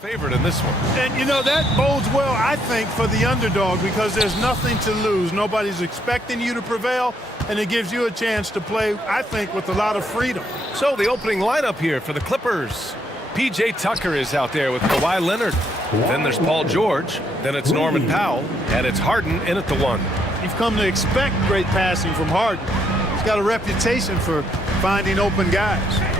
Favorite in this one. And, you know, that bodes well, I think, for the underdog because there's nothing to lose. Nobody's expecting you to prevail, and it gives you a chance to play, I think, with a lot of freedom. So the opening lineup here for the Clippers. P.J. Tucker is out there with Kawhi Leonard. Then there's Paul George. Then it's Norman Powell. And it's Harden in at the 1. You've come to expect great passing from Harden. He's got a reputation for finding open guys.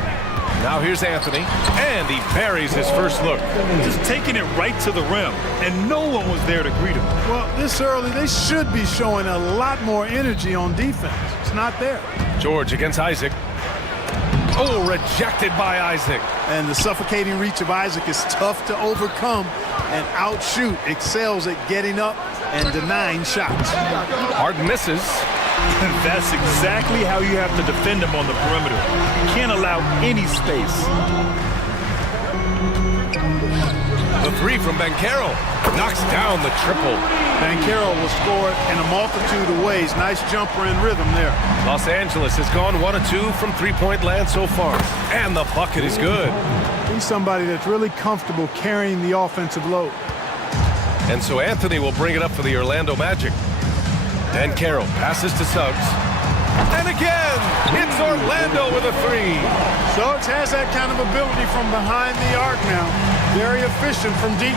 Now here's Anthony, and he buries his first look. Just taking it right to the rim, and no one was there to greet him. Well, this early, they should be showing a lot more energy on defense. It's not there. George against Isaac. Oh, rejected by Isaac. And the suffocating reach of Isaac is tough to overcome, and outshoot excels at getting up and denying shots. Harden misses. That's exactly how you have to defend him on the perimeter. You can't allow any space. The 3 from Banchero knocks down the triple. Banchero will score it in a multitude of ways. Nice jumper and rhythm there. Los Angeles has gone 1 of 2 from three-point land so far. And the bucket is good. He's somebody that's really comfortable carrying the offensive load. And so Anthony will bring it up for the Orlando Magic. Banchero passes to Suggs. And again, it's Orlando with a 3. Suggs has that kind of ability from behind the arc now. Very efficient from deep.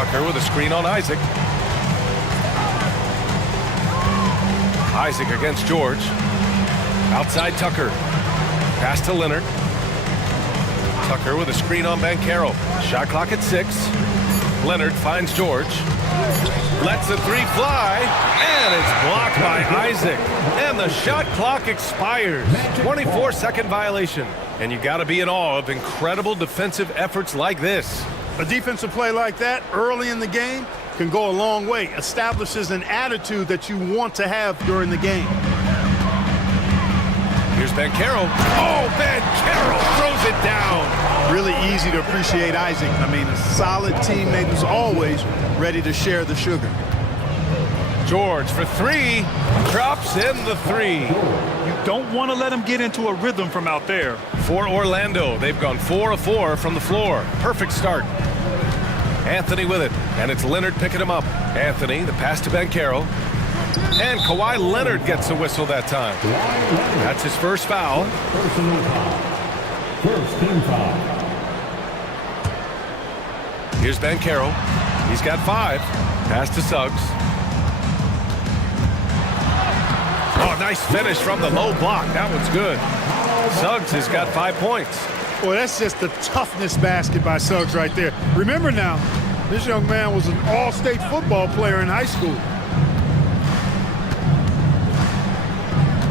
Tucker with a screen on Isaac. Isaac against George. Outside Tucker. Pass to Leonard. Tucker with a screen on Banchero. Shot clock at 6. Leonard finds George. Lets the 3 fly, and it's blocked by Isaac. And the shot clock expires. 24-second violation. And you got to be in awe of incredible defensive efforts like this. A defensive play like that early in the game can go a long way. Establishes an attitude that you want to have during the game. Here's Banchero. Oh, Banchero throws it down. Really easy to appreciate Isaac. I mean, a solid teammate who's always ready to share the sugar. George for 3. Drops in the 3. You don't want to let him get into a rhythm from out there. For Orlando, they've gone 4 of 4 from the floor. Perfect start. Anthony with it, and it's Leonard picking him up. Anthony, the pass to Banchero. And Kawhi Leonard gets a whistle that time. That's his first foul. First team foul. Here's Banchero. He's got 5. Pass to Suggs. Oh, nice finish from the low block. That one's good. Suggs has got 5 points. Boy, that's just the toughness basket by Suggs right there. Remember now, this young man was an all-state football player in high school.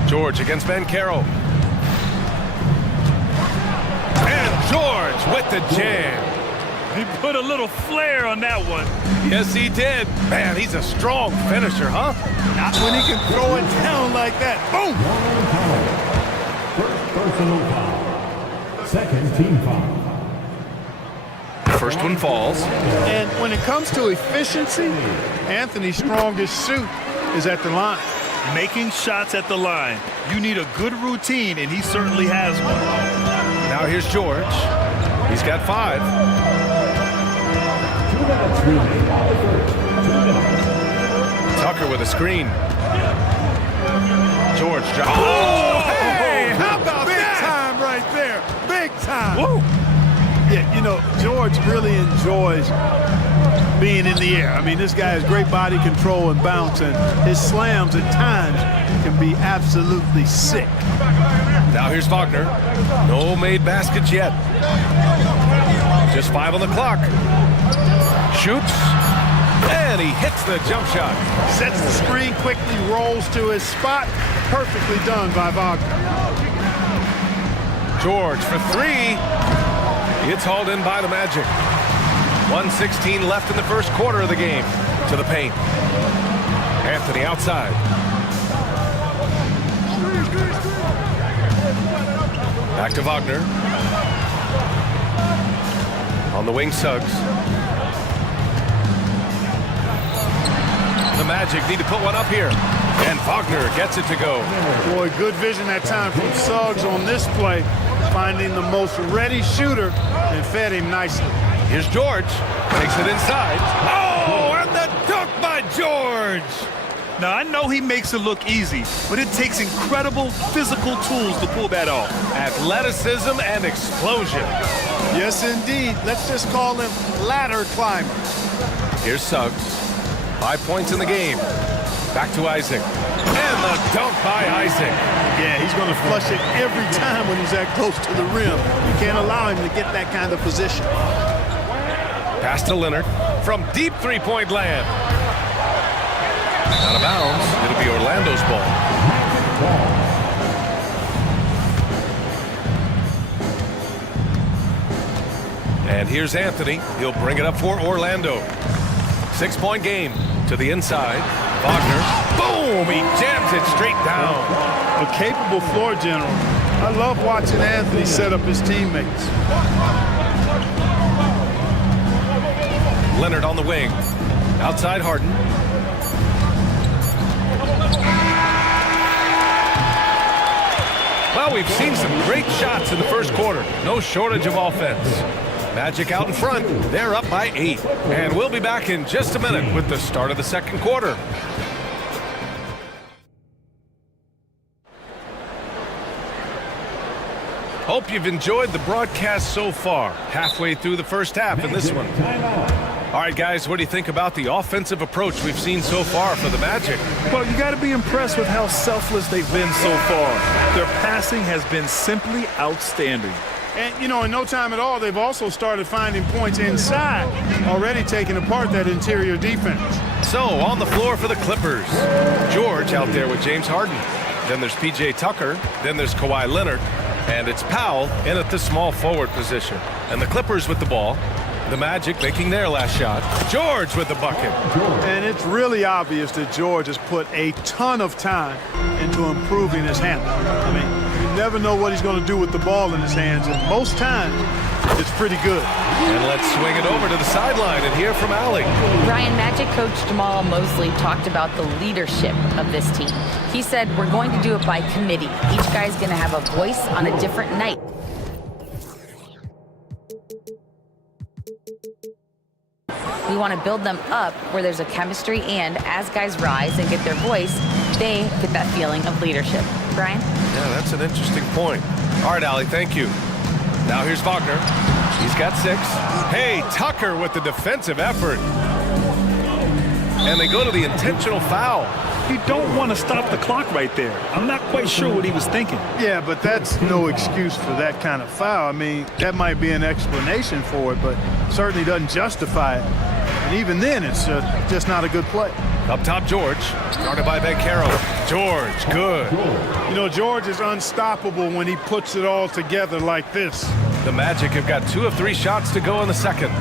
George against Banchero. And George with the jam. He put a little flair on that one. Yes, he did. Man, he's a strong finisher, huh? Not when he can throw it down like that. Boom! First personal foul. Second team foul. First one falls. And when it comes to efficiency, Anthony's strongest suit is at the line. Making shots at the line. You need a good routine, and he certainly has one. Now here's George. He's got 5. 2 minutes remaining on the first. 2 minutes. Tucker with a screen. George drops. Oh, hey, how about Big that? time right there. Big time. Whoa. Yeah, you know, George really enjoys being in the air. I mean, this guy has great body control and bounce, and his slams at times can be absolutely sick. Now here's Wagner. No made baskets yet. Just 5 on the clock. Shoots. And he hits the jump shot. Sets the screen quickly, rolls to his spot. Perfectly done by Wagner. George for 3. It's hauled in by the Magic. 1:16 left in the first quarter of the game. To the paint. Anthony outside. Back to Wagner. On the wing, Suggs. The Magic need to put one up here. And Wagner gets it to go. Boy, good vision that time from Suggs on this play. finding the most ready shooter and fed him nicely. Here's George. Takes it inside. Oh, and the dunk by George! Now, I know he makes it look easy, but it takes incredible physical tools to pull that off. Athleticism and explosion. Yes, indeed. Let's just call him ladder climber. Here's Suggs. 5 points in the game. Back to Isaac. And the dunk by Isaac. Yeah, he's going to flush it every time when he's that close to the rim. You can't allow him to get that kind of position. Pass to Leonard from deep three-point land. Out of bounds. It'll be Orlando's ball. And here's Anthony. He'll bring it up for Orlando. 6-point game to the inside. Wagner. Boom! He jams it straight down. A capable floor general. I love watching Anthony set up his teammates. Leonard on the wing. Outside Harden. Well, we've seen some great shots in the first quarter. No shortage of offense. Magic out in front. They're up by 8. And we'll be back in just a minute with the start of the second quarter. Hope you've enjoyed the broadcast so far. Halfway through the first half in this one. All right, guys, what do you think about the offensive approach we've seen so far for the Magic? Well, you got to be impressed with how selfless they've been so far. Their passing has been simply outstanding. And, you know, in no time at all, they've also started finding points inside, already taking apart that interior defense. So, on the floor for the Clippers. George out there with James Harden. Then there's P.J. Tucker. Then there's Kawhi Leonard. And it's Powell in at the small forward position. And the Clippers with the ball. The Magic making their last shot. George with the bucket. And it's really obvious that George has put a ton of time into improving his handle. I mean, you never know what he's going to do with the ball in his hands, and most times it's pretty good. And let's swing it over to the sideline and hear from Allie. Brian, Magic coach Jamal Mosley talked about the leadership of this team. He said, we're going to do it by committee. Each guy's going to have a voice on a different night. We want to build them up where there's a chemistry, and as guys rise and get their voice, they get that feeling of leadership. Brian? Yeah, that's an interesting point. All right, Allie, thank you. Now here's Wagner. He's got 6. Hey, Tucker with the defensive effort. And they go to the intentional foul. You don't want to stop the clock right there. I'm not quite sure what he was thinking. Yeah, but that's no excuse for that kind of foul. I mean, that might be an explanation for it, but certainly doesn't justify it. And even then, it's just not a good play. Up top, George. Guarded by Bankero. George, good. You know, George is unstoppable when he puts it all together like this. The Magic have got 2 of 3 shots to go in the second.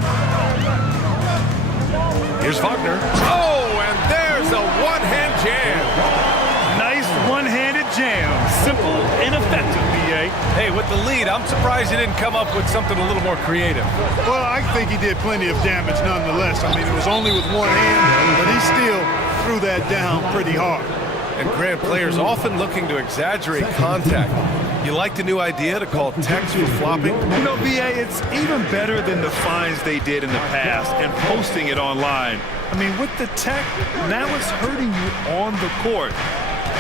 Here's Wagner. Oh, and there's a one-hand jam. Nice one-handed jam. Simple and effective, B.A. Hey, with the lead, I'm surprised he didn't come up with something a little more creative. Well, I think he did plenty of damage nonetheless. I mean, it was only with one hand, but he still threw that down pretty hard. And Grant, players often looking to exaggerate contact. You like the new idea to call techs for flopping? You know, B.A., it's even better than the fines they did in the past and posting it online. I mean, with the tech, now it's hurting you on the court.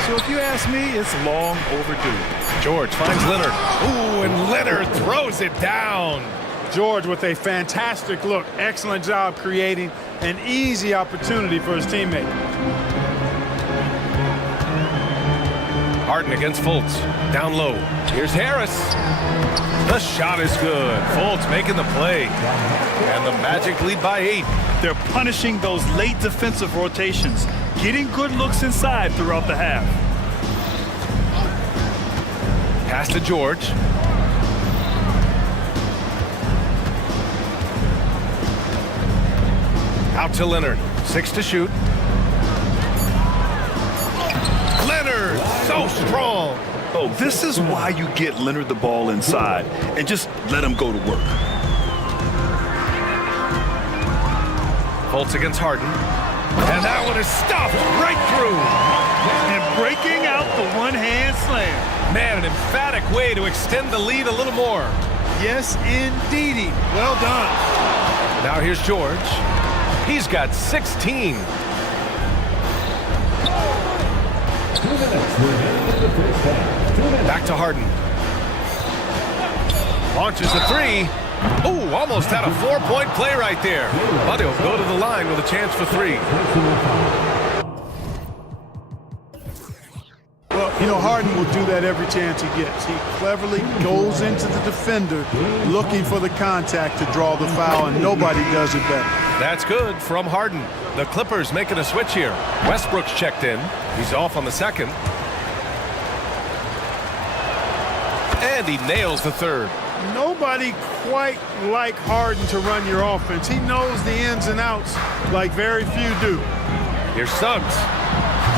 So if you ask me, it's long overdue. George finds Leonard. Ooh, and Leonard throws it down. George with a fantastic look. Excellent job creating an easy opportunity for his teammate. Harden against Fultz. Down low. Here's Harris. The shot is good. Fultz making the play. And the Magic lead by 8. They're punishing those late defensive rotations, getting good looks inside throughout the half. Pass to George. Out to Leonard. 6 to shoot. Leonard, so strong. Oh, this is why you get Leonard the ball inside and just let him go to work. Fultz against Harden. And that one is stuffed right through. And breaking out the one-hand slam. Man, an emphatic way to extend the lead a little more. Yes, indeedy. Well done. Now here's George. He's got 16. 2 minutes remaining in the first half. 2 minutes. Back to Harden. Launches a three. Oh, almost had a 4-point play right there. But he'll go to the line with a chance for three. Well, you know, Harden will do that every chance he gets. He cleverly goes into the defender looking for the contact to draw the foul, and nobody does it better. That's good from Harden. The Clippers making a switch here. Westbrook's checked in. He's off on the second. And he nails the third. Nobody quite like Harden to run your offense. He knows the ins and outs like very few do. Here's Suggs.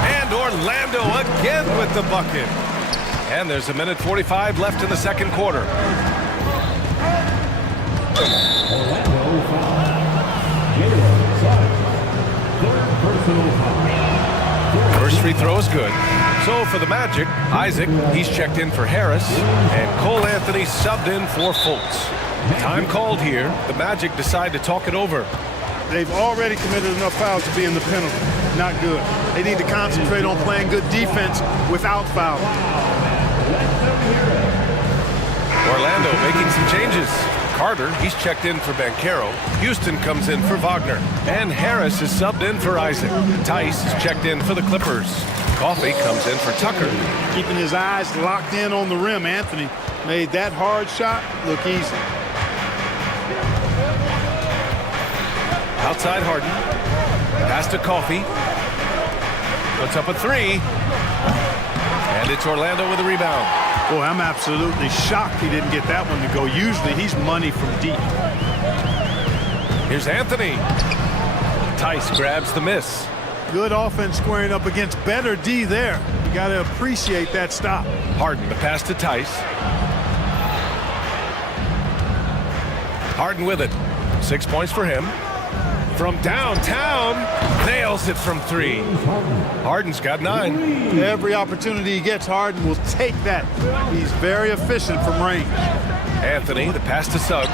And Orlando again with the bucket. And there's 1:45 left in the second quarter. Orlando foul. Jalen Suggs. Third personal foul. First free throw is good. So for the Magic, Isaac, he's checked in for Harris, and Cole Anthony subbed in for Fultz. Time called here. The Magic decide to talk it over. They've already committed enough fouls to be in the penalty. Not good. They need to concentrate on playing good defense without fouling. Orlando making some changes. Carter, he's checked in for Banchero. Houston comes in for Wagner. And Harris is subbed in for Isaac. Tice is checked in for the Clippers. Coffey comes in for Tucker. Keeping his eyes locked in on the rim, Anthony made that hard shot look easy. Outside Harden. Pass to Coffey. Puts up a three. And it's Orlando with a rebound. Boy, I'm absolutely shocked he didn't get that one to go. Usually he's money from deep. Here's Anthony. Tice grabs the miss. Good offense squaring up against better D there. You got to appreciate that stop. Harden, the pass to Tice. Harden with it. 6 points for him. From downtown, nails it from three. Harden's got 9. Every opportunity he gets, Harden will take that. He's very efficient from range. Anthony, the pass to Suggs.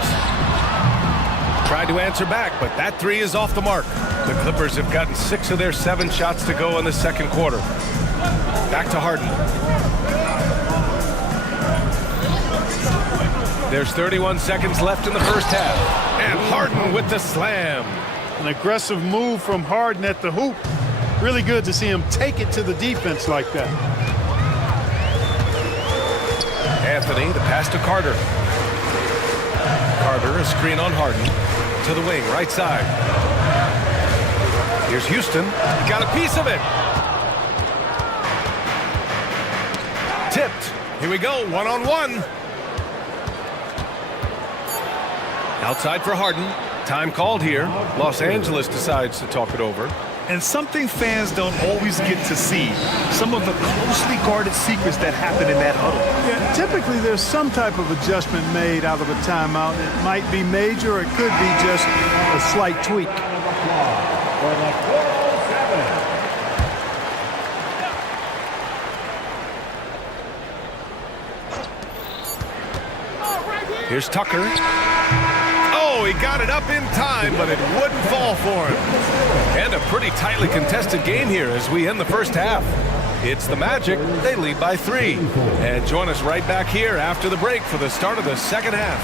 Tried to answer back, but that three is off the mark. The Clippers have gotten 6 of their 7 shots to go in the second quarter. Back to Harden. There's 31 seconds left in the first half. And Harden with the slam. An aggressive move from Harden at the hoop. Really good to see him take it to the defense like that. Anthony, the pass to Carter. Carter, a screen on Harden. To the wing, right side. Here's Houston. Got a piece of it. Tipped. Here we go, one-on-one. Outside for Harden. Time called here. Los Angeles decides to talk it over. And something fans don't always get to see. Some of the closely guarded secrets that happen in that huddle. Yeah, typically there's some type of adjustment made out of a timeout. It might be major, or it could be just a slight tweak. Here's Tucker. Oh, he got it up in time, but it wouldn't fall for him. And a pretty tightly contested game here as we end the first half. It's the Magic. They lead by 3. And join us right back here after the break for the start of the second half.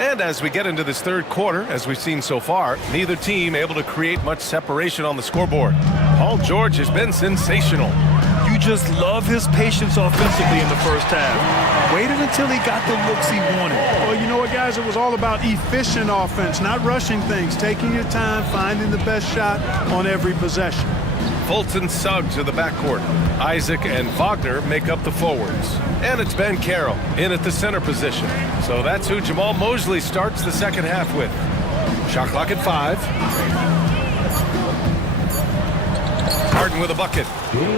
And as we get into this third quarter, as we've seen so far, neither team able to create much separation on the scoreboard. Paul George has been sensational. You just love his patience offensively in the first half. Waited until he got the looks he wanted. Well, you know what, guys? It was all about efficient offense, not rushing things, taking your time, finding the best shot on every possession. Fultz and Suggs are the backcourt. Isaac and Wagner make up the forwards. And it's Banchero in at the center position. So that's who Jamal Mosley starts the second half with. Shot clock at 5. Harden with a bucket.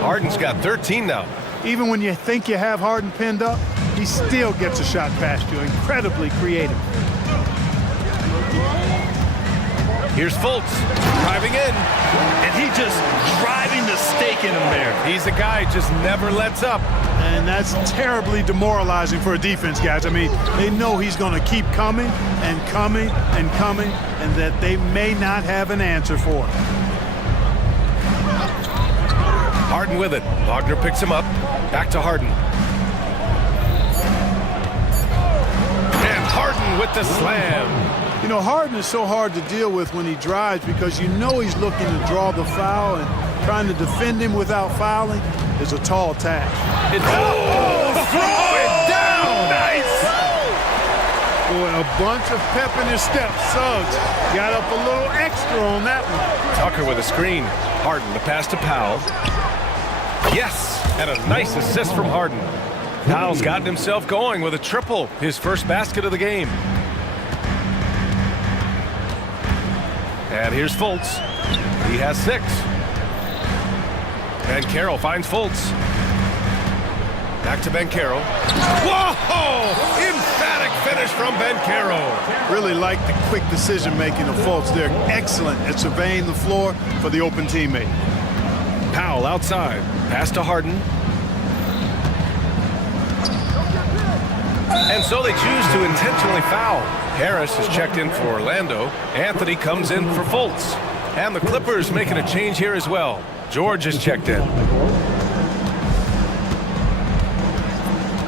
Harden's got 13 now. Even when you think you have Harden pinned up, he still gets a shot past you. Incredibly creative. Here's Fultz, driving in. And he just driving the stake in him there. He's a guy who just never lets up. And that's terribly demoralizing for a defense, guys. I mean, they know he's going to keep coming and coming and coming, and that they may not have an answer for it. Harden with it. Wagner picks him up. Back to Harden. And Harden with the slam. You know, Harden is so hard to deal with when he drives because you know he's looking to draw the foul, and trying to defend him without fouling is a tall task. Throw it down! Nice! Boy, a bunch of pep in his step. Suggs got up a little extra on that one. Tucker with a screen. Harden, the pass to Powell. Yes, and a nice assist from Harden. Powell's gotten himself going with a triple, his first basket of the game. And here's Fultz. He has 6. Banchero finds Fultz. Back to Banchero. Whoa! Emphatic finish from Banchero. Really like the quick decision-making of Fultz. They're excellent at surveying the floor for the open teammate. Powell outside. Pass to Harden. And so they choose to intentionally foul. Harris is checked in for Orlando. Anthony comes in for Fultz. And the Clippers making a change here as well. George is checked in.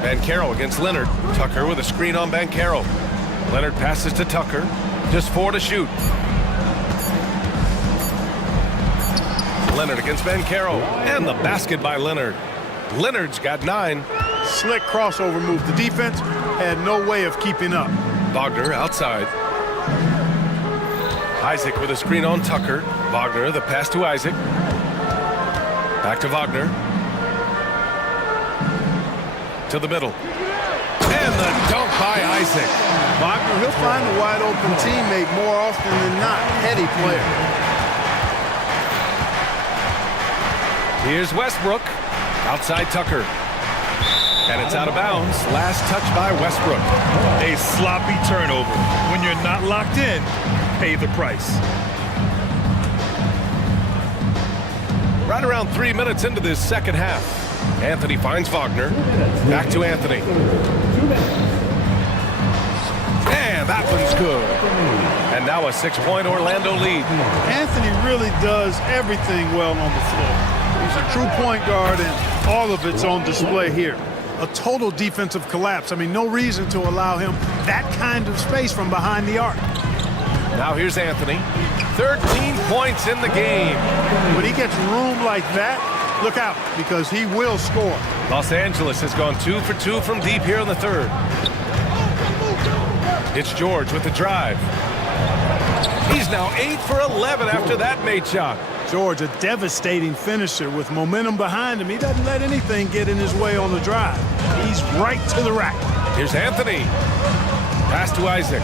Banchero against Leonard. Tucker with a screen on Banchero. Leonard passes to Tucker. Just 4 to shoot. Leonard against Banchero. And the basket by Leonard. Leonard's got 9. Slick crossover move. The defense had no way of keeping up. Wagner outside. Isaac with a screen on Tucker. Wagner, the pass to Isaac. Back to Wagner. To the middle. And the dunk by Isaac. Wagner, he'll find a wide open teammate more often than not. Heady player. Here's Westbrook. Outside Tucker. And it's out of bounds. Last touch by Westbrook. A sloppy turnover. When you're not locked in, pay the price. Right around 3 minutes into this second half. Anthony finds Wagner. Back to Anthony. And that one's good. And now a 6-point Orlando lead. Anthony really does everything well on the floor. He's a true point guard, and all of it's on display here. A total defensive collapse. I mean, no reason to allow him that kind of space from behind the arc. Now here's Anthony. 13 points in the game. When he gets room like that, look out, because he will score. Los Angeles has gone 2 for 2 from deep here in the third. It's George with the drive. He's now 8 for 11 after that made shot. George, a devastating finisher with momentum behind him. He doesn't let anything get in his way on the drive. He's right to the rack. Here's Anthony. Pass to Isaac.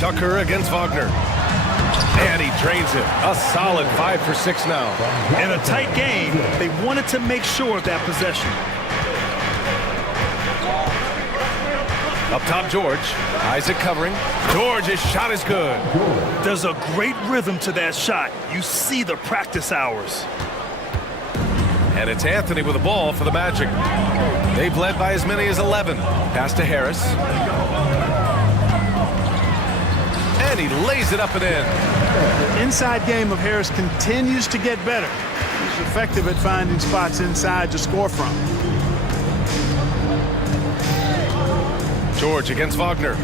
Tucker against Wagner. And he drains it. A solid 5 for 6 now. In a tight game, they wanted to make sure of that possession. Up top, George. Isaac covering. George's shot is good. There's a great rhythm to that shot. You see the practice hours. And it's Anthony with the ball for the Magic. They've led by as many as 11. Pass to Harris. And he lays it up and in. The inside game of Harris continues to get better. He's effective at finding spots inside to score from. George against Wagner.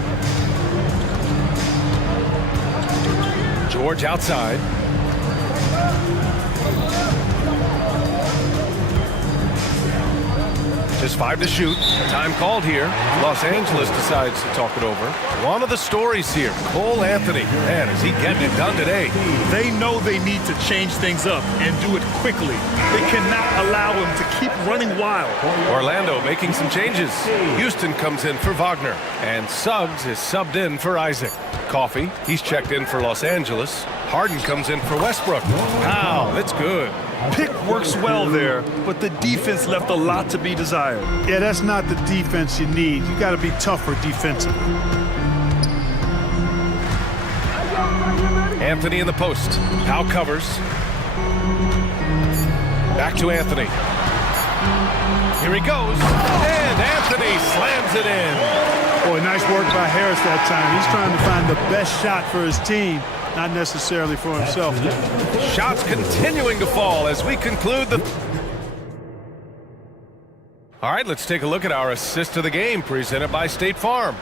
George outside. Just 5 to shoot. Time called here. Los Angeles decides to talk it over. One of the stories here, Cole Anthony. Man, is he getting it done today? They know they need to change things up and do it quickly. They cannot allow him to keep running wild. Orlando making some changes. Houston comes in for Wagner. And Suggs is subbed in for Isaac. Coffee, he's checked in for Los Angeles. Harden comes in for Westbrook. Wow, that's good. Pick works well there, but the defense left a lot to be desired. Yeah, that's not the defense you need. You got to be tougher defensively. Anthony in the post. Powell covers. Back to Anthony. Here he goes. And Anthony slams it in. Boy, nice work by Harris that time. He's trying to find the best shot for his team, not necessarily for himself. Shots continuing to fall as we conclude the... All right, let's take a look at our assist of the game presented by State Farm.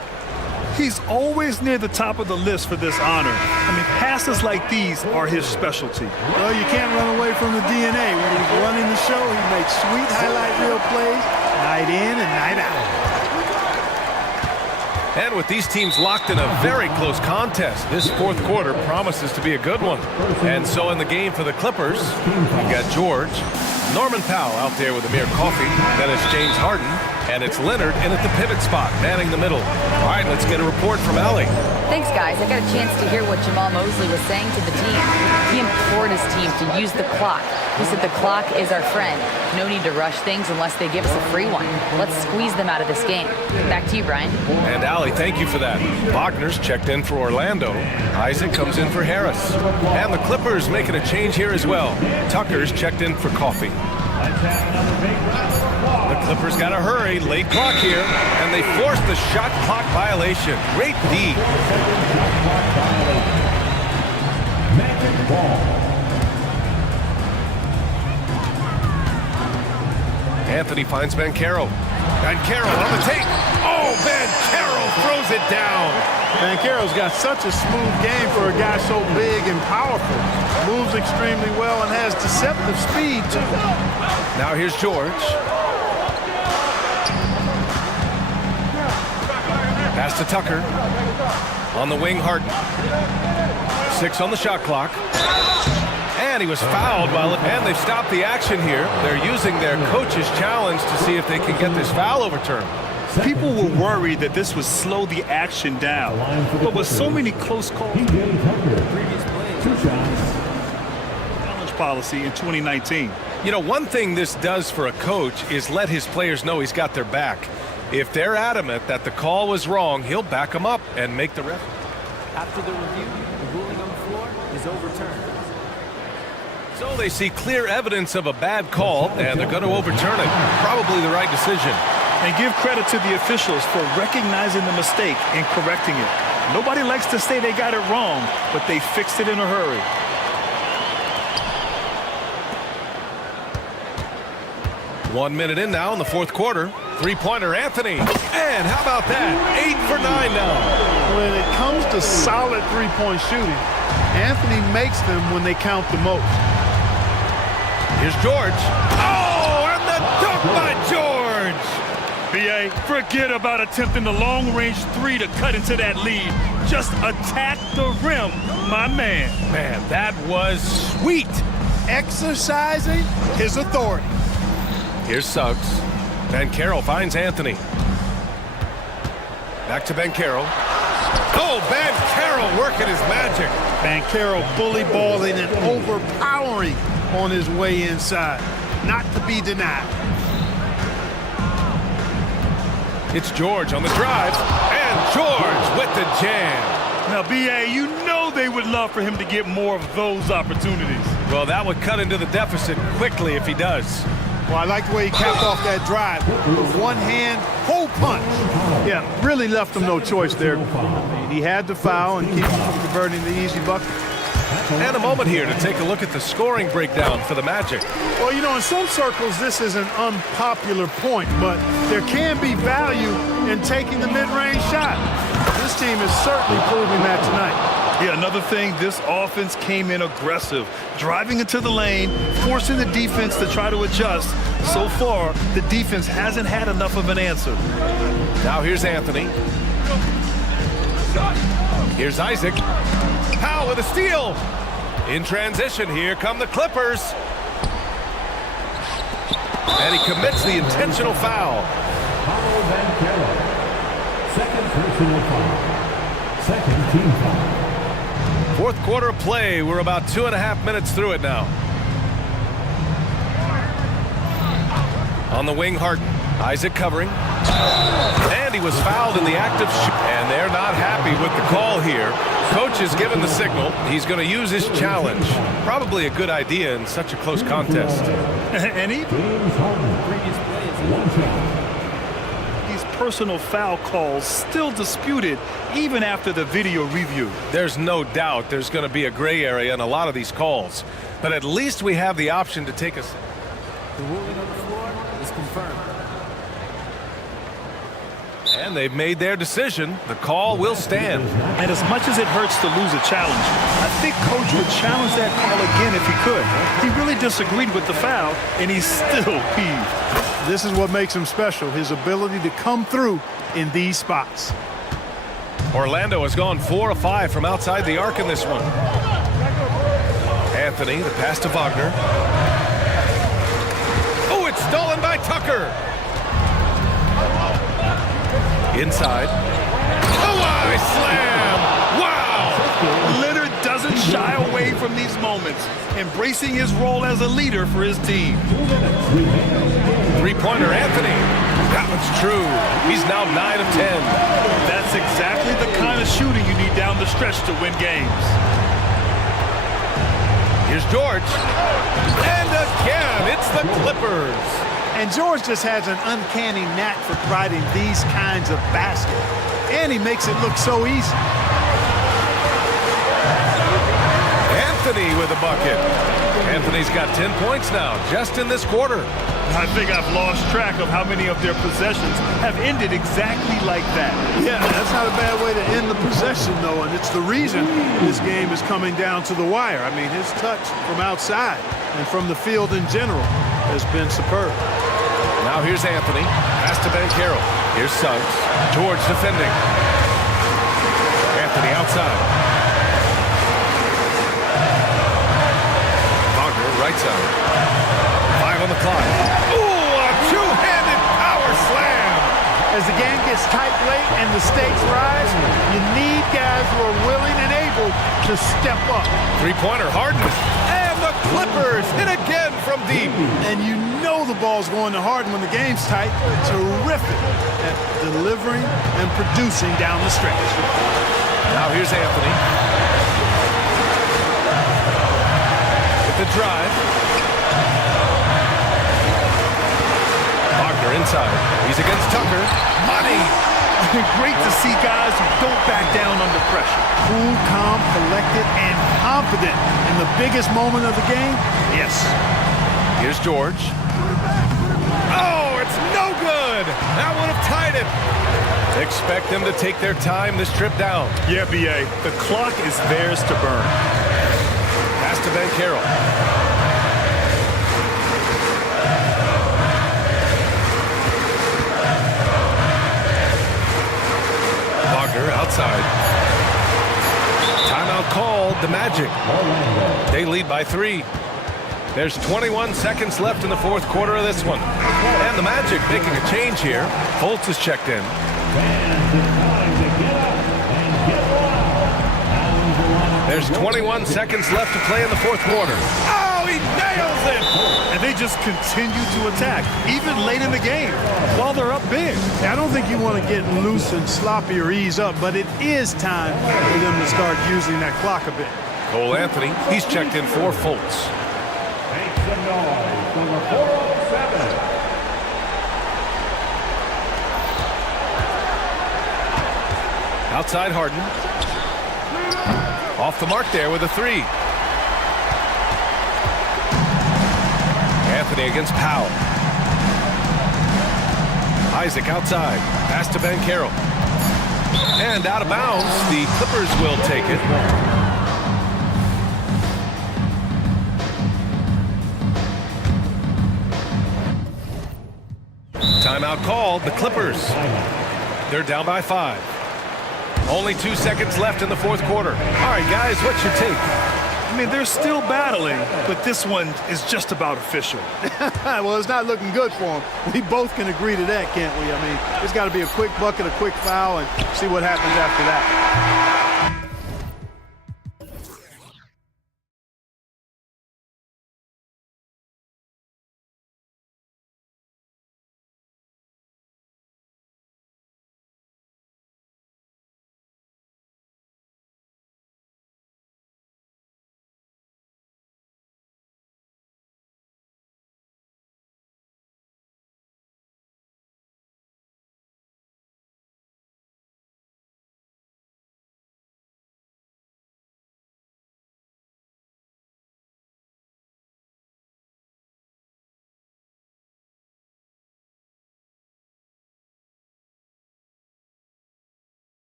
He's always near the top of the list for this honor. I mean, passes like these are his specialty. Well, you can't run away from the DNA. When he's running the show, he makes sweet highlight reel plays night in and night out. And with these teams locked in a very close contest, this fourth quarter promises to be a good one. And so in the game for the Clippers, we've got George, Norman Powell out there with Amir Coffey, then it's James Harden, and it's Leonard in at the pivot spot, manning the middle. All right, let's get a report from Allie. Thanks, guys. I got a chance to hear what Jamal Mosley was saying to the team. He implored his team to use the clock. He said the clock is our friend. No need to rush things unless they give us a free one. Let's squeeze them out of this game. Back to you, Brian. And Allie, thank you for that. Wagner's checked in for Orlando. Isaac comes in for Harris. And the Clippers making a change here as well. Tucker's checked in for Coffey. The Clippers got to hurry. Late clock here. And they force the shot clock violation. Great D. Magic ball. Anthony finds Banchero. Banchero on the take. Oh, Banchero throws it down. Banchero's got such a smooth game for a guy so big and powerful. Moves extremely well and has deceptive speed, too. Now here's George. Pass to Tucker. On the wing, Harden. 6 on the shot clock. And he was fouled and they've stopped the action here. They're using their coach's challenge to see if they can get this foul overturned. People were worried that this would slow the action down, but with so many close calls, challenge policy in 2019. You know, one thing this does for a coach is let his players know he's got their back. If they're adamant that the call was wrong, he'll back them up and make the ref. After the review, the ruling on the floor is overturned. So they see clear evidence of a bad call, and they're going to overturn it. Probably the right decision. And give credit to the officials for recognizing the mistake and correcting it. Nobody likes to say they got it wrong, but they fixed it in a hurry. One minute in now in the fourth quarter. Three-pointer, Anthony. And how about that? 8 for 9 now. When it comes to solid three-point shooting, Anthony makes them when they count the most. Here's George. Oh, and the dunk by George. B.A., forget about attempting the long-range three to cut into that lead. Just attack the rim, my man. Man, that was sweet. Exercising his authority. Here's Suggs. Banchero finds Anthony. Back to Banchero. Oh, Banchero working his magic. Banchero bully balling and overpowering on his way inside. Not to be denied. It's George on the drive. And George with the jam. Now, B.A., you know they would love for him to get more of those opportunities. Well, that would cut into the deficit quickly if he does. Well, I like the way he capped off that drive with one hand, hole punch. Yeah, really left him no choice there. He had to foul and keep him from converting the easy bucket. And a moment here to take a look at the scoring breakdown for the Magic. Well, you know, in some circles, this is an unpopular point, but there can be value in taking the mid-range shot. This team is certainly proving that tonight. Yeah, another thing, this offense came in aggressive, driving into the lane, forcing the defense to try to adjust. So far, the defense hasn't had enough of an answer. Now here's Anthony. Here's Isaac. Powell with a steal. In transition, here come the Clippers. And he commits the intentional foul. Second personal foul. Second team foul. Fourth quarter of play. We're about 2.5 minutes through it now. On the wing, Harden. Isaac covering. And he was fouled in the act of shoot. And they're not happy with the call here. Coach has given the signal. He's going to use his challenge. Probably a good idea in such a close contest. And even Previous plays. these personal foul calls still disputed even after the video review. There's no doubt there's going to be a gray area in a lot of these calls. But at least we have the option to take a... The ruling on the floor is confirmed. And they've made their decision. The call will stand. And as much as it hurts to lose a challenge, I think Coach would challenge that call again if he could. He really disagreed with the foul, and he's still peeved. This is what makes him special, his ability to come through in these spots. Orlando has gone 4 of 5 from outside the arc in this one. Anthony, the pass to Wagner. Oh, it's stolen by Tucker. Inside. Oh, slam! Wow! Leonard doesn't shy away from these moments, embracing his role as a leader for his team. Three-pointer, Anthony. That one's true. He's now 9 of 10. That's exactly the kind of shooting you need down the stretch to win games. Here's George. And again, it's the Clippers. And George just has an uncanny knack for providing these kinds of baskets. And he makes it look so easy. Anthony with a bucket. Anthony's got 10 points now, just in this quarter. I think I've lost track of how many of their possessions have ended exactly like that. Yeah, that's not a bad way to end the possession, though, and it's the reason this game is coming down to the wire. I mean, his touch from outside and from the field in general has been superb. Now here's Anthony. Pass to Banchero. Here's Suggs. George defending. Anthony outside. Wagner right side. 5 on the clock. Ooh, a two-handed power slam. As the game gets tight late and the stakes rise, you need guys who are willing and able to step up. Three-pointer, Harden. And the Clippers hit again from deep. And you know the ball's going to Harden when the game's tight. Terrific at delivering and producing down the stretch. Now here's Anthony. With the drive. Wagner inside. He's against Tucker. Money! Great to see guys who don't back down under pressure. Cool, calm, collected, and confident in the biggest moment of the game. Yes. Here's George. Oh, it's no good! That would have tied it. Expect them to take their time this trip down. Yeah, B.A., the clock is theirs to burn. Pass to Banchero. Wagner outside. Timeout called, the Magic. They lead by 3. There's 21 seconds left in the fourth quarter of this one. And the Magic making a change here. Fultz is checked in. There's 21 seconds left to play in the fourth quarter. Oh, he nails it! And they just continue to attack, even late in the game, while they're up big. I don't think you want to get loose and sloppy or ease up, but it is time for them to start using that clock a bit. Cole Anthony, he's checked in for Fultz. Make some noise, number 407. Outside Harden. Off the mark there with a 3. Anthony against Powell. Isaac outside. Pass to Banchero. And out of bounds. The Clippers will take it. Timeout called. The Clippers. They're down by 5. Only 2 seconds left in the fourth quarter. All right, guys, what's your take? I mean, they're still battling, but this one is just about official. Well, it's not looking good for them. We both can agree to that, can't we? I mean, it's got to be a quick bucket, a quick foul, and see what happens after that.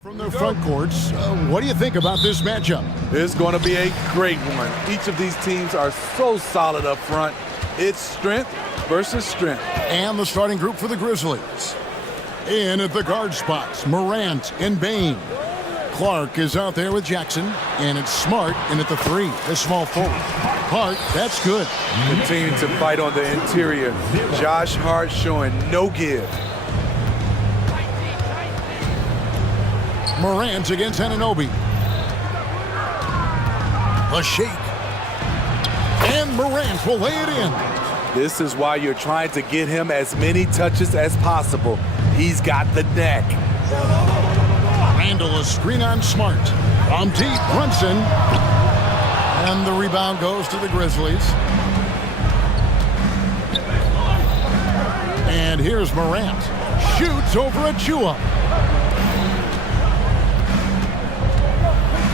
From their front courts, what do you think about this matchup? It's going to be a great one. Each of these teams are so solid up front. It's strength versus strength. And the starting group for the Grizzlies. In at the guard spots, Morant and Bain. Clark is out there with Jackson, and it's Smart in at the 3, the small forward. Hart, that's good. Continuing to fight on the interior. Josh Hart showing no give. Morant against Anunoby. A shake. And Morant will lay it in. This is why you're trying to get him as many touches as possible. He's got the neck. Randall, a screen on Smart. From deep, Brunson. And the rebound goes to the Grizzlies. And here's Morant. Shoots over Achua.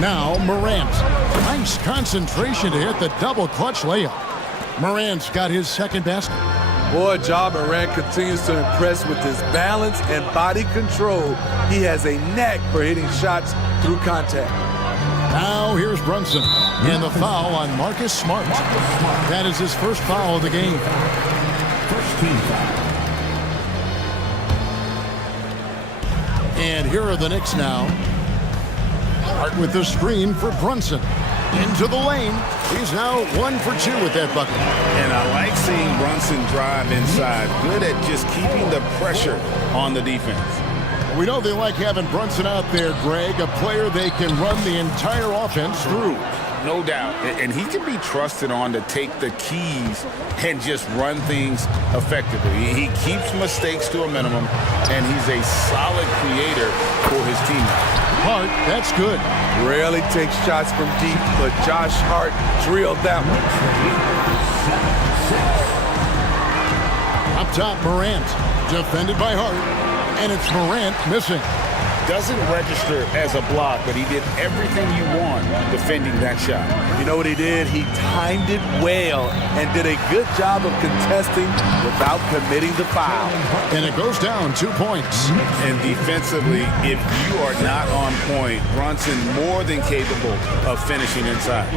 Now Morant. Nice concentration to hit the double clutch layup. Morant's got his second basket. Boy, Ja Morant continues to impress with his balance and body control. He has a knack for hitting shots through contact. Now here's Brunson. And the foul on Marcus Smart. That is his first foul of the game. First team foul. And here are the Knicks now. Hart with the screen for Brunson. Into the lane. He's now 1 for 2 with that bucket. And I like seeing Brunson drive inside. Good at just keeping the pressure on the defense. We know they like having Brunson out there, Greg, a player they can run the entire offense through. No doubt. And he can be trusted on to take the keys and just run things effectively. He keeps mistakes to a minimum, and he's a solid creator for his teammates. Hart, that's good. Rarely takes shots from deep, but Josh Hart drilled that one. Up top, Morant. Defended by Hart. And it's Morant missing. Doesn't register as a block, but he did everything you want defending that shot. You know what he did? He timed it well and did a good job of contesting without committing the foul. And it goes down 2 points. And defensively, if you are not on point, Brunson more than capable of finishing inside.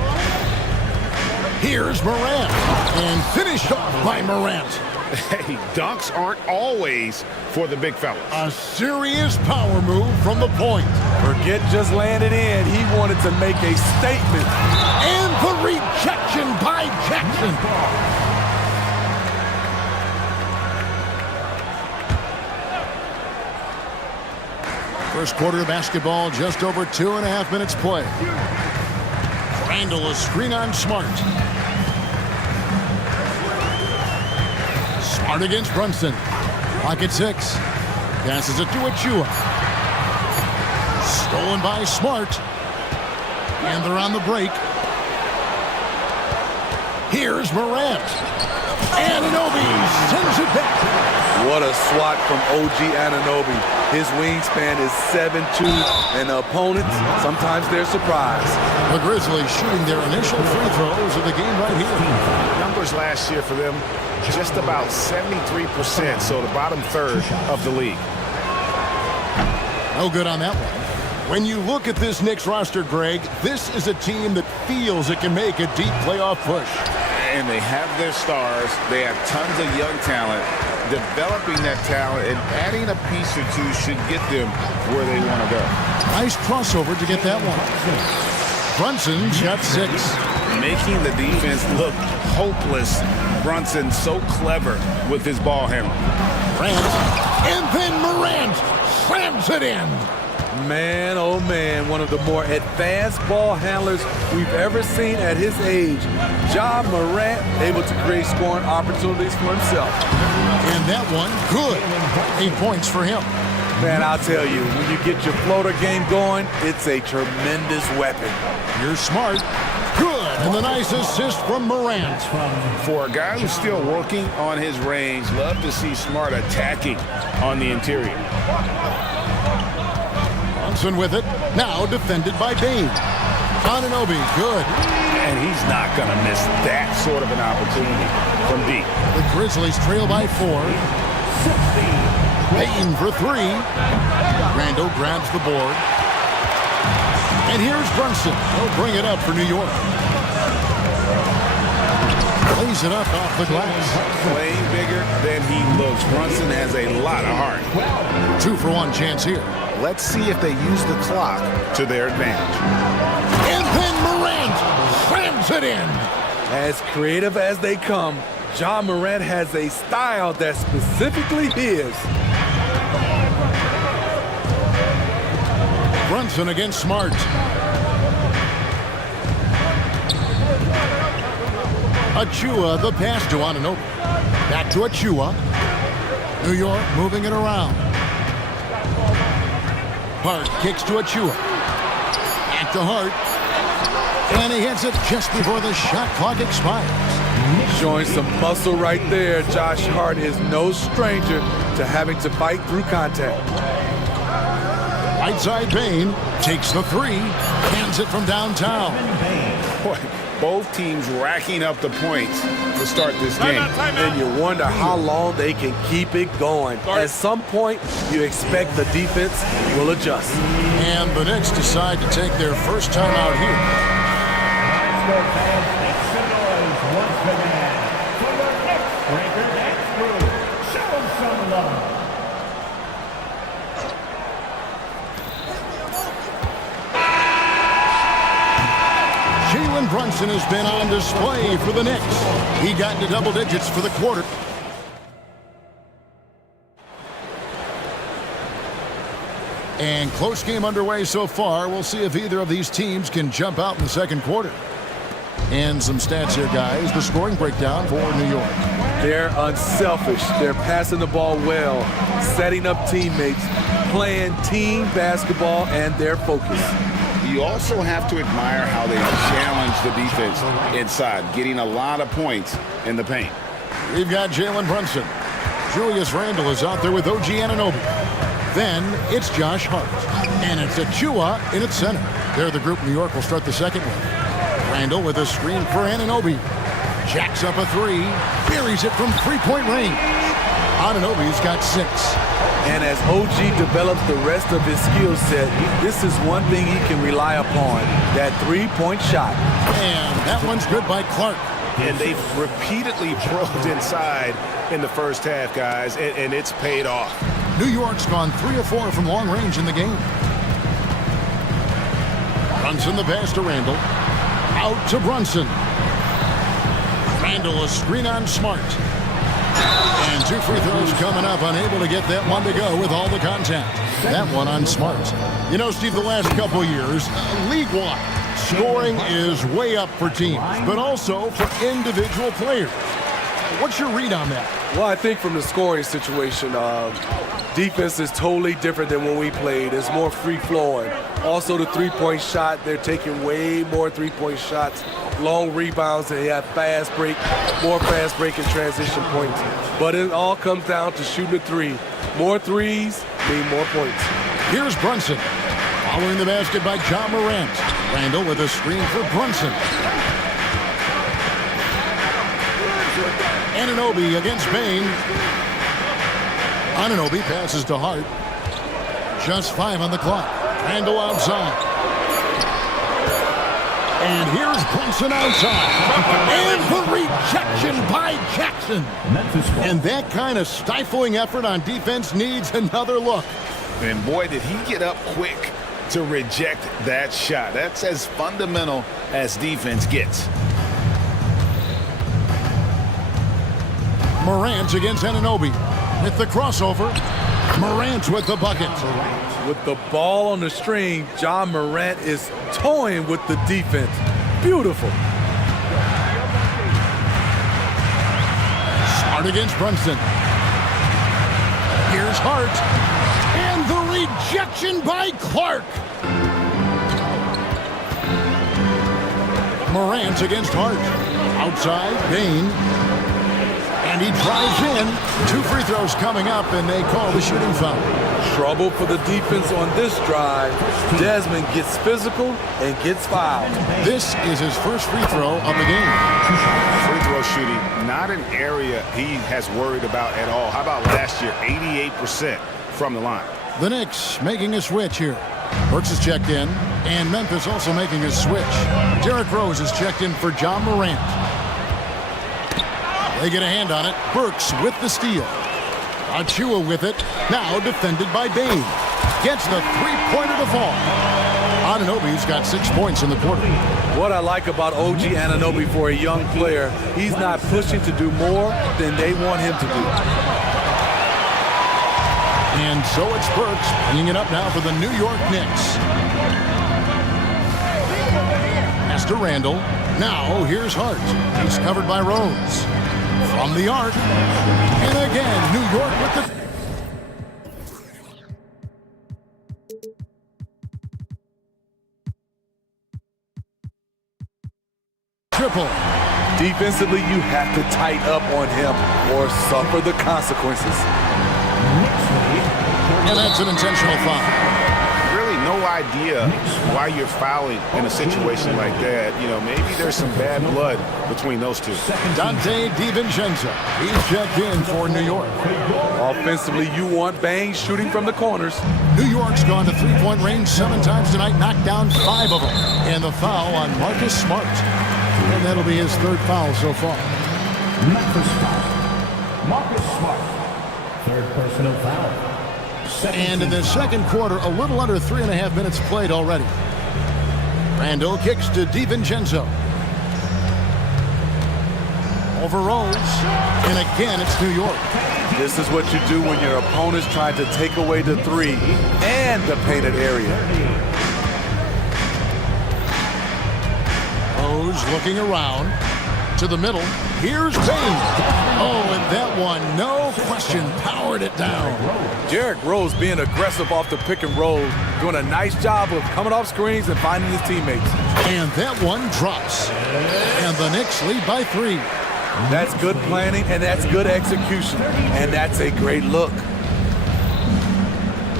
Here's Morant. And finished off by Morant. Hey, dunks aren't always for the big fellas. A serious power move from the point. Forget just laying it in. He wanted to make a statement. And the rejection by Jackson. First quarter of basketball, just over 2.5 minutes play. Randall, a screen on Smart. Smart against Brunson. Clock at 6. Passes it to Achua. Stolen by Smart. And they're on the break. Here's Morant. Anunoby sends it back. What a swat from OG Anunoby. His wingspan is 7'2", and the opponents, sometimes they're surprised. The Grizzlies shooting their initial free throws of the game right here. Numbers last year for them, just about 73%, so the bottom third of the league. No good on that one. When you look at this Knicks roster, Greg, this is a team that feels it can make a deep playoff push. And they have their stars. They have tons of young talent. Developing that talent and adding a piece or two should get them where they want to go. Nice crossover to get that one. Brunson shot 6. Making the defense look hopeless. Brunson so clever with his ball handling. Morant, and then Morant slams it in. Man, oh man, one of the more advanced ball handlers we've ever seen at his age. Ja Morant able to create scoring opportunities for himself. And that one, good. 8 points for him. Man, I'll tell you, when you get your floater game going, it's a tremendous weapon. You're Smart. Good. And the nice assist from Morant. For a guy who's still working on his range, love to see Smart attacking on the interior. Brunson with it. Now defended by Bain. Anunoby, good. And he's not going to miss that sort of an opportunity from deep. The Grizzlies trail by 4. Bain for 3. Randall grabs the board. And here's Brunson. He'll bring it up for New York. Plays it up off the glass. Playing bigger than he looks. Brunson has a lot of heart. 2-for-1 chance here. Let's see if they use the clock to their advantage. And then Morant slams it in. As creative as they come, Ja Morant has a style that's specifically his. Brunson against Smart. Achua, the pass to Anunoby. Back to Achua. New York moving it around. Hart kicks to Achua. Back to Hart. And he hits it just before the shot clock expires. Showing some muscle right there. Josh Hart is no stranger to having to fight through contact. Right side Bain takes the three. Hands it from downtown. Boy, both teams racking up the points to start this game. And you wonder how long they can keep it going. At some point, you expect the defense will adjust. And the Knicks decide to take their first time out here. Jalen Brunson has been on display for the Knicks. He got into double digits for the quarter. And close game underway so far. We'll see if either of these teams can jump out in the second quarter. And some stats here, guys. The scoring breakdown for New York. They're unselfish. They're passing the ball well, setting up teammates, playing team basketball, and their focus. You also have to admire how they challenge the defense inside, getting a lot of points in the paint. We've got Jalen Brunson. Julius Randle is out there with OG Anunoby. Then it's Josh Hart. And it's Achua in its center. They're the group New York will start the second with. Randle with a screen for Anunoby. Jacks up a three. Buries it from three-point range. Anunoby's got 6. And as OG develops the rest of his skill set, this is one thing he can rely upon, that three-point shot. And that one's good by Clark. And they've repeatedly probed inside in the first half, guys, and it's paid off. New York's gone 3 of 4 from long range in the game. Brunson the pass to Randle. Out to Brunson. Randle a screen on Smart. And 2 free throws coming up, unable to get that one to go with all the contact. That one on Smart. You know, Steve, the last couple years, league-wide, scoring is way up for teams, but also for individual players. What's your read on that? Well, I think from the scoring situation, defense is totally different than when we played. It's more free-flowing. Also, the three-point shot, they're taking way more three-point shots. Long rebounds, they have fast break, more fast break and transition points. But it all comes down to shooting a three. More threes mean more points. Here's Brunson. Following the basket by Ja Morant. Randle with a screen for Brunson. Anunoby against Bain. Anunoby passes to Hart. Just 5 on the clock. Randle outside. And here's Brunson outside. And the rejection by Jackson. And that kind of stifling effort on defense needs another look. And boy, did he get up quick to reject that shot. That's as fundamental as defense gets. Morant against Anunoby. With the crossover. Morant with the bucket. With the ball on the string, Ja Morant is toying with the defense. Beautiful. Smart against Brunson. Here's Hart. And the rejection by Clark. Morant against Hart. Outside, Bain. And he drives in. 2 free throws coming up, and they call the shooting foul. Trouble for the defense on this drive. Desmond gets physical and gets fouled. This is his first free throw of the game. Free throw shooting, not an area he has worried about at all. How about last year, 88% from the line? The Knicks making a switch here. Burks is checked in, and Memphis also making a switch. Derrick Rose is checked in for John Morant. They get a hand on it. Burks with the steal. Achua with it. Now defended by Bain. Gets the three-pointer to fall. Anunoby's got 6 points in the quarter. What I like about OG Anunoby for a young player, he's not pushing to do more than they want him to do. And so it's Burks bringing it up now for the New York Knicks. Pass to Randall. Now here's Hart. He's covered by Rose. From the arc. And again, New York with the... triple. Defensively, you have to tighten up on him or suffer the consequences. And that's an intentional foul. Really no idea why you're fouling in a situation like that. You know, maybe there's some bad blood between those two. Dante DiVincenzo. He's checked in for New York. Offensively, you want Bang shooting from the corners. New York's gone to three-point range 7 times tonight, knocked down 5 of them. And the foul on Marcus Smart. And that'll be his 3rd foul so far. Memphis foul. Marcus Smart. 3rd personal foul. And in the second quarter, a little under 3.5 minutes played already. Randall kicks to DiVincenzo. Over Rose. And again, it's New York. This is what you do when your opponent's trying to take away the 3 and the painted area. Rose looking around to the middle. Here's Bain. Oh, and that one, no question, powered it down. Derrick Rose being aggressive off the pick and roll, doing a nice job of coming off screens and finding his teammates. And that one drops. And the Knicks lead by 3. That's good planning, and that's good execution. And that's a great look.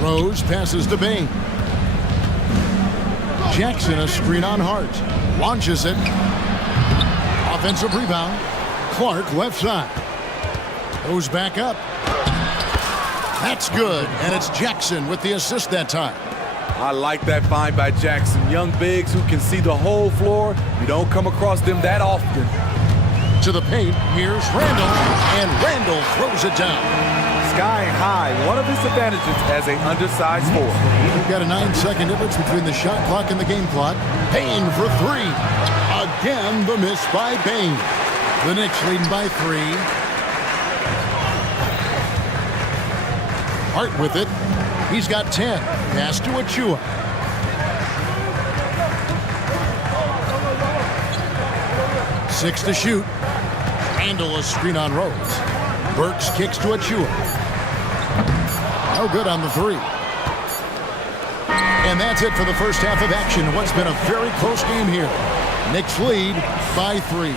Rose passes to Bain. Jackson, a screen on Hart. Launches it. Offensive rebound. Clark left side. Goes back up. That's good. And it's Jackson with the assist that time. I like that find by Jackson. Young bigs who can see the whole floor. You don't come across them that often. To the paint. Here's Randall. And Randall throws it down. Sky high. One of his advantages as an undersized forward. We've got a 9-second difference between the shot clock and the game clock. Bain for 3. Again, the miss by Bain. The Knicks leading by 3. Hart with it. He's got 10. Pass to Achua. Six to shoot. Randall a screen on Rose. Burks kicks to Achua. No good on the 3. And that's it for the first half of action. What's been a very close game here. Knicks lead by 3.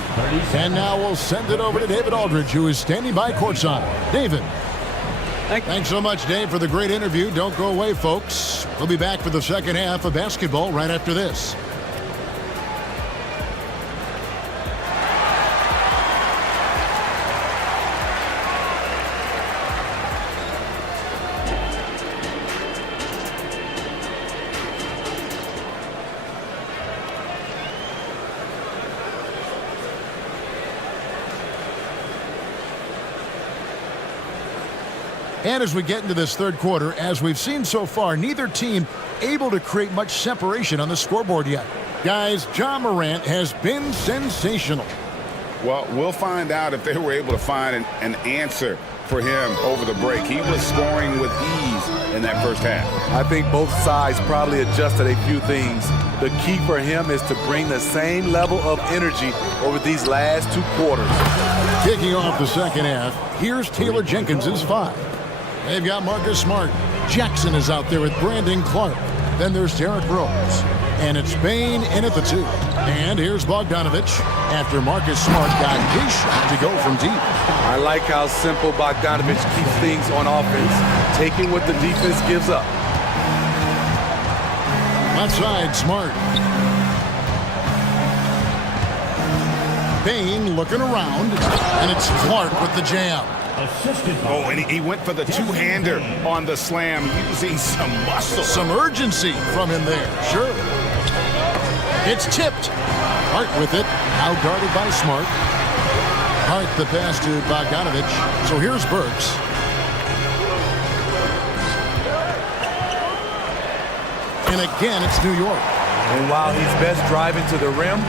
And now we'll send it over to David Aldridge, who is standing by courtside. David. Thanks so much, Dave, for the great interview. Don't go away, folks. We'll be back for the second half of basketball right after this. And as we get into this third quarter, as we've seen so far, neither team able to create much separation on the scoreboard yet. Guys, John Morant has been sensational. Well, we'll find out if they were able to find an answer for him over the break. He was scoring with ease in that first half. I think both sides probably adjusted a few things. The key for him is to bring the same level of energy over these last 2 quarters. Kicking off the second half, here's Taylor Jenkins's 5. They've got Marcus Smart. Jackson is out there with Brandon Clark. Then there's Derrick Rose. And it's Bain in at the 2. And here's Bogdanovich after Marcus Smart got his shot to go from deep. I like how simple Bogdanovich keeps things on offense, taking what the defense gives up. Outside, Smart. Bain looking around, and it's Clark with the jam. Assisted by... Oh, and he went for the two-hander on the slam, using some muscle. Some urgency from him there, sure. It's tipped. Hart with it, now guarded by Smart. Hart the pass to Bogdanovich. So here's Burks. And again, it's New York. And while he's best driving to the rim,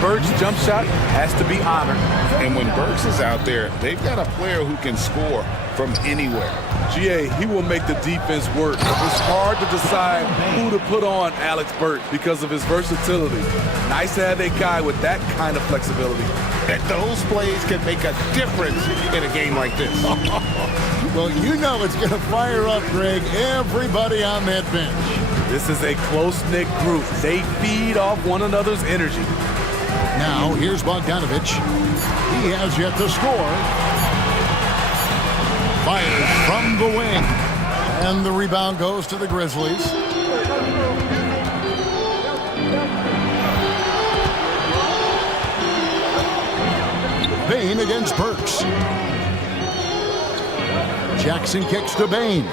Burks' jump shot has to be honored. And when Burks is out there, they've got a player who can score from anywhere. GA, he will make the defense work. It's hard to decide who to put on Alex Burks because of his versatility. Nice to have a guy with that kind of flexibility. And those plays can make a difference in a game like this. Well, you know it's going to fire up, Greg, everybody on that bench. This is a close-knit group. They feed off one another's energy. Now, here's Bogdanovich. He has yet to score. Fires from the wing. And the rebound goes to the Grizzlies. Bain against Burks. Jackson kicks to Bain.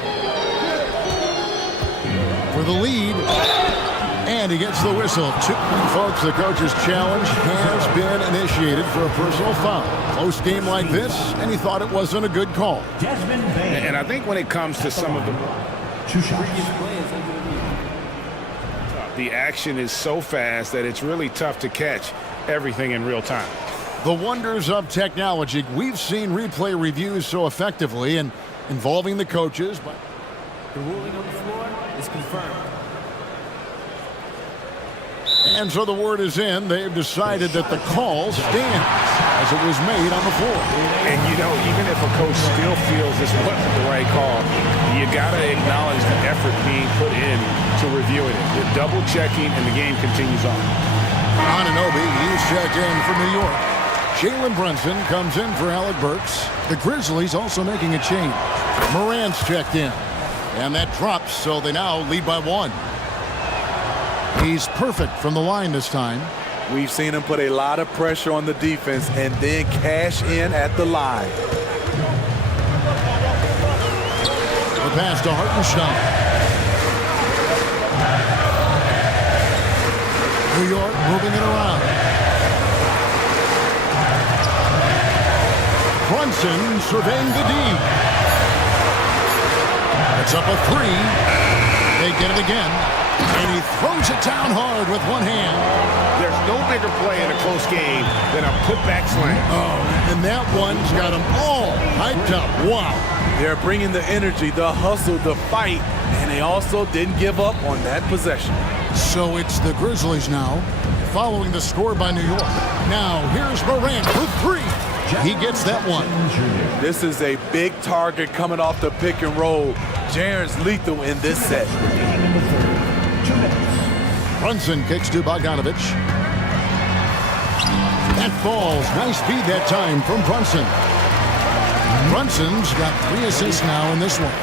For the lead. And he gets the whistle. Folks, the coach's challenge has been initiated for a personal foul. Close game like this, and he thought it wasn't a good call. And I think when it comes to some of the action is so fast that it's really tough to catch everything in real time. The wonders of technology. We've seen replay reviews so effectively and involving the coaches. But the ruling on the floor is confirmed. And so the word is in. They've decided that the call stands as it was made on the floor. And, you know, even if a coach still feels this wasn't the right call, you got to acknowledge the effort being put in to reviewing it. They're double-checking, and the game continues on. Anunoby, he's checked in for New York. Jalen Brunson comes in for Alec Burks. The Grizzlies also making a change. Morant's checked in. And that drops, so they now lead by 1. He's perfect from the line this time. We've seen him put a lot of pressure on the defense and then cash in at the line. The pass to Hartenstein. New York moving it around. Brunson surveying the D. It's up a 3. They get it again. And he throws it down hard with one hand. There's no bigger play in a close game than a putback slam. Oh, and that one's got them all hyped up. Wow. They're bringing the energy, the hustle, the fight, and they also didn't give up on that possession. So it's the Grizzlies now, following the score by New York. Now, here's Morant for 3. He gets that one. This is a big target coming off the pick and roll. Jaren's lethal in this set. Brunson kicks to Bogdanovich. That falls. Nice feed that time from Brunson. Brunson's got 3 assists now in this one.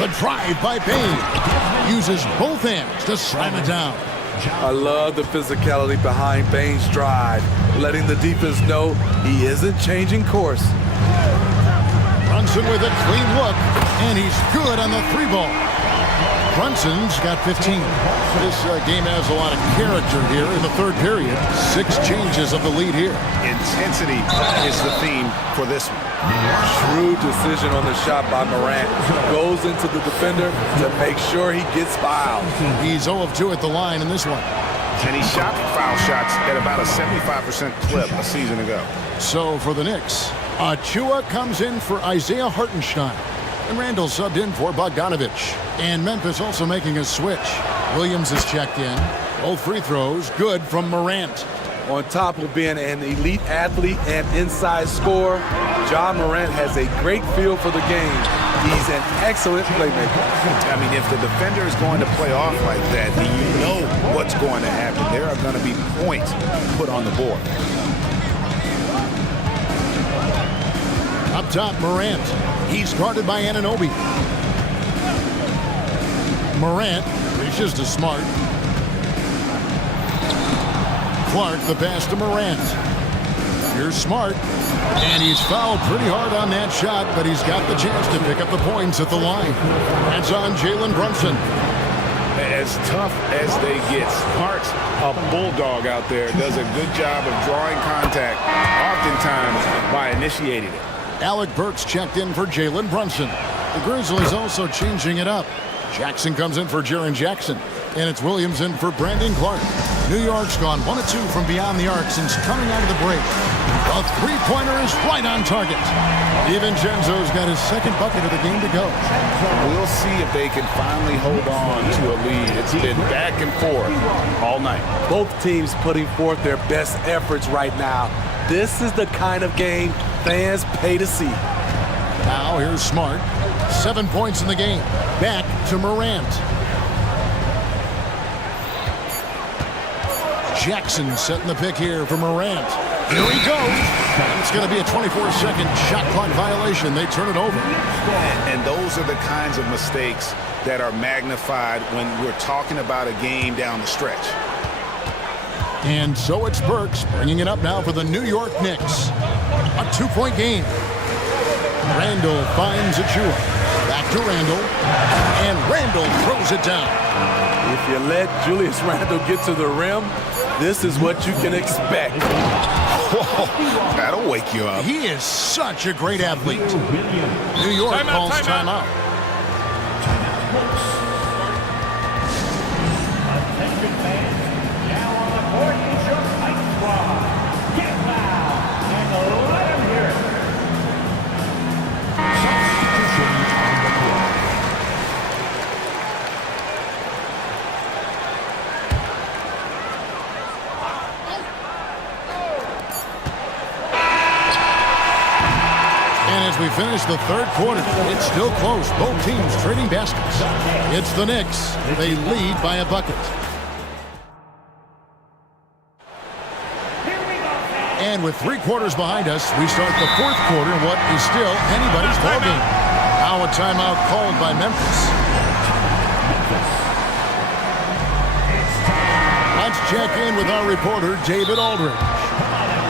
The drive by Bain. Uses both hands to slam it down. I love the physicality behind Bain's drive, letting the defense know he isn't changing course. Brunson with a clean look, and he's good on the 3-ball. Brunson's got 15. This game has a lot of character here in the third period. 6 changes of the lead here. Intensity is the theme for this one. Shrewd decision on the shot by Morant. Goes into the defender to make sure he gets fouled. He's 0 of 2 at the line in this one. And he shot foul shots at about a 75% clip a season ago. So for the Knicks, Achua comes in for Isaiah Hartenstein. And Randall subbed in for Bogdanovich. And Memphis also making a switch. Williams is checked in. Both free throws good from Morant. On top of being an elite athlete and inside scorer, Ja Morant has a great feel for the game. He's an excellent playmaker. I mean, if the defender is going to play off like that, then you know what's going to happen. There are going to be points put on the board. Up top, Morant. He's guarded by Anunoby. Morant reaches to Smart. Clark, the pass to Morant. Here's Smart. And he's fouled pretty hard on that shot, but he's got the chance to pick up the points at the line. That's on Jalen Brunson. As tough as they get, Smart's a bulldog out there. Does a good job of drawing contact, oftentimes by initiating it. Alec Burks checked in for Jalen Brunson. The Grizzlies also changing it up. Jackson comes in for Jaren Jackson. And it's Williams in for Brandon Clark. New York's gone 1-2 from beyond the arc since coming out of the break. A three-pointer is right on target. DiVincenzo's got his second bucket of the game to go. We'll see if they can finally hold on to a lead. It's been back and forth all night. Both teams putting forth their best efforts right now. This is the kind of game fans pay to see. Now here's Smart. 7 points in the game. Back to Morant. Jackson setting the pick here for Morant. Here he goes. It's going to be a 24-second shot clock violation. They turn it over. And those are the kinds of mistakes that are magnified when we're talking about a game down the stretch. And so it's Burks bringing it up now for the New York Knicks. A 2-point game. Randall finds Achua. Back to Randall. And Randall throws it down. If you let Julius Randle get to the rim, this is what you can expect. Whoa, that'll wake you up. He is such a great athlete. New York calls timeout. Attention fans, now on the court is your fight squad. Get loud and let them hear it. Substitution on the court. And as we finish the third quarter, it's still close. Both teams trading baskets. It's the Knicks. They lead by a bucket. And with 3 quarters behind us, we start the fourth quarter in what is still anybody's ballgame. Now a timeout called by Memphis. Let's check in with our reporter, David Aldridge.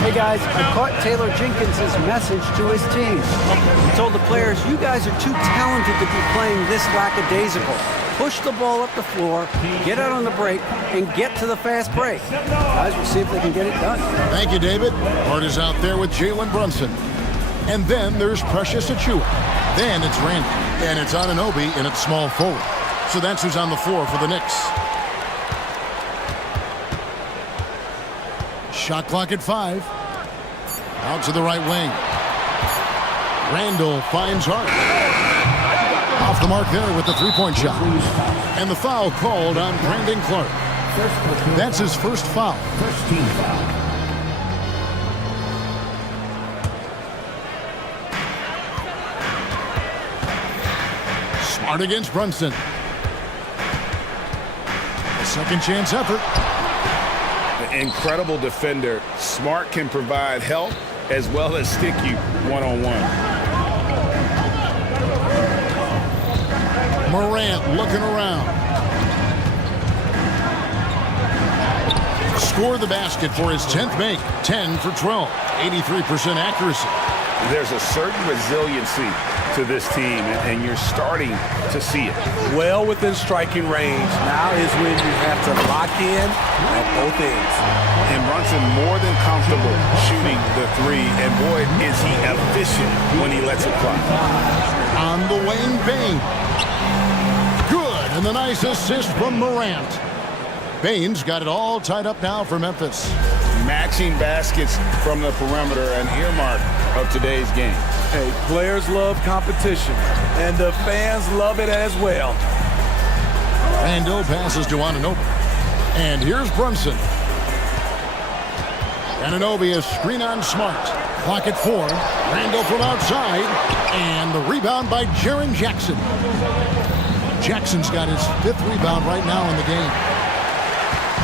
Hey guys, I caught Taylor Jenkins' message to his team. He told the players, you guys are too talented to be playing this lackadaisical. Push the ball up the floor, get out on the break, and get to the fast break. Guys, we'll see if they can get it done. Thank you, David. Hart is out there with Jalen Brunson. And then there's Precious Achua. Then it's Randy. And it's Anunoby in at small forward. So that's who's on the floor for the Knicks. Shot clock at 5. Out to the right wing. Randall finds Hart. Off the mark there with the three-point shot. And the foul called on Brandon Clark. That's his first foul. First team foul. Smart against Brunson. A second chance effort. Incredible defender. Smart can provide help as well as stick you one-on-one. Morant looking around. Scored the basket for his 10th make. 10 for 12. 83% accuracy. There's a certain resiliency to this team, and you're starting to see it. Well within striking range. Now is when you have to lock in at both ends. And Brunson more than comfortable shooting the three, and boy, is he efficient when he lets it fly. On the wing, Bane. Good, and the nice assist from Morant. Bane's got it all tied up now for Memphis. Matching baskets from the perimeter, an earmark of today's game. Hey, players love competition, and the fans love it as well. Randall passes to Anunoby. And here's Brunson. Anunoby is screen on Smart. Clock at 4. Randall from outside. And the rebound by Jaren Jackson. Jackson's got his 5th rebound right now in the game.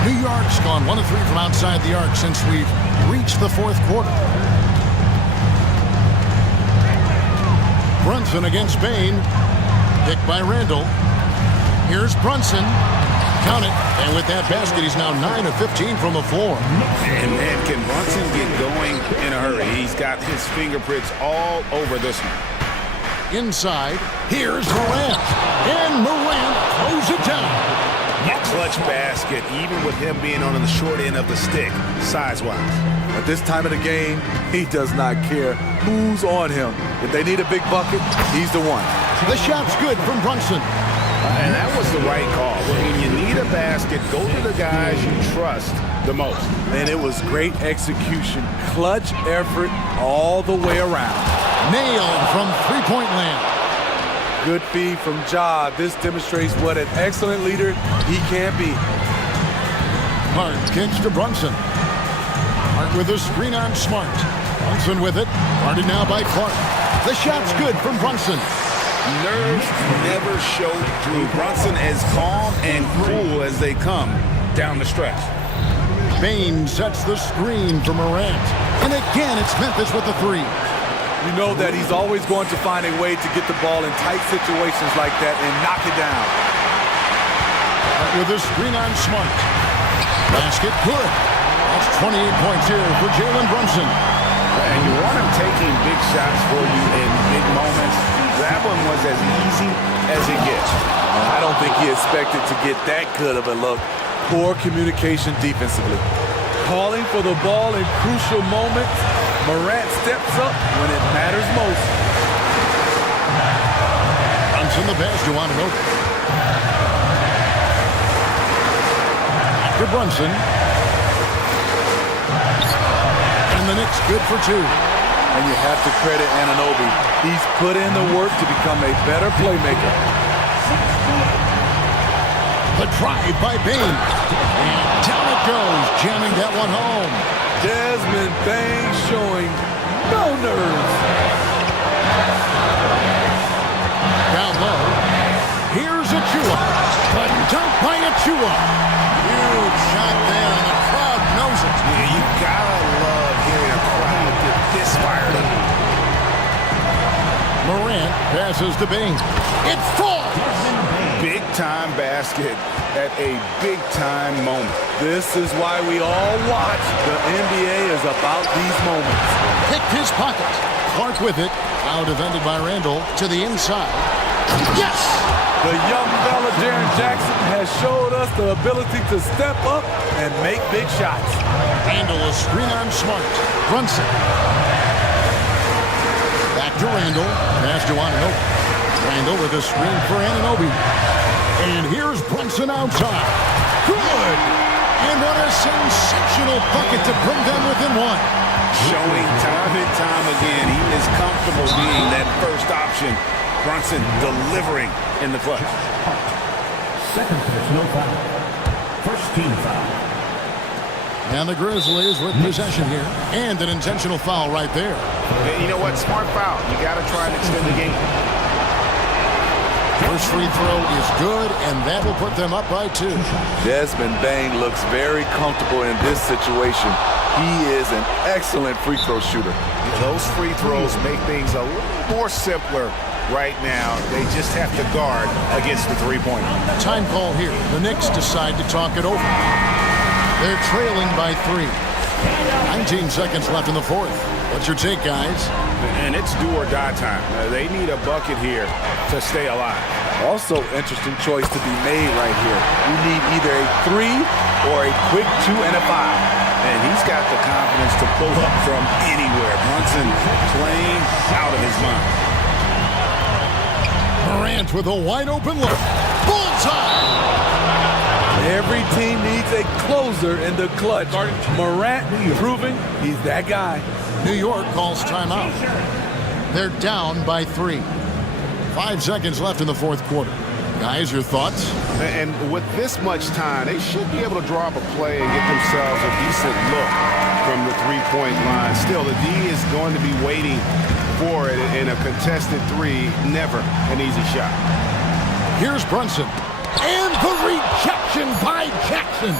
New York's gone 1 of 3 from outside the arc since we've reached the 4th quarter. Brunson against Bane. Picked by Randall. Here's Brunson. Count it. And with that basket, he's now 9 of 15 from the floor. And man, can Brunson get going in a hurry? He's got his fingerprints all over this one. Inside, here's Morant. And Morant throws it down. A clutch basket, even with him being on the short end of the stick, size-wise. At this time of the game, he does not care who's on him. If they need a big bucket, he's the one. The shot's good from Brunson. And that was the right call. When you need a basket, go to the guys you trust the most. And it was great execution. Clutch effort all the way around. Nailed from three-point land. Good feed from Ja. This demonstrates what an excellent leader he can be. Hart kicks to Brunson. Hart with a screen on Smart. Brunson with it. Guarded now by Clark. The shot's good from Brunson. Nerves never show through. Brunson as calm and cool as they come down the stretch. Bain sets the screen for Morant. And again, it's Memphis with the three. You know that he's always going to find a way to get the ball in tight situations like that and knock it down. With a screen on Smart. Basket good. That's 28 points here for Jalen Brunson. And you want him taking big shots for you in big moments. That one was as easy as it gets. I don't think he expected to get that good of a look. Poor communication defensively. Calling for the ball in crucial moments. Morant steps up when it matters most. Brunson the pass to Ananobi. After Brunson. And the Knicks good for two. And you have to credit Anunoby. He's put in the work to become a better playmaker. The drive by Bain. And down it goes, jamming that one home. Desmond Bain showing no nerves. Down low. Here's Achua. But dunk by Achua. Huge shot there, and the crowd knows it. Yeah, you gotta love hearing a crowd get this fired up. Morant passes to Bain. It falls. Big-time basket at a big-time moment. This is why we all watch. The NBA is about these moments. Picked his pocket. Clark with it. Now defended by Randall to the inside. Yes! The young fella, Jaren Jackson, has showed us the ability to step up and make big shots. Randall a screen on Smart. Brunson. Back to Randall. Pass to Anunoby. Randall with a screen for Anunoby. And here's Brunson outside. Good! And what a sensational bucket to bring them within one. Showing time and time again, he is comfortable being that first option. Brunson delivering in the clutch. Second personal foul. First team foul. And the Grizzlies with possession here. And an intentional foul right there. And you know what? Smart foul. You got to try and extend the game. First free throw is good, and that will put them up by two. Desmond Bain looks very comfortable in this situation. He is an excellent free throw shooter. Those free throws make things a little more simpler right now. They just have to guard against the three-pointer. Time call here. The Knicks decide to talk it over. They're trailing by 3. 19 seconds left in the fourth. What's your take, guys? And it's do or die time. They need a bucket here to stay alive. Also, interesting choice to be made right here. You need either a 3 or a quick 2 and a 5. And he's got the confidence to pull up from anywhere. Brunson playing out of his mind. Morant with a wide open look. Bullseye! Every team needs a closer in the clutch. Morant proving he's that guy. New York calls timeout. They're down by 3. 5 seconds left in the fourth quarter. Guys, your thoughts? And with this much time, they should be able to draw up a play and get themselves a decent look from the three-point line. Still, the D is going to be waiting for it in a contested 3. Never an easy shot. Here's Brunson. And the rejection by Jackson.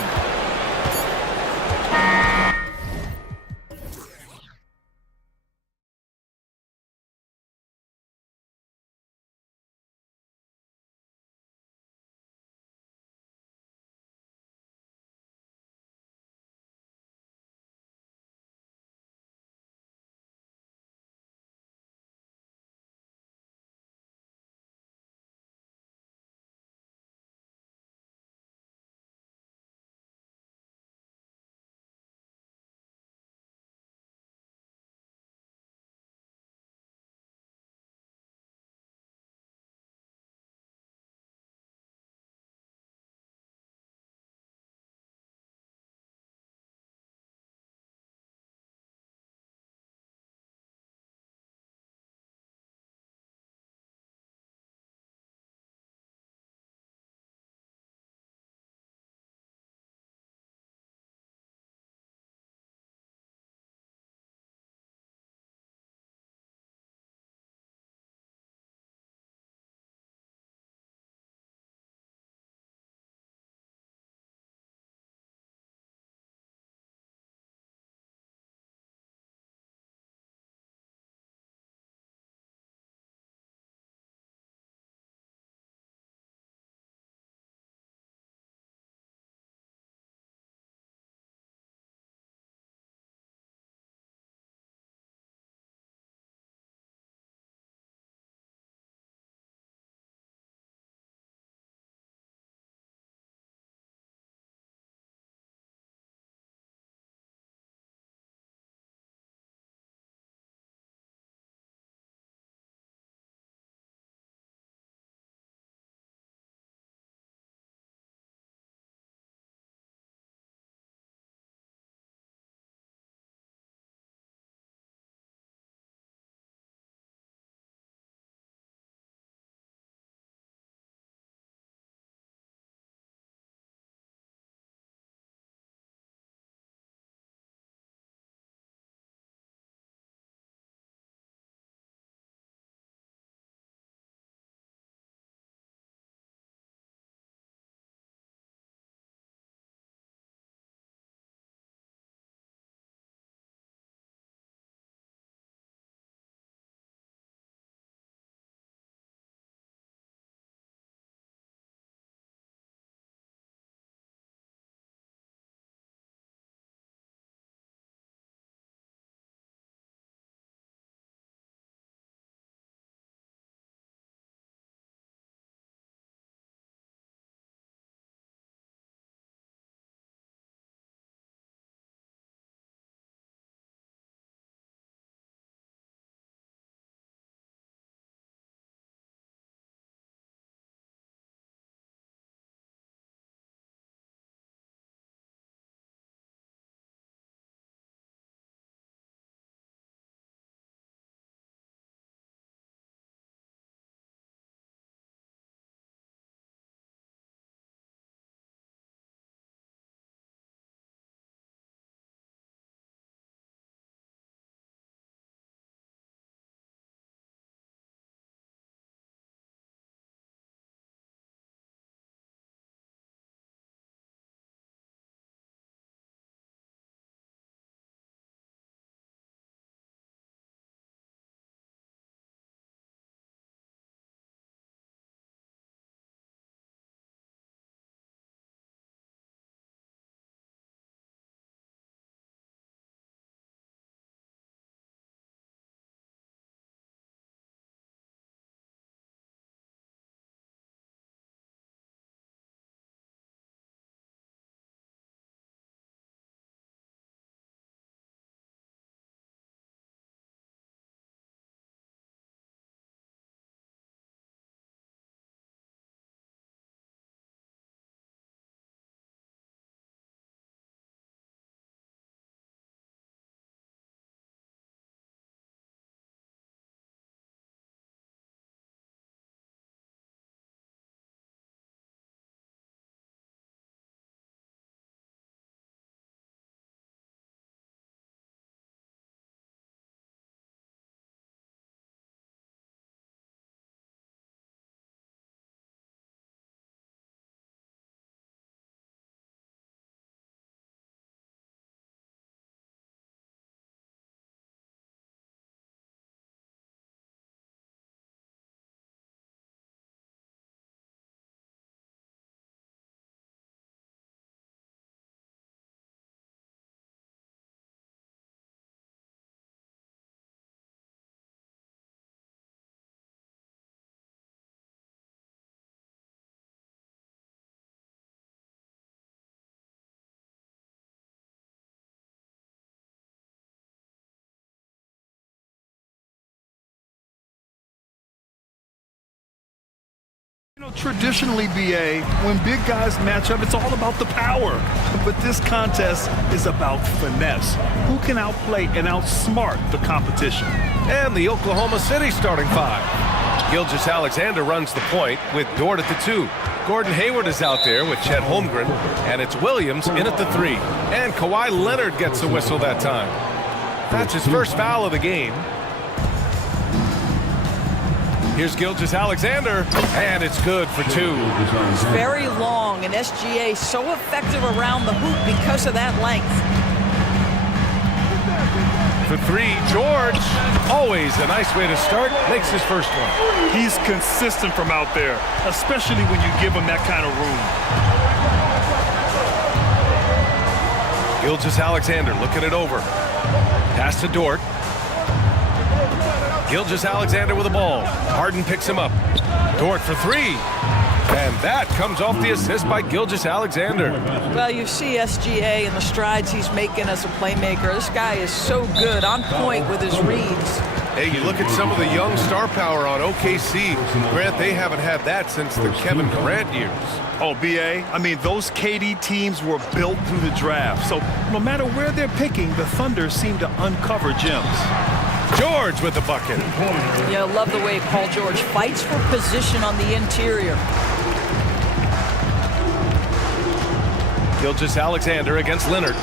Traditionally, BA, when big guys match up, it's all about the power. But this contest is about finesse. Who can outplay and outsmart the competition? And the Oklahoma City starting five. Gilgeous-Alexander runs the point with Dort at the 2. Gordon Hayward is out there with Chet Holmgren, and it's Williams in at the 3. And Kawhi Leonard gets the whistle that time. That's his first foul of the game. Here's Gilgeous-Alexander, and it's good for 2. It's very long, and SGA so effective around the hoop because of that length. For 3, George, always a nice way to start, makes his first one. He's consistent from out there, especially when you give him that kind of room. Gilgeous-Alexander looking it over. Pass to Dort. Gilgeous-Alexander with the ball. Harden picks him up. Dort for 3. And that comes off the assist by Gilgeous-Alexander. Well, you see SGA and the strides he's making as a playmaker. This guy is so good, on point with his reads. Hey, you look at some of the young star power on OKC. Grant, they haven't had that since the Kevin Durant years. Oh, BA, I mean, those KD teams were built through the draft. So no matter where they're picking, the Thunder seem to uncover gems. George with the bucket. Yeah, I love the way Paul George fights for position on the interior. Gilgeous-Alexander against Leonard.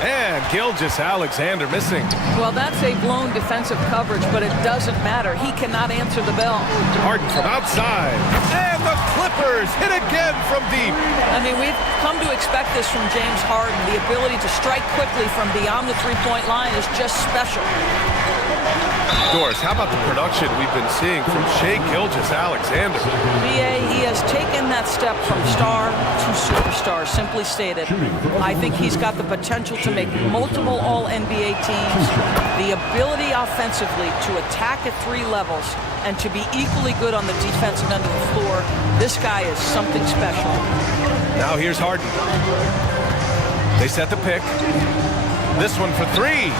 And Gilgeous-Alexander missing. Well, that's a blown defensive coverage, but it doesn't matter. He cannot answer the bell. Harden from outside. And the Clippers hit again from deep. I mean, we've come to expect this from James Harden. The ability to strike quickly from beyond the three-point line is just special. Doris, how about the production we've been seeing from Shai Gilgeous-Alexander? BA, he has taken that step from star to superstar, simply stated. I think he's got the potential to make multiple All-NBA teams, the ability offensively to attack at 3 levels, and to be equally good on the defensive end of the floor. This guy is something special. Now here's Harden. They set the pick. This one for 3.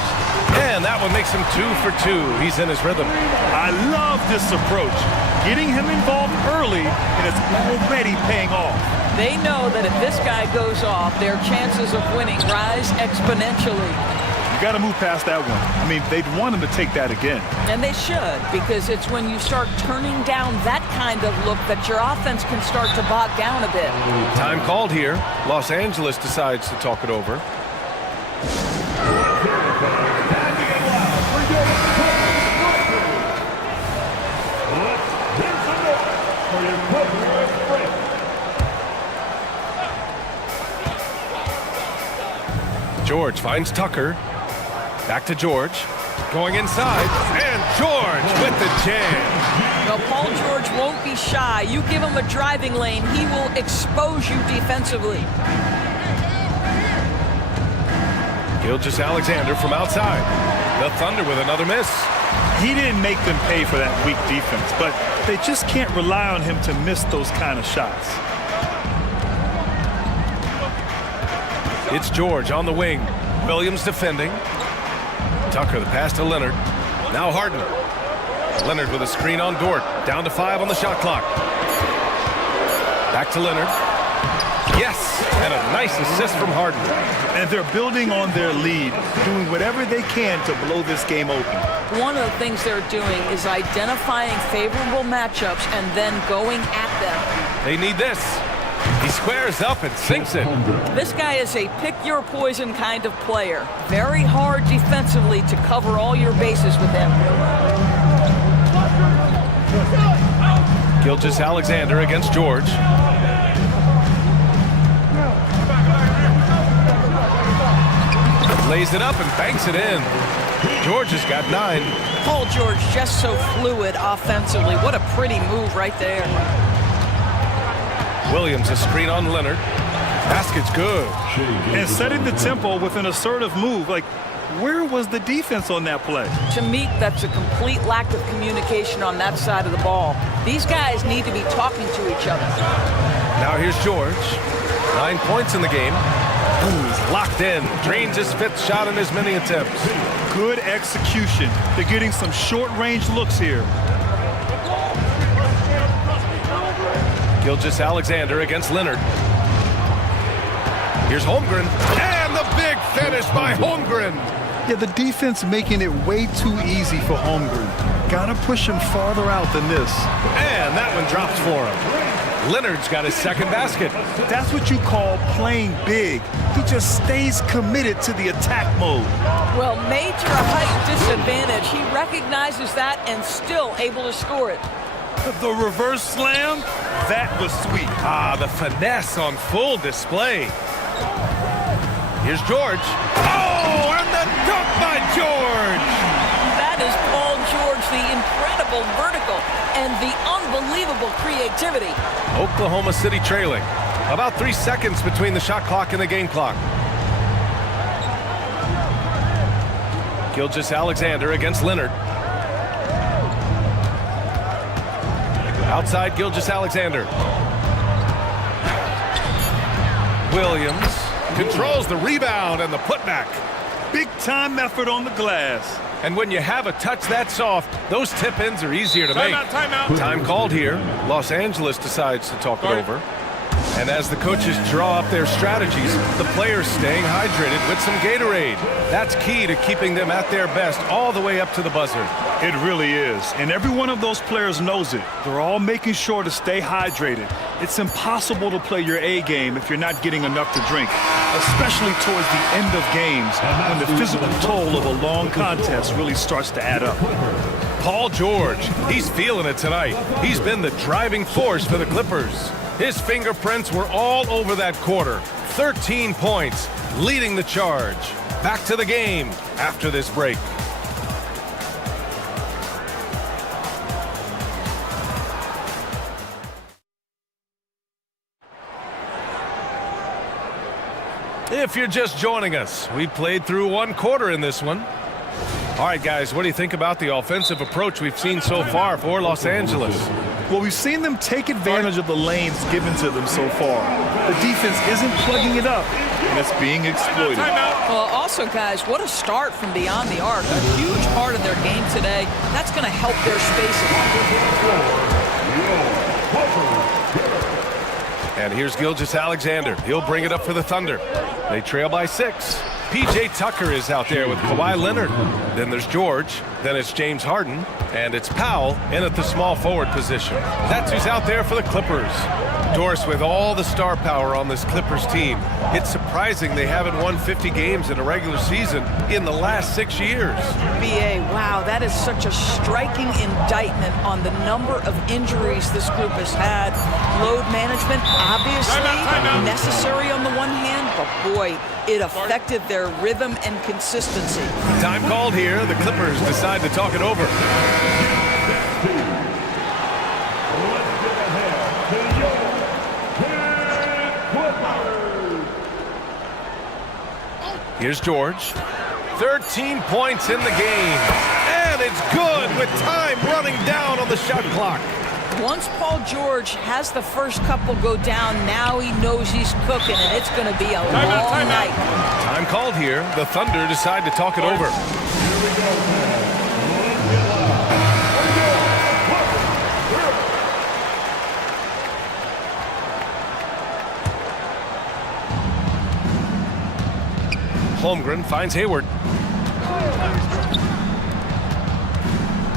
And that one makes him 2 for 2. He's in his rhythm. I love this approach. Getting him involved early, and it's already paying off. They know that if this guy goes off, their chances of winning rise exponentially. You got to move past that one. I mean, they'd want him to take that again. And they should, because it's when you start turning down that kind of look that your offense can start to bog down a bit. Time called here. Los Angeles decides to talk it over. George finds Tucker. Back to George. Going inside. And George with the jam. Well, Paul George won't be shy. You give him a driving lane, he will expose you defensively. Gilgeous-Alexander from outside. The Thunder with another miss. He didn't make them pay for that weak defense, but they just can't rely on him to miss those kind of shots. It's George on the wing. Williams defending. Tucker, the pass to Leonard. Now Harden. Leonard with a screen on Dort. Down to 5 on the shot clock. Back to Leonard. Yes, and a nice assist from Harden. And they're building on their lead, doing whatever they can to blow this game open. One of the things they're doing is identifying favorable matchups and then going at them. They need this. He squares up and sinks it. This guy is a pick-your-poison kind of player. Very hard defensively to cover all your bases with him. Gilgeous-Alexander against George. Lays it up and banks it in. George has got 9. Paul George just so fluid offensively. What a pretty move right there. Williams, a screen on Leonard. Basket's good. And setting the tempo with an assertive move. Like, where was the defense on that play? To me, that's a complete lack of communication on that side of the ball. These guys need to be talking to each other. Now here's George. 9 points in the game. Ooh, he's locked in. Drains his 5th shot in as many attempts. Good execution. They're getting some short-range looks here. Gilgeous-Alexander against Leonard. Here's Holmgren, and the big finish by Holmgren. Yeah, the defense making it way too easy for Holmgren. Gotta push him farther out than this. And that one drops for him. Leonard's got his second basket. That's what you call playing big. He just stays committed to the attack mode. Well, major height disadvantage. He recognizes that and still able to score it. The reverse slam, that was sweet. Ah, the finesse on full display. Here's George. Oh, and the dunk by George! That is Paul George, the incredible vertical and the unbelievable creativity. Oklahoma City trailing. About 3 seconds between the shot clock and the game clock. Gilgeous-Alexander against Leonard. Outside Gilgeous-Alexander. Williams controls the rebound and the putback. Big time effort on the glass. And when you have a touch that soft, those tip-ins are easier to make. Timeout. Time called here. Los Angeles decides to talk it over. And as the coaches draw up their strategies, the players staying hydrated with some Gatorade. That's key to keeping them at their best all the way up to the buzzer. It really is. And every one of those players knows it. They're all making sure to stay hydrated. It's impossible to play your A game if you're not getting enough to drink, especially towards the end of games when the physical toll of a long contest really starts to add up. Paul George, he's feeling it tonight. He's been the driving force for the Clippers. His fingerprints were all over that quarter. 13 points, leading the charge. Back to the game after this break. If you're just joining us, we played through one quarter in this one. All right, guys, what do you think about the offensive approach we've seen so far for Los Angeles? Well, we've seen them take advantage of the lanes given to them so far. The defense isn't plugging it up, and it's being exploited. Well, also, guys, what a start from beyond the arc. A huge part of their game today. That's going to help their spacing. And here's Gilgeous-Alexander. He'll bring it up for the Thunder. They trail by 6. P.J. Tucker is out there with Kawhi Leonard. Then there's George. Then it's James Harden. And it's Powell in at the small forward position. That's who's out there for the Clippers. Doris, with all the star power on this Clippers team, it's surprising they haven't won 50 games in a regular season in the last 6 years. BA, wow, that is such a striking indictment on the number of injuries this group has had. Load management, obviously necessary on the one hand, but boy, it affected their rhythm and consistency. Time called here. The Clippers decide to talk it over. Here's George. 13 points in the game. And it's good with time running down on the shot clock. Once Paul George has the first couple go down, now he knows he's cooking, and it's going to be a long night. Time called here. The Thunder decide to talk it over. Holmgren finds Hayward.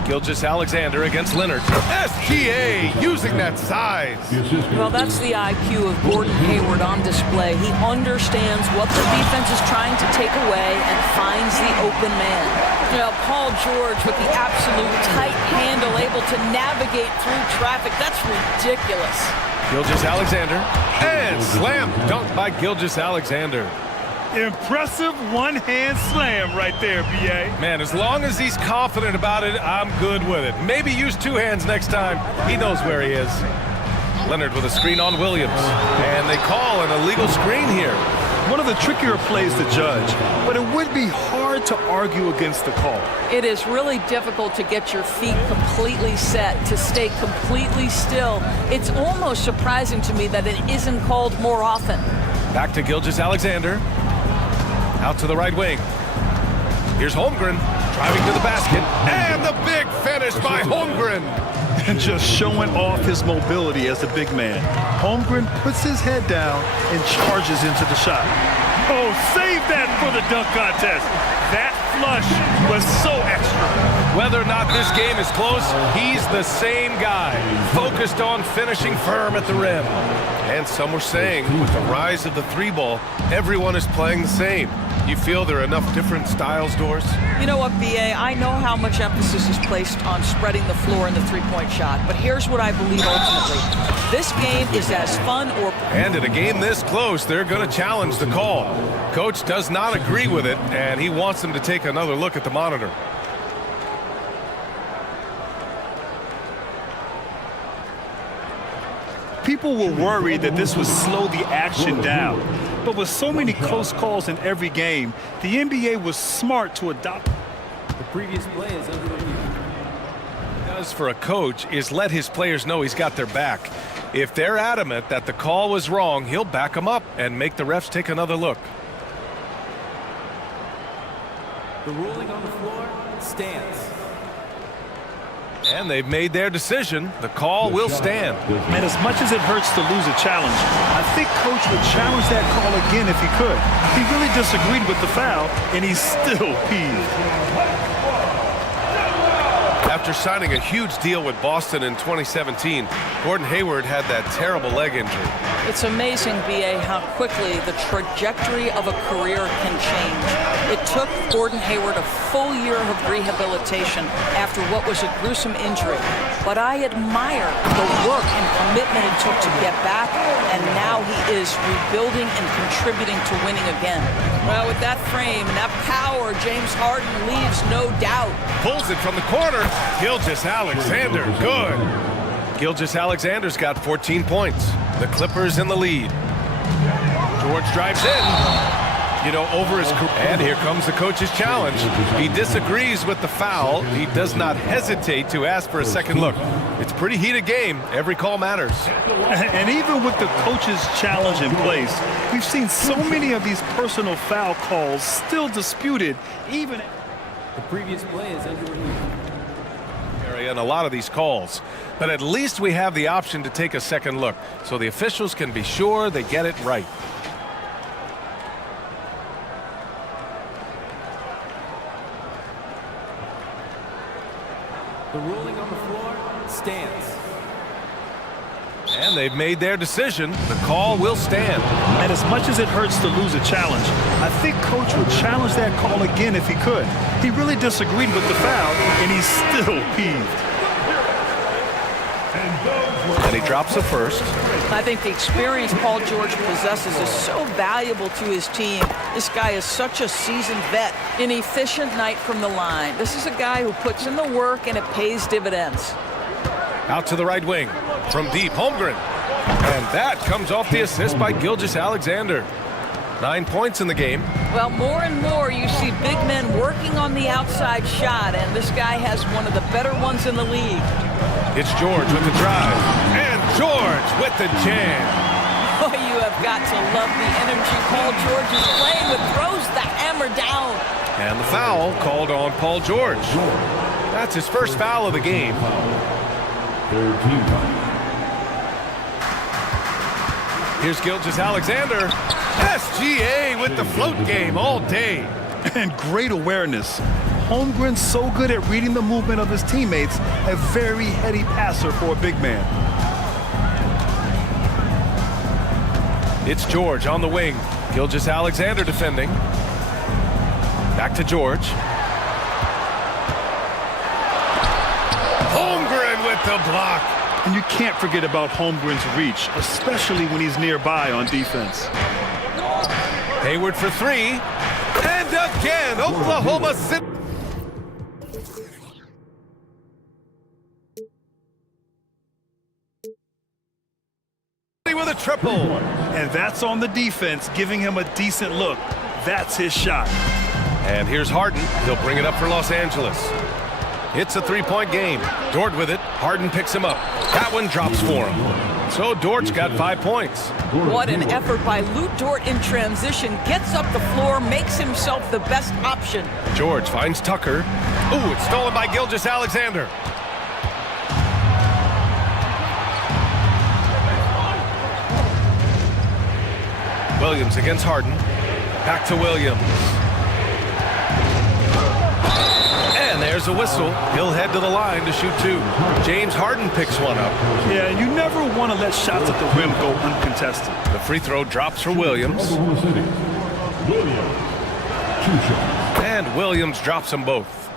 Gilgeous-Alexander against Leonard. SGA using that size. Well, that's the IQ of Gordon Hayward on display. He understands what the defense is trying to take away and finds the open man. You know, Paul George with the absolute tight handle, able to navigate through traffic. That's ridiculous. Gilgeous-Alexander. And slam dunk by Gilgeous-Alexander. Impressive one-hand slam right there, B.A. Man, as long as he's confident about it, I'm good with it. Maybe use two hands next time. He knows where he is. Leonard with a screen on Williams. And they call an illegal screen here. One of the trickier plays to judge, but it would be hard to argue against the call. It is really difficult to get your feet completely set, to stay completely still. It's almost surprising to me that it isn't called more often. Back to Gilgeous-Alexander. Out to the right wing. Here's Holmgren driving to the basket. And the big finish by Holmgren. And just showing off his mobility as a big man. Holmgren puts his head down and charges into the shot. Oh, save that for the dunk contest. That flush was so extra. Whether or not this game is close, he's the same guy, focused on finishing firm at the rim. And some were saying, with the rise of the three ball, everyone is playing the same. You feel there are enough different styles, Doris? You know what, B.A., I know how much emphasis is placed on spreading the floor in the three-point shot, but here's what I believe ultimately. This game is as fun or... And in a game this close, they're going to challenge the call. Coach does not agree with it, and he wants them to take another look at the monitor. People were worried that this would slow the action down. But with so many close calls in every game, the NBA was smart to adopt. The previous play is under review. Does for a coach is let his players know he's got their back. If they're adamant that the call was wrong, he'll back them up and make the refs take another look. The ruling on the floor stands. And they've made their decision. The call will stand. Man, as much as it hurts to lose a challenge, I think Coach would challenge that call again if he could. He really disagreed with the foul, and he's still peeved. After signing a huge deal with Boston in 2017, Gordon Hayward had that terrible leg injury. It's amazing, B.A., how quickly the trajectory of a career can change. It took Gordon Hayward a full year of rehabilitation after what was a gruesome injury. But I admire the work and commitment it took to get back, and now he is rebuilding and contributing to winning again. Well, with that frame and that power, James Harden leaves no doubt. Pulls it from the corner. Gilgeous-Alexander, good. Gilgeous-Alexander's got 14 points. The Clippers in the lead. George drives in. You know, over his career. And here comes the coach's challenge. He disagrees with the foul. He does not hesitate to ask for a second look. It's a pretty heated game. Every call matters. And even with the coach's challenge in place, we've seen so many of these personal foul calls still disputed, even... The previous play is under review. In a lot of these calls, but at least we have the option to take a second look, so the officials can be sure they get it right. The ruling on the floor stands. And they've made their decision. The call will stand. And as much as it hurts to lose a challenge, I think Coach would challenge that call again if he could. He really disagreed with the foul, and he's still peeved. And he drops a first. I think the experience Paul George possesses is so valuable to his team. This guy is such a seasoned vet. An efficient night from the line. This is a guy who puts in the work, and it pays dividends. Out to the right wing. From deep, Holmgren. And that comes off the assist by Gilgeous-Alexander. 9 points in the game. Well, more and more you see big men working on the outside shot, and this guy has one of the better ones in the league. It's George with the drive. And George with the jam. Oh, you have got to love the energy Paul George is playing with. Throws the hammer down. And the foul called on Paul George. That's his first foul of the game. Here's Gilgeous-Alexander. SGA with the float game all day. And great awareness. Holmgren's so good at reading the movement of his teammates, a very heady passer for a big man. It's George on the wing. Gilgeous-Alexander defending. Back to George. Holmgren with the block. And you can't forget about Holmgren's reach, especially when he's nearby on defense. Hayward for three. And again, Oklahoma City. With a triple. And that's on the defense, giving him a decent look. That's his shot. And here's Harden. He'll bring it up for Los Angeles. It's a three-point game. Dort with it. Harden picks him up. That one drops for him. So Dort's got 5 points. What an effort by Lou Dort in transition. Gets up the floor, makes himself the best option. George finds Tucker. Ooh, it's stolen by Gilgeous-Alexander. Williams against Harden. Back to Williams. And there's a whistle. He'll head to the line to shoot two. James Harden picks one up. Yeah, you never want to let shots at the rim go uncontested. The free throw drops for Williams. And Williams drops them both.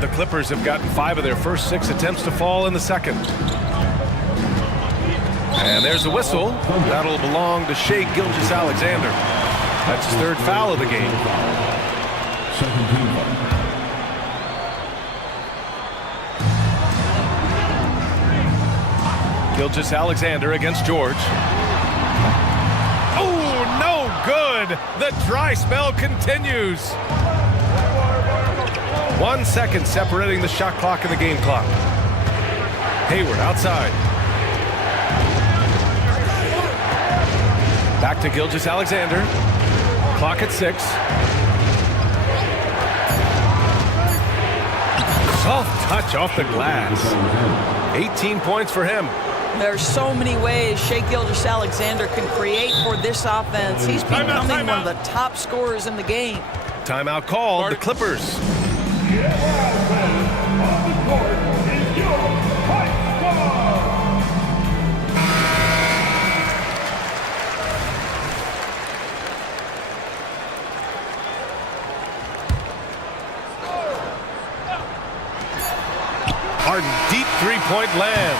The Clippers have gotten 5 of their first 6 attempts to fall in the second. And there's a whistle. That'll belong to Shai Gilgeous-Alexander. That's his 3rd foul of the game. Gilgeous-Alexander against George. Oh, no good. The dry spell continues. 1 second separating the shot clock and the game clock. Hayward outside. Back to Gilgeous-Alexander. Clock at 6. Soft touch off the glass. 18 points for him. There's so many ways Shai Gilgeous-Alexander can create for this offense. He's becoming one of the top scorers in the game. Timeout called. The Clippers. Harden, deep three-point land.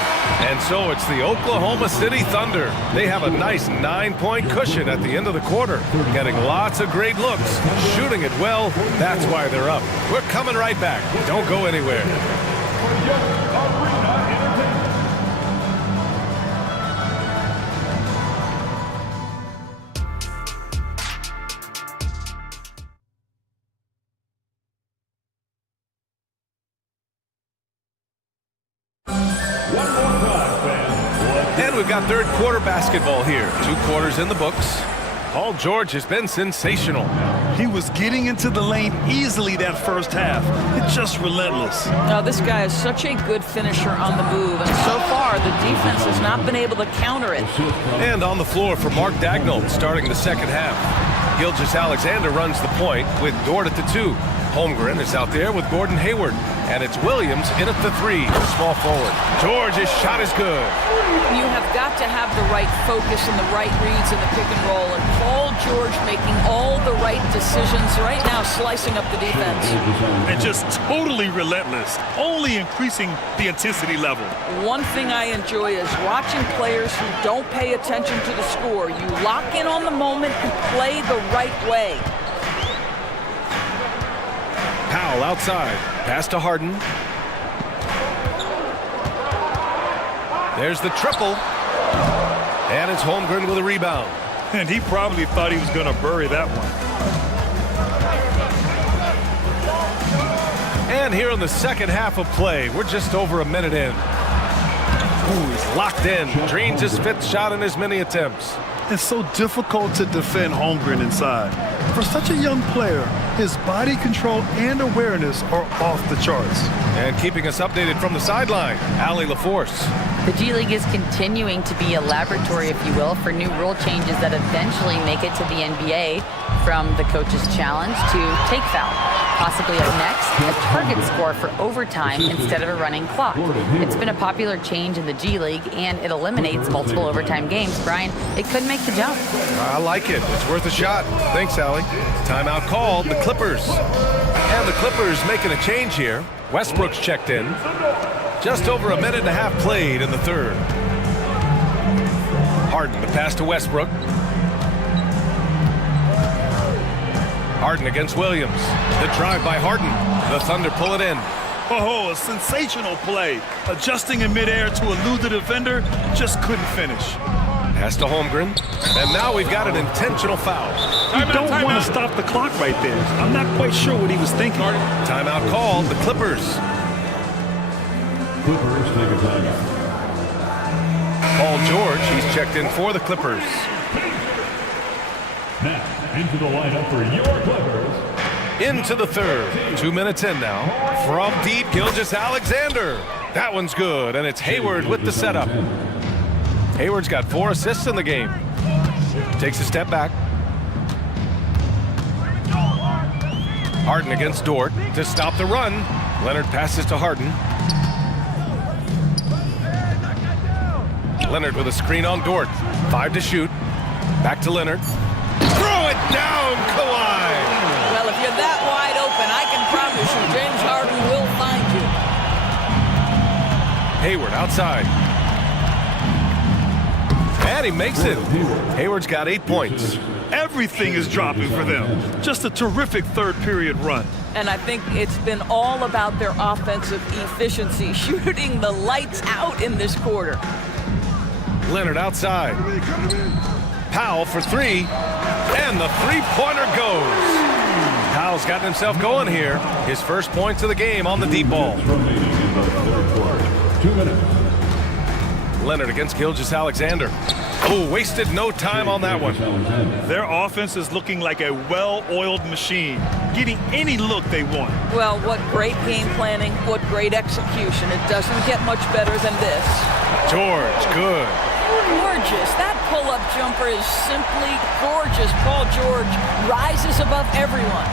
And so it's the Oklahoma City Thunder. They have a nice 9-point cushion at the end of the quarter. Getting lots of great looks. Shooting it well. That's why they're up. We're coming right back. Don't go anywhere. And we've got third quarter basketball here. 2 quarters in the books. Paul George has been sensational. He was getting into the lane easily that first half. It's just relentless. Now, this guy is such a good finisher on the move, and so far the defense has not been able to counter it. And on the floor for Mark Daigneault starting the second half. Gilgeous-Alexander runs the point with Dort at the 2. Holmgren is out there with Gordon Hayward. And it's Williams in at the 3, small forward. George's shot is good. You have got to have the right focus and the right reads in the pick and roll. And Paul George making all the right decisions right now, slicing up the defense. And just totally relentless, only increasing the intensity level. One thing I enjoy is watching players who don't pay attention to the score. You lock in on the moment and play the right way. Powell outside. Pass to Harden. There's the triple. And it's Holmgren with a rebound. And he probably thought he was going to bury that one. And here in the second half of play, we're just over a minute in. Ooh, he's locked in. Drains his 5th shot in as many attempts. It's so difficult to defend Holmgren inside. For such a young player, his body control and awareness are off the charts. And keeping us updated from the sideline, Allie LaForce. The G League is continuing to be a laboratory, if you will, for new rule changes that eventually make it to the NBA, from the coach's challenge to take foul. Possibly up next, a target score for overtime instead of a running clock. It's been a popular change in the G League, and it eliminates multiple overtime games. Brian, it could make the jump. I like it. It's worth a shot. Thanks, Allie. Timeout called. The Clippers. And the Clippers making a change here. Westbrook's checked in. Just over a minute and a half played in the third. Harden, the pass to Westbrook. Harden against Williams. The drive by Harden. The Thunder pull it in. Oh, a sensational play. Adjusting in midair to elude the defender, just couldn't finish. Pass to Holmgren. And now we've got an intentional foul. You don't want to stop the clock right there. I'm not quite sure what he was thinking. Timeout called. The Clippers. Clippers take a timeout. Paul George, he's checked in for the Clippers. Now, into the lineup for your Clippers. Into the third. 2 minutes in now. From deep, Gilgeous-Alexander. That one's good, and it's Hayward with the setup. Hayward's got 4 assists in the game. Takes a step back. Harden against Dort to stop the run. Leonard passes to Harden. Leonard with a screen on Dort. 5 to shoot. Back to Leonard. Throw it down, Kawhi! Well, if you're that wide open, I can promise you James Harden will find you. Hayward outside. And he makes it. Hayward's got 8 points. Everything is dropping for them. Just a terrific third period run. And I think it's been all about their offensive efficiency, shooting the lights out in this quarter. Leonard outside. Powell for 3. And the three-pointer goes. Powell's gotten himself going here. His first points of the game on the deep ball. Leonard against Gilgeous-Alexander. Oh, wasted no time on that one. Their offense is looking like a well-oiled machine, getting any look they want. Well, what great game planning, what great execution. It doesn't get much better than this. George, good. Gorgeous. That pull-up jumper is simply gorgeous. Paul George rises above everyone.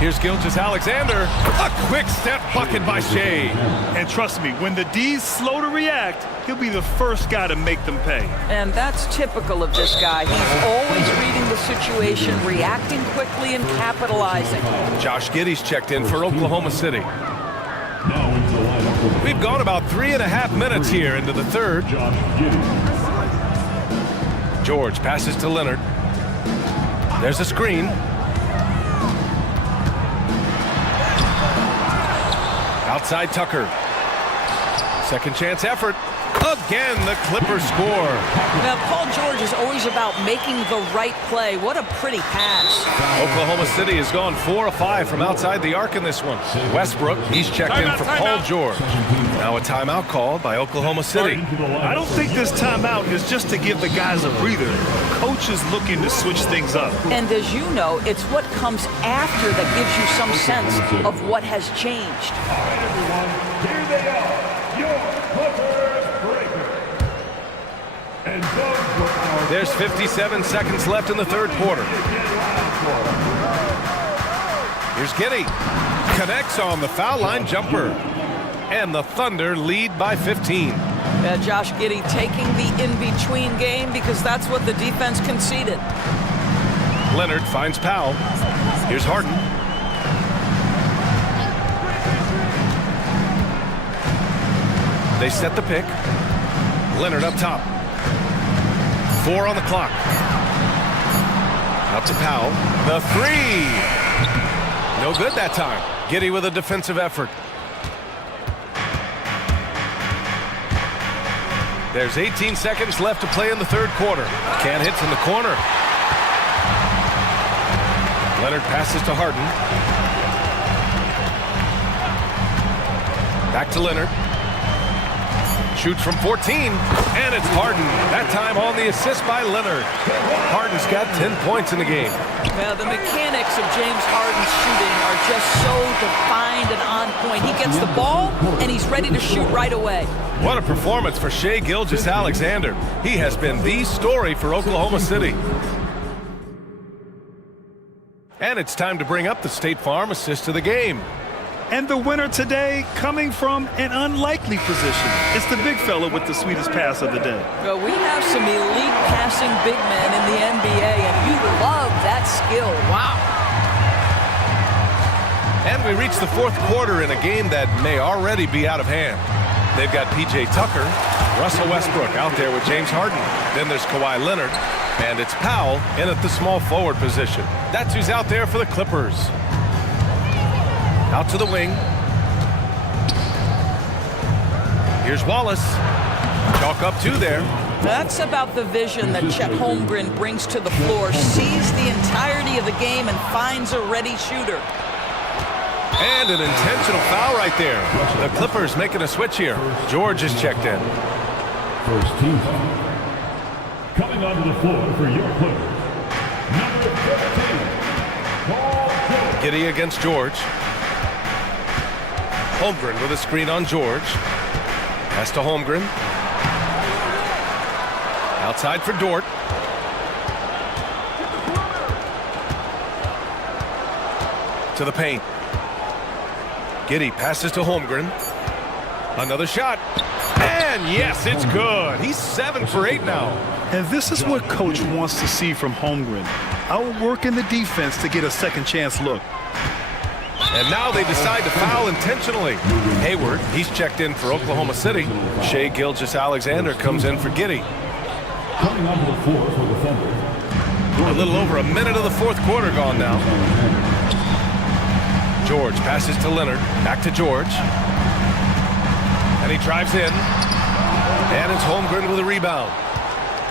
Here's Gilgeous-Alexander. A quick step bucket by Shea. And trust me, when the D's slow to react, he'll be the first guy to make them pay. And that's typical of this guy. He's always reading the situation, reacting quickly and capitalizing. Josh Giddey's checked in for Oklahoma City. Now into the lineup for We've gone about 3.5 minutes here into the third. Josh Giddey. George passes to Leonard. There's a screen. Outside Tucker. Second chance effort. Again, the Clippers score. Now, Paul George is always about making the right play. What a pretty pass. Oklahoma City has gone 4 of 5 from outside the arc in this one. Westbrook, he's checked in for Paul George. Now a timeout called by Oklahoma City. I don't think this timeout is just to give the guys a breather. Coach is looking to switch things up. And as you know, it's what comes after that gives you some sense of what has changed. All right, everyone, here they are, your Clippers breaker. And those were our... There's 57 seconds left in the third quarter. Here's Giddey. Connects on the foul line jumper. And the Thunder lead by 15. Josh Giddey taking the in-between game because that's what the defense conceded. Leonard finds Powell. Here's Harden. They set the pick. Leonard up top. 4 on the clock. Out to Powell. The 3. No good that time. Giddey with a defensive effort. There's 18 seconds left to play in the third quarter. Can hits in the corner. Leonard passes to Harden. Back to Leonard. Shoots from 14, and it's Harden. That time on the assist by Leonard. Harden's got 10 points in the game. Now, the mechanics of James Harden's shooting are just so defined and on point. He gets the ball, and he's ready to shoot right away. What a performance for Shai Gilgeous-Alexander. He has been the story for Oklahoma City. And it's time to bring up the State Farm assist of the game. And the winner today coming from an unlikely position. It's the big fella with the sweetest pass of the day. Well, we have some elite passing big men in the NBA, and you love that skill. Wow. And we reach the fourth quarter in a game that may already be out of hand. They've got P.J. Tucker, Russell Westbrook out there with James Harden. Then there's Kawhi Leonard, and it's Powell in at the small forward position. That's who's out there for the Clippers. Out to the wing. Here's Wallace. Chalk up 2 there. That's about the vision that Chet Holmgren brings to the floor. Sees the entirety of the game and finds a ready shooter. And an intentional foul right there. The Clippers making a switch here. George is checked in. First team foul. Coming onto the floor for your Clippers, number 13, Paul George. Giddey against George. Holmgren with a screen on George. Pass to Holmgren. Outside for Dort. To the paint. Giddey passes to Holmgren. Another shot. And yes, it's good. He's 7 for 8 now. And this is what coach wants to see from Holmgren. Outwork in the defense to get a second chance look. And now they decide to foul intentionally. Hayward, he's checked in for Oklahoma City. Shai Gilgeous-Alexander comes in for Giddey. Coming onto the floor for the Thunder. A little over a minute of the fourth quarter gone now. George passes to Leonard. Back to George. And he drives in. And it's Holmgren with a rebound.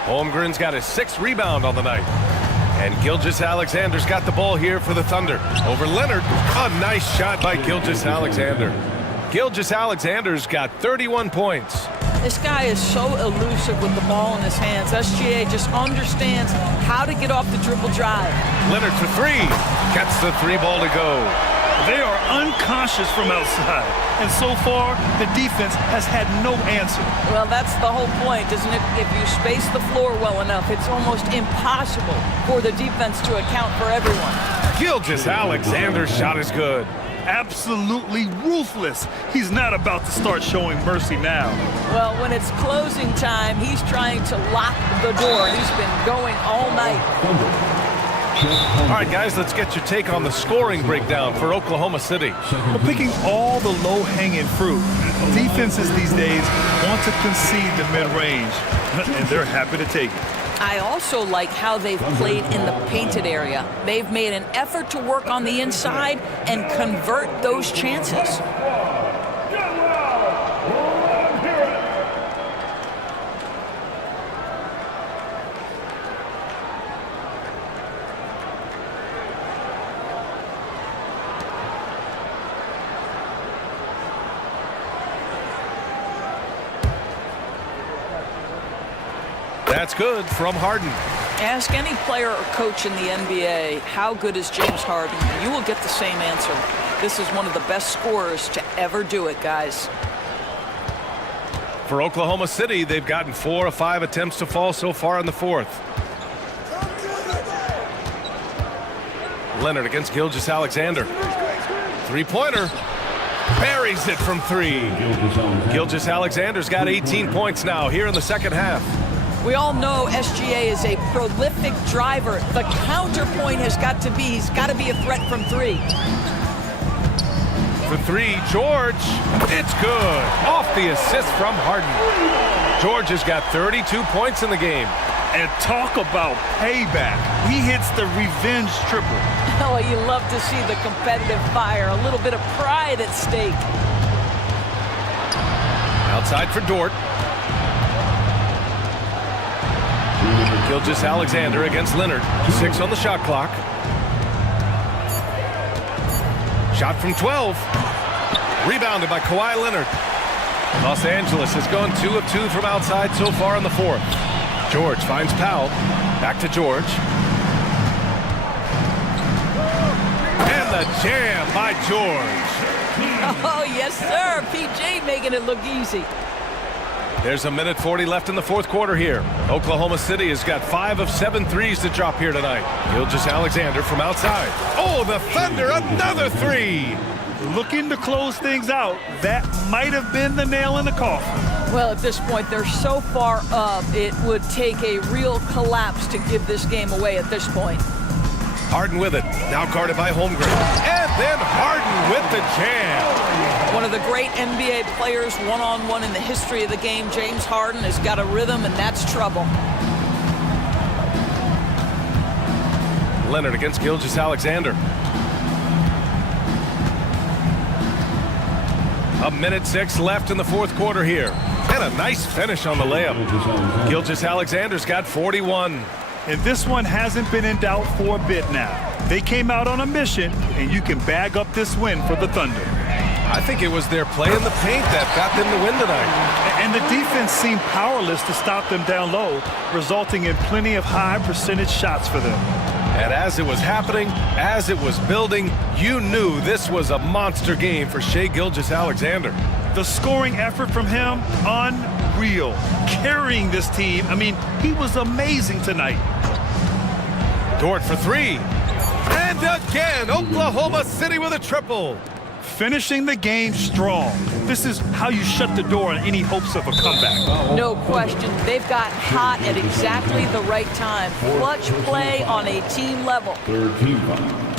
Holmgren's got his 6th rebound on the night. And Gilgeous-Alexander's got the ball here for the Thunder. Over Leonard. A nice shot by Gilgeous-Alexander. Gilgeous-Alexander's got 31 points. This guy is so elusive with the ball in his hands. SGA just understands how to get off the dribble drive. Leonard for 3. Gets the 3 ball to go. They are unconscious from outside. And so far, the defense has had no answer. Well, that's the whole point, isn't it? If you space the floor well enough, it's almost impossible for the defense to account for everyone. Gilgeous-Alexander's shot is good. Absolutely ruthless. He's not about to start showing mercy now. Well, when it's closing time, he's trying to lock the door. He's been going all night. All right, guys, let's get your take on the scoring breakdown for Oklahoma City. Well, picking all the low-hanging fruit. Defenses these days want to concede the mid-range, and they're happy to take it. I also like how they've played in the painted area. They've made an effort to work on the inside and convert those chances. That's good from Harden. Ask any player or coach in the NBA, how good is James Harden? And you will get the same answer. This is one of the best scorers to ever do it, guys. For Oklahoma City, they've gotten 4 of 5 attempts to fall so far in the fourth. Leonard against Gilgeous-Alexander. 3-pointer. Buries it from 3. Gilgeous-Alexander's got 18 points now here in the second half. We all know SGA is a prolific driver. The counterpoint has got to be, he's got to be a threat from 3. For 3, George. It's good. Off the assist from Harden. George has got 32 points in the game. And talk about payback. He hits the revenge triple. Oh, you love to see the competitive fire. A little bit of pride at stake. Outside for Dort. Gilgeous-Alexander against Leonard. 6 on the shot clock. Shot from 12. Rebounded by Kawhi Leonard. Los Angeles has gone 2 of 2 from outside so far in the fourth. George finds Powell. Back to George. And the jam by George. Oh, yes, sir. PJ making it look easy. There's a minute 40 left in the fourth quarter here. Oklahoma City has got 5 of 7 threes to drop here tonight. Gilgeous-Alexander from outside. Oh, the Thunder, another 3. Looking to close things out. That might have been the nail in the coffin. Well, at this point, they're so far up, it would take a real collapse to give this game away at this point. Harden with it. Now guarded by Holmgren. And then Harden with the jam. One of the great NBA players one-on-one in the history of the game, James Harden, has got a rhythm, and that's trouble. Leonard against Gilgeous-Alexander. A minute 6 left in the fourth quarter here. And a nice finish on the layup. Gilgeous-Alexander's got 41. And this one hasn't been in doubt for a bit now. They came out on a mission, and you can bag up this win for the Thunder. I think it was their play in the paint that got them the win tonight. And the defense seemed powerless to stop them down low, resulting in plenty of high percentage shots for them. And as it was happening, as it was building, you knew this was a monster game for Shai Gilgeous-Alexander. The scoring effort from him, real, carrying this team. I mean, he was amazing tonight. Dort for three. And again, Oklahoma City with a triple. Finishing the game strong. This is how you shut the door on any hopes of a comeback. No question. They've got hot at exactly the right time. Clutch play on a team level. Third team foul.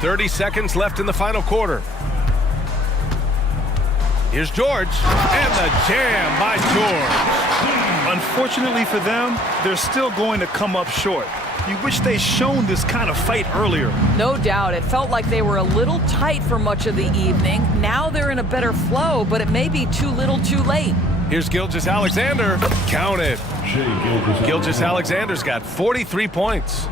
30 seconds left in the final quarter. Here's George, and the jam by George. Unfortunately for them, they're still going to come up short. You wish they'd shown this kind of fight earlier. No doubt. It felt like they were a little tight for much of the evening. Now they're in a better flow, but it may be too little too late. Here's Gilgeous-Alexander. Count it. Gilgeous-Alexander's got 43 points.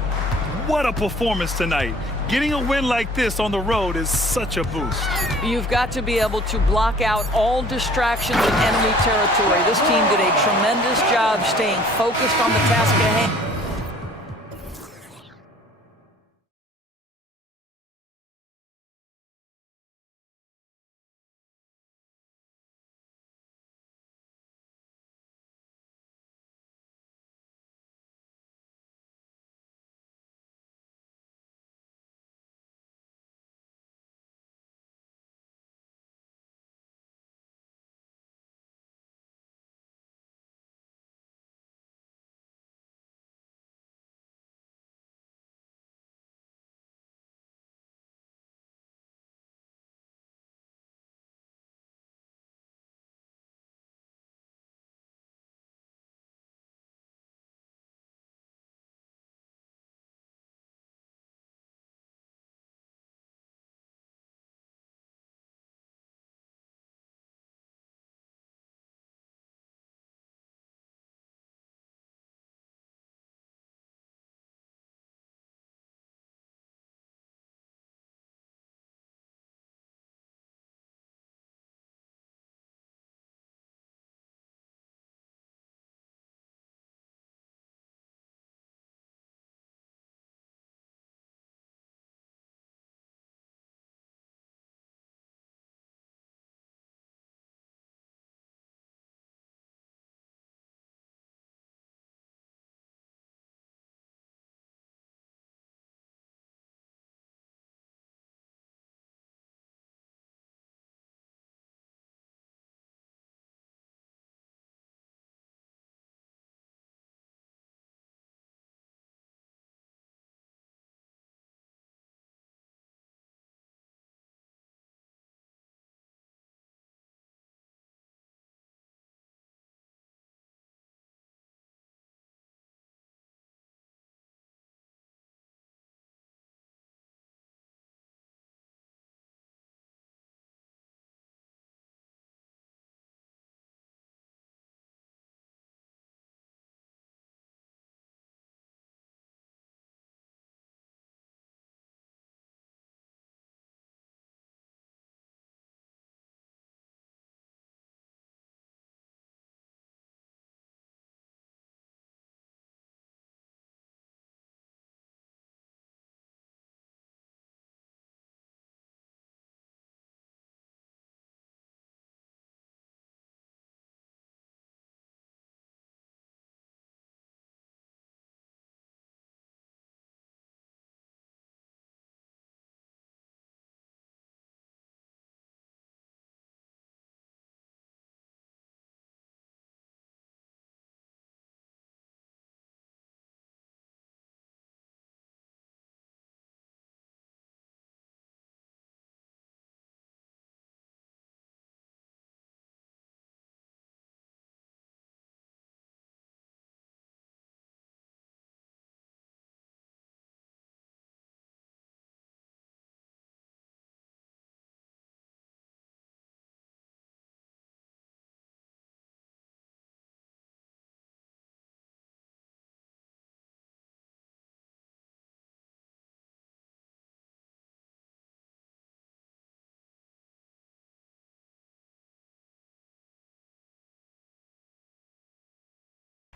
What a performance tonight. Getting a win like this on the road is such a boost. You've got to be able to block out all distractions in enemy territory. This team did a tremendous job staying focused on the task at hand.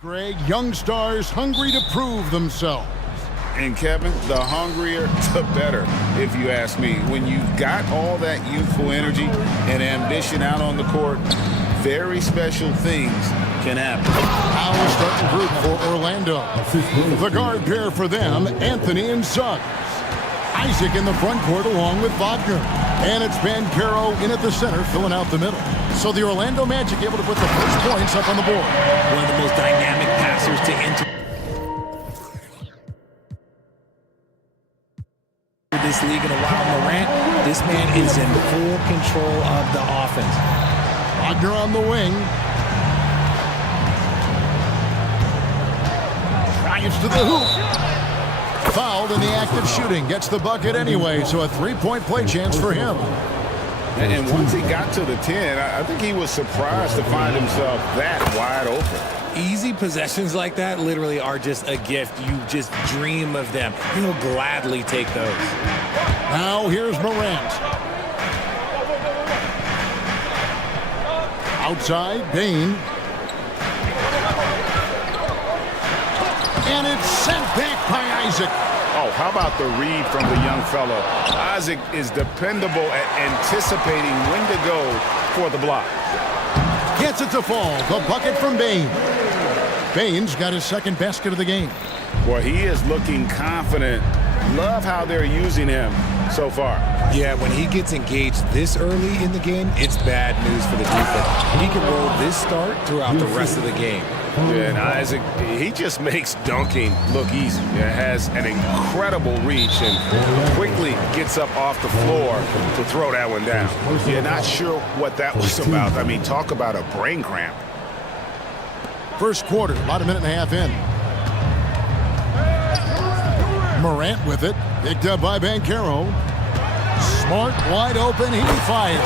Greg, young stars hungry to prove themselves. And Kevin, the hungrier, the better, if you ask me. When you've got all that youthful energy and ambition out on the court, very special things can happen. Our starting group for Orlando. The guard pair for them, Anthony and Suggs. Isaac in the front court along with Wagner. And it's Bancaro in at the center, filling out the middle. So the Orlando Magic able to put the first points up on the board. One of the most dynamic passers to enter this league in a while. Morant, this man is in full control of the offense. Wagner on the wing. Drives to the hoop. Fouled in the act of shooting. Gets the bucket anyway, so a three-point play chance for him. And once he got to the 10, I think he was surprised to find himself that wide open. Easy possessions like that literally are just a gift. You just dream of them. He'll gladly take those. Now here's Morant. Outside, Bain. And it's sent back by Isaac. Oh, how about the read from the young fellow? Isaac is dependable at anticipating when to go for the block. Gets it to fall. The bucket from Bain. Bain's got his second basket of the game. Boy, he is looking confident. Love how they're using him so far. Yeah, when he gets engaged this early in the game, it's bad news for the defense. He can roll this start throughout the rest of the game. Yeah, and Isaac, he just makes dunking look easy. Yeah, has an incredible reach and quickly gets up off the floor to throw that one down. Yeah, not sure what that was about. I mean, talk about a brain cramp. First quarter, about a minute and a half in. Morant with it, picked up by Bancaro. Smart, wide open, he fired.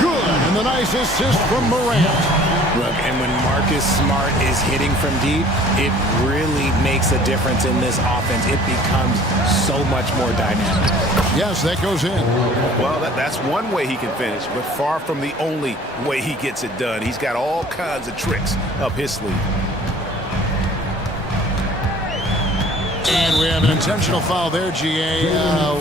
Good, and the nice assist from Morant. Look, and when Marcus Smart is hitting from deep, it really makes a difference in this offense. It becomes so much more dynamic. Yes, that goes in. Well, that's one way he can finish, but far from the only way he gets it done. He's got all kinds of tricks up his sleeve. And we have an intentional foul there, GA.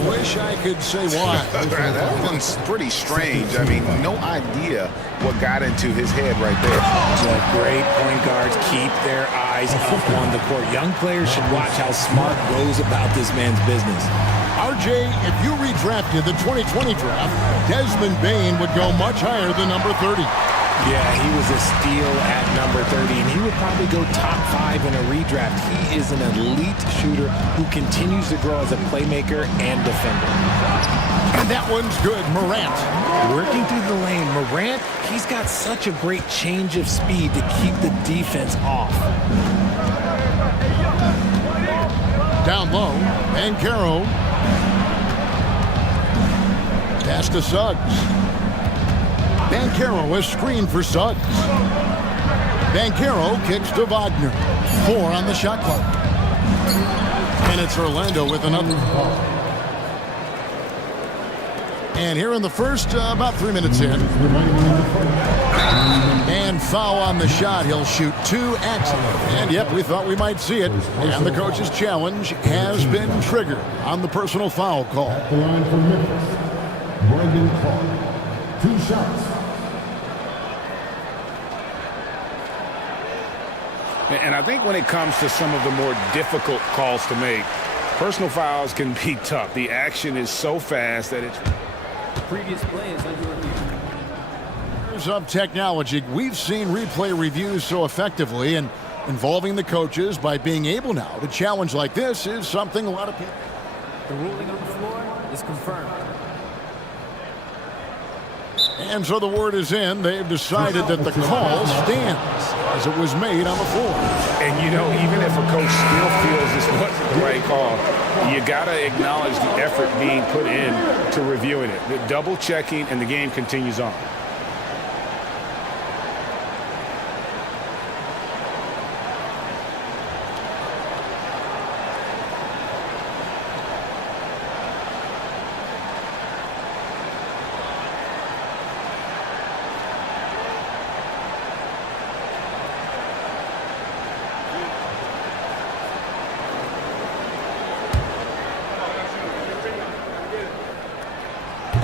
Wish I could say why. That one's pretty strange. I mean, no idea what got into his head right there. The great point guards keep their eyes up on the court. Young players should watch how Smart goes about this man's business. RJ, if you redrafted the 2020 draft, Desmond Bain would go much higher than number 30. Yeah, he was a steal at number 30, and he would probably go top 5 in a redraft. He is an elite shooter who continues to grow as a playmaker and defender. And that one's good, Morant. Working through the lane, Morant, he's got such a great change of speed to keep the defense off. Down low, Bancaro. Pass to Suggs. Bancaro is screened for Suggs. Bancaro kicks to Wagner. 4 on the shot clock. And it's Orlando with another. And here in the first, about 3 minutes in. And foul on the shot. He'll shoot 2 at. And yep, we thought we might see it. And the coach's challenge has been triggered on the personal foul call. At the line for Memphis, Brandon Clark. 2 shots. And I think when it comes to some of the more difficult calls to make, personal fouls can be tough. The action is so fast that it's... The previous play is under review. Of technology, we've seen replay reviews so effectively, and involving the coaches by being able now to challenge like this is something a lot of people... The ruling on the floor is confirmed. And so the word is in. They've decided that the call stands as it was made on the floor. And, you know, even if a coach still feels this wasn't the right call, you got to acknowledge the effort being put in to reviewing it. The double checking, and the game continues on.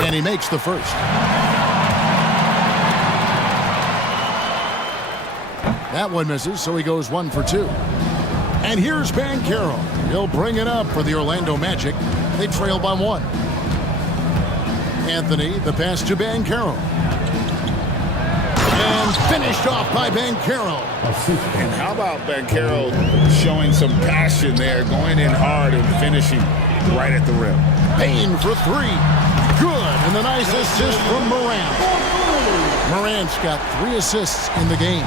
And he makes the first. That one misses, so he goes 1 for 2. And here's Banchero. He'll bring it up for the Orlando Magic. They trail by 1. Anthony, the pass to Banchero. And finished off by Banchero. And how about Banchero showing some passion there, going in hard and finishing right at the rim. Payne for 3. Good. And the nice assist from Morant. Morant's got 3 assists in the game.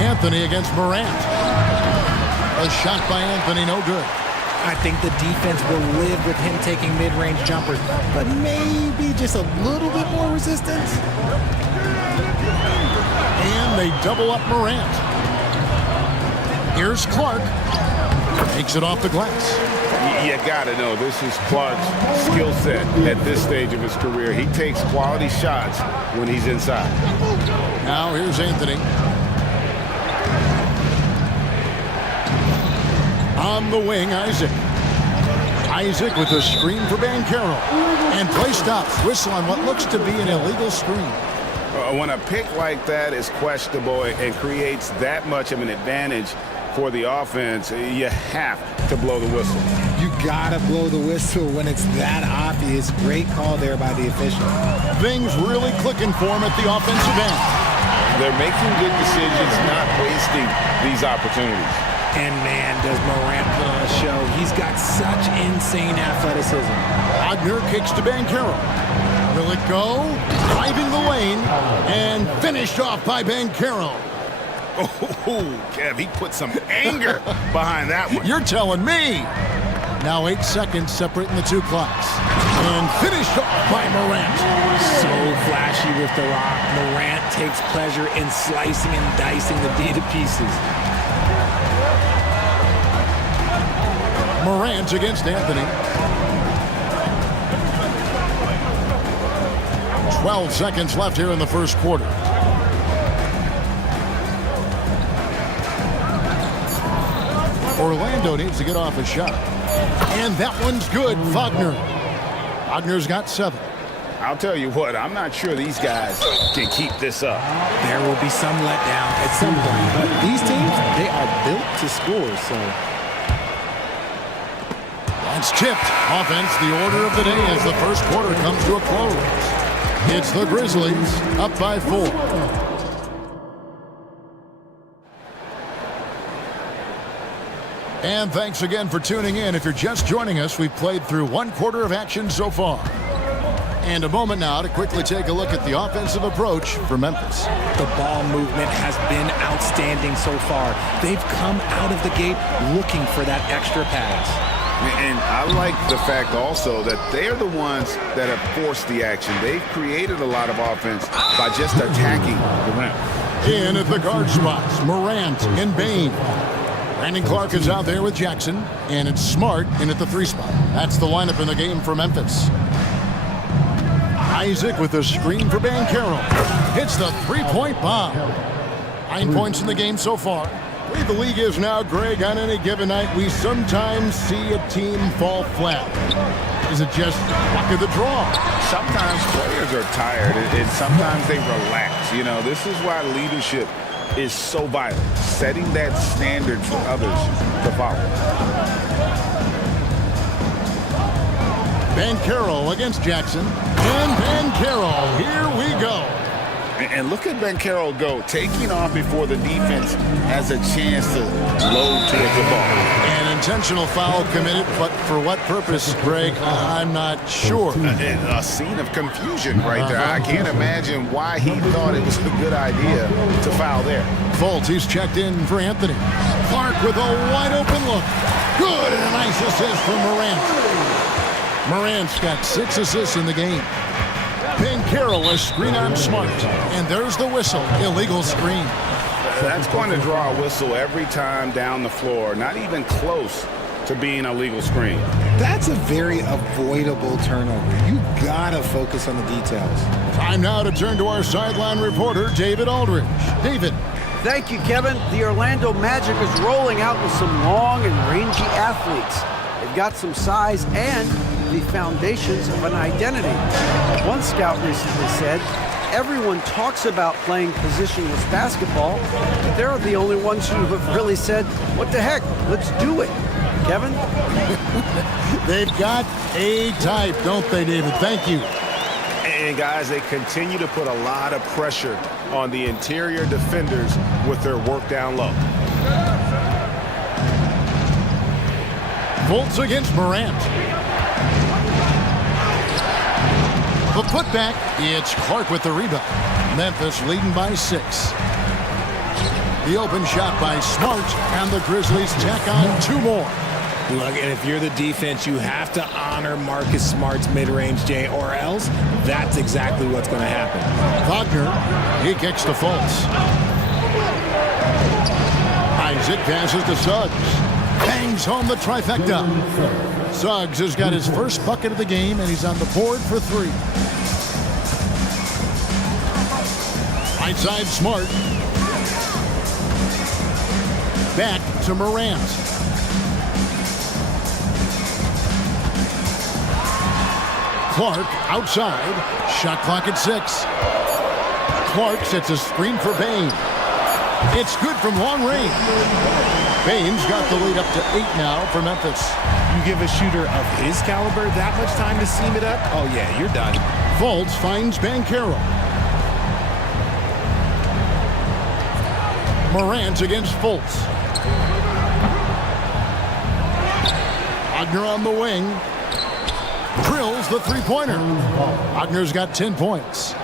Anthony against Morant. A shot by Anthony, no good. I think the defense will live with him taking mid-range jumpers, but maybe just a little bit more resistance. And they double up Morant. Here's Clark. Takes it off the glass. You got to know, this is Clark's skill set at this stage of his career. He takes quality shots when he's inside. Now here's Anthony. On the wing, Isaac. Isaac with a screen for Banchero. And play stops. Whistle on what looks to be an illegal screen. When a pick like that is questionable and creates that much of an advantage for the offense, you have to blow the whistle. You gotta blow the whistle when it's that obvious. Great call there by the official. Things really clicking for him at the offensive end. They're making good decisions, not wasting these opportunities. And man, does Morant put on a show. He's got such insane athleticism. Wagner kicks to Banchero. Will it go? Driving the lane and finished off by Banchero. Oh, Kev, he put some anger behind that one. You're telling me. Now 8 seconds separating the 2 clocks. And finished off by Morant. So flashy with the rock. Morant takes pleasure in slicing and dicing the D to pieces. Morant against Anthony. 12 seconds left here in the first quarter. Orlando needs to get off a shot. And that one's good. Wagner. Wagner's got 7. I'll tell you what, I'm not sure these guys can keep this up. There will be some letdown at some point, but these teams, they are built to score, so. It's tipped. Offense, the order of the day as the first quarter comes to a close. It's the Grizzlies up by 4. And thanks again for tuning in. If you're just joining us, we've played through 1 quarter of action so far. And a moment now to quickly take a look at the offensive approach for Memphis. The ball movement has been outstanding so far. They've come out of the gate looking for that extra pass. And I like the fact also that they're the ones that have forced the action. They've created a lot of offense by just attacking the rim. In at the guard spots, Morant and Bane. Brandon Clark is out there with Jackson, and it's Smart in at the 3 spot. That's the lineup in the game for Memphis. Isaac with a screen for Banchero. Hits the 3-point bomb. 9 points in the game so far. The way the league is now, Greg, on any given night, we sometimes see a team fall flat. Is it just luck of the draw? Sometimes players are tired, and sometimes they relax. You know, this is why leadership is so vital, setting that standard for others to follow. Banchero against Jackson. And Banchero, here we go. And look at Banchero go, taking off before the defense has a chance to load towards the ball. An intentional foul committed, but for what purpose, Greg, I'm not sure. A scene of confusion right there. I can't imagine why he thought it was a good idea to foul there. Fultz, he's checked in for Anthony. Clark with a wide open look. Good, and a nice assist from Morant. Morant's got 6 assists in the game. Banchero, a screen on Smart. And there's the whistle. Illegal screen. That's going to draw a whistle every time down the floor. Not even close to being a legal screen. That's a very avoidable turnover. You gotta focus on the details. Time now to turn to our sideline reporter, David Aldridge. David. Thank you, Kevin. The Orlando Magic is rolling out with some long and rangy athletes. They've got some size and the foundations of an identity. One scout recently said, Everyone talks about playing positionless basketball, but they're the only ones who have really said, what the heck, let's do it. Kevin? They've got a type, don't they, David? Thank you. And guys, they continue to put a lot of pressure on the interior defenders with their work down low. Fultz against Morant. The putback, it's Clark with the rebound. Memphis leading by 6. The open shot by Smart, and the Grizzlies tack on 2 more. Look, and if you're the defense, you have to honor Marcus Smart's mid-range, Jay, or else that's exactly what's going to happen. Wagner, he kicks to Fultz. Isaac passes to Suggs. Bangs home the trifecta. Suggs has got his first bucket of the game, and he's on the board for 3. Right side, Smart. Back to Morant. Clark outside. Shot clock at 6. Clark sets a screen for Bain. It's good from long range. Bain's got the lead up to 8 now for Memphis. You give a shooter of his caliber that much time to seam it up? Oh, yeah, you're done. Fultz finds Banchero. Morant against Fultz. Wagner on the wing. Drills the three-pointer. Wagner's got 10 points.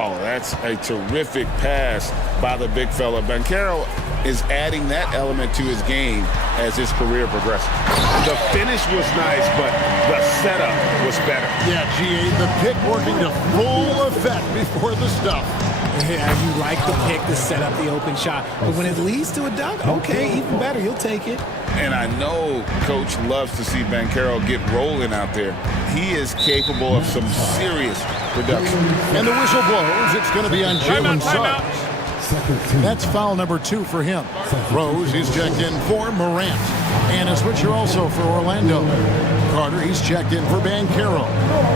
Oh, that's a terrific pass by the big fella. Banchero is adding that element to his game as his career progresses. The finish was nice, but the setup was better. Yeah, GA, the pick working to full effect before the stuff. Yeah, you like the pick to set up the open shot, but when it leads to a dunk, okay, even better, you'll take it. And I know Coach loves to see Banchero get rolling out there. He is capable of some serious production. And the whistle blows. It's going to be on Jalen Suggs. That's foul number 2 for him. Rose, he's checked in for Morant. And a switcher also for Orlando. Carter, he's checked in for Banchero.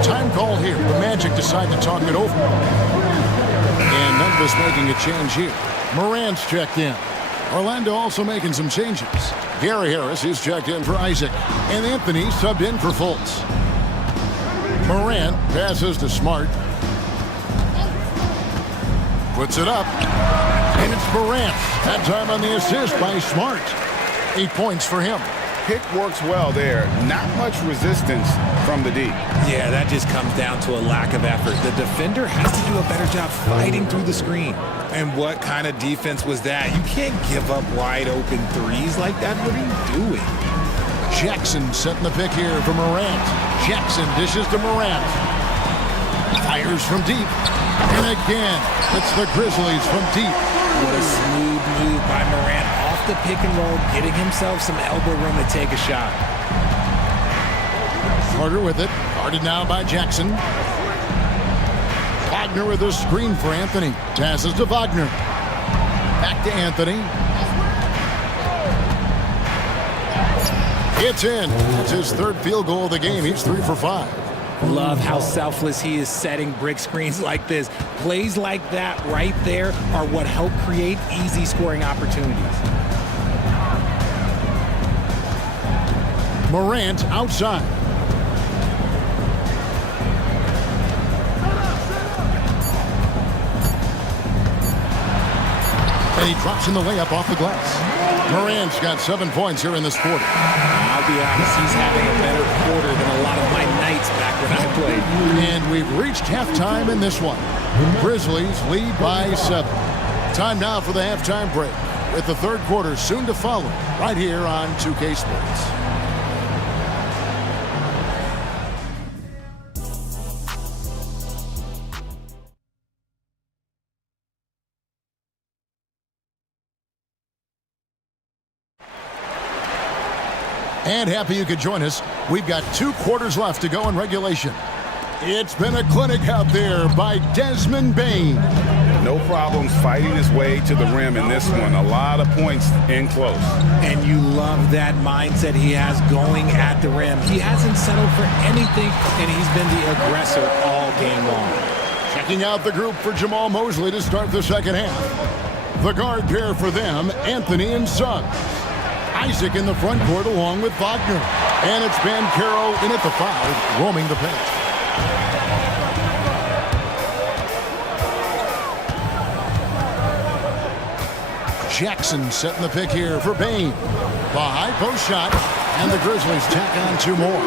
Time call here. The Magic decide to talk it over. And Memphis making a change here. Morant's checked in. Orlando also making some changes. Gary Harris is checked in for Isaac. And Anthony subbed in for Fultz. Morant passes to Smart. Puts it up. And it's Morant. That time on the assist by Smart. 8 points for him. Pick works well there. Not much resistance from the D. Yeah, that just comes down to a lack of effort. The defender has to do a better job fighting through the screen. And what kind of defense was that? You can't give up wide open threes like that. What are you doing? Jackson setting the pick here for Morant. Jackson dishes to Morant. Fires from deep. And again, it's the Grizzlies from deep. What a smooth move by Morant off the pick and roll, getting himself some elbow room to take a shot. Carter with it. Guarded now by Jackson. Wagner with a screen for Anthony. Passes to Wagner. Back to Anthony. It's in. It's his 3rd field goal of the game. He's 3 for 5. Love how selfless he is setting brick screens like this. Plays like that right there are what help create easy scoring opportunities. Morant outside. And he drops in the layup off the glass. Morant's got 7 points here in this quarter. I'll be honest, he's having a better quarter than a lot of my nights back when I played. And we've reached halftime in this one. Grizzlies lead by 7. Time now for the halftime break, with the 3rd quarter soon to follow, right here on 2K Sports. And happy you could join us. We've got 2 quarters left to go in regulation. It's been a clinic out there by Desmond Bain. No problems fighting his way to the rim in this one. A lot of points in close. And you love that mindset he has going at the rim. He hasn't settled for anything, and he's been the aggressor all game long. Checking out the group for Jamal Mosley to start the second half. The guard pair for them, Anthony and Suggs. Isaac in the front court along with Wagner. And it's Bancaro in at the 5, roaming the paint. Jackson setting the pick here for Bain. The high post shot, and the Grizzlies tack on 2 more.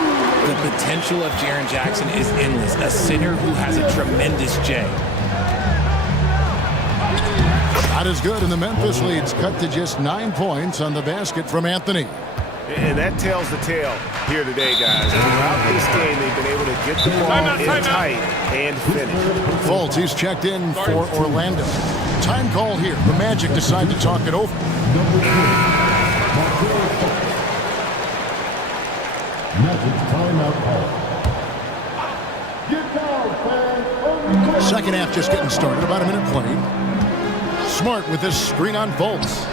The potential of Jaren Jackson is endless. A center who has a tremendous J. Not as good, and the Memphis lead's cut to just 9 points on the basket from Anthony. And that tells the tale here today, guys. Throughout this game, they've been able to get the ball in tight and finish. Fultz, he's checked in for Orlando. Time call here. The Magic decide to talk it over. Second half just getting started. About a minute played. Smart with this screen on Fultz.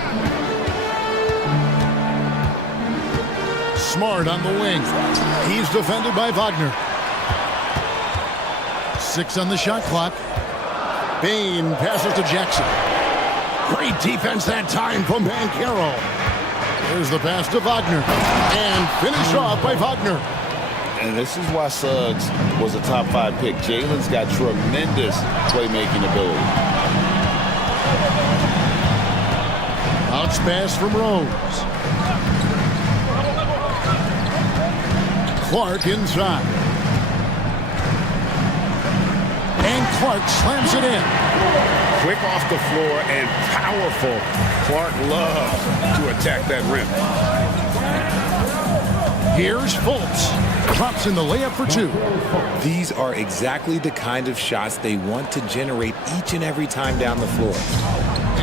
Smart on the wing. He's defended by Wagner. 6 on the shot clock. Bain passes to Jackson. Great defense that time from Bancaro. There's the pass to Wagner. And finished off by Wagner. And this is why Suggs was a top 5 pick. Jalen's got tremendous playmaking ability. Bounce pass from Rose. Clark inside. And Clark slams it in. Quick off the floor and powerful. Clark loves to attack that rim. Here's Fultz. Drops in the layup for 2. These are exactly the kind of shots they want to generate each and every time down the floor.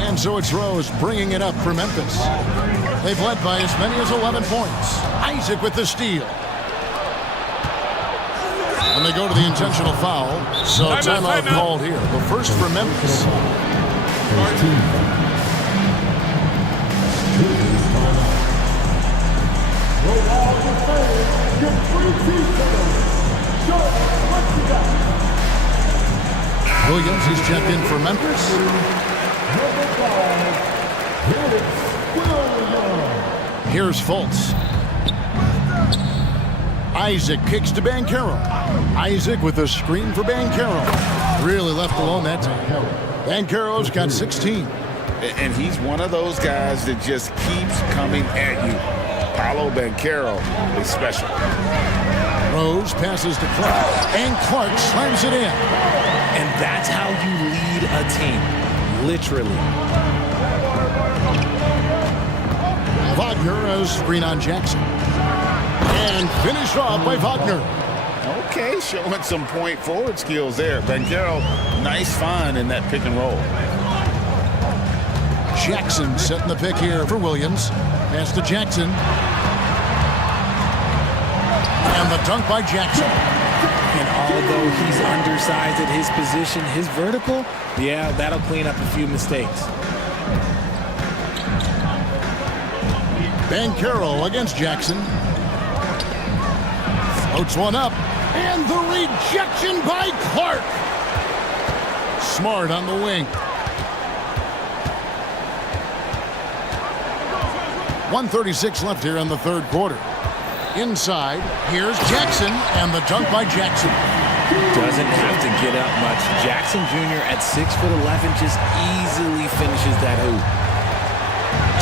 And so it's Rose bringing it up for Memphis. They've led by as many as 11 points. Isaac with the steal. And they go to the intentional foul. So timeout called here. The first for Memphis. Williams, he's checked in for Memphis. Here's Fultz. Isaac kicks to Bancaro. Isaac with a screen for Bancaro. Really left alone that time. Bancaro's got 16. And he's one of those guys that just keeps coming at you. Paolo Bancaro is special. Rose passes to Clark. And Clark slams it in. And that's how you lead a team. Literally. Wagner as screen on Jackson. And finished off by Wagner. Okay, showing some point forward skills there. Bancaro, nice find in that pick and roll. Jackson setting the pick here for Williams. Pass to Jackson. And the dunk by Jackson. And although he's undersized at his position, his vertical, yeah, that'll clean up a few mistakes. Bancaro against Jackson. Floats one up. And the rejection by Clark. Smart on the wing. 1:36 left here in the third quarter. Inside, here's Jackson, and the dunk by Jackson. Doesn't have to get up much. Jackson Jr. at 6'11" just easily finishes that hoop.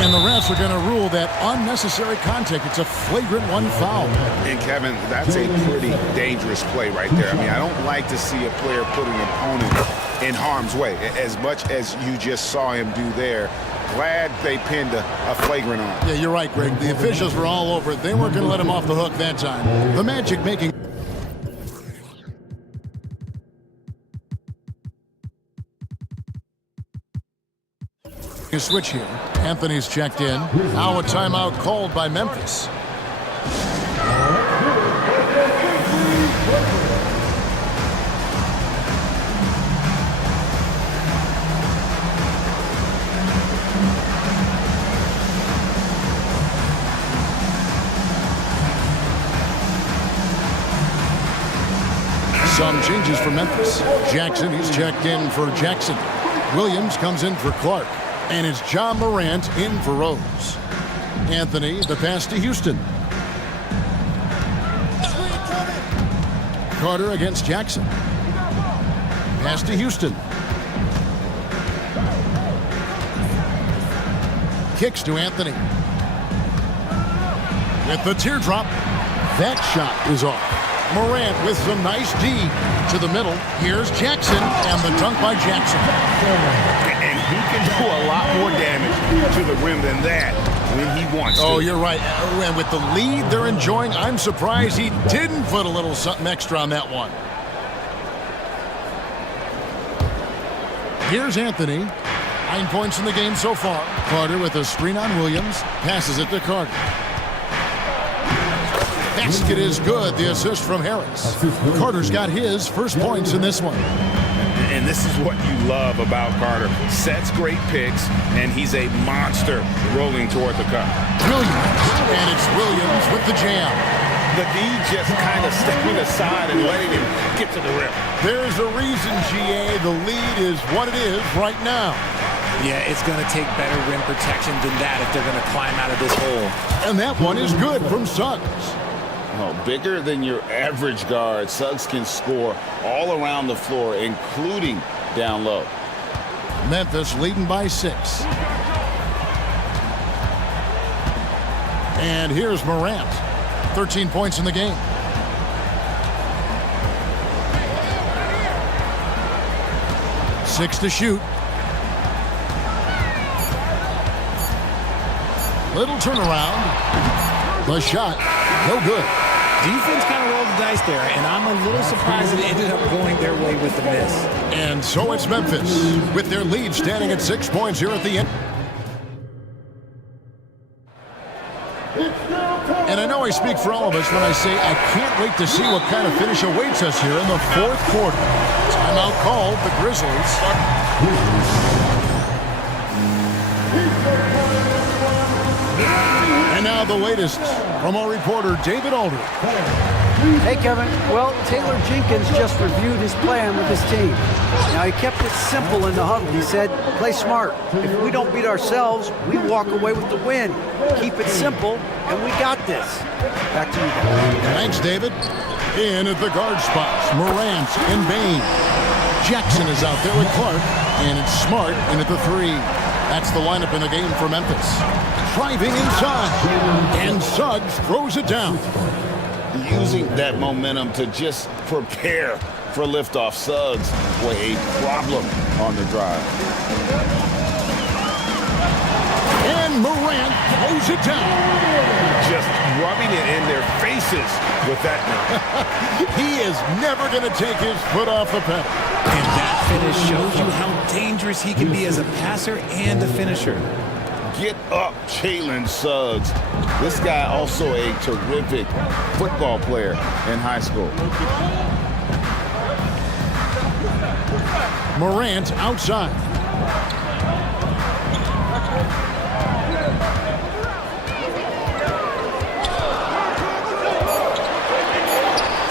And the refs are going to rule that unnecessary contact. It's a flagrant 1 foul. And Kevin, that's a pretty dangerous play right there. I mean, I don't like to see a player put an opponent in harm's way, as much as you just saw him do there. Glad they pinned a flagrant on. Yeah, you're right, Greg. The officials were all over it. They weren't going to let him off the hook that time. The Magic making... a switch here. Anthony's checked in. Now a timeout called by Memphis. Some changes for Memphis. Jackson, he's checked in for Jackson. Williams comes in for Clark. And it's John Morant in for Rose. Anthony, the pass to Houston. Carter against Jackson. Pass to Houston. Kicks to Anthony. With the teardrop, that shot is off. Morant with some nice D to the middle. Here's Jackson, and the dunk by Jackson. And he can do a lot more damage to the rim than that when he wants to. Oh, you're right. And with the lead they're enjoying, I'm surprised he didn't put a little something extra on that one. Here's Anthony. 9 points in the game so far. Carter with a screen on Williams. Passes it to Carter. Basket is good. The assist from Harris. Carter's got his first points in this one. And this is what you love about Carter. Sets great picks, and he's a monster rolling toward the cup. Williams. And it's Williams with the jam. The D just kind of stepping aside and letting him get to the rim. There's a reason, GA, the lead is what it is right now. Yeah, it's going to take better rim protection than that if they're going to climb out of this hole. And that one is good from Suggs. Oh, bigger than your average guard, Suggs can score all around the floor, including down low. Memphis leading by 6. And here's Morant. 13 points in the game. Six to shoot. Little turnaround. The shot, no good. Defense kind of rolled the dice there, and I'm a little surprised it ended up going their way with the miss. And so it's Memphis, with their lead standing at 6 points here at the end. And I know I speak for all of us when I say I can't wait to see what kind of finish awaits us here in the fourth quarter. Timeout called, the Grizzlies. And now the latest from our reporter, David Aldridge. Hey, Kevin. Well, Taylor Jenkins just reviewed his plan with his team. Now, he kept it simple in the huddle. He said, play smart. If we don't beat ourselves, we walk away with the win. Keep it simple, and we got this. Back to you guys. Thanks, David. In at the guard spots, Morant and Bain. Jackson is out there with Clark, and it's Smart in at the 3. That's the lineup in the game for Memphis. Driving inside, and Suggs throws it down. Using that momentum to just prepare for liftoff. Suggs, boy, a problem on the drive. And Morant throws it down. Just rubbing it in their faces with that now. He is never going to take his foot off the pedal. And that finish shows you how dangerous he can be as a passer and a finisher. Get up, Jalen Suggs. This guy also a terrific football player in high school. Morant outside.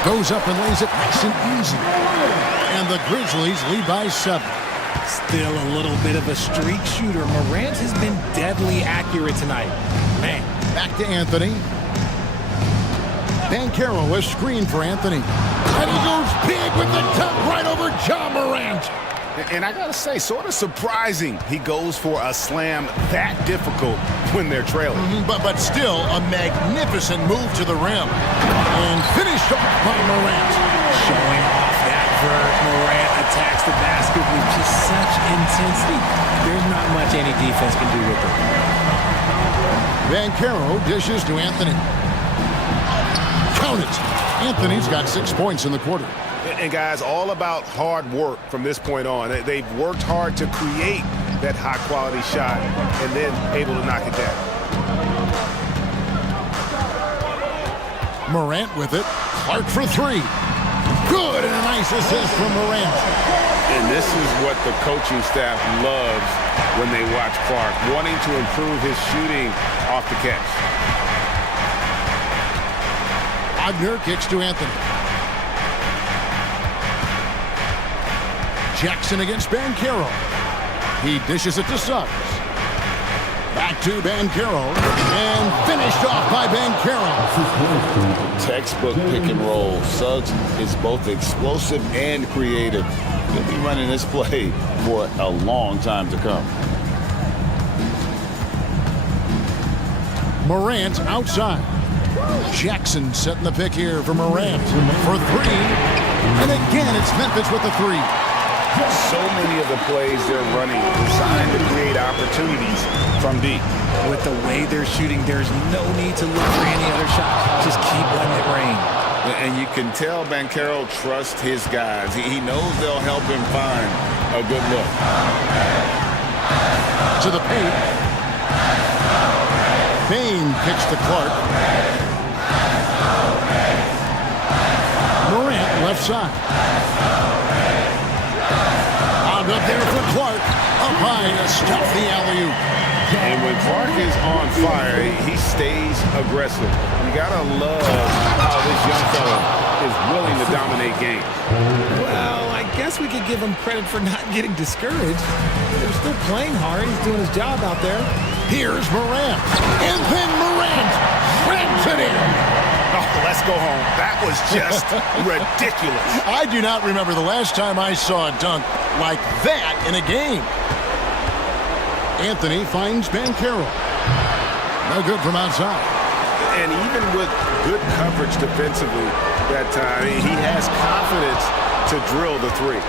Goes up and lays it nice and easy. And the Grizzlies lead by 7. Still a little bit of a streak shooter. Morant has been deadly accurate tonight. Man. Back to Anthony. Banchero, a screen for Anthony. And he goes big with the top right over John Morant. And I got to say, sort of surprising he goes for a slam that difficult when they're trailing. But still a magnificent move to the rim. And finished off by Morant. Showing off that vert. Morant attacks the basket with just such intensity. There's not much any defense can do with it. Banchero dishes to Anthony. Count it. Anthony's got 6 points in the quarter. And guys, all about hard work from this point on. They've worked hard to create that high-quality shot and then able to knock it down. Morant with it. Clark for 3. Good, and a nice assist from Morant. And this is what the coaching staff loves when they watch Clark, wanting to improve his shooting off the catch. Wagner kicks to Anthony. Jackson against Bankero. He dishes it to Suggs. Back to Bankero. And finished off by Bankero. Textbook pick and roll. Suggs is both explosive and creative. He'll be running this play for a long time to come. Morant outside. Jackson setting the pick here for Morant for three. And again, it's Memphis with the three. So many of the plays they're running designed to create opportunities from deep. With the way they're shooting, there's no need to look for any other shots. Just keep letting it rain. And you can tell Bankero trusts his guys. He knows they'll help him find a good look. To the paint. Bain kicks to Clark. Morant left side. Out up there for Clark. Up high to stop the alley-oop. And when Clark is on fire, he stays aggressive. You gotta love how this young fella is willing to dominate games. Well, I guess we could give him credit for not getting discouraged. They're still playing hard. He's doing his job out there. Here's Morant. And then Morant grabs it in. Oh, let's go home. That was just ridiculous. I do not remember the last time I saw a dunk like that in a game. Anthony finds Bankero. No good from outside. And even with good coverage defensively that time, he has confidence to drill the three.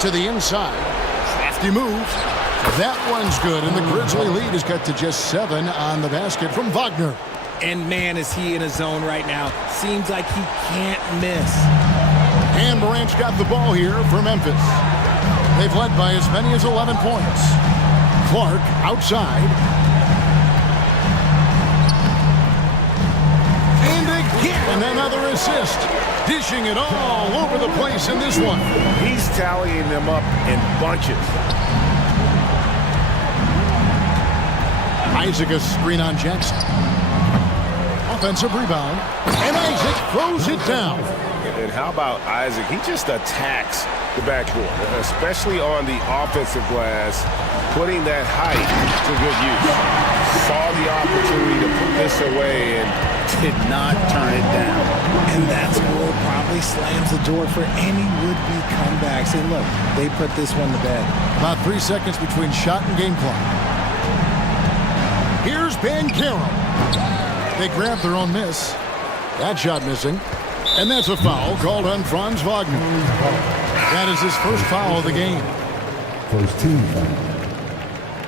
To the inside. Crafty move. That one's good, and the Grizzly lead is cut to just 7 on the basket from Wagner. And man, is he in a zone right now. Seems like he can't miss. And Morant's got the ball here for Memphis. They've led by as many as 11 points. Clark outside. And again, another assist. Dishing it all over the place in this one. He's tallying them up in bunches. Isaac a screen on Jackson. Offensive rebound. And Isaac throws it down. And how about Isaac? He just attacks the backboard, especially on the offensive glass, putting that height to good use. Saw the opportunity to put this away and did not turn it down. And that's what probably slams the door for any would-be comebacks. And look, they put this one to bed. About 3 seconds between shot and game clock. Here's Bankero. They grab their own miss. That shot missing. And that's a foul called on Franz Wagner. That is his first foul of the game. First team foul.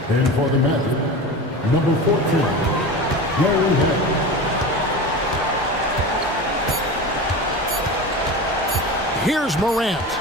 And for the Magic, number 14, Gary Harris. Here's Morant.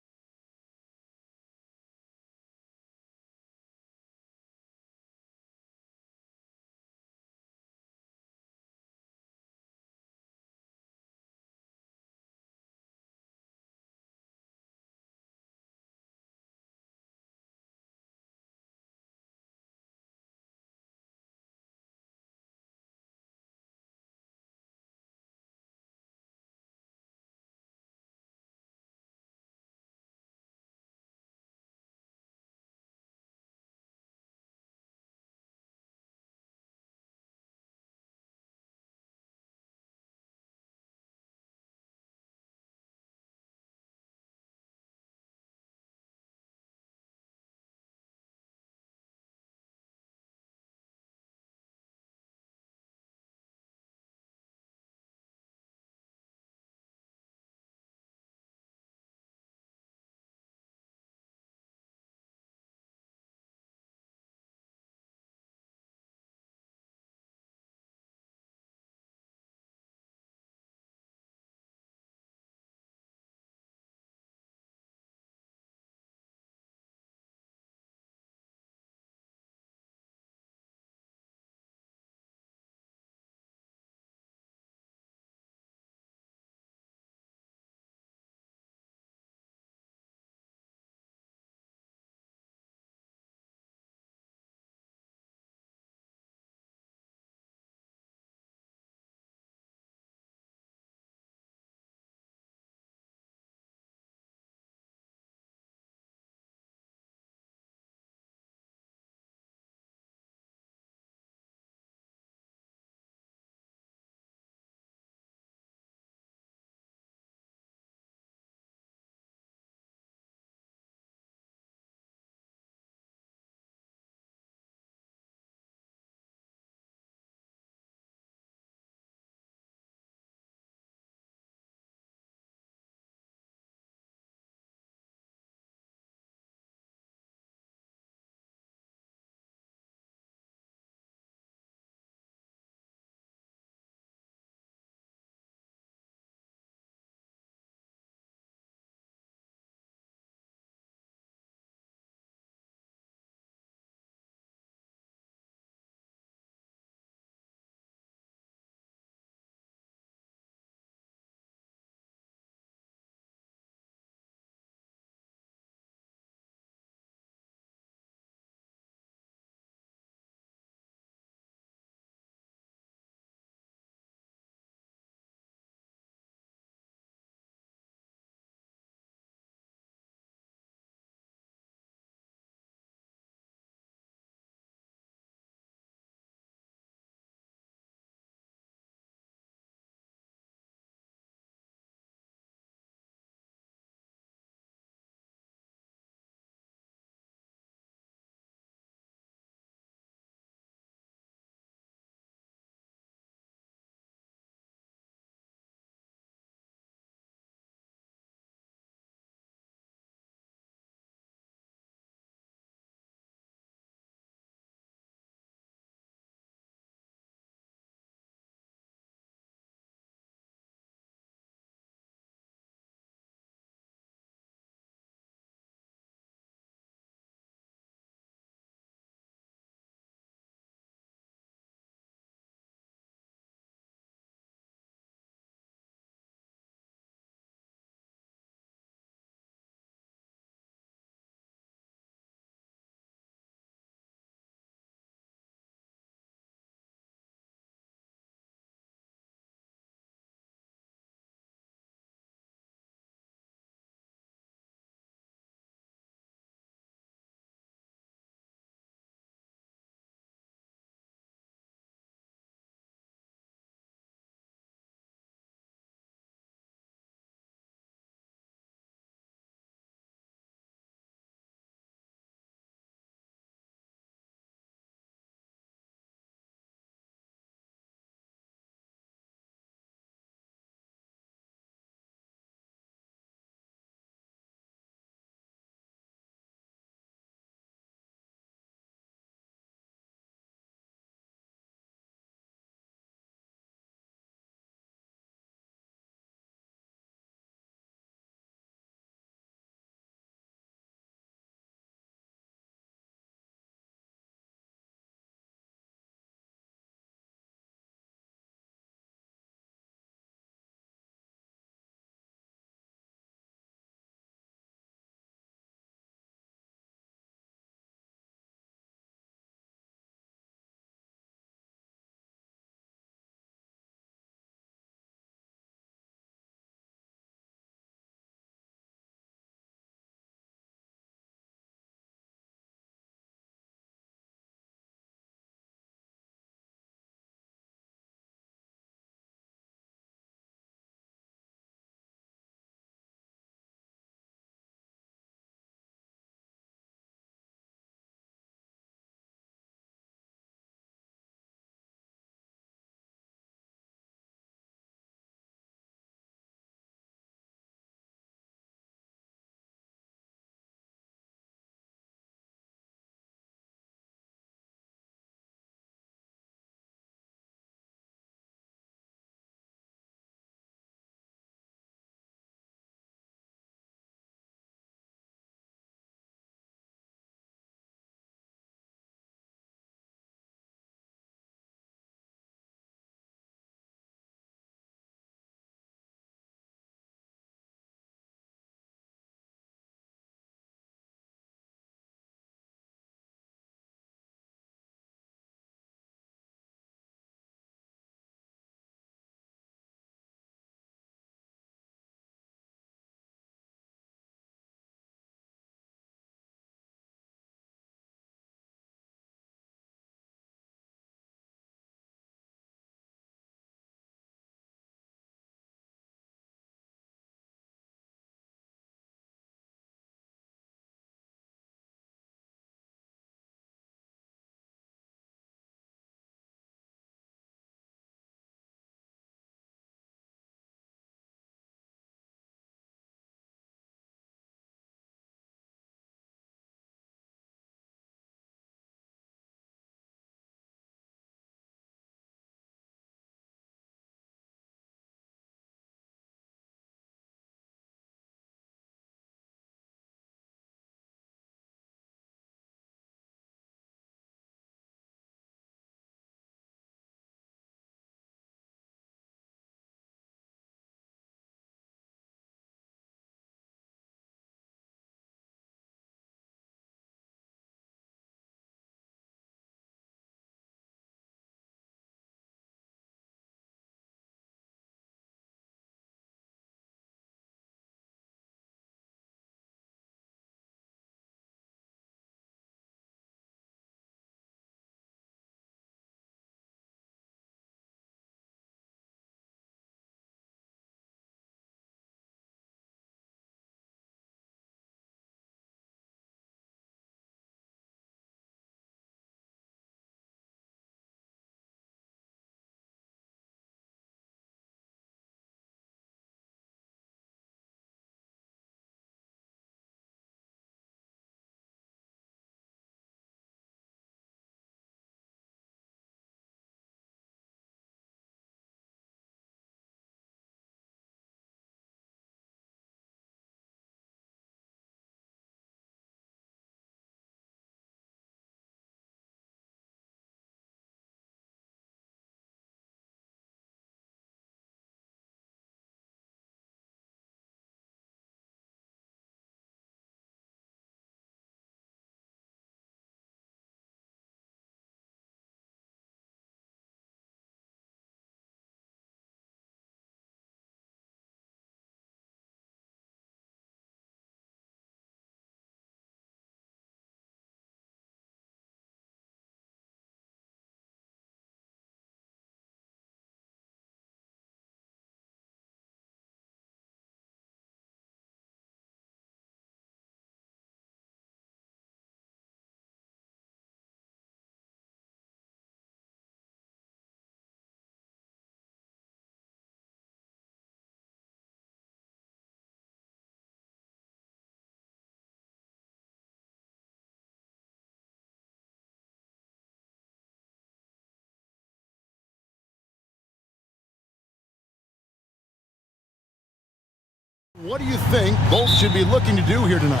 What do you think both should be looking to do here tonight?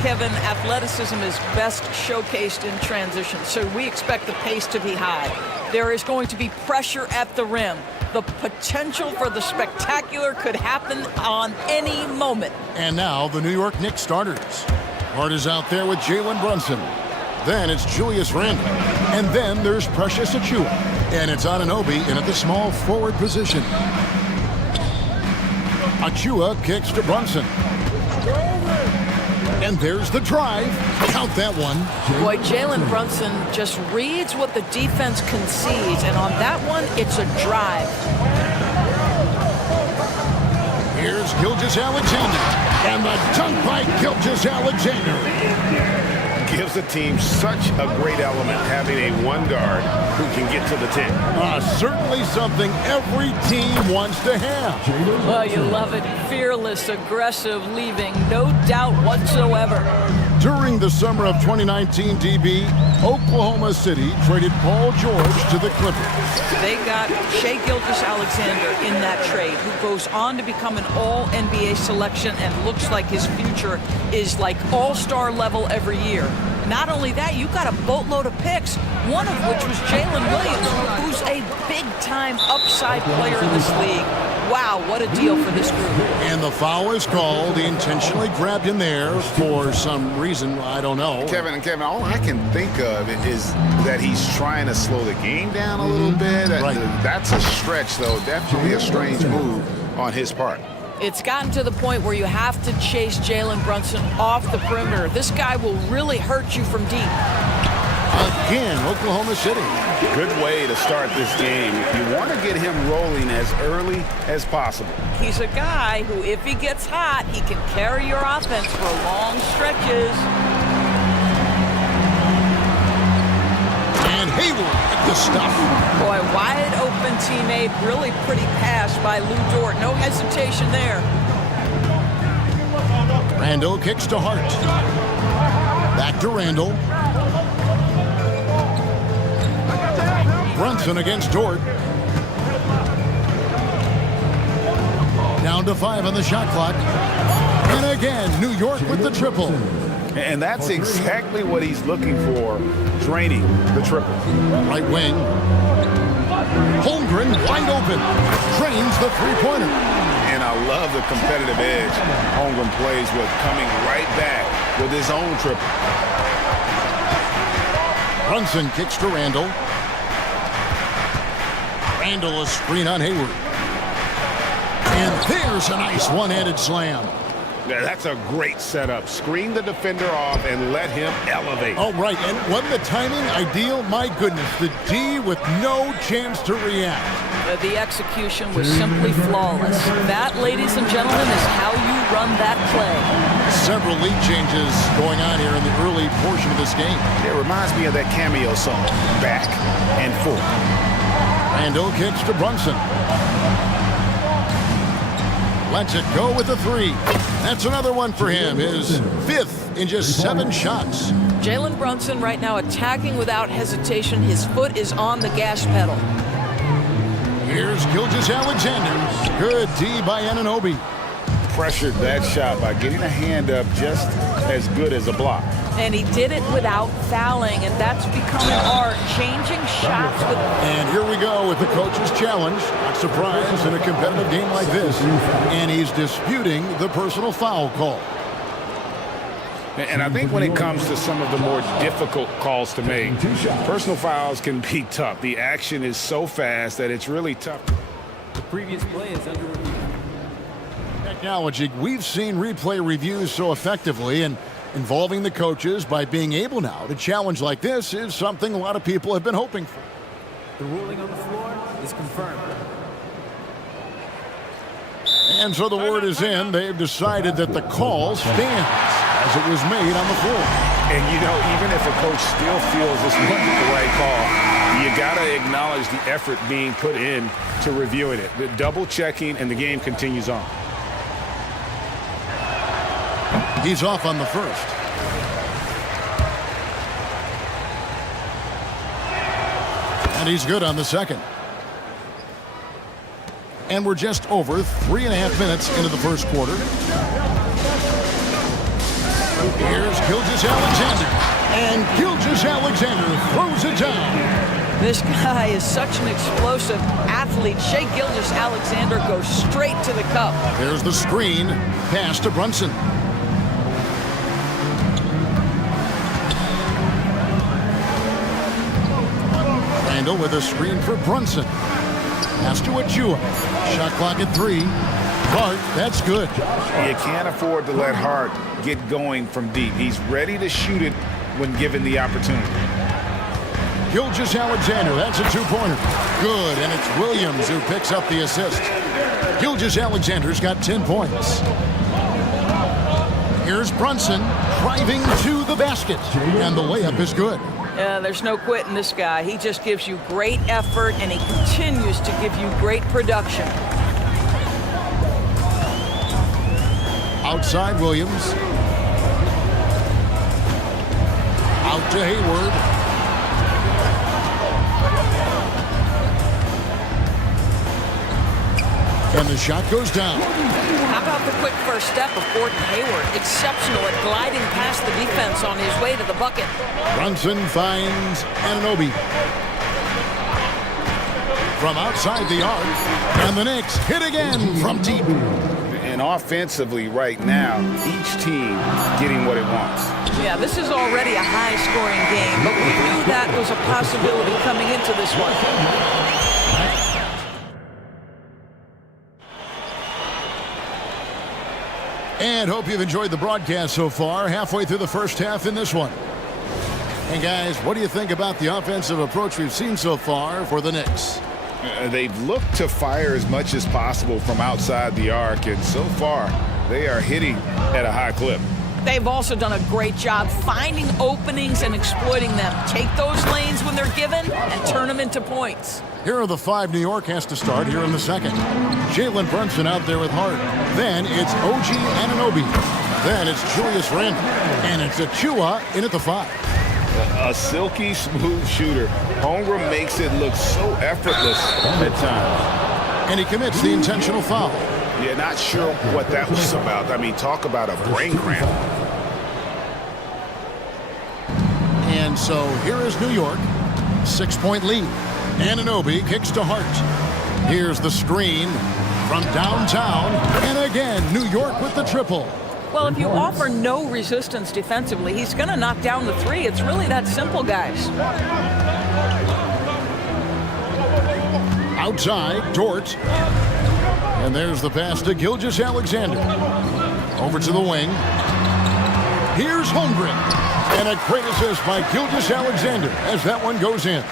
Kevin, athleticism is best showcased in transition, so we expect the pace to be high. There is going to be pressure at the rim. The potential for the spectacular could happen on any moment. And now the New York Knicks starters. Hart is out there with Jalen Brunson. Then it's Julius Randle. And then there's Precious Achiuwa. And it's Anunoby in at the small forward position. Achiuwa kicks to Brunson. And there's the drive. Count that one. Boy, Jalen Brunson just reads what the defense concedes, and on that one, it's a drive. Here's Gilgeous-Alexander. And the dunk by Gilgeous-Alexander. Gives the team such a great element having a one guard who can get to the 10. Certainly something every team wants to have. Well, you love it. Fearless, aggressive, leaving no doubt whatsoever. During the summer of 2019, DB, Oklahoma City traded Paul George to the Clippers. They got Shai Gilgeous-Alexander in that trade, who goes on to become an all-NBA selection and looks like his future is like all-star level every year. Not only that, you got a boatload of picks, one of which was Jalen Williams, who's a big-time upside player in this league. Wow, what a deal for this group. And the foul is called. He intentionally grabbed him there for some reason, I don't know. Kevin, all I can think of is that he's trying to slow the game down a little bit. Right. That's a stretch, though. Definitely a strange move on his part. It's gotten to the point where you have to chase Jalen Brunson off the perimeter. This guy will really hurt you from deep. Again, Oklahoma City. Good way to start this game. You want to get him rolling as early as possible. He's a guy who, if he gets hot, he can carry your offense for long stretches. And Hayward at the stop. Boy, wide open teammate, really pretty pass by Lou Dort. No hesitation there. Randle kicks to Hart. Back to Randle. Brunson against Dort. Down to 5 on the shot clock. And again, New York with the triple. And that's exactly what he's looking for, draining the triple. Right wing. Holmgren wide open. Drains the three-pointer. And I love the competitive edge Holmgren plays with, coming right back with his own triple. Brunson kicks to Randle. Randle a screen on Hayward. And there's a nice one-handed slam. Yeah, that's a great setup. Screen the defender off and let him elevate. Oh, right. And wasn't the timing ideal? My goodness, the D with no chance to react. The execution was simply flawless. That, ladies and gentlemen, is how you run that play. Several lead changes going on here in the early portion of this game. It reminds me of that cameo song, Back and Forth. Randle kicks to Brunson. Lets it go with a three. That's another one for him. His 5th in just 7 shots. Jalen Brunson right now attacking without hesitation. His foot is on the gas pedal. Here's Gilgeous-Alexander. Good D by Anunoby. Pressured that shot by getting a hand up just as good as a block. And he did it without fouling, and that's become an art, changing shots with... And here we go with the coach's challenge. Not surprised in a competitive game like this. And he's disputing the personal foul call. And I think when it comes to some of the more difficult calls to make, personal fouls can be tough. The action is so fast that it's really tough. The previous play is under review. Technology, we've seen replay reviews so effectively, and involving the coaches by being able now to challenge like this is something a lot of people have been hoping for. The ruling on the floor is confirmed. And so the word is in. They've decided that the call stands as it was made on the floor. And, you know, even if a coach still feels this wasn't the right call, you got to acknowledge the effort being put in to reviewing it. The double checking, and the game continues on. He's off on the first. And he's good on the second. And we're just over 3.5 minutes into the first quarter. Here's Gilgeous-Alexander. And Gilgeous-Alexander throws it down. This guy is such an explosive athlete. Shai Gilgeous-Alexander goes straight to the cup. There's the screen. Pass to Brunson. Randall with a screen for Brunson. Pass to Achua. Shot clock at 3. Hart, that's good. You can't afford to let Hart get going from deep. He's ready to shoot it when given the opportunity. Gilgeous-Alexander, that's a two-pointer. Good, and it's Williams who picks up the assist. Gilgeous-Alexander's got 10 points. Here's Brunson driving to the basket, and the layup is good. There's no quitting this guy. He just gives you great effort, and he continues to give you great production. Outside Williams. Out to Hayward. And the shot goes down. How about the quick first step of Gordon Hayward? Exceptional at gliding past the defense on his way to the bucket. Brunson finds Anunoby. From outside the arc. And the Knicks hit again from deep. And offensively right now, each team getting what it wants. Yeah, this is already a high-scoring game, but we knew that was a possibility coming into this one. And hope you've enjoyed the broadcast so far. Halfway through the first half in this one. And guys, what do you think about the offensive approach we've seen so far for the Knicks? They've looked to fire as much as possible from outside the arc, and so far they are hitting at a high clip. They've also done a great job finding openings and exploiting them. Take those lanes when they're given and turn them into points. Here are the 5 New York has to start here in the second. Jalen Brunson out there with Hart. Then it's OG Anunoby. Then it's Julius Randle. And it's Achua in at the 5. A silky smooth shooter. Holmgren makes it look so effortless at times. And he commits the intentional foul. Yeah, not sure what that was about. I mean, talk about a brain cramp. And so here is New York. 6-point lead. Anunoby kicks to Hart. Here's the screen from downtown. And again, New York with the triple. Well, if you offer no resistance defensively, he's going to knock down the 3. It's really that simple, guys. Outside, Dort. And there's the pass to Gilgeous-Alexander. Over to the wing. Here's Holmgren. And a great assist by Gilgeous-Alexander as that one goes in.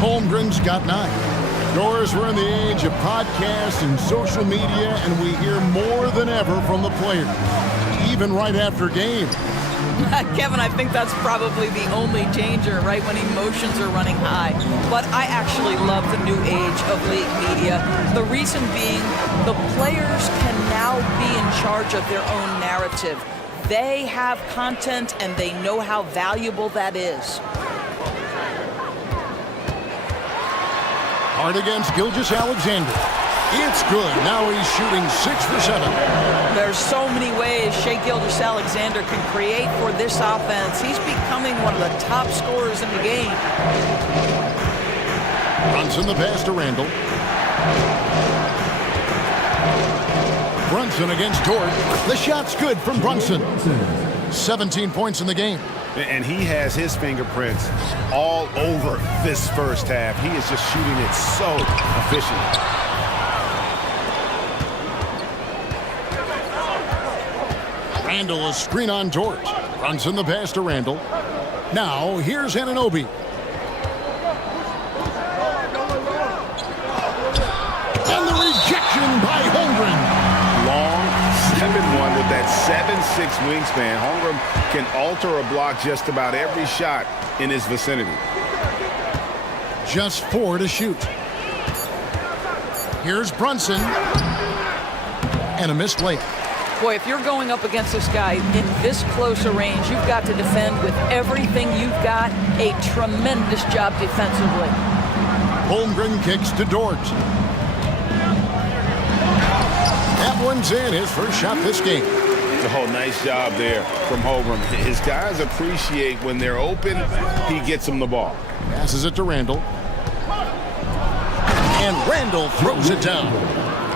Holmgren's got 9. Doors, we're in the age of podcasts and social media, and we hear more than ever from the players, even right after game. Kevin, I think that's probably the only danger, right, when emotions are running high. But I actually love the new age of league media. The reason being, the players can now be in charge of their own narrative. They have content, and they know how valuable that is. Hard against Gilgeous-Alexander. It's good. Now he's shooting 6 for 7. There's so many ways Shai Gilgeous-Alexander can create for this offense. He's becoming one of the top scorers in the game. Brunson the pass to Randall. Brunson against Dort. The shot's good from Brunson. 17 points in the game. And he has his fingerprints all over this first half. He is just shooting it so efficiently. Randall, a screen on Dort. Brunson the pass to Randall. Now, here's Anunoby. And the rejection by Holmgren. Long 7-1 with that 7'6" wingspan. Holmgren can alter a block just about every shot in his vicinity. Just 4 to shoot. Here's Brunson. And a missed layup. Boy, if you're going up against this guy in this close a range, you've got to defend with everything you've got. A tremendous job defensively. Holmgren kicks to Dort. one's in. His first shot this game. Oh, nice job there from Holmgren. His guys appreciate when they're open, he gets them the ball. Passes it to Randall. And Randall throws it down.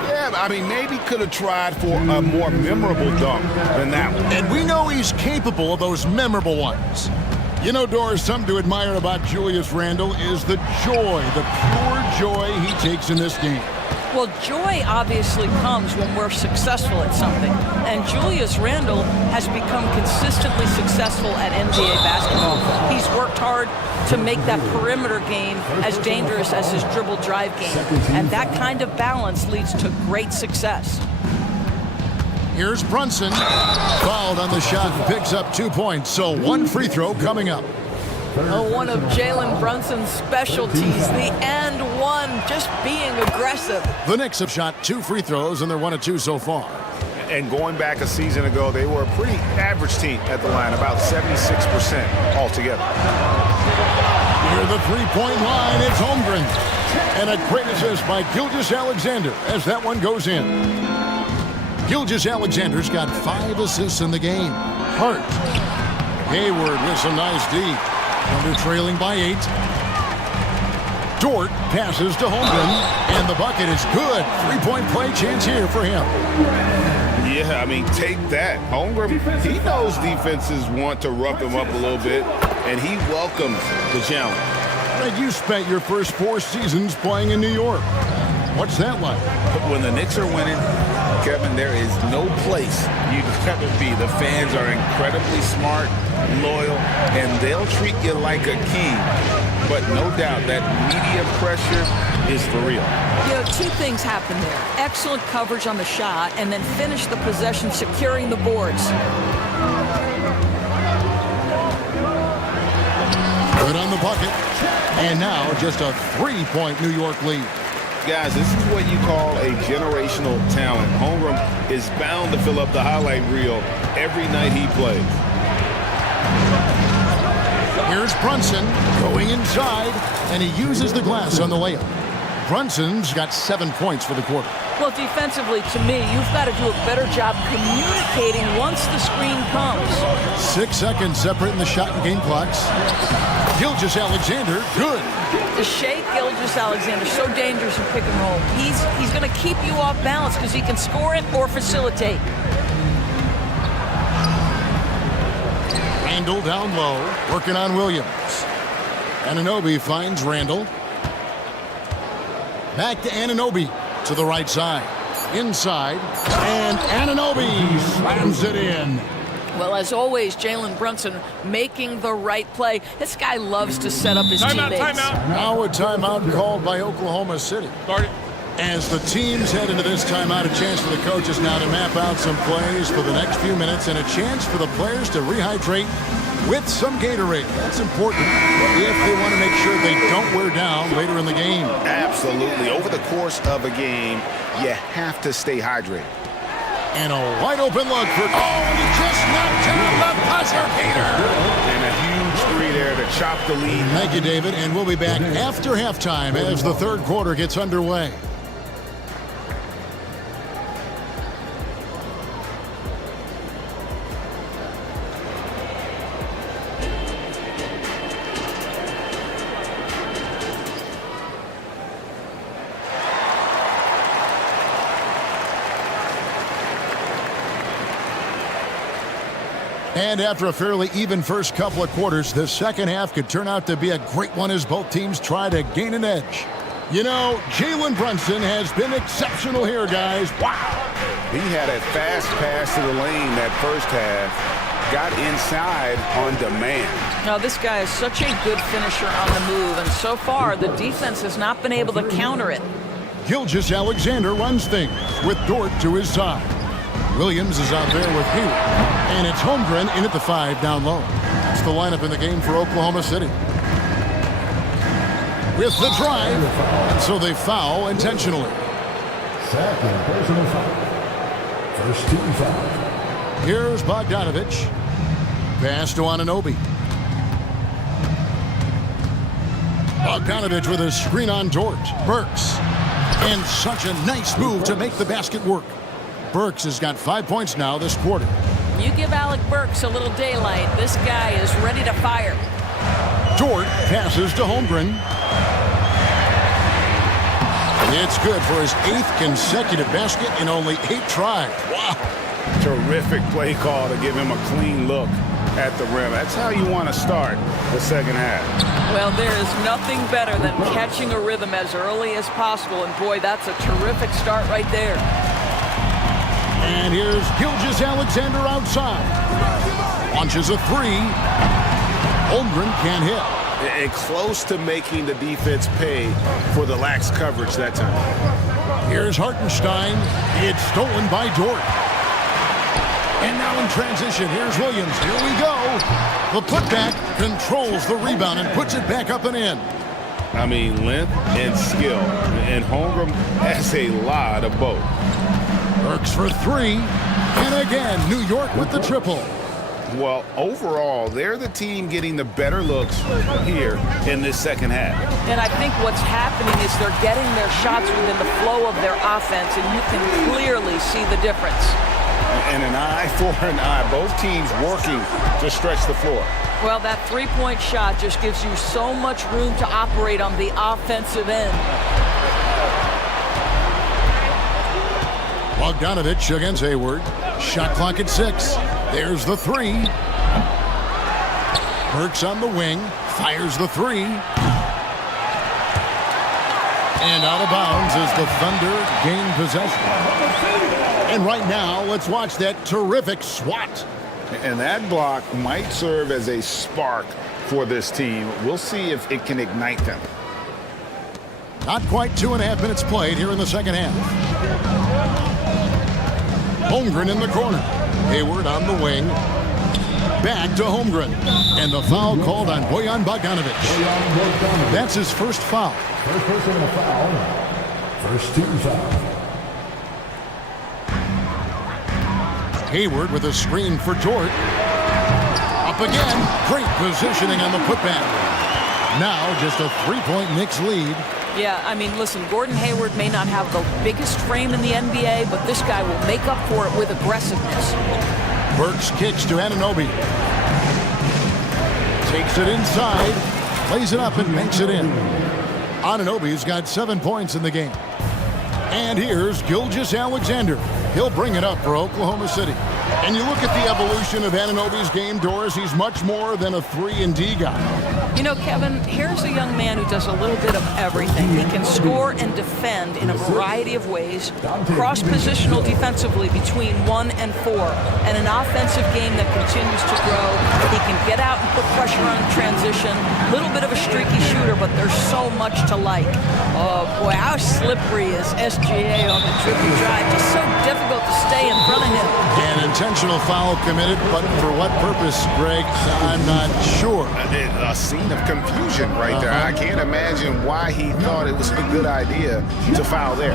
Yeah, I mean, maybe could have tried for a more memorable dunk than that one. And we know he's capable of those memorable ones. You know, Doris, something to admire about Julius Randle is the joy, the pure joy he takes in this game. Well, joy obviously comes when we're successful at something. And Julius Randle has become consistently successful at NBA basketball. He's worked hard to make that perimeter game as dangerous as his dribble drive game. And that kind of balance leads to great success. Here's Brunson. Fouled on the shot and picks up 2 points. So one free throw coming up. One of Jalen Brunson's specialties, the and one, just being aggressive. The Knicks have shot 2 free throws, and they're 1 of 2 so far. And going back a season ago, they were a pretty average team at the line, about 76% altogether. Near the three-point line, it's Holmgren. And a great assist by Gilgeous-Alexander as that one goes in. Gilgeous-Alexander's got 5 assists in the game. Hart. Hayward with some nice D. Under trailing by 8. Dort passes to Holmgren, and the bucket is good. 3-point play chance here for him. Yeah, I mean, take that. Holmgren, he knows defenses want to rough him up a little bit, and he welcomes the challenge. Greg, you spent your first 4 seasons playing in New York. What's that like? When the Knicks are winning, Kevin, there is no place you'd rather be. The fans are incredibly smart, loyal, and they'll treat you like a king. But no doubt that media pressure is for real. You know, 2 things happen there. Excellent coverage on the shot, and then finish the possession securing the boards. Good on the bucket. And now just a 3-point New York lead. Guys, this is what you call a generational talent. Holmgren is bound to fill up the highlight reel every night he plays. Here's Brunson going inside, and he uses the glass on the layup. Brunson's got 7 points for the quarter. Well, defensively, to me, you've got to do a better job communicating once the screen comes. 6 seconds separating the shot and game clocks. Gilgeous-Alexander, good. The Shea Gilgeous-Alexander, so dangerous in pick and roll. He's going to keep you off balance because he can score it or facilitate. Randall down low, working on Williams. Anunoby finds Randall. Back to Anunoby to the right side. Inside, and Anunoby slams it in. Well, as always, Jalen Brunson making the right play. This guy loves to set up his teammates. Timeout. Now a timeout called by Oklahoma City. As the teams head into this timeout, a chance for the coaches now to map out some plays for the next few minutes and a chance for the players to rehydrate with some Gatorade. That's important if they want to make sure they don't wear down later in the game. Absolutely. Over the course of a game, you have to stay hydrated. And a wide open look for... Oh, and he just knocked down the buzzer beater. And a huge 3 there to chop the lead. Thank you, David. And we'll be back after halftime as the third quarter gets underway. And after a fairly even first couple of quarters, the second half could turn out to be a great one as both teams try to gain an edge. You know, Jalen Brunson has been exceptional here, guys. Wow. He had a fast pass to the lane that first half. Got inside on demand. Now, this guy is such a good finisher on the move, and so far, the defense has not been able to counter it. Gilgeous-Alexander runs things with Dort to his side. Williams is out there with Hayward. And it's Holmgren in at the 5 down low. It's the lineup in the game for Oklahoma City. With the drive, and so they foul intentionally. Second personal foul. First team foul. Here's Bogdanovich. Pass to Anunoby. Bogdanovich with a screen on Dort. Burks. And such a nice move to make the basket work. Burks has got 5 points now this quarter. You give Alec Burks a little daylight, this guy is ready to fire. Dort passes to Holmgren. It's good for his 8th consecutive basket in only 8 tries. Wow. Terrific play call to give him a clean look at the rim. That's how you want to start the second half. Well, there is nothing better than catching a rhythm as early as possible, and boy, that's a terrific start right there. And here's Gilgeous-Alexander outside. Launches a 3. Holmgren can't hit. And close to making the defense pay for the lax coverage that time. Here's Hartenstein. It's stolen by Dort. And now in transition, here's Williams. Here we go. The putback controls the rebound and puts it back up and in. I mean, length and skill. And Holmgren has a lot of both. Burks for 3. And again, New York with the triple. Well, overall, they're the team getting the better looks here in this second half. And I think what's happening is they're getting their shots within the flow of their offense, and you can clearly see the difference. And an eye for an eye. Both teams working to stretch the floor. Well, that three-point shot just gives you so much room to operate on the offensive end. Bogdanovich against Hayward. Shot clock at 6. There's the 3. Burks on the wing. Fires the 3. And out of bounds as the Thunder gain possession. And right now, let's watch that terrific swat. And that block might serve as a spark for this team. We'll see if it can ignite them. Not quite 2.5 minutes played here in the second half. Holmgren in the corner. Hayward on the wing. Back to Holmgren. And the foul called on Bojan Bogdanovich. That's his first foul. First personal foul. First team foul. Hayward with a screen for Dort. Up again. Great positioning on the putback. Now just a 3-point Knicks lead. Yeah, I mean, listen, Gordon Hayward may not have the biggest frame in the NBA, but this guy will make up for it with aggressiveness. Burks kicks to Anunoby. Takes it inside. Plays it up and makes it in. Anunoby's got 7 points in the game. And here's Gilgeous-Alexander. He'll bring it up for Oklahoma City. And you look at the evolution of Anunoby's game, Doris, he's much more than a 3-and-D guy. You know, Kevin, here's a young man who does a little bit of everything. He can score and defend in a variety of ways, cross-positional defensively between 1 and 4, and an offensive game that continues to grow. He can get out and put pressure on transition, a little bit of a streaky shooter, but there's so much to like. Oh, boy, how slippery is SGA on the triple drive. Just so difficult to stay in front of him. An intentional foul committed, but for what purpose, Greg? I'm not sure. A scene of confusion right there. I can't imagine why he thought it was a good idea to foul there.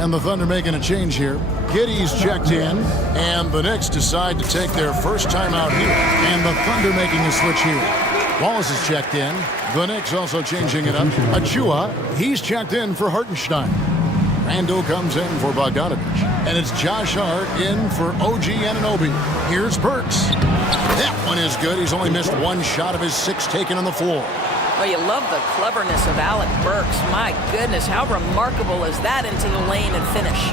And the Thunder making a change here. Giddey's checked in, and the Knicks decide to take their first timeout here. And the Thunder making a switch here. Wallace is checked in. The Knicks also changing it up. Achua, he's checked in for Hartenstein. Randall comes in for Bogdanovich. And it's Josh Hart in for OG Anunoby. Here's Burks. That one is good. He's only missed 1 shot of his 6 taken on the floor. Well, you love the cleverness of Alec Burks. My goodness, how remarkable is that into the lane and finish?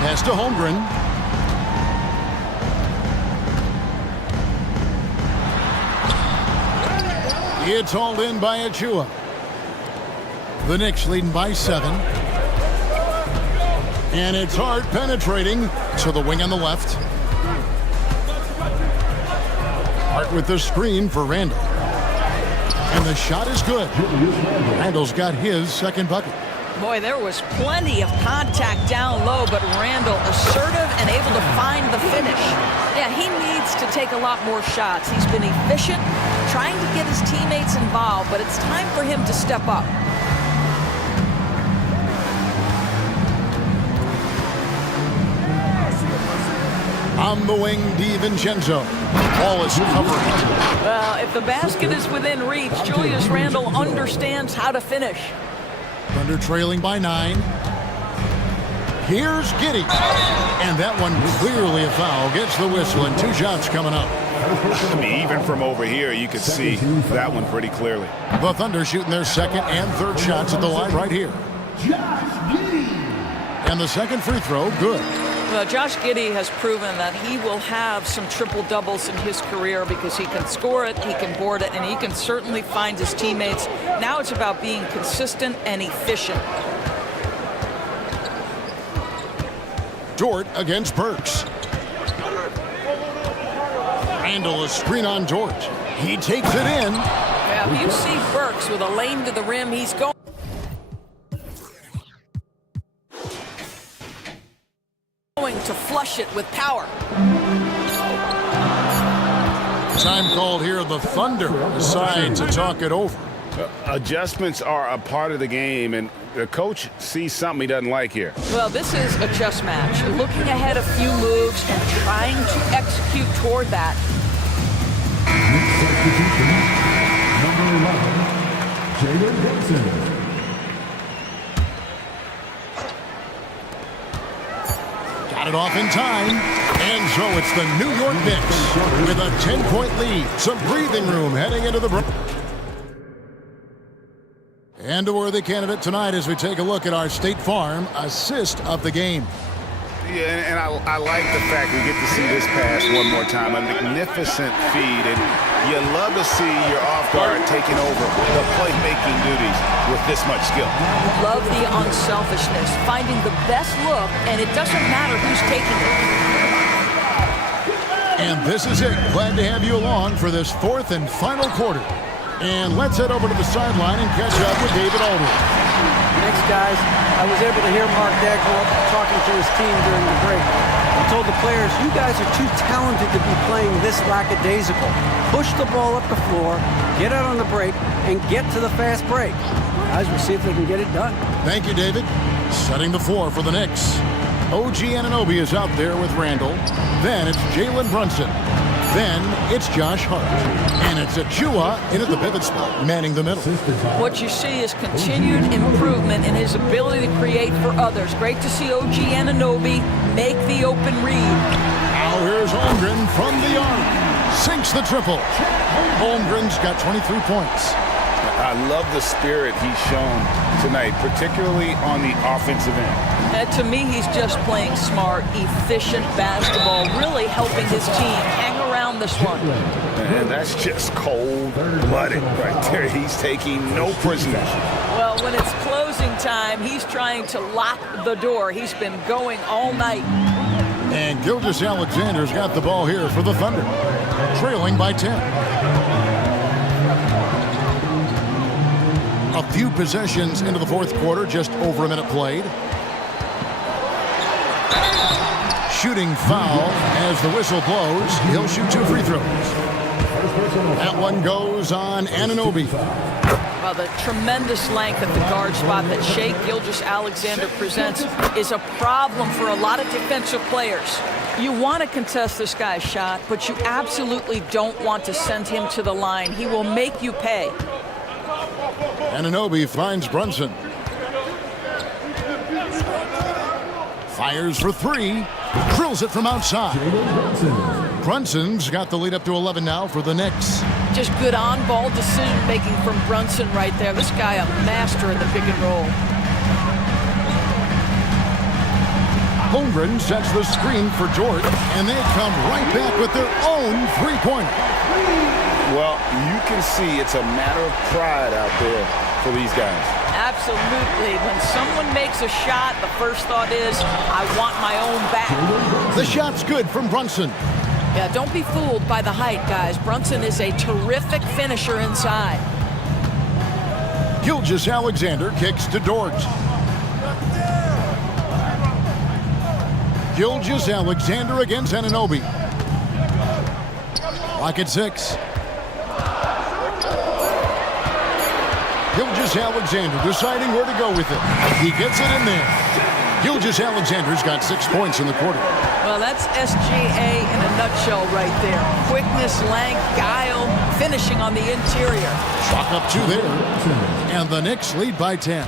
Pass to Holmgren. It's hauled in by Achua. The Knicks leading by 7. And it's Hart penetrating to the wing on the left. Hart with the screen for Randall. And the shot is good. Randall's got his second bucket. Boy, there was plenty of contact down low, but Randall assertive and able to find the finish. Yeah, he needs to take a lot more shots. He's been efficient, trying to get his teammates involved, but it's time for him to step up. On the wing, DiVincenzo. Ball is covered. Well, if the basket is within reach, Julius Randle understands how to finish. Thunder trailing by 9. Here's Giddey. And that one clearly a foul. Gets the whistle, and 2 shots coming up. I mean, even from over here, you could see that one pretty clearly. The Thunder shooting their second and third shots at the line right here. And the second free throw, good. Well, Josh Giddey has proven that he will have some triple-doubles in his career because he can score it, he can board it, and he can certainly find his teammates. Now it's about being consistent and efficient. Dort against Burks. Handle a screen on George. He takes it in. Yeah, if you see Burks with a lane to the rim, he's going to flush it with power. Time called here. The Thunder decide to talk it over. Adjustments are a part of the game, and the coach sees something he doesn't like here. Well, this is a chess match. Looking ahead a few moves and trying to execute toward that. Number 11, Jalen Brunson. Got it off in time. And so it's the New York Knicks with a 10-point lead. Some breathing room heading into the break. And a worthy candidate tonight as we take a look at our State Farm assist of the game. Yeah, and I like the fact we get to see this pass one more time. A magnificent feed, and you love to see your off guard taking over the playmaking duties with this much skill. Love the unselfishness, finding the best look, and it doesn't matter who's taking it. And this is it. Glad to have you along for this fourth and final quarter. And let's head over to the sideline and catch up with David Aldridge. Thanks, guys. I was able to hear Mark Dagnall talking to his team during the break. He told the players, you guys are too talented to be playing this lackadaisical. Push the ball up the floor, get out on the break, and get to the fast break. Guys, we'll see if they can get it done. Thank you, David. Setting the floor for the Knicks. OG Anunoby is out there with Randall. Then it's Jalen Brunson. Then it's Josh Hart. And it's Achua in at the pivot spot, manning the middle. What you see is continued improvement in his ability to create for others. Great to see OG Anunoby make the open read. Now here's Holmgren from the arc. Sinks the triple. Holmgren's got 23 points. I love the spirit he's shown tonight, particularly on the offensive end. To me, he's just playing smart, efficient basketball, really helping his team hang around this one. And that's just cold-blooded right there. He's taking no prisoners. Well, when it's closing time, he's trying to lock the door. He's been going all night. And Gilgeous-Alexander's got the ball here for the Thunder, trailing by 10. A few possessions into the fourth quarter, just over a minute played. Shooting foul as the whistle blows. He'll shoot 2 free throws. That one goes on Anunoby. Well, the tremendous length at the guard spot that Shai Gilgeous-Alexander presents is a problem for a lot of defensive players. You want to contest this guy's shot, but you absolutely don't want to send him to the line. He will make you pay. Anunoby finds Brunson. Fires for 3. Drills it from outside. Brunson's got the lead up to 11 now for the Knicks. Just good on-ball decision-making from Brunson right there. This guy a master in the pick and roll. Holmgren sets the screen for George, and they come right back with their own three-pointer. Well, you can see it's a matter of pride out there for these guys. Absolutely. When someone makes a shot, the first thought is, I want my own back. The shot's good from Brunson. Yeah, don't be fooled by the height, guys. Brunson is a terrific finisher inside. Gilgeous-Alexander kicks to Dort. Gilgeous-Alexander against Anunoby. Lock at 6. Gilgeous-Alexander deciding where to go with it. He gets it in there. Gilgeous-Alexander's got 6 points in the quarter. Well, that's SGA in a nutshell right there. Quickness, length, guile, finishing on the interior. Chalk up 2 there. And the Knicks lead by 10.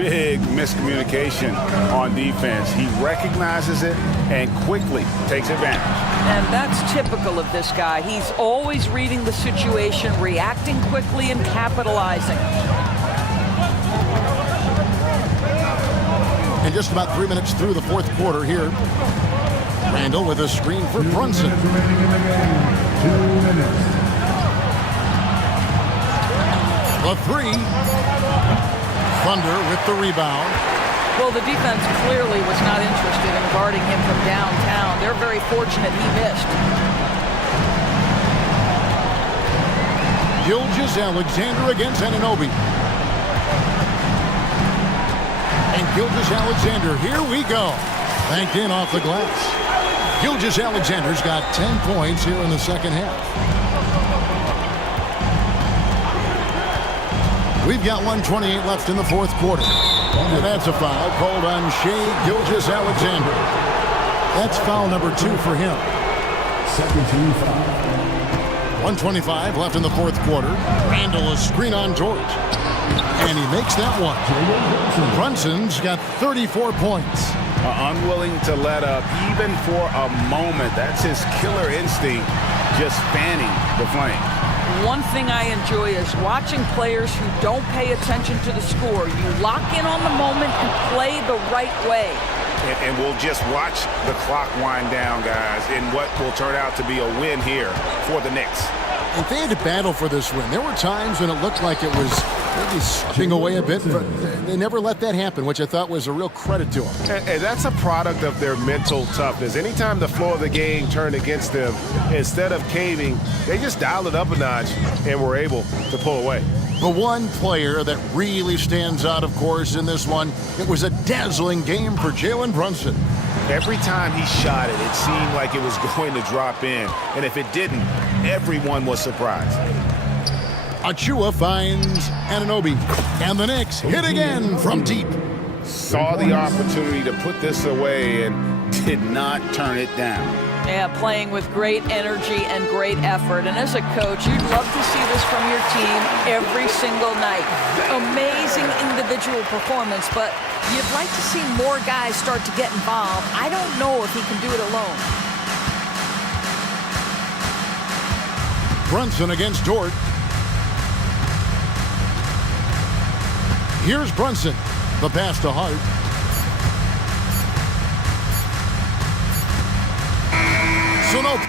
big miscommunication on defense. He recognizes it and quickly takes advantage. And that's typical of this guy. He's always reading the situation, reacting quickly, and capitalizing. And just about 3 minutes through the fourth quarter here. Randall with a screen for Brunson. 2 minutes. The three. Thunder with the rebound. Well, the defense clearly was not interested in guarding him from downtown. They're very fortunate he missed. Gilgeous-Alexander against Anunoby. And Gilgeous-Alexander, here we go. Banked in off the glass. Gilgeous-Alexander's got 10 points here in the second half. We've got 1:28 left in the fourth quarter. And that's a foul called on Shai Gilgeous-Alexander. That's foul number 2 for him. Second team foul. 1:25 left in the fourth quarter. Randall a screen on George. And he makes that one. Brunson's got 34 points. Unwilling to let up even for a moment. That's his killer instinct, just fanning the flame. One thing I enjoy is watching players who don't pay attention to the score. You lock in on the moment and play the right way. And we'll just watch the clock wind down, guys, in what will turn out to be a win here for the Knicks. If they had to battle for this win, there were times when it looked like it was maybe slipping away a bit, but they never let that happen, which I thought was a real credit to them. And that's a product of their mental toughness. Anytime the flow of the game turned against them, instead of caving, they just dialed it up a notch and were able to pull away. The one player that really stands out, of course, in this one, it was a dazzling game for Jalen Brunson. Every time he shot it, it seemed like it was going to drop in. And if it didn't, everyone was surprised. Achua finds Anunoby. And the Knicks hit again from deep. Saw the opportunity to put this away and did not turn it down. Yeah, playing with great energy and great effort. And as a coach, you'd love to see this from your team every single night. Amazing individual performance, but you'd like to see more guys start to get involved. I don't know if he can do it alone. Brunson against Dort. Here's Brunson. The pass to Hart. So no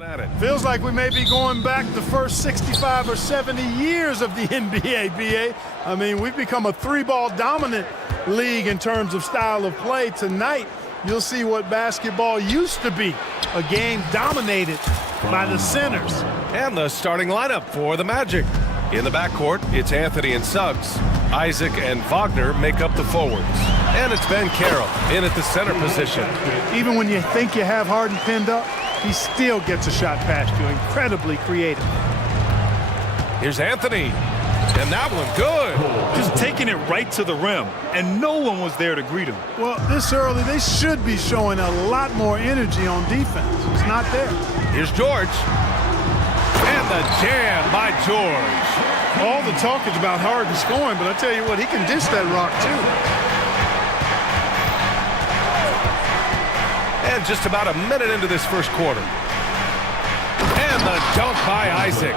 At it. Feels like we may be going back the first 65 or 70 years of the NBA, BA. I mean, we've become a three-ball dominant league in terms of style of play. Tonight, you'll see what basketball used to be, a game dominated by the centers. And the starting lineup for the Magic. In the backcourt, it's Anthony and Suggs. Isaac and Wagner make up the forwards. And it's Ben Carroll in at the center position. Even when you think you have Harden pinned up, he still gets a shot past you. Incredibly creative. Here's Anthony. And that one good. Just taking it right to the rim, and no one was there to greet him. Well, this early, they should be showing a lot more energy on defense. It's not there. Here's George. And the jam by George. All the talk is about Harden scoring, but I tell you what, he can dish that rock too. And just about a minute into this first quarter. And the dunk by Isaac.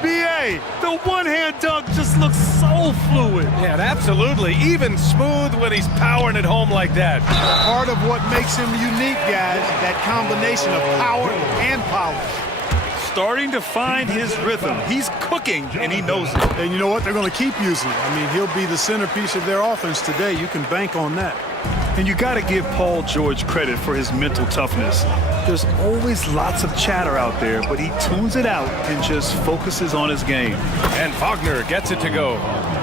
B.A., the one-hand dunk just looks so fluid. Yeah, absolutely. Even smooth when he's powering it home like that. Part of what makes him unique, guys, that combination of power and polish. Starting to find his rhythm. He's cooking, and he knows it. And you know what? They're going to keep using it. I mean, he'll be the centerpiece of their offense today. You can bank on that. And you got to give Paul George credit for his mental toughness. There's always lots of chatter out there, but he tunes it out and just focuses on his game. And Wagner gets it to go.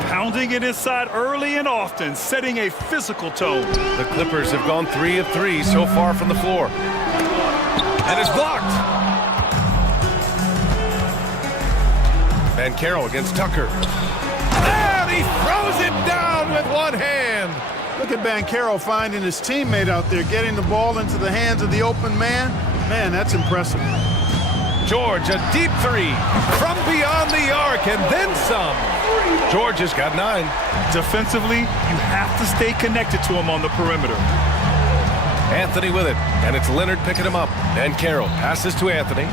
Pounding it inside early and often, setting a physical tone. The Clippers have gone 3 of 3 so far from the floor. And it's blocked. Van Carroll against Tucker. And he throws it down with one hand. Look at Ben Carroll finding his teammate out there, getting the ball into the hands of the open man. Man, that's impressive. George, a deep three from beyond the arc, and then some. George has got 9. Defensively, you have to stay connected to him on the perimeter. Anthony with it, and it's Leonard picking him up. And Carroll passes to Anthony.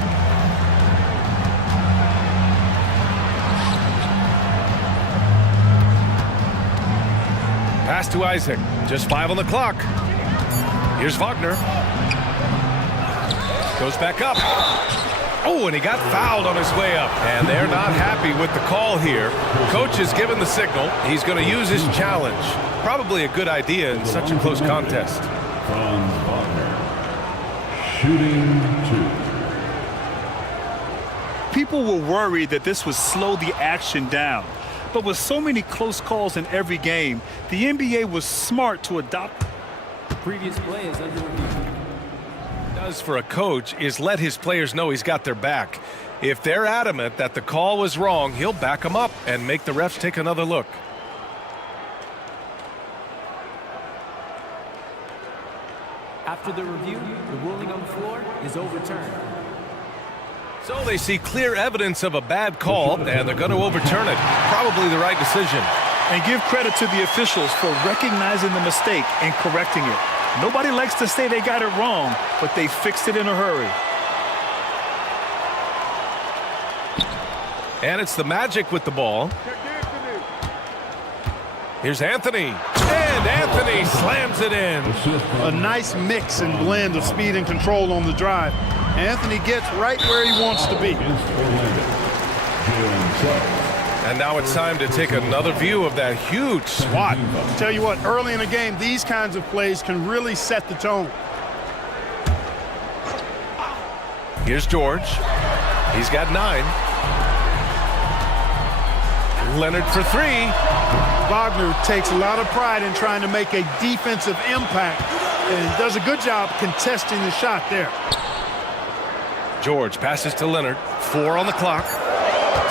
Pass to Isaac. Just 5 on the clock. Here's Wagner. Goes back up. Oh, and he got fouled on his way up. And they're not happy with the call here. Coach has given the signal. He's going to use his challenge. Probably a good idea in such a close contest. Franz Wagner, shooting 2. People were worried that this would slow the action down. But with so many close calls in every game, the NBA was smart to adopt. The previous play is under review. Does for a coach is let his players know he's got their back. If they're adamant that the call was wrong, he'll back them up and make the refs take another look. After the review, the ruling on the floor is overturned. So they see clear evidence of a bad call, and they're going to overturn it. Probably the right decision. And give credit to the officials for recognizing the mistake and correcting it. Nobody likes to say they got it wrong, but they fixed it in a hurry. And it's the Magic with the ball. Here's Anthony. And Anthony slams it in. A nice mix and blend of speed and control on the drive. Anthony gets right where he wants to be. And now it's time to take another view of that huge swat. Tell you what, early in the game, these kinds of plays can really set the tone. Here's George. He's got 9. Leonard for 3. Wagner takes a lot of pride in trying to make a defensive impact and does a good job contesting the shot there. George passes to Leonard. 4 on the clock.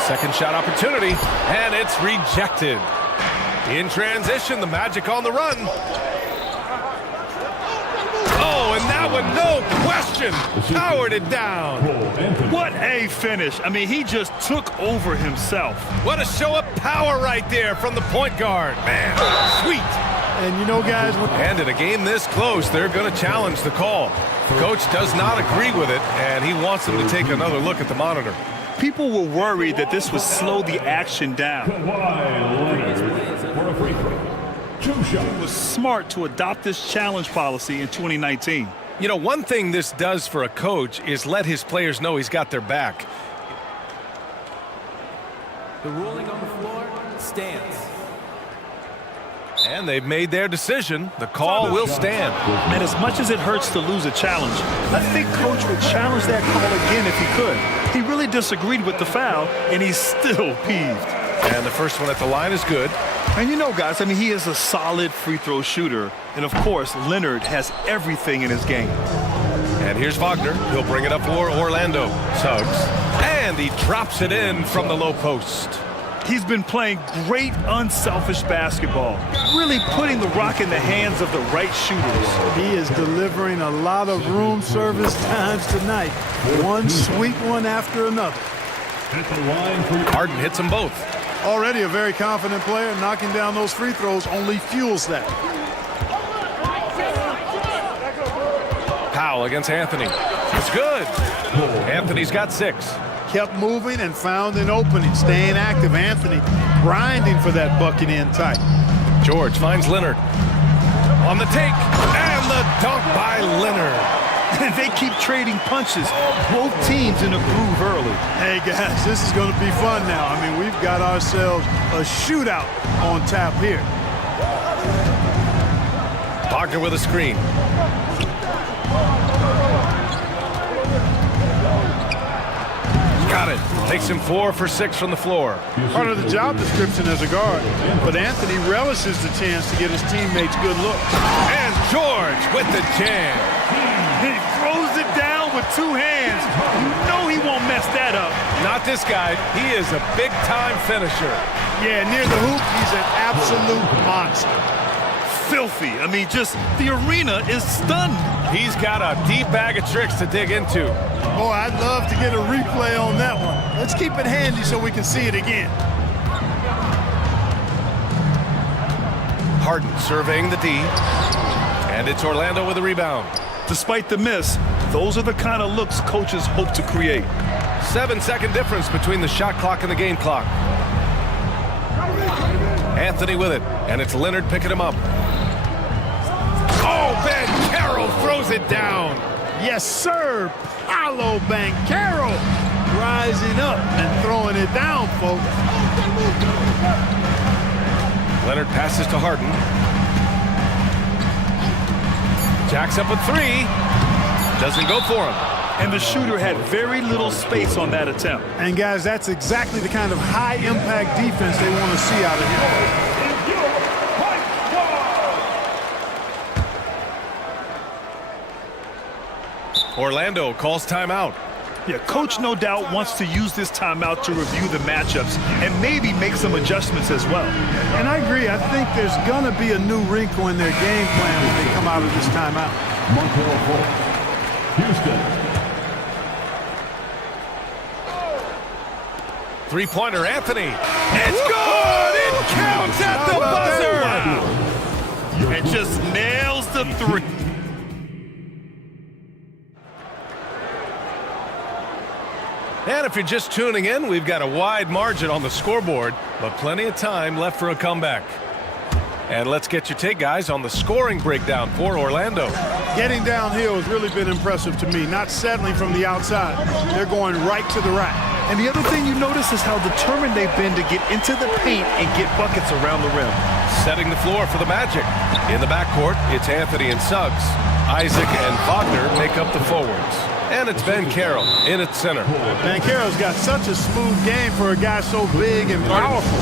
Second shot opportunity, and it's rejected. In transition, the Magic on the run. Oh, and that one, no question, powered it down. What a finish. I mean, he just took over himself. What a show of power right there from the point guard. Man, sweet. And you know, guys, and in a game this close, they're going to challenge the call. Coach does not agree with it, and he wants them to take another look at the monitor. People were worried that this would slow the action down. He was smart to adopt this challenge policy in 2019. You know, one thing this does for a coach is let his players know he's got their back. The ruling on the floor stands. And they've made their decision. The call will stand. And as much as it hurts to lose a challenge, I think Coach would challenge that call again if he could. He really disagreed with the foul, and he's still peeved. And the first one at the line is good. And you know, guys, I mean, he is a solid free throw shooter. And, of course, Leonard has everything in his game. And here's Wagner. He'll bring it up for Orlando. Suggs. And he drops it in from the low post. He's been playing great, unselfish basketball, really putting the rock in the hands of the right shooters. He is delivering a lot of room service times tonight. One sweet one after another. Harden hits them both. Already a very confident player. Knocking down those free throws only fuels that. Powell against Anthony. It's good. Anthony's got 6. Kept moving and found an opening, staying active. Anthony grinding for that bucket in tight. George finds Leonard on the take, and the dunk by Leonard. And they keep trading punches. Both teams in a groove early. Hey guys, this is going to be fun now. I mean, we've got ourselves a shootout on tap here. Wagner with a screen. Got it. Takes him 4 for 6 from the floor. Part of the job description as a guard. But Anthony relishes the chance to get his teammates good looks. And George with the jam. He throws it down with 2 hands. You know he won't mess that up. Not this guy. He is a big-time finisher. Yeah, near the hoop, he's an absolute monster. Filthy. I mean, just the arena is stunned. He's got a deep bag of tricks to dig into. Boy, I'd love to get a replay on that one. Let's keep it handy so we can see it again. Harden surveying the D. And it's Orlando with a rebound. Despite the miss, those are the kind of looks coaches hope to create. 7-second difference between the shot clock and the game clock. Anthony with it, and it's Leonard picking him up. Oh, Banchero throws it down. Yes, sir. Paolo Banchero rising up and throwing it down, folks. Leonard passes to Harden. Jacks up with 3. Doesn't go for him. And the shooter had very little space on that attempt. And guys, that's exactly the kind of high-impact defense they want to see out of him. Orlando calls timeout. Yeah, coach no doubt wants to use this timeout to review the matchups and maybe make some adjustments as well. And I agree. I think there's going to be a new wrinkle in their game plan when they come out of this timeout. Houston. Three-pointer, Anthony. It's good! It counts at the buzzer! And just nails the 3. And if you're just tuning in, we've got a wide margin on the scoreboard, but plenty of time left for a comeback. And let's get your take, guys, on the scoring breakdown for Orlando. Getting downhill has really been impressive to me, not settling from the outside. They're going right to the rack. And the other thing you notice is how determined they've been to get into the paint and get buckets around the rim. Setting the floor for the Magic. In the backcourt, it's Anthony and Suggs. Isaac and Wagner make up the forwards. And it's Banchero in at center. Banchero's got such a smooth game for a guy so big and powerful.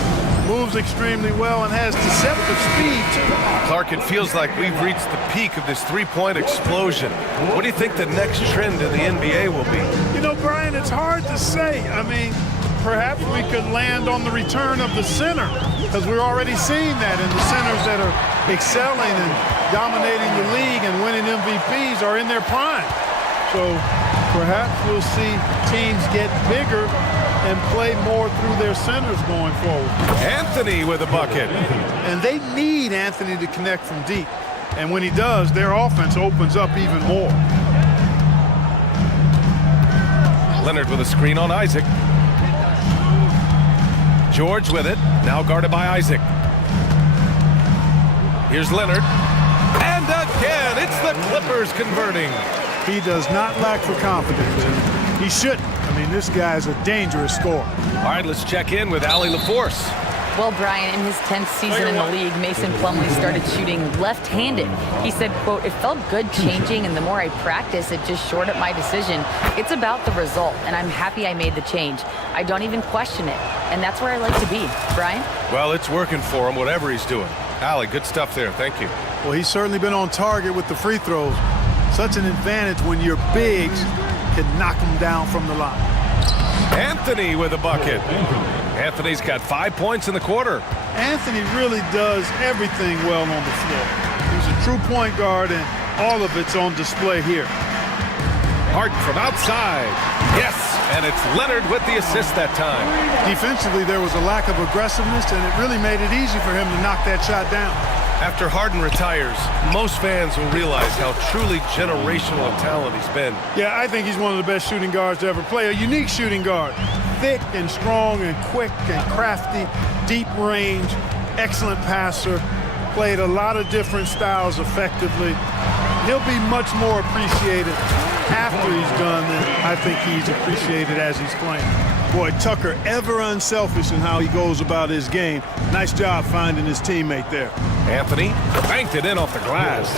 Moves extremely well and has deceptive speed, too. Clark, it feels like we've reached the peak of this three-point explosion. What do you think the next trend in the NBA will be? You know, Brian, it's hard to say. I mean, perhaps we could land on the return of the center, because we're already seeing that, and the centers that are excelling and dominating the league and winning MVPs are in their prime. So perhaps we'll see teams get bigger and play more through their centers going forward. Anthony with a bucket. And they need Anthony to connect from deep. And when he does, their offense opens up even more. Leonard with a screen on Isaac. George with it, now guarded by Isaac. Here's Leonard. And again, it's the the Clippers converting. He does not lack for confidence, and he shouldn't. I mean, this guy's a dangerous scorer. All right, let's check in with Allie LaForce. Well, Brian, in his 10th season in the league, Mason Plumlee started shooting left-handed. He said, quote, "It felt good changing, and the more I practice, it just shored up my decision. It's about the result, and I'm happy I made the change. I don't even question it, and that's where I like to be." Brian? Well, it's working for him, whatever he's doing. Allie, good stuff there. Thank you. Well, he's certainly been on target with the free throws. Such an advantage when your bigs can knock them down from the line. Anthony with a bucket. Anthony's got 5 points in the quarter. Anthony really does everything well on the floor. He's a true point guard, and all of it's on display here. Harden from outside. Yes, and it's Leonard with the assist that time. Defensively, there was a lack of aggressiveness, and it really made it easy for him to knock that shot down. After Harden retires, most fans will realize how truly generational of talent he's been. Yeah, I think he's one of the best shooting guards to ever play. A unique shooting guard. Thick and strong and quick and crafty, deep range, excellent passer. Played a lot of different styles effectively. He'll be much more appreciated after he's done than I think he's appreciated as he's playing. Boy, Tucker, ever unselfish in how he goes about his game. Nice job finding his teammate there. Anthony banked it in off the glass.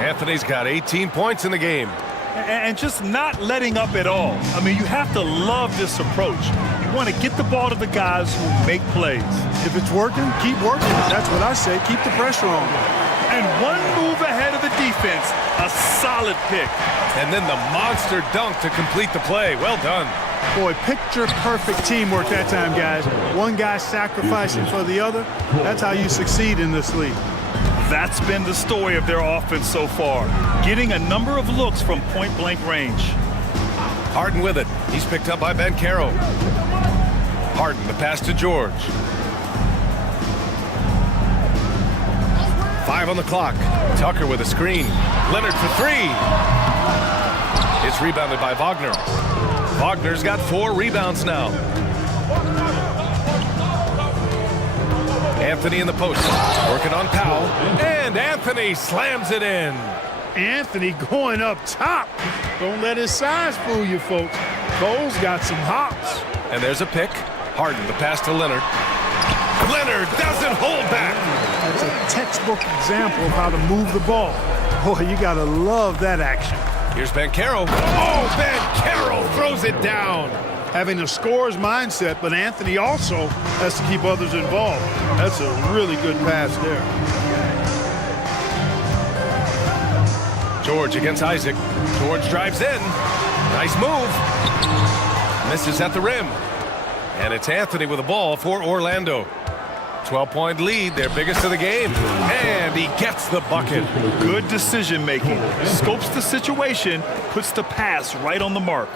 Anthony's got 18 points in the game. And just not letting up at all. I mean, you have to love this approach. You want to get the ball to the guys who make plays. If it's working, keep working. That's what I say. Keep the pressure on. And one move ahead of the defense, a solid pick. And then the monster dunk to complete the play. Well done. Boy, picture-perfect teamwork that time, guys. One guy sacrificing for the other. That's how you succeed in this league. That's been the story of their offense so far, getting a number of looks from point-blank range. Harden with it. He's picked up by Banchero. Harden, the pass to George. 5 on the clock. Tucker with a screen. Leonard for 3. It's rebounded by Wagner. Wagner's got 4 rebounds now. Anthony in the post, working on Powell, and Anthony slams it in. Anthony going up top. Don't let his size fool you, folks. Cole's got some hops. And there's a pick. Harden, the pass to Leonard. Leonard doesn't hold back. That's a textbook example of how to move the ball. Boy, you gotta love that action. Here's Banchero. Oh, Banchero throws it down. Having a scorer's mindset, but Anthony also has to keep others involved. That's a really good pass there. George against Isaac. George drives in. Nice move. Misses at the rim. And it's Anthony with the ball for Orlando. 12-point lead, their biggest of the game. And he gets the bucket. Good decision-making. Scopes the situation, puts the pass right on the mark.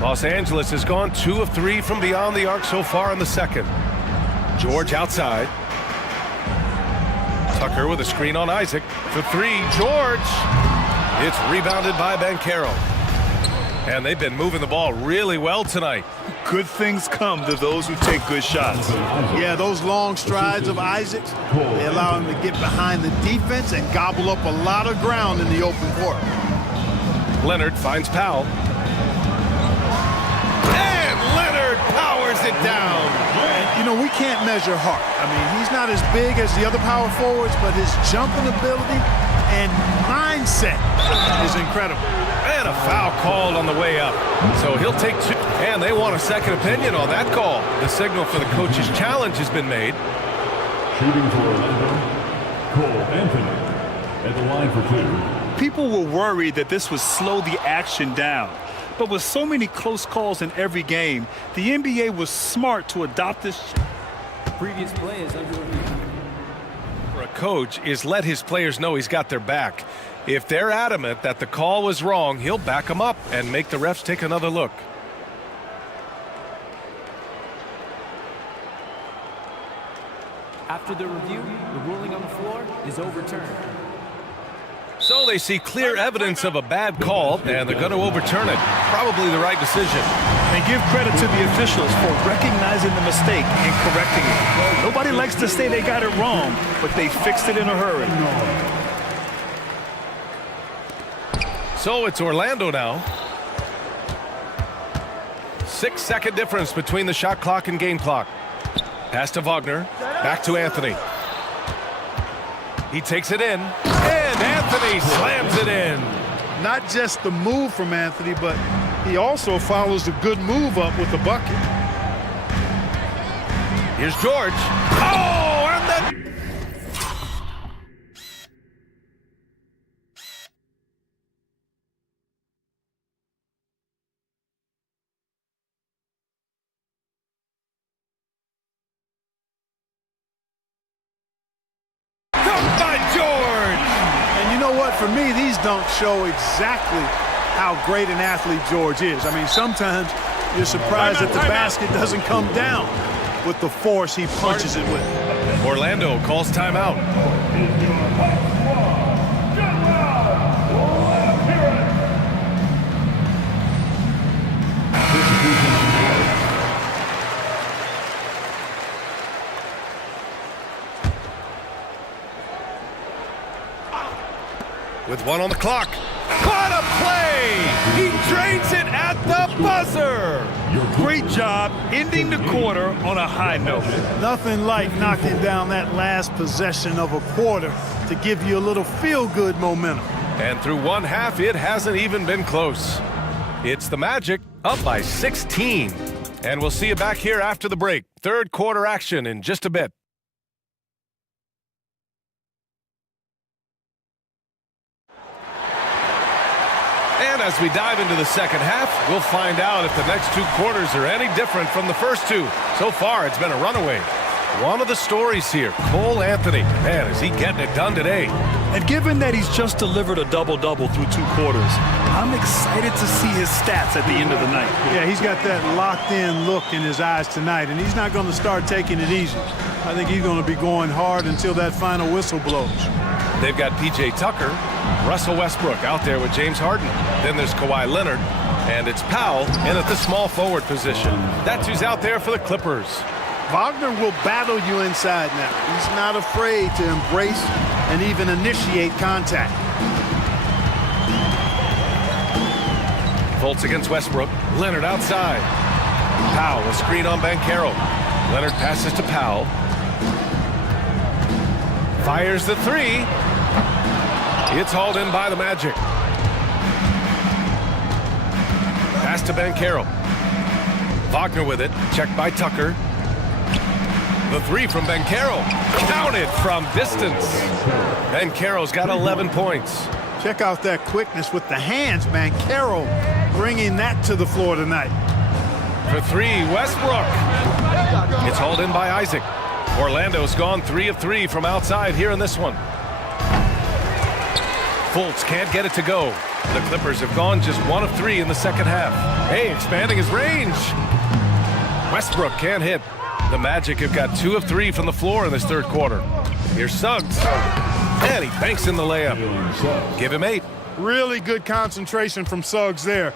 Los Angeles has gone 2 of 3 from beyond the arc so far in the second. George outside. Tucker with a screen on Isaac for 3. George! It's rebounded by Banchero. And they've been moving the ball really well tonight. Good things come to those who take good shots. Yeah, those long strides of Isaac's, they allow him to get behind the defense and gobble up a lot of ground in the open court. Leonard finds Powell. And Leonard powers it down. And, you know, we can't measure heart. I mean, he's not as big as the other power forwards, but his jumping ability and mindset is incredible. And a foul called on the way up. So he'll take 2. And they want a second opinion on that call. The signal for the coach's challenge has been made. Shooting for Orlando, Cole Anthony at the line for 2. People were worried that this would slow the action down. But with so many close calls in every game, the NBA was smart to adopt this. Previous play is under review. For a coach is let his players know he's got their back. If they're adamant that the call was wrong, he'll back them up and make the refs take another look. After the review, the ruling on the floor is overturned. So they see clear evidence of a bad call, and they're going to overturn it. Probably the right decision. And give credit to the officials for recognizing the mistake and correcting it. Nobody likes to say they got it wrong, but they fixed it in a hurry. So it's Orlando now. 6-second difference between the shot clock and game clock. Pass to Wagner. Back to Anthony. He takes it in. And Anthony slams it in. Not just the move from Anthony, but he also follows the good move up with the bucket. Here's George. Oh, and then... For me, these dunks show exactly how great an athlete George is. I mean, sometimes you're surprised that the basket doesn't come down with the force he punches it with. Orlando calls timeout. With one on the clock. What a play! He drains it at the buzzer! Great job ending the quarter on a high note. Nothing like knocking down that last possession of a quarter to give you a little feel-good momentum. And through one half, it hasn't even been close. It's the Magic up by 16. And we'll see you back here after the break. Third quarter action in just a bit. And as we dive into the second half, we'll find out if the next two quarters are any different from the first two. So far, it's been a runaway. One of the stories here, Cole Anthony. Man, is he getting it done today. And given that he's just delivered a double-double through two quarters, I'm excited to see his stats at the end of the night. Yeah, he's got that locked-in look in his eyes tonight, and he's not going to start taking it easy. I think he's going to be going hard until that final whistle blows. They've got P.J. Tucker, Russell Westbrook out there with James Harden. Then there's Kawhi Leonard, and it's Powell in at the small forward position. That's who's out there for the Clippers. Wagner will battle you inside now. He's not afraid to embrace and even initiate contact. Fultz against Westbrook. Leonard outside. Powell, a screen on Banchero. Leonard passes to Powell. Fires the three. It's hauled in by the Magic. Pass to Banchero. Wagner with it. Checked by Tucker. The three from Banchero. Counted from distance. Banchero's got 11 points. Check out that quickness with the hands. Banchero bringing that to the floor tonight. For three, Westbrook. It's hauled in by Isaac. Orlando's gone 3 of 3 from outside here in this one. Fultz can't get it to go. The Clippers have gone just 1 of 3 in the second half. Hey, expanding his range. Westbrook can't hit. The Magic have got 2 of 3 from the floor in this third quarter. Here's Suggs. And he banks in the layup. Give him 8. Really good concentration from Suggs there.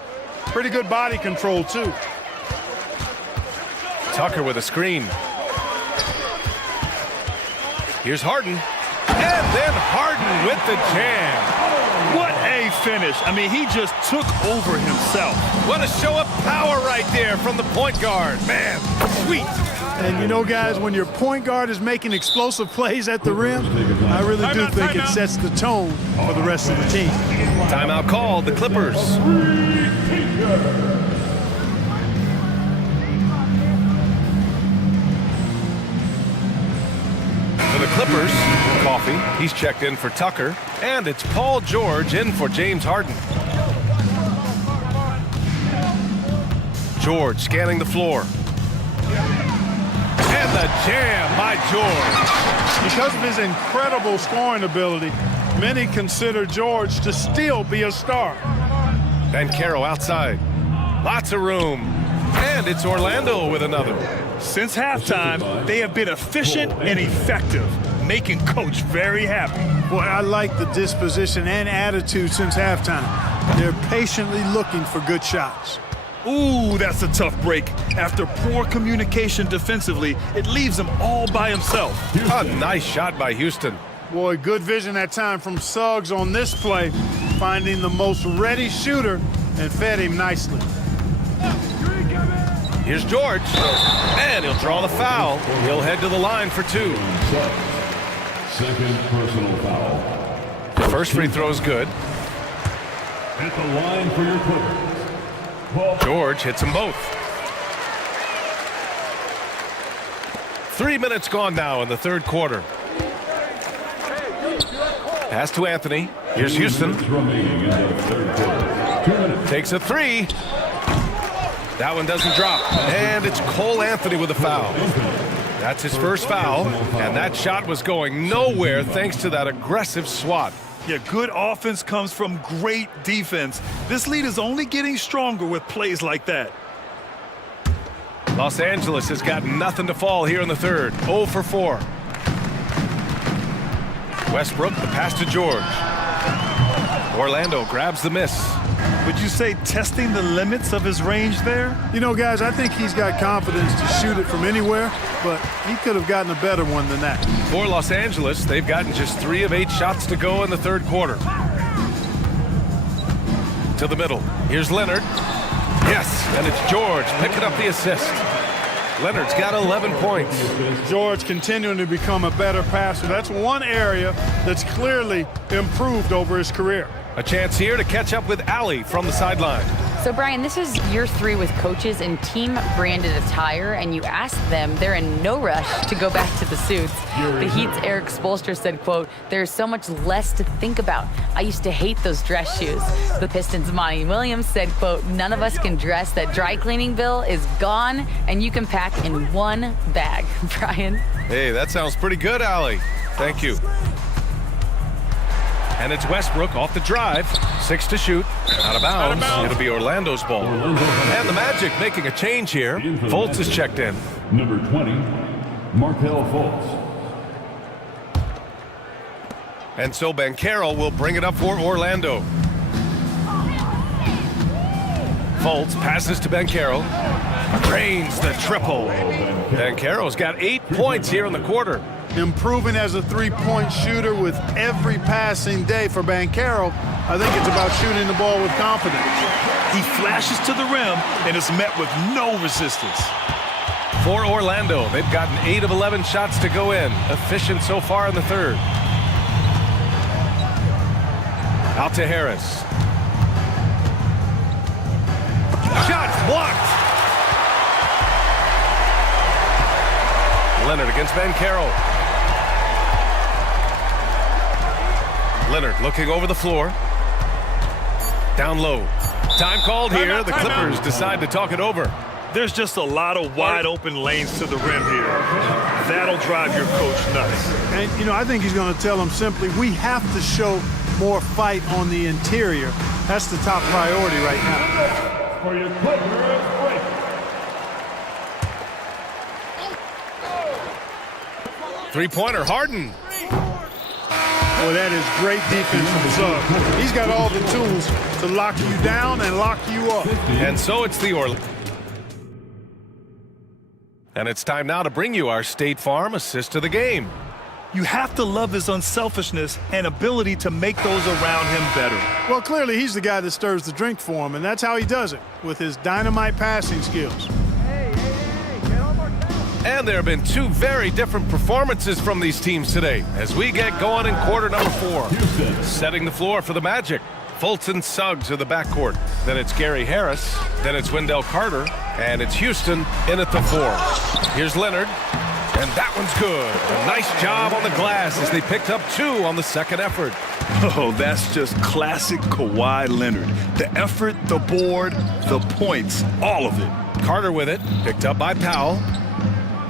Pretty good body control, too. Tucker with a screen. Here's Harden. And then Harden with the jam. What a finish. I mean, he just took over himself. What a show of power right there from the point guard. Man, sweet. And you know, guys, when your point guard is making explosive plays at the rim, I really do think it sets the tone for the rest of the team. Timeout called, the Clippers. For the Clippers, Coffey, he's checked in for Tucker, and it's Paul George in for James Harden. George scanning the floor. And the jam by George. Because of his incredible scoring ability, many consider George to still be a star. Banchero outside. Lots of room. And it's Orlando with another. Since halftime, they have been efficient and effective, making Coach very happy. Boy, I like the disposition and attitude since halftime. They're patiently looking for good shots. Ooh, that's a tough break. After poor communication defensively, it leaves him all by himself. A nice shot by Houston. Boy, good vision that time from Suggs on this play. finding the most ready shooter and fed him nicely. Here's George, and he'll draw the foul. He'll head to the line for 2. Second personal foul. The first free throw is good. At the line for your Clippers. George hits them both. 3 minutes gone now in the third quarter. Pass to Anthony. Here's Houston. Takes a 3. That one doesn't drop. And it's Cole Anthony with a foul. That's his first foul. And that shot was going nowhere thanks to that aggressive swat. Yeah, good offense comes from great defense. This lead is only getting stronger with plays like that. Los Angeles has got nothing to fall here in the third. 0 for 4. Westbrook, the pass to George. Orlando grabs the miss. Would you say testing the limits of his range there? You know, guys, I think he's got confidence to shoot it from anywhere, but he could have gotten a better one than that. For Los Angeles, they've gotten just 3 of 8 shots to go in the third quarter. To the middle. Here's Leonard. Yes, and it's George picking up the assist. Leonard's got 11 points. George continuing to become a better passer. That's one area that's clearly improved over his career. A chance here to catch up with Allie from the sideline. So, Brian, this is year 3 with coaches in team-branded attire, and you ask them, they're in no rush to go back to the suits. The Heat's Eric Spoelstra said, quote, "There's so much less to think about. I used to hate those dress shoes." The Pistons' Monty Williams said, quote, "None of us can dress. That dry cleaning bill is gone, and you can pack in one bag." Brian? Hey, that sounds pretty good, Allie. Thank you. And it's Westbrook off the drive. 6 to shoot. Out of bounds. It'll be Orlando's ball. And the Magic making a change here. Fultz is checked in. Number 20, Markelle Fultz. And so Banchero will bring it up for Orlando. Fultz passes to Banchero. Drains the triple. Banchero's got 8 points here in the quarter. Improving as a three-point shooter with every passing day for Banchero. I think it's about shooting the ball with confidence. He flashes to the rim and is met with no resistance. For Orlando, they've gotten 8 of 11 shots to go in. Efficient so far in the third. Out to Harris. Shot blocked. Leonard against Banchero. Leonard looking over the floor. Down low. Time called here. The Clippers decide to talk it over. There's just a lot of wide open lanes to the rim here. That'll drive your coach nuts. And, you know, I think he's going to tell them simply, we have to show more fight on the interior. That's the top priority right now. For your Clippers, break. Three-pointer, Harden. Boy, that is great defense from Suggs. He's got all the tools to lock you down and lock you up. And so it's the Orlando. And it's time now to bring you our State Farm assist of the game. You have to love his unselfishness and ability to make those around him better. Well, clearly he's the guy that stirs the drink for him, and that's how he does it, with his dynamite passing skills. And there have been 2 very different performances from these teams today as we get going in quarter number 4. Setting the floor for the Magic. Fultz and Suggs are the backcourt. Then it's Gary Harris. Then it's Wendell Carter. And it's Houston in at the 4. Here's Leonard. And that one's good. A nice job on the glass as they picked up 2 on the second effort. Oh, that's just classic Kawhi Leonard. The effort, the board, the points, all of it. Carter with it. Picked up by Powell.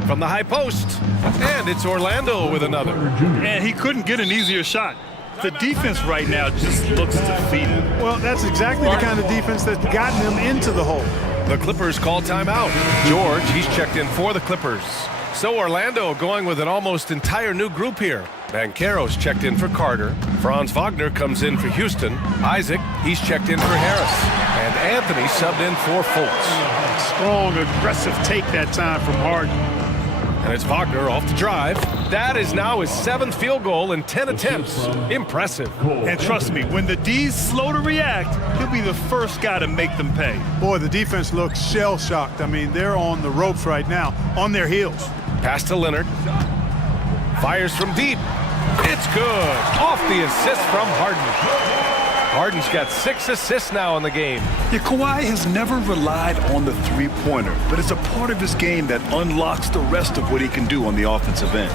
From the high post. And it's Orlando with another. And he couldn't get an easier shot. The defense right now just looks defeated. Well, that's exactly the kind of defense that's gotten them into the hole. The Clippers call timeout. George, he's checked in for the Clippers. So Orlando going with an almost entire new group here. Banchero's checked in for Carter. Franz Wagner comes in for Houston. Isaac, he's checked in for Harris. And Anthony subbed in for Fultz. Strong, aggressive take that time from Harden. And it's Wagner off the drive. That is now his 7th field goal in 10 attempts. Impressive. And trust me, when the D's slow to react, he'll be the first guy to make them pay. Boy, the defense looks shell-shocked. I mean, they're on the ropes right now, on their heels. Pass to Leonard. Fires from deep. It's good. Off the assist from Harden. Harden's got 6 assists now in the game. Yeah, Kawhi has never relied on the three-pointer, but it's a part of his game that unlocks the rest of what he can do on the offensive end.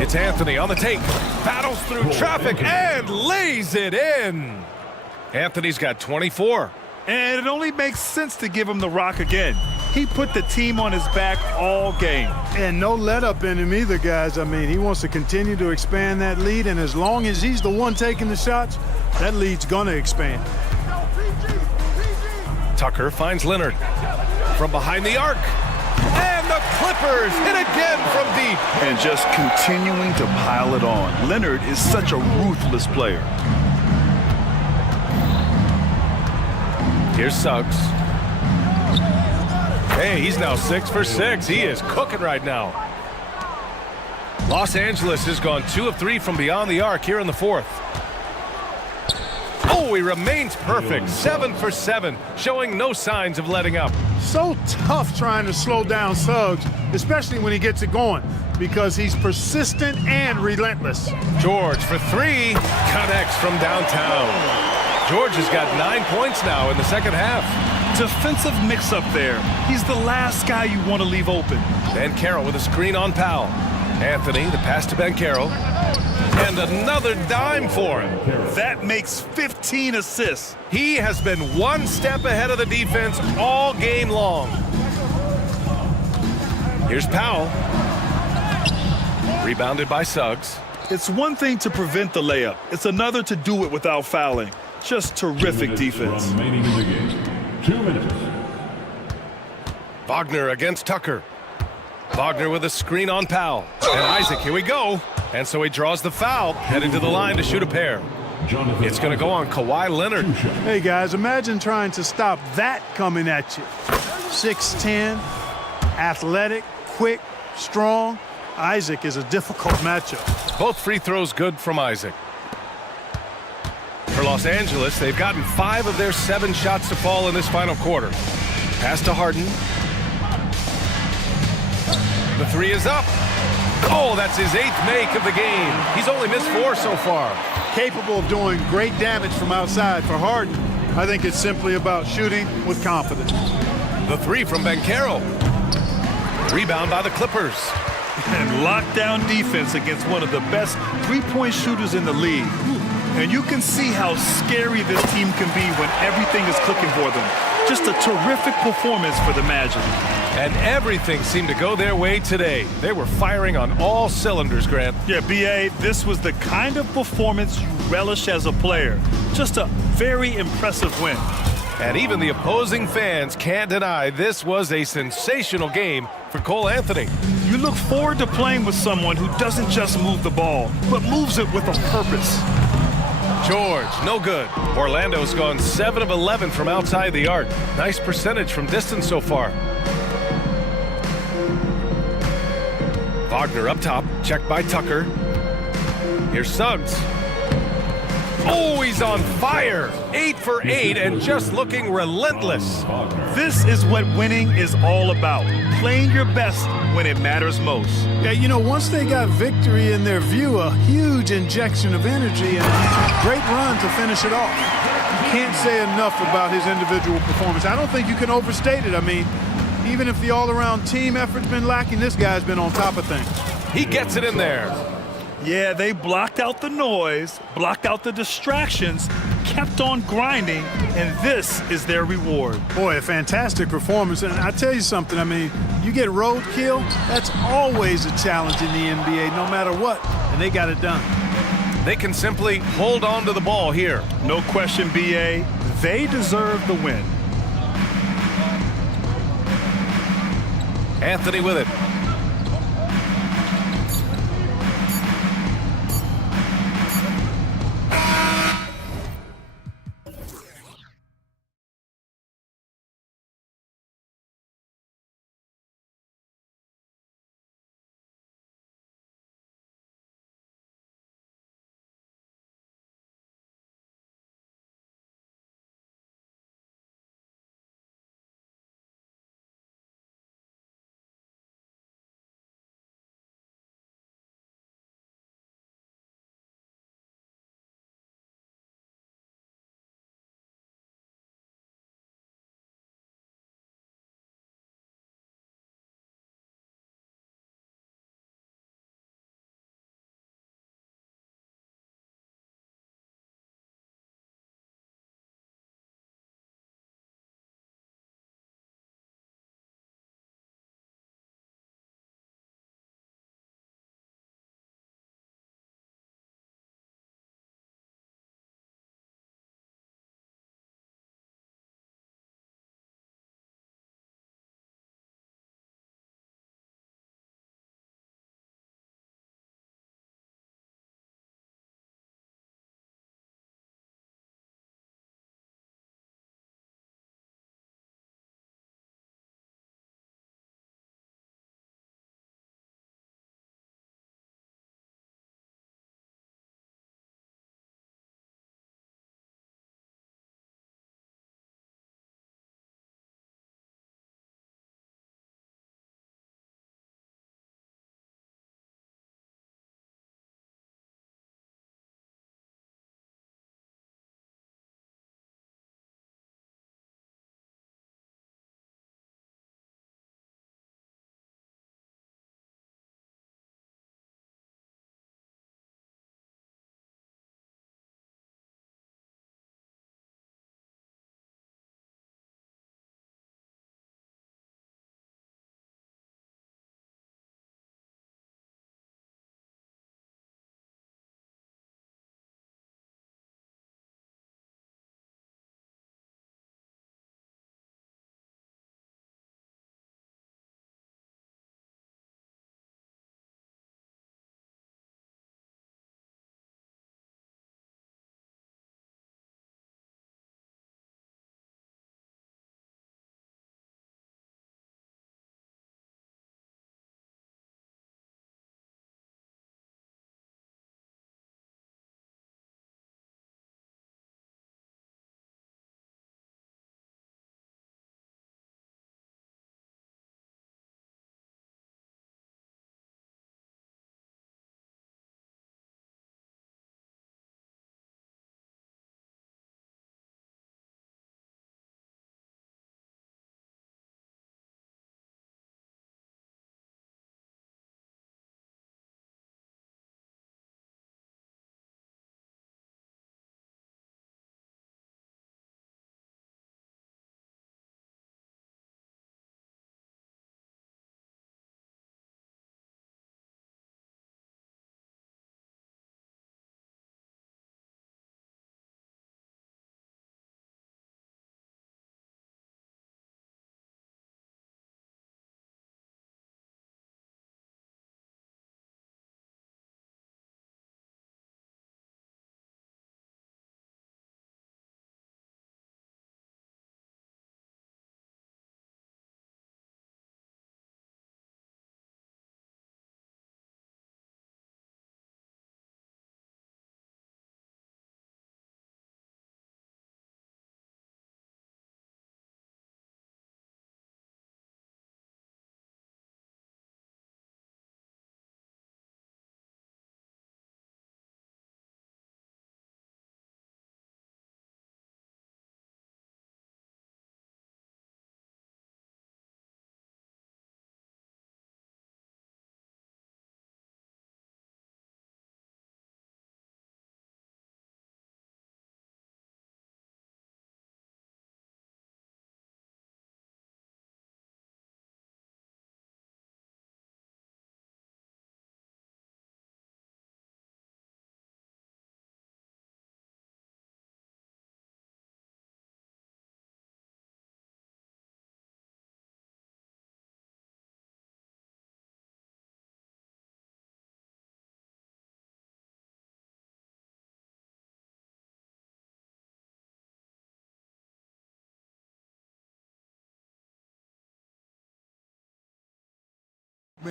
It's Anthony on the take. Battles through traffic and lays it in. Anthony's got 24. And it only makes sense to give him the rock again. He put the team on his back all game. And no let-up in him either, guys. I mean, he wants to continue to expand that lead, and as long as he's the one taking the shots, that lead's going to expand. Tucker finds Leonard from behind the arc. And the Clippers hit again from deep. And just continuing to pile it on. Leonard is such a ruthless player. Here's Suggs. Hey, he's now 6 for 6. He is cooking right now. Los Angeles has gone 2 of 3 from beyond the arc here in the 4th. Oh, he remains perfect. 7 for 7, showing no signs of letting up. So tough trying to slow down Suggs, especially when he gets it going, because he's persistent and relentless. George for 3, connects from downtown. George has got 9 points now in the second half. Defensive mix-up there. He's the last guy you want to leave open. Banchero with a screen on Powell. Anthony, the pass to Banchero. And another dime for him. That makes 15 assists. He has been one step ahead of the defense all game long. Here's Powell. Rebounded by Suggs. It's one thing to prevent the layup. It's another to do it without fouling. Just terrific defense. Remaining in the game. 2 minutes. Wagner against Tucker. Wagner with a screen on Powell. And Isaac, here we go. And so he draws the foul, headed to the line to shoot a pair. It's going to go on Kawhi Leonard. Hey, guys, imagine trying to stop that coming at you. 6'10", athletic, quick, strong. Isaac is a difficult matchup. Both free throws good from Isaac. For Los Angeles, they've gotten 5 of their 7 shots to fall in this final quarter. Pass to Harden. The 3 is up. Oh, that's his 8th make of the game. He's only missed 4 so far. Capable of doing great damage from outside. For Harden, I think it's simply about shooting with confidence. The 3 from Banchero. Rebound by the Clippers. And lockdown defense against one of the best three-point shooters in the league. And you can see how scary this team can be when everything is clicking for them. Just a terrific performance for the Magic. And everything seemed to go their way today. They were firing on all cylinders, Grant. Yeah, B.A., this was the kind of performance you relish as a player. Just a very impressive win. And even the opposing fans can't deny this was a sensational game for Cole Anthony. You look forward to playing with someone who doesn't just move the ball, but moves it with a purpose. George, no good. Orlando's gone 7 of 11 from outside the arc. Nice percentage from distance so far. Wagner up top, checked by Tucker. Here's Suggs. Oh, he's on fire. 8 for 8 and just looking relentless. This is what winning is all about. Playing your best when it matters most. Yeah, you know, once they got victory in their view, a huge injection of energy and a great run to finish it off. You can't say enough about his individual performance. I don't think you can overstate it. I mean, even if the all-around team effort's been lacking, this guy's been on top of things. He gets it in there. Yeah, they blocked out the noise, blocked out the distractions, kept on grinding, and this is their reward. Boy, a fantastic performance. And I tell you something, I mean, you get roadkill, that's always a challenge in the NBA, no matter what, and they got it done. They can simply hold on to the ball here. No question, B.A., they deserve the win. Anthony with it.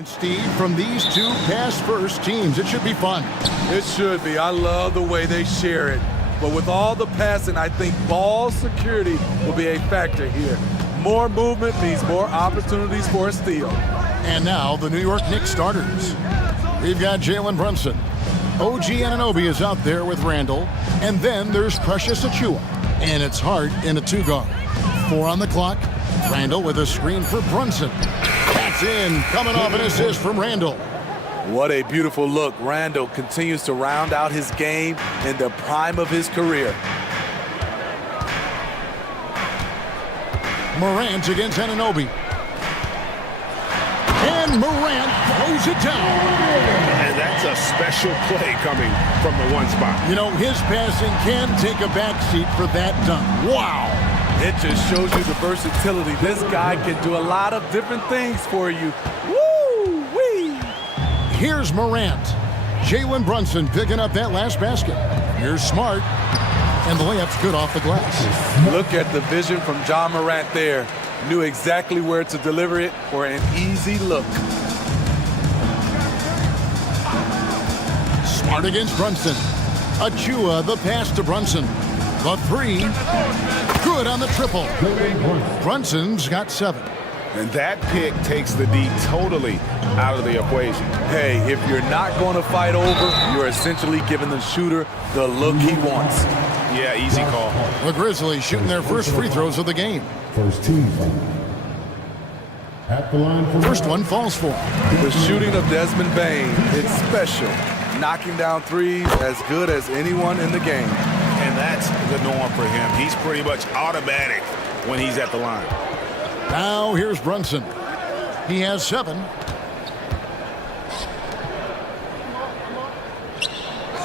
Steve, from these two pass-first teams, it should be fun. It should be. I love the way they share it. But with all the passing, I think ball security will be a factor here. More movement means more opportunities for a steal. And now the New York Knicks starters. We've got Jalen Brunson. OG Anunoby is out there with Randall. And then there's Precious Achiuwa. And it's Hart in a two-guard. 4 on the clock. Randall with a screen for Brunson. That's in, coming off an assist from Randall. What a beautiful look. Randall continues to round out his game in the prime of his career. Morant against Anunoby. And Morant throws it down. And that's a special play coming from the one spot. You know, his passing can take a backseat for that dunk. Wow. It just shows you the versatility. This guy can do a lot of different things for you. Woo-wee! Here's Morant. Jalen Brunson picking up that last basket. Here's Smart. And the layup's good off the glass. Look at the vision from John Morant there. Knew exactly where to deliver it for an easy look. Smart against Brunson. Achiuwa, the pass to Brunson. The three. Good on the triple. Brunson's got 7. And that pick takes the D totally out of the equation. Hey, if you're not going to fight over, you're essentially giving the shooter the look he wants. Yeah, easy call. The Grizzlies shooting their first free throws of the game. First team foul. At the line for First one falls for. The shooting of Desmond Bane, it's special. Knocking down threes as good as anyone in the game. And that's the norm for him. He's pretty much automatic when he's at the line. Now here's Brunson. He has 7.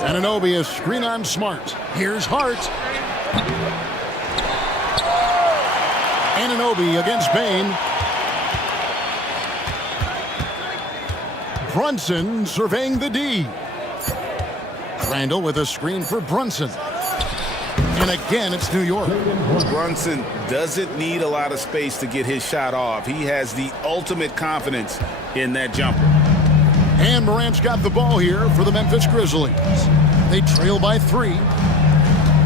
Anunoby is screen on Smart. Here's Hart. Anunoby against Bane. Brunson surveying the D. Randall with a screen for Brunson. And again, it's New York. Brunson doesn't need a lot of space to get his shot off. He has the ultimate confidence in that jumper. And Morant's got the ball here for the Memphis Grizzlies. They trail by 3.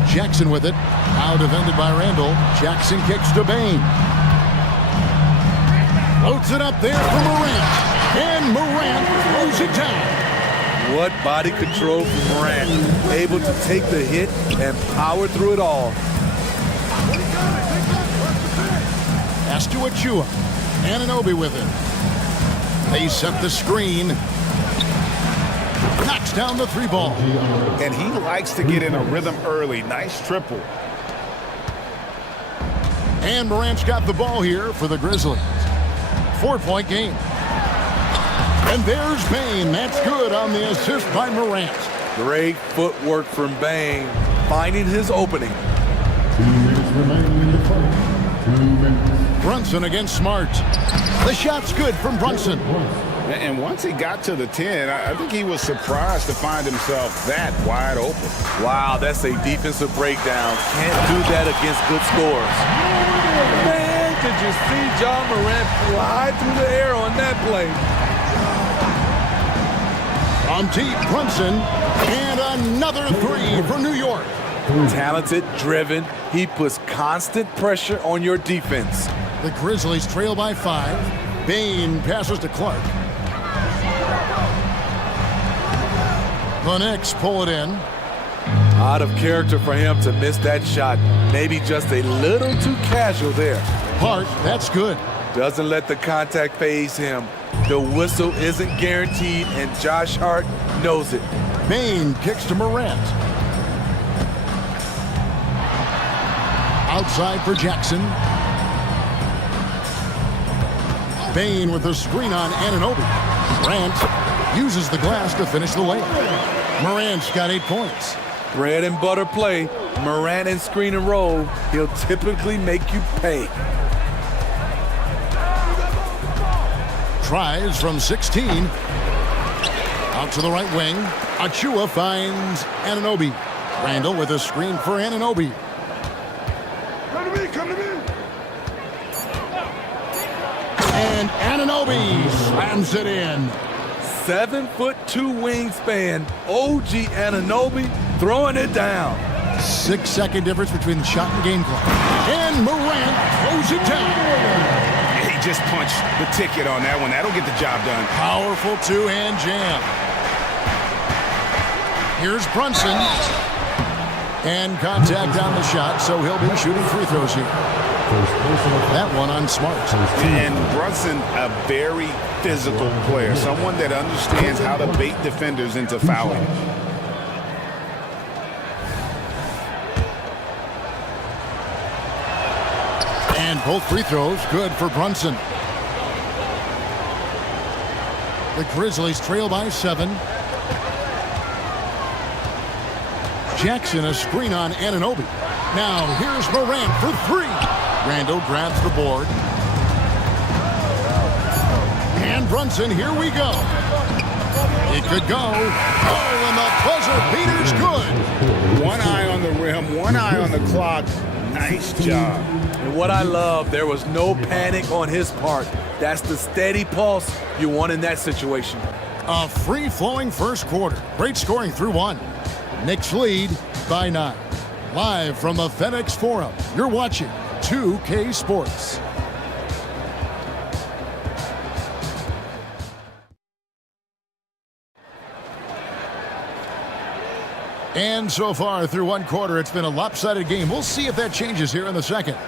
Jackson with it. Now defended by Randall. Jackson kicks to Bane. Floats it up there for Morant. And Morant throws it down. What body control from Morant. Able to take the hit and power through it all. Pass to Achiuwa. Anunoby with it. They set the screen. Knocks down the 3 ball. And he likes to get in a rhythm early. Nice triple. And Morant's got the ball here for the Grizzlies. 4-point game. And there's Bane. That's good on the assist by Morant. Great footwork from Bane, finding his opening. 2 minutes remaining in the fight. 2 minutes. Brunson against Smart. The shot's good from Brunson. And once he got to the 10, I think he was surprised to find himself that wide open. Wow, that's a defensive breakdown. Can't do that against good scores. Man, did you see John Morant fly through the air on that play? On deep, Brunson, and another 3 for New York. Talented, driven, he puts constant pressure on your defense. The Grizzlies trail by 5. Bane passes to Clark. The Knicks pull it in. Out of character for him to miss that shot. Maybe just a little too casual there. Hart, that's good. Doesn't let the contact faze him. The whistle isn't guaranteed, and Josh Hart knows it. Bane kicks to Morant. Outside for Jackson. Bane with the screen on Anunoby. Morant uses the glass to finish the layup. Morant's got 8 points. Bread and butter play. Morant and screen and roll. He'll typically make you pay. Tries from 16. Out to the right wing. Achiuwa finds Anunoby. Randall with a screen for Anunoby. And Anunoby slams it in. 7'2" wingspan, OG Anunoby throwing it down. 6-second difference between the shot and game clock. And Morant throws it down. He just punched the ticket on that one. That'll get the job done. Powerful two-hand jam. Here's Brunson. And contact on the shot, so he'll be shooting free throws here. That one on Smart. And Brunson, a very physical player, someone that understands how to bait defenders into fouling. And both free throws good for Brunson. The Grizzlies trail by 7. Jackson, a screen on Anunoby. Now here's Morant for 3. Randall grabs the board. And Brunson, here we go. It could go. Oh, and the buzzer beater's good. One eye on the rim, one eye on the clock. Nice job. And what I love, there was no panic on his part. That's the steady pulse you want in that situation. A free-flowing first quarter. Great scoring through 1. Knicks lead by 9. Live from the FedEx Forum, you're watching 2K Sports. And so far through 1 quarter, it's been a lopsided game. We'll see if that changes here in the second.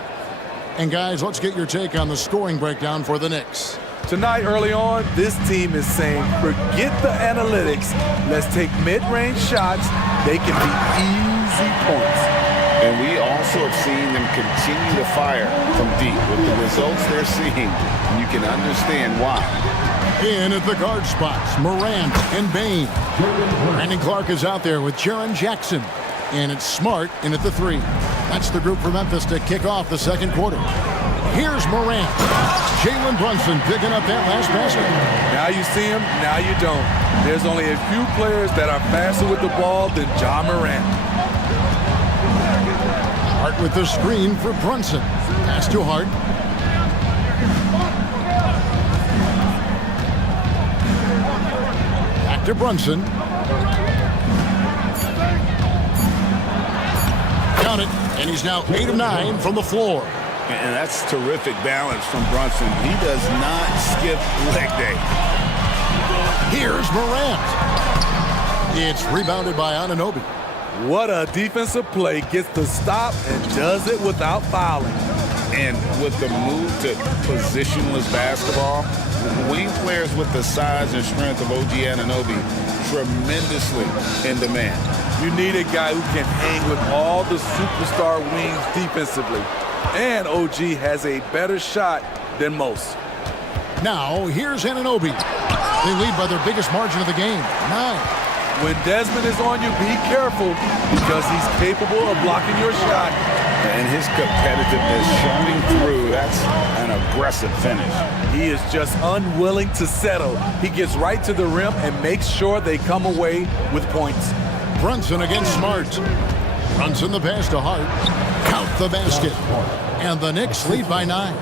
And guys, let's get your take on the scoring breakdown for the Knicks. Tonight, early on, this team is saying, forget the analytics. Let's take mid-range shots. They can be easy points. And we also have seen them continue to fire from deep. With the results they're seeing, you can understand why. In at the guard spots, Morant and Bain. Brandon Clark is out there with Jaren Jackson. And it's Smart in at the 3. That's the group for Memphis to kick off the second quarter. Here's Morant. Jalen Brunson picking up that last basket. Now you see him, now you don't. There's only a few players that are faster with the ball than Ja Morant. Hart with the screen for Brunson. Pass to Hart. Back to Brunson. Count it, and he's now 8 of 9 from the floor. And that's terrific balance from Brunson. He does not skip leg day. Here's Morant. It's rebounded by Anunoby. What a defensive play. Gets the stop and does it without fouling. And with the move to positionless basketball, wing players with the size and strength of OG Anunoby tremendously in demand. You need a guy who can hang with all the superstar wings defensively. And OG has a better shot than most. Now, here's Anunoby. They lead by their biggest margin of the game, 9. When Desmond is on you, be careful because he's capable of blocking your shot. And his competitiveness showing through. That's an aggressive finish. He is just unwilling to settle. He gets right to the rim and makes sure they come away with points. Brunson against Smart. Brunson the pass to Hart. Count the basket. And the Knicks lead by 9.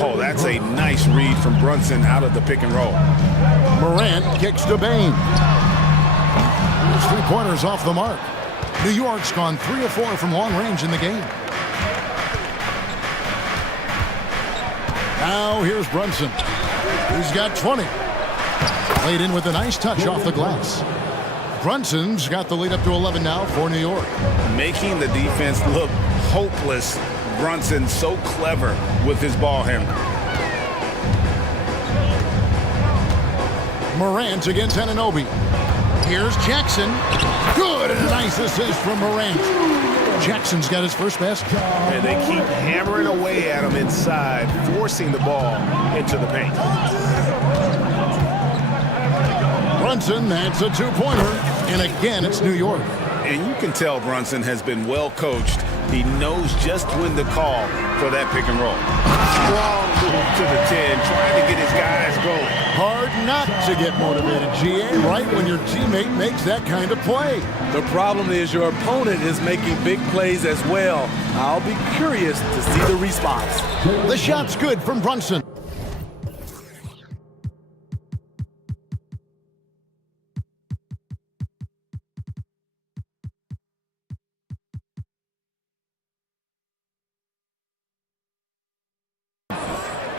Oh, that's a nice read from Brunson out of the pick and roll. Morant kicks to Bain. 3-pointers off the mark. New York's gone 3 of 4 from long range in the game. Now here's Brunson. He's got 20. Laid in with a nice touch off the glass. Brunson's got the lead up to 11 now for New York. Making the defense look hopeless. Brunson so clever with his ball handling. Morant against Anunoby. Here's Jackson. Good, and a nice assist from Morant. Jackson's got his first basket. And they keep hammering away at him inside, forcing the ball into the paint. Brunson, that's a 2-pointer. And again, it's New York. And you can tell Brunson has been well coached. He knows just when to call for that pick and roll. Strong move to the 10, trying to get his guys going. Hard not to get motivated, GA, right when your teammate makes that kind of play. The problem is your opponent is making big plays as well. I'll be curious to see the response. The shot's good from Brunson.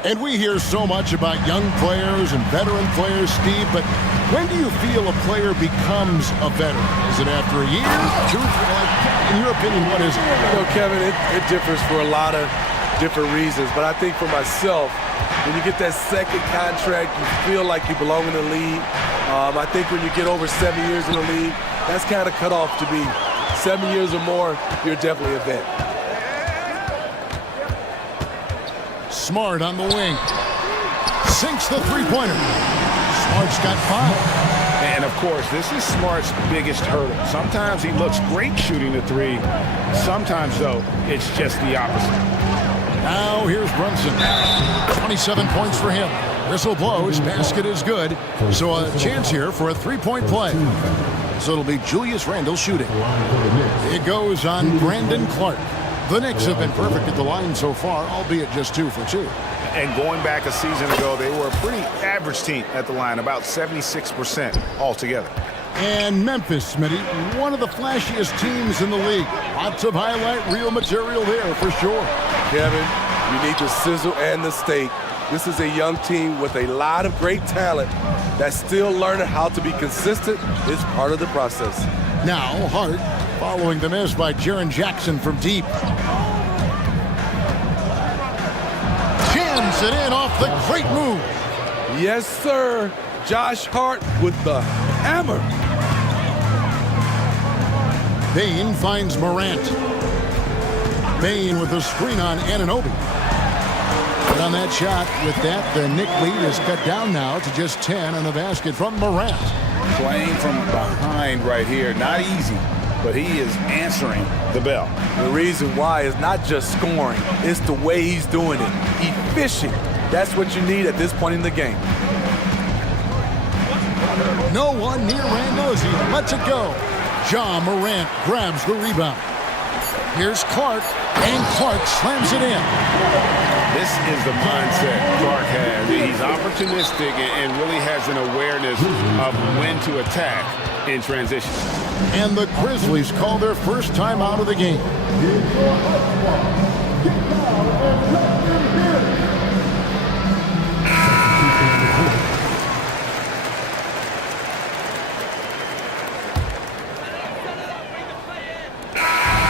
And we hear so much about young players and veteran players, Steve, but when do you feel a player becomes a veteran? Is it after a year, 2, 3? Like, in your opinion, what is it? You know, Kevin, it differs for a lot of different reasons, but I think for myself, when you get that second contract, you feel like you belong in the league. I think when you get over 7 years in the league, that's kind of cut off to be 7 years or more, you're definitely a vet. Smart on the wing. Sinks the three-pointer. Smart's got 5. And, of course, this is Smart's biggest hurdle. Sometimes he looks great shooting the three. Sometimes, though, it's just the opposite. Now here's Brunson. 27 points for him. Whistle blows. Basket is good. So a chance here for a three-point play. So it'll be Julius Randle shooting. It goes on Brandon Clark. The Knicks have been perfect at the line so far, albeit just 2 for 2. And going back a season ago, they were a pretty average team at the line, about 76% altogether. And Memphis, Smitty, one of the flashiest teams in the league. Lots of highlight reel material there for sure. Kevin, you need the sizzle and the steak. This is a young team with a lot of great talent that's still learning how to be consistent. It's part of the process. Now Hart following the miss by Jaren Jackson from deep. Jams it in off the great move. Yes, sir. Josh Hart with the hammer. Bain finds Morant. Bain with a screen on Anunoby. But on that shot, with that, the Knick lead is cut down now to just 10 on the basket from Morant. Playing from behind right here, not easy, but he is answering the bell. The reason why is not just scoring, it's the way he's doing it. Efficient. That's what you need at this point in the game. No one near Randle as he lets it go. Ja Morant grabs the rebound. Here's Clark, and Clark slams it in. This is the mindset Clark has. He's opportunistic and really has an awareness of when to attack in transition. And the Grizzlies call their first time out of the game.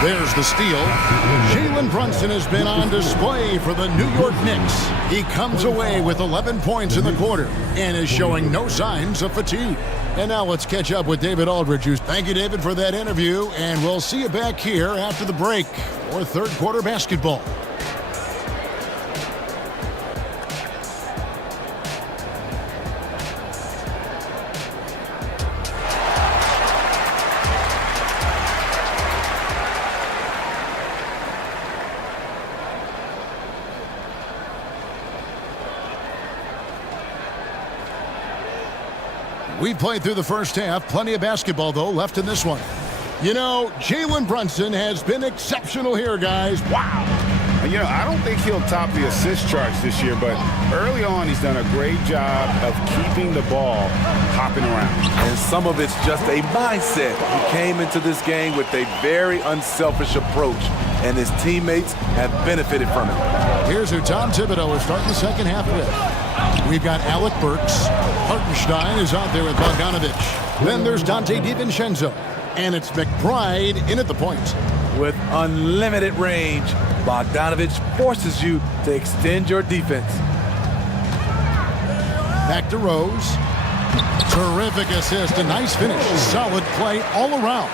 There's the steal. Jalen Brunson has been on display for the New York Knicks. He comes away with 11 points in the quarter and is showing no signs of fatigue. And now let's catch up with David Aldridge. Thank you, David, for that interview, and we'll see you back here after the break for third quarter basketball. We played through the first half. Plenty of basketball, though, left in this one. You know, Jalen Brunson has been exceptional here, guys. Wow. You know, I don't think he'll top the assist charts this year, but early on he's done a great job of keeping the ball hopping around. And some of it's just a mindset. He came into this game with a very unselfish approach, and his teammates have benefited from it. Here's who Tom Thibodeau is starting the second half with. We've got Alec Burks. Hartenstein is out there with Bogdanovich. Then there's Dante DiVincenzo. And it's McBride in at the point. With unlimited range, Bogdanovich forces you to extend your defense. Back to Rose. Terrific assist, a nice finish. Solid play all around.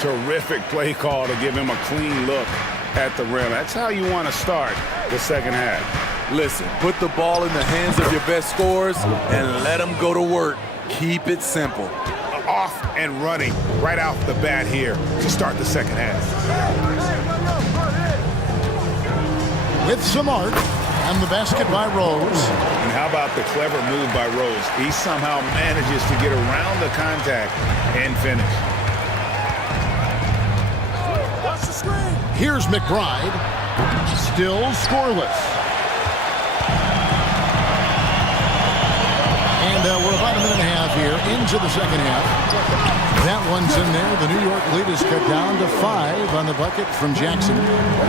Terrific play call to give him a clean look at the rim. That's how you want to start the second half. Listen, put the ball in the hands of your best scorers and let them go to work. Keep it simple. Off and running right off the bat here to start the second half. With some art and the basket by Rose. And how about the clever move by Rose? He somehow manages to get around the contact and finish. Here's McBride. Still scoreless. And we're about a minute and a half here into the second half. That one's in there. The New York lead is cut down to 5 on the bucket from Jackson.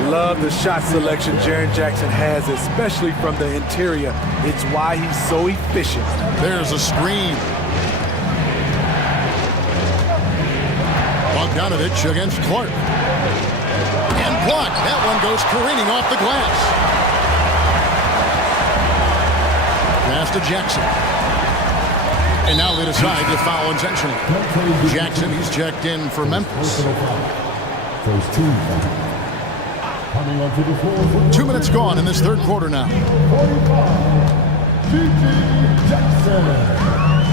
Love the shot selection Jaren Jackson has, especially from the interior. It's why he's so efficient. There's a screen. Bogdanovich against Clark. And blocked. That one goes careening off the glass. Pass to Jackson. And now they decide to foul intentionally. Jackson, he's checked in for Memphis. 2 minutes gone in this third quarter now.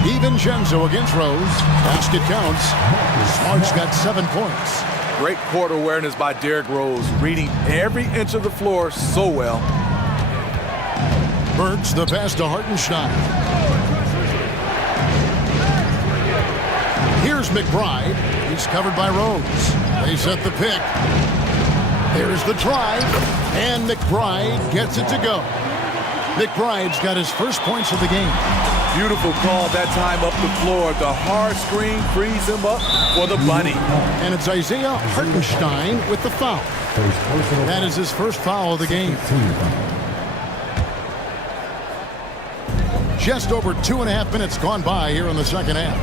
DiVincenzo against Rose. Basket counts. Smart's got 7 points. Great court awareness by Derrick Rose, reading every inch of the floor so well. Burks the pass to Hartenstein. Here's McBride. He's covered by Rose. They set the pick. There's the drive. And McBride gets it to go. McBride's got his first points of the game. Beautiful call that time up the floor. The hard screen frees him up for the bunny. And it's Isaiah Hartenstein with the foul. That is his first foul of the game. Just over 2.5 minutes gone by here in the second half.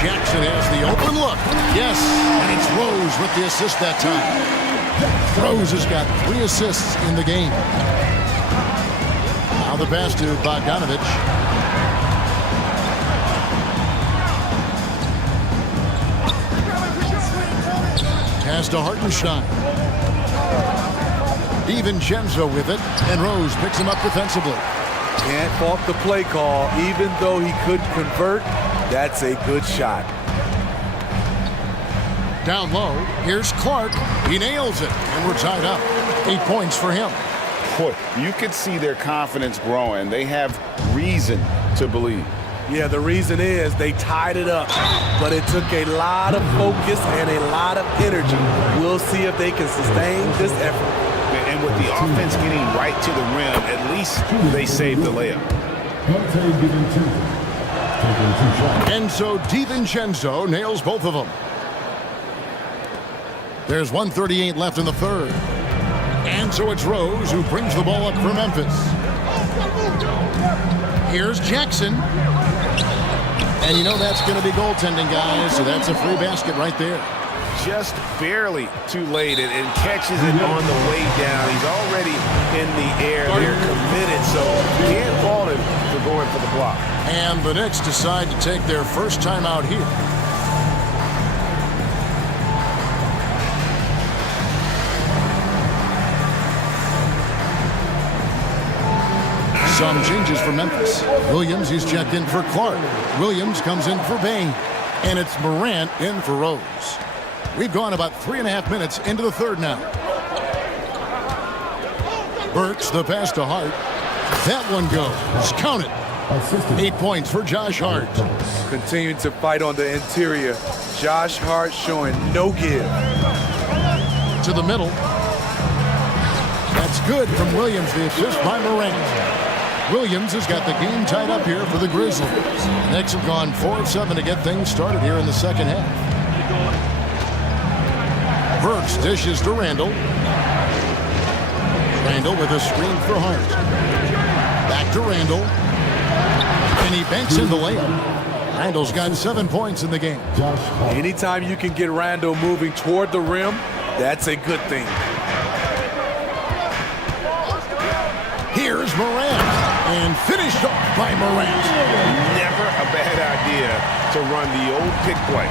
Jackson has the open look. Yes, and it's Rose with the assist that time. Rose has got 3 assists in the game. Now the pass to Bogdanovich. Pass to Hartenstein. DiVincenzo with it, and Rose picks him up defensively. Can't fault the play call. Even though he couldn't convert, that's a good shot. Down low, here's Clark. He nails it, and we're tied up. 8 points for him. Boy, you could see their confidence growing. They have reason to believe. Yeah, the reason is they tied it up, but it took a lot of focus and a lot of energy. We'll see if they can sustain this effort. And with the offense getting right to the rim, at least they saved the layup. And so DiVincenzo nails both of them. There's 1:38 left in the third. And so it's Rose who brings the ball up for Memphis. Here's Jackson. And you know that's going to be goaltending, guys, so that's a free basket right there. Just barely too late and catches it on the way down. He's already in the air. They're committed, so can't fault him for going for the block. And the Knicks decide to take their first time out here. Some changes for Memphis. Williams, he's checked in for Clark. Williams comes in for Bain. And it's Morant in for Rose. We've gone about 3.5 minutes into the third now. Burks the pass to Hart. That one goes. Count it. 8 points for Josh Hart. Continuing to fight on the interior. Josh Hart showing no give. To the middle. That's good from Williams. The assist by Morant. Williams has got the game tied up here for the Grizzlies. Knicks have gone 4 of 7 to get things started here in the second half. Burks dishes to Randall. Randall with a screen for Hart. Back to Randall. And he banks in the layup. Randall's got 7 points in the game. Anytime you can get Randall moving toward the rim, that's a good thing. Here's Morant. And finished off by Morant. Never a bad idea to run the old pick play.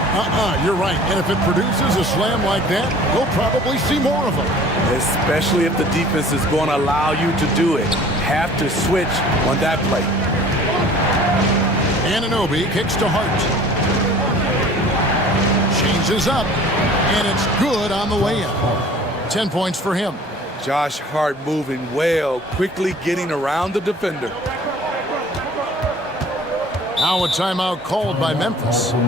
You're right. And if it produces a slam like that, we'll probably see more of them. Especially if the defense is going to allow you to do it. Have to switch on that play. Anunoby kicks to Hart. Changes up. And it's good on the way in. 10 points for him. Josh Hart moving well, quickly getting around the defender. Now a timeout called by Memphis. Please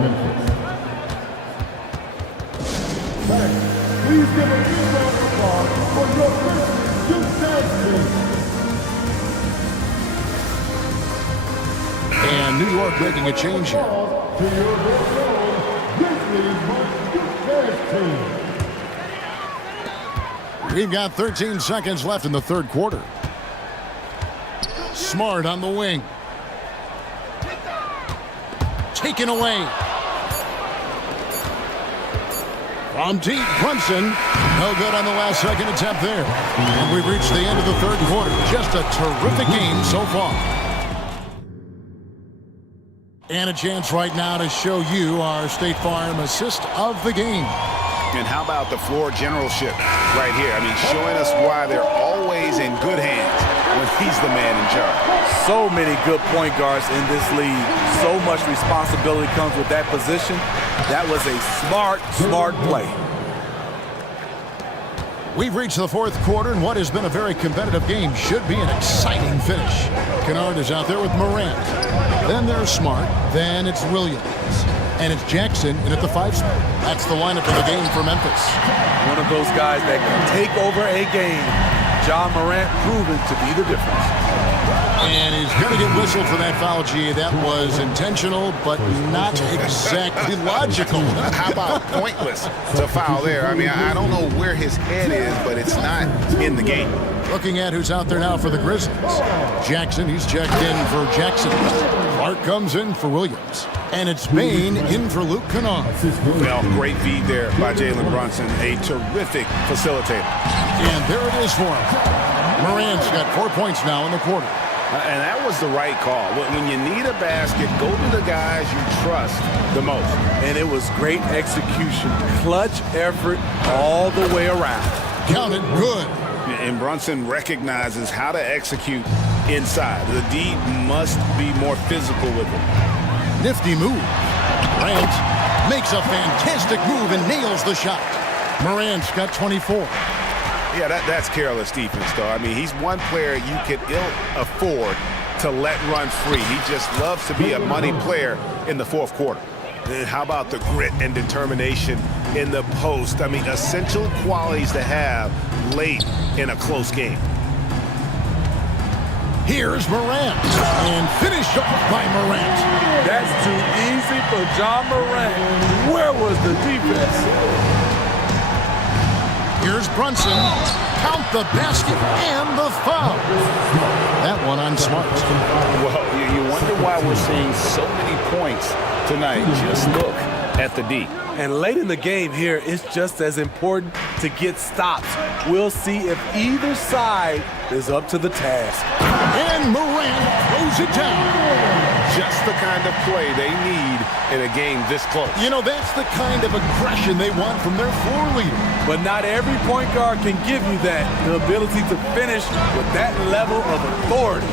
give a big round of applause for your first And New York York making a change here. We've got 13 seconds left in the third quarter. Smart on the wing. Taken away. From deep, Brunson. No good on the last second attempt there. And we've reached the end of the third quarter. Just a terrific game so far. And a chance right now to show you our State Farm assist of the game. And how about the floor generalship right here? I mean, showing us why they're always in good hands when he's the man in charge. So many good point guards in this league. So much responsibility comes with that position. That was a smart play. We've reached the fourth quarter, and what has been a very competitive game should be an exciting finish. Kennard is out there with Morant. Then there's Smart. Then it's Williams. And it's Jackson in at the 5 spot. That's the lineup of the game for Memphis. One of those guys that can take over a game. Ja Morant proven to be the difference. And he's going to get whistled for that foul, G. That was intentional, but not exactly logical. How about pointless to foul there? I mean, I don't know where his head is, but it's not in the game. Looking at who's out there now for the Grizzlies. Jackson, he's checked in for Jackson. Clark comes in for Williams. And it's Bain in for Luke Kennard. Well, great feed there by Jalen Brunson, a terrific facilitator. And there it is for him. Morant's got 4 points now in the quarter. And that was the right call. When you need a basket, go to the guys you trust the most. And it was great execution. Clutch effort all the way around. Counted good. And Brunson recognizes how to execute inside. The D must be more physical with it. Nifty move. Morant makes a fantastic move and nails the shot. Morant's got 24. Yeah, that's careless defense, though. I mean, he's one player you could ill afford to let run free. He just loves to be a money player in the fourth quarter. And how about the grit and determination in the post? I mean, essential qualities to have late in a close game. Here's Morant, and finished off by Morant. That's too easy for Ja Morant. Where was the defense? Here's Brunson. Count the basket and the foul. That one on Smart. Well, you wonder why we're seeing so many points tonight. Just look at the D. And late in the game here, it's just as important to get stops. We'll see if either side is up to the task. And Morant throws it down. Just the kind of play they need in a game this close. You know, that's the kind of aggression they want from their floor leader. But not every point guard can give you that, the ability to finish with that level of authority.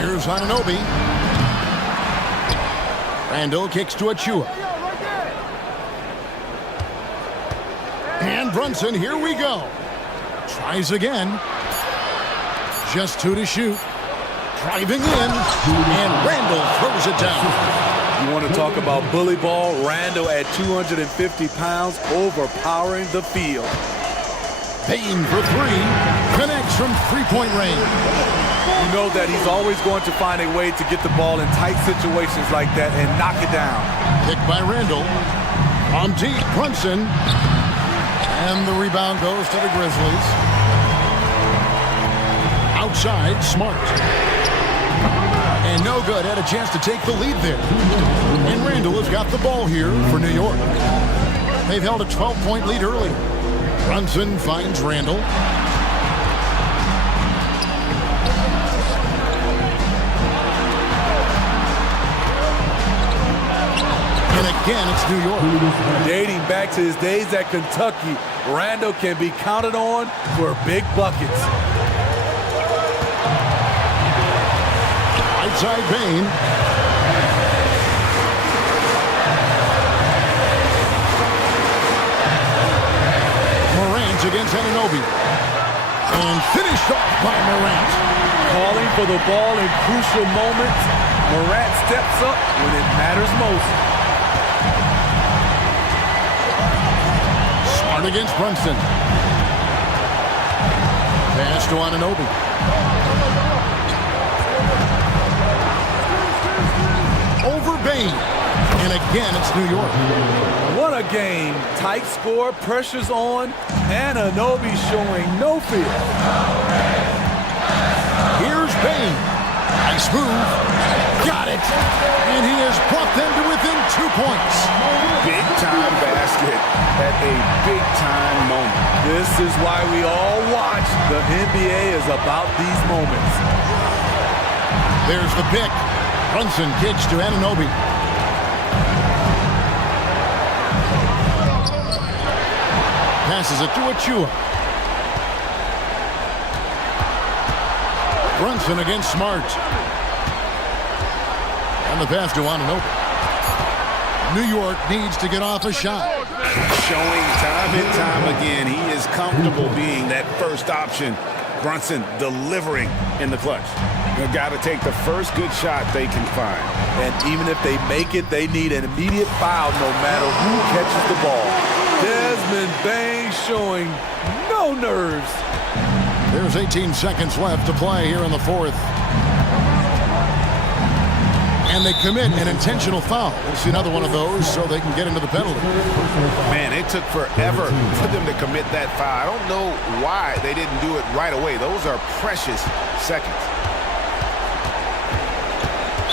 Here's Anunoby. Randall kicks to Achua. And Brunson, here we go. Tries again. Just 2 to shoot. Driving in. And Randall throws it down. You want to talk about bully ball? Randall at 250 pounds, overpowering the field. Bain for 3. Connects from three-point range. You know that he's always going to find a way to get the ball in tight situations like that and knock it down. Picked by Randall. On deep, Brunson. And the rebound goes to the Grizzlies. Outside, Smart. And no good. Had a chance to take the lead there. And Randall has got the ball here for New York. They've held a 12-point lead earlier. Brunson finds Randall. And again, it's New York. Dating back to his days at Kentucky, Randall can be counted on for big buckets. Outside Bain. Morant against Anunoby. And finished off by Morant. Calling for the ball in crucial moments. Morant steps up when it matters most. Smart against Brunson. Pass to Anunoby. over Bain. And again, it's New York. What a game. Tight score, pressure's on, and Anunoby showing no fear. Here's Bain. Nice move. Got it. And he has brought them to within 2 points. Big-time basket at a big-time moment. This is why we all watch. The NBA is about these moments. There's the pick. Brunson kicks to Anunoby. Passes it to Achua. Brunson against Smart. And the pass to Anunoby. New York needs to get off a shot. Showing time and time again, he is comfortable being that first option. Brunson delivering in the clutch. They've got to take the first good shot they can find. And even if they make it, they need an immediate foul no matter who catches the ball. Desmond Bain showing no nerves. There's 18 seconds left to play here in the fourth. And they commit an intentional foul. We'll see another one of those so they can get into the penalty. Man, it took forever for them to commit that foul. I don't know why they didn't do it right away. Those are precious seconds.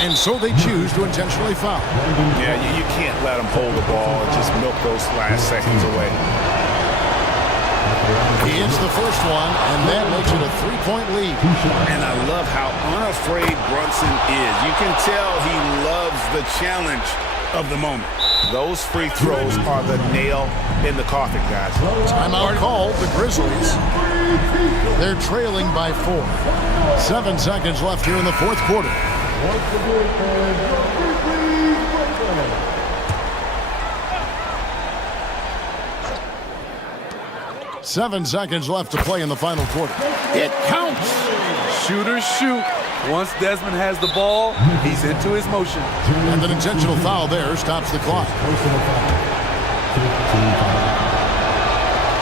And so they choose to intentionally foul. Yeah, you can't let them hold the ball and just milk those last seconds away. He hits the first one, and that makes it a 3-point lead. And I love how unafraid Brunson is. You can tell he loves the challenge of the moment. Those free throws are the nail in the coffin, guys. Timeout called, the Grizzlies. They're trailing by 4. 7 seconds left here in the fourth quarter. 7 seconds left to play in the final quarter. It counts. Shooters shoot. Once Desmond has the ball, he's into his motion. And an intentional foul there stops the clock.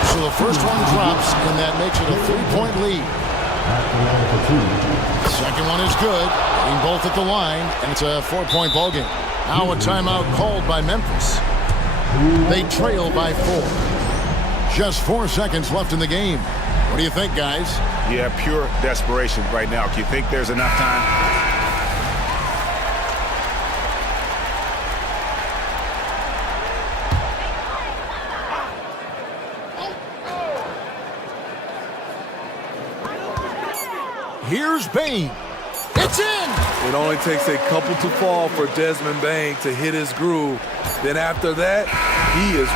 So the first one drops, and that makes it a 3-point lead. Second one is good. Getting both at the line, and it's a 4-point ballgame. Now a timeout called by Memphis. They trail by 4. Just 4 seconds left in the game. What do you think, guys? Yeah, pure desperation right now. Do you think there's enough time? Here's Bain. It's in! It only takes a couple to fall for Desmond Bain to hit his groove. Then after that, he is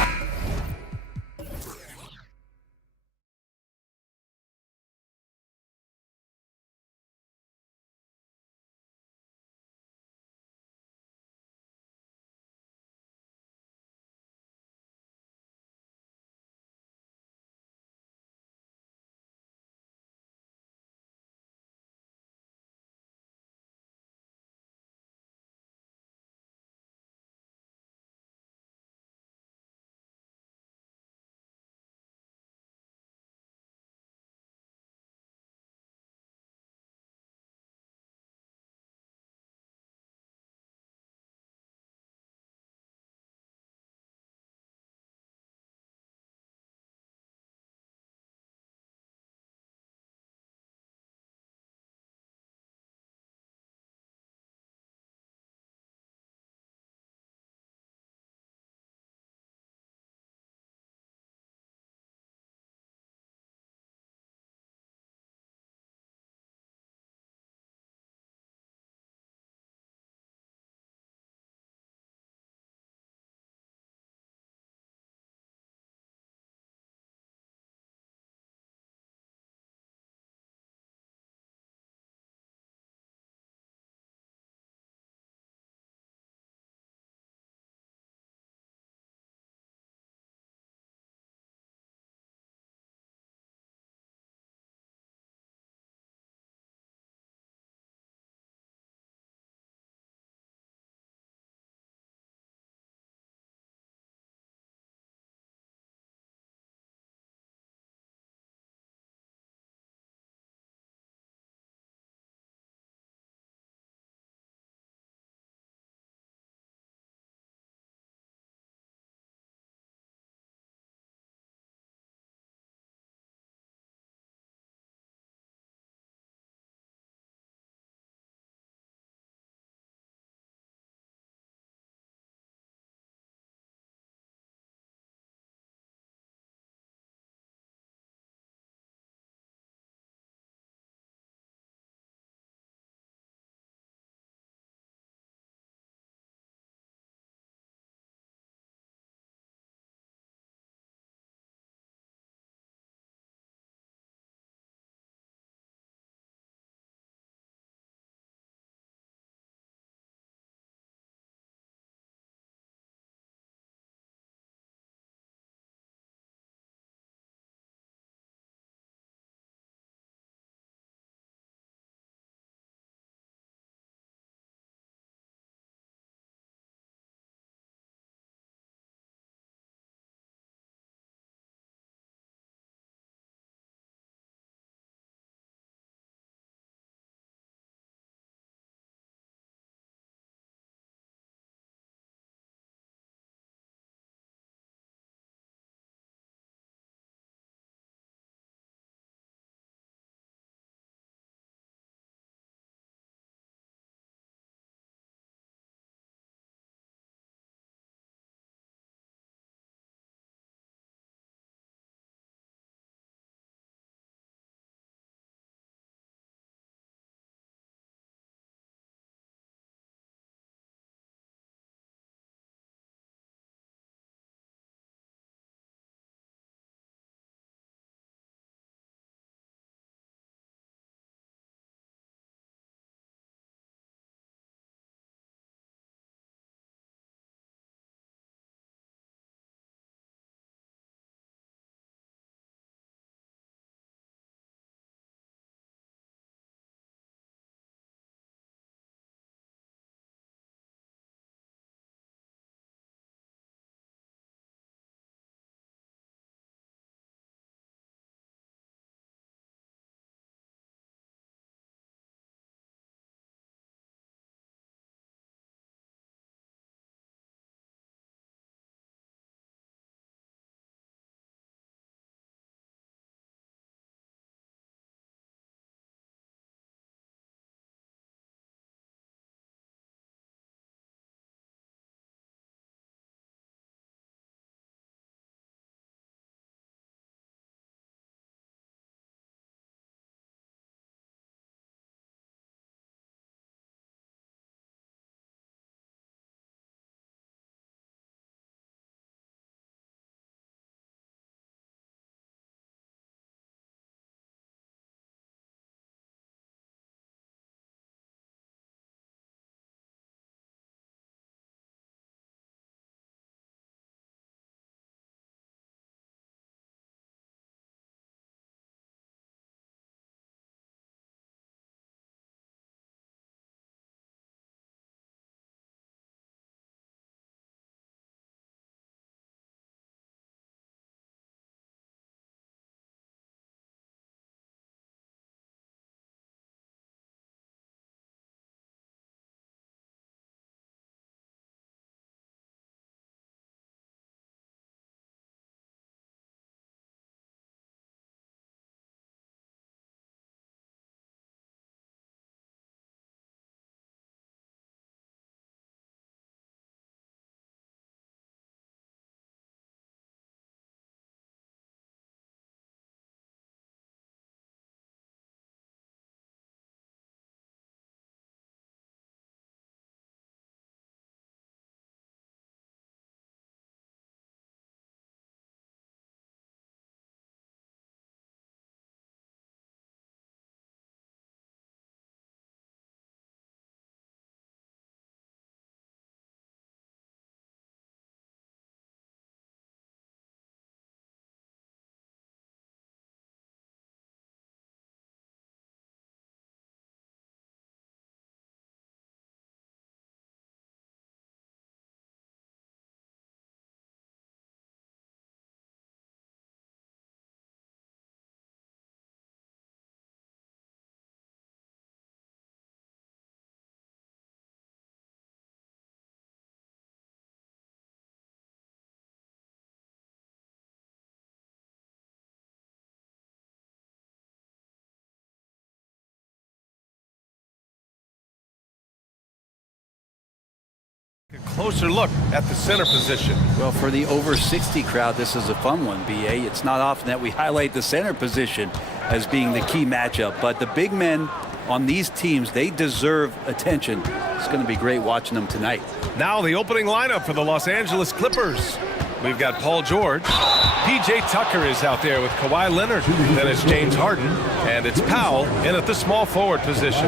closer look at the center position. Well, for the over 60 crowd, this is a fun one, BA. It's not often that we highlight the center position as being the key matchup, but the big men on these teams, they deserve attention. It's going to be great watching them tonight. Now the opening lineup for the Los Angeles Clippers. We've got Paul George. P.J. Tucker is out there with Kawhi Leonard. Then it's James Harden. And it's Powell in at the small forward position.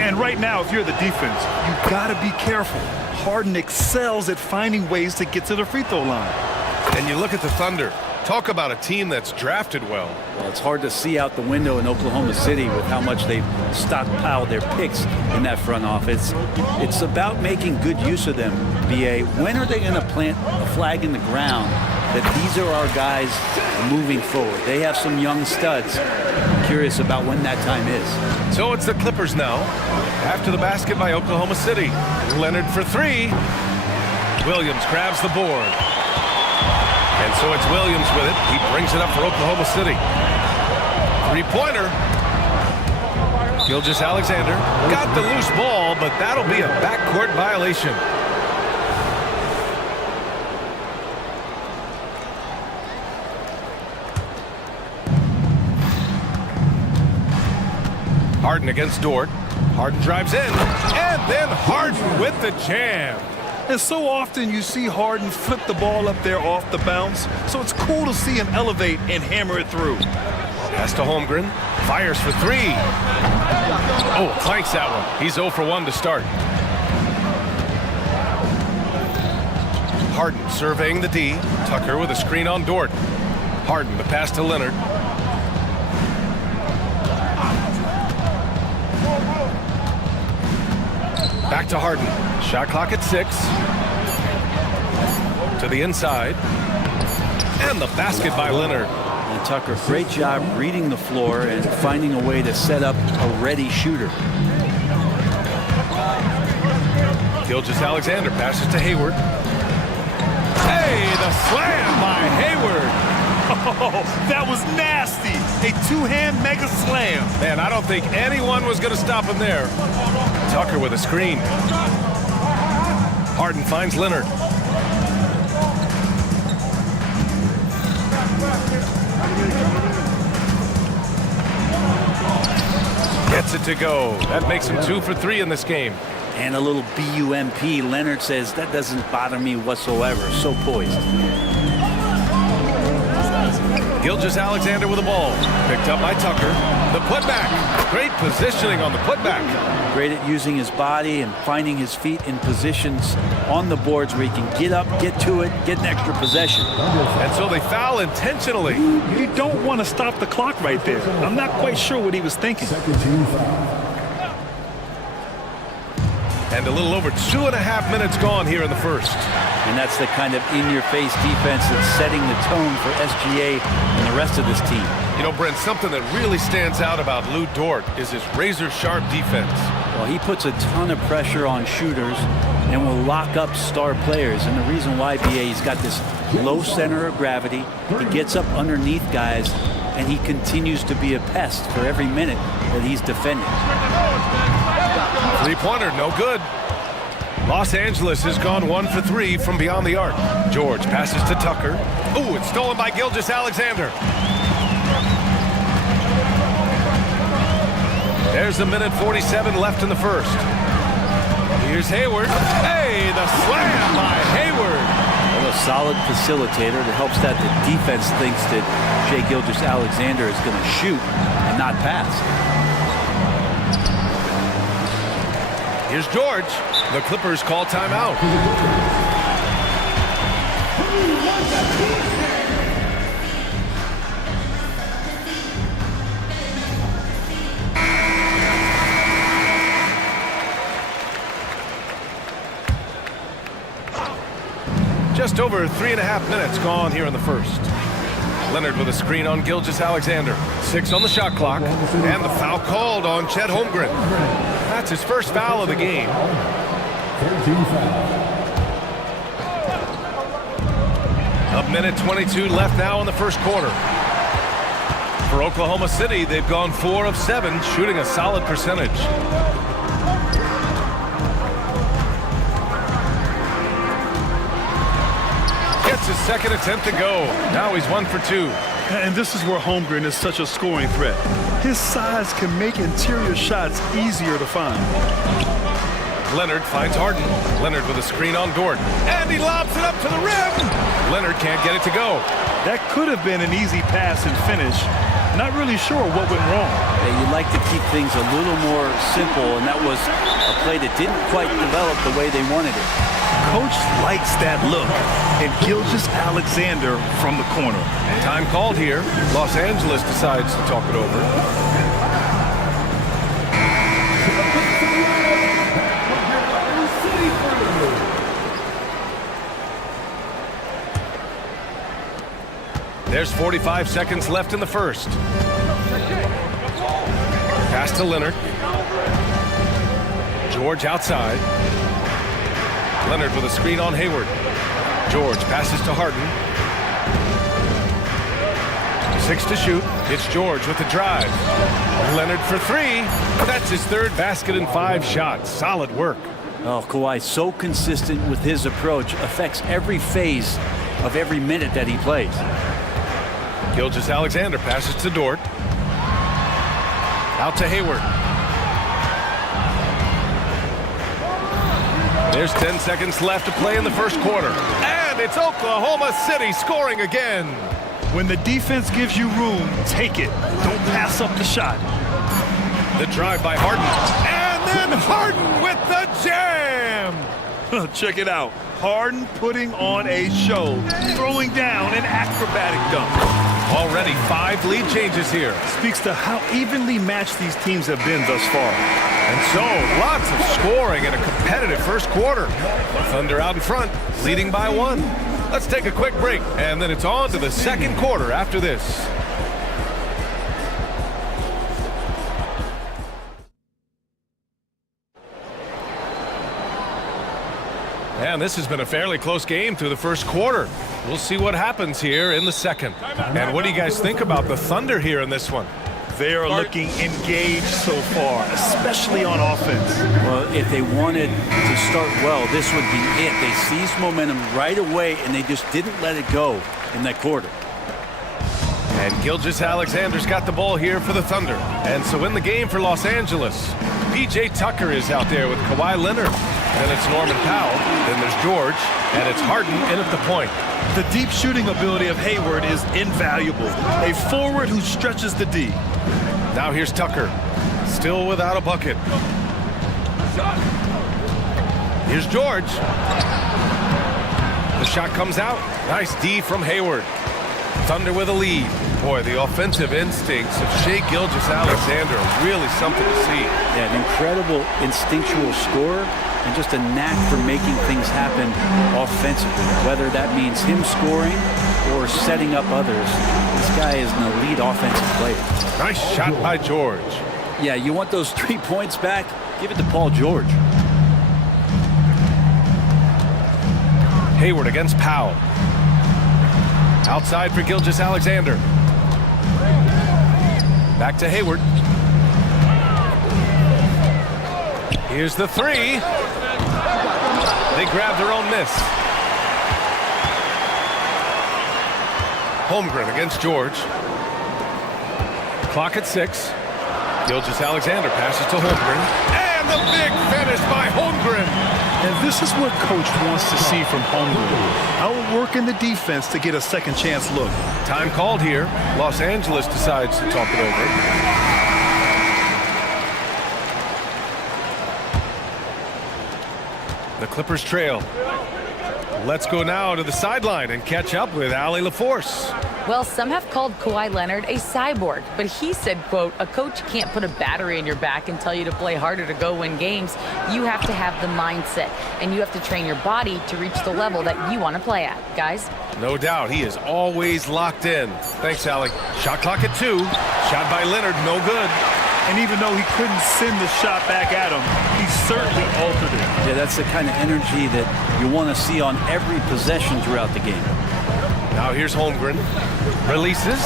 And right now, if you're the defense, you got to be careful. Harden excels at finding ways to get to the free throw line. And you look at the Thunder. Talk about a team that's drafted well. Well, it's hard to see out the window in Oklahoma City with how much they've stockpiled their picks in that front office. It's about making good use of them, BA. When are they going to plant a flag in the ground that these are our guys moving forward? They have some young studs. I'm curious about when that time is. So it's the Clippers now. After the basket by Oklahoma City. Leonard for three. Williams grabs the board. And so it's Williams with it. He brings it up for Oklahoma City. Three-pointer. Gilgeous-Alexander got the loose ball, but that'll be a backcourt violation. Harden against Dort. Harden drives in, and then Harden with the jam. And so often you see Harden flip the ball up there off the bounce, so it's cool to see him elevate and hammer it through. Pass to Holmgren, fires for three. Oh, clanks that one. He's 0 for 1 to start. Harden surveying the D. Tucker with a screen on Dort. Harden, the pass to Leonard. Back to Harden. Shot clock at 6. To the inside. And the basket by Leonard. And Tucker, great job reading the floor and finding a way to set up a ready shooter. Gilgeous-Alexander passes to Hayward. Hey, the slam by Hayward. Oh, that was nasty. A two-hand mega slam. Man, I don't think anyone was going to stop him there. Tucker with a screen. Harden finds Leonard. Gets it to go. That makes him 2 for 3 in this game. And a little BUMP. Leonard says, that doesn't bother me whatsoever. So poised. Gilgeous-Alexander with the ball. Picked up by Tucker. The putback. Great positioning on the putback. Great at using his body and finding his feet in positions on the boards where he can get up, get to it, get an extra possession. And so they foul intentionally. You don't want to stop the clock right there. I'm not quite sure what he was thinking. And a little over 2.5 minutes gone here in the first. And that's the kind of in-your-face defense that's setting the tone for SGA and the rest of this team. You know, Brent, something that really stands out about Lou Dort is his razor-sharp defense. Well, he puts a ton of pressure on shooters and will lock up star players. And the reason why, BA, he's got this low center of gravity. He gets up underneath guys, and he continues to be a pest for every minute that he's defending. Three-pointer, no good. Los Angeles has gone 1 for 3 from beyond the arc. George passes to Tucker. Ooh, it's stolen by Gilgeous-Alexander. There's a minute 47 left in the first. Here's Hayward. Hey, the slam by Hayward. Well, a solid facilitator that helps that the defense thinks that Shai Gilgeous-Alexander is going to shoot and not pass. Here's George. The Clippers call timeout. Just over 3.5 minutes gone here in the first. Leonard with a screen on Gilgeous-Alexander. 6 on the shot clock. And the foul called on Chet Holmgren. That's his first foul of the game. A minute 22 left now in the first quarter. For Oklahoma City, they've gone 4 of 7, shooting a solid percentage. his second attempt to go. Now he's 1 for 2. And this is where Holmgren is such a scoring threat. His size can make interior shots easier to find. Leonard finds Harden. Leonard with a screen on Dort. And he lobs it up to the rim. Leonard can't get it to go. That could have been an easy pass and finish. Not really sure what went wrong. Yeah, you'd like to keep things a little more simple, and that was a play that didn't quite develop the way they wanted it. Coach likes that look. And Gilgeous-Alexander from the corner. Time called here. Los Angeles decides to talk it over. There's 45 seconds left in the first. Pass to Leonard. George outside. Leonard with a screen on Hayward. George passes to Harden. 6 to shoot. It's George with the drive. Leonard for 3. That's his third basket in 5 shots. Solid work. Oh, Kawhi, so consistent with his approach. Affects every phase of every minute that he plays. Gilgeous-Alexander passes to Dort. Out to Hayward. There's 10 seconds left to play in the first quarter. And it's Oklahoma City scoring again. When the defense gives you room, take it. Don't pass up the shot. The drive by Harden. And then Harden with the jam. Check it out. Harden putting on a show, throwing down an acrobatic dunk. Already 5 lead changes here. Speaks to how evenly matched these teams have been thus far. And so, lots of scoring in a competitive first quarter. Thunder out in front, leading by 1. Let's take a quick break, and then it's on to the second quarter after this. And this has been a fairly close game through the first quarter. We'll see what happens here in the second. And what do you guys think about the Thunder here in this one? They are looking engaged so far, especially on offense. Well, if they wanted to start well, this would be it. They seized momentum right away, and they just didn't let it go in that quarter. And Gilgeous-Alexander's got the ball here for the Thunder. And so in the game for Los Angeles, P.J. Tucker is out there with Kawhi Leonard. Then it's Norman Powell. Then there's George. And it's Harden in at the point. The deep shooting ability of Hayward is invaluable. A forward who stretches the D. Now here's Tucker. Still without a bucket. Here's George. The shot comes out. Nice D from Hayward. Thunder with a lead. Boy, the offensive instincts of Shai Gilgeous-Alexander are really something to see. Yeah, an incredible instinctual scorer and just a knack for making things happen offensively. Whether that means him scoring or setting up others, this guy is an elite offensive player. Nice shot by George. Yeah, you want those 3 points back? Give it to Paul George. Hayward against Powell. Outside for Gilgeous-Alexander. Back to Hayward. Here's the 3. They grab their own miss. Holmgren against George. Clock at 6. Gilgeous-Alexander passes to Holmgren. And the big finish by Holmgren. And this is what Coach wants to see from Holmgren. Outworking the defense to get a second chance look. Time called here. Los Angeles decides to talk it over. The Clippers trail. Let's go now to the sideline and catch up with Allie LaForce. Well, some have called Kawhi Leonard a cyborg, but he said, quote, a coach can't put a battery in your back and tell you to play harder to go win games. You have to have the mindset, and you have to train your body to reach the level that you want to play at, guys. No doubt, he is always locked in. Thanks, Allie. Shot clock at 2. Shot by Leonard, no good. And even though he couldn't send the shot back at him, he certainly altered it. Yeah, that's the kind of energy that you want to see on every possession throughout the game. Now here's Holmgren. Releases.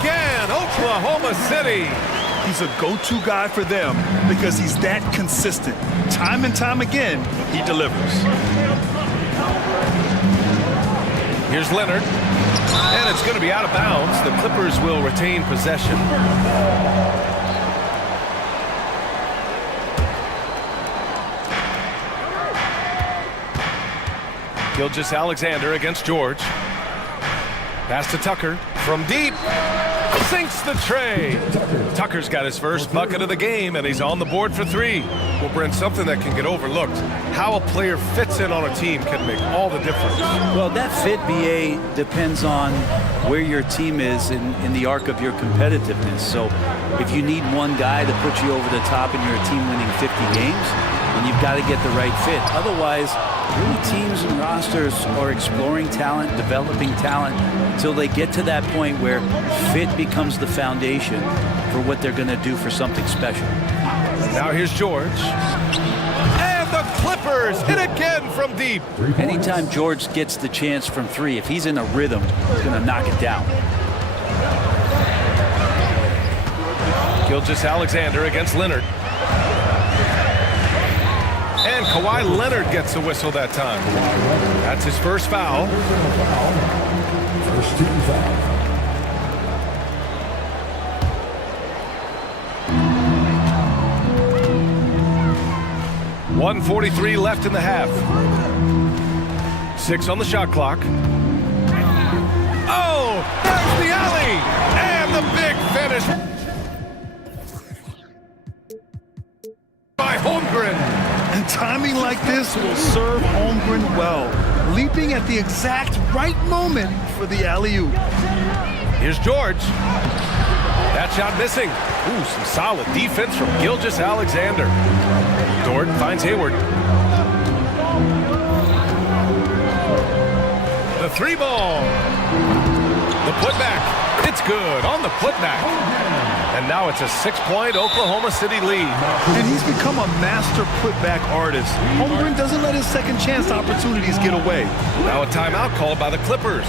Again, Oklahoma City. He's a go-to guy for them because he's that consistent. Time and time again, he delivers. Here's Leonard. And it's going to be out of bounds. The Clippers will retain possession. Gilgeous-Alexander against George. Pass to Tucker from deep. Sinks the tray. Tucker's got his first bucket of the game, and he's on the board for 3. Well, Brent, something that can get overlooked. How a player fits in on a team can make all the difference. Well, that fit, BA, depends on where your team is in the arc of your competitiveness. So if you need one guy to put you over the top and you're a team winning 50 games, then you've got to get the right fit. Otherwise, really teams and rosters are exploring talent, developing talent, until they get to that point where fit becomes the foundation for what they're going to do for something special. Now here's George. And the Clippers hit again from deep. Anytime George gets the chance from 3, if he's in a rhythm, he's going to knock it down. Gilgeous-Alexander against Leonard. And Kawhi Leonard gets a whistle that time. That's his first foul. First team foul. 1:43 left in the half. 6 on the shot clock. Oh, there's the alley! And the big finish by Holmgren. And timing like this will serve Holmgren well, leaping at the exact right moment for the alley-oop. Here's George. That shot missing. Ooh, some solid defense from Gilgeous-Alexander. Dort finds Hayward. The 3 ball. The putback. It's good on the putback. And now it's a 6-point Oklahoma City lead. And he's become a master putback artist. Holmgren doesn't let his second chance opportunities get away. Now a timeout called by the Clippers.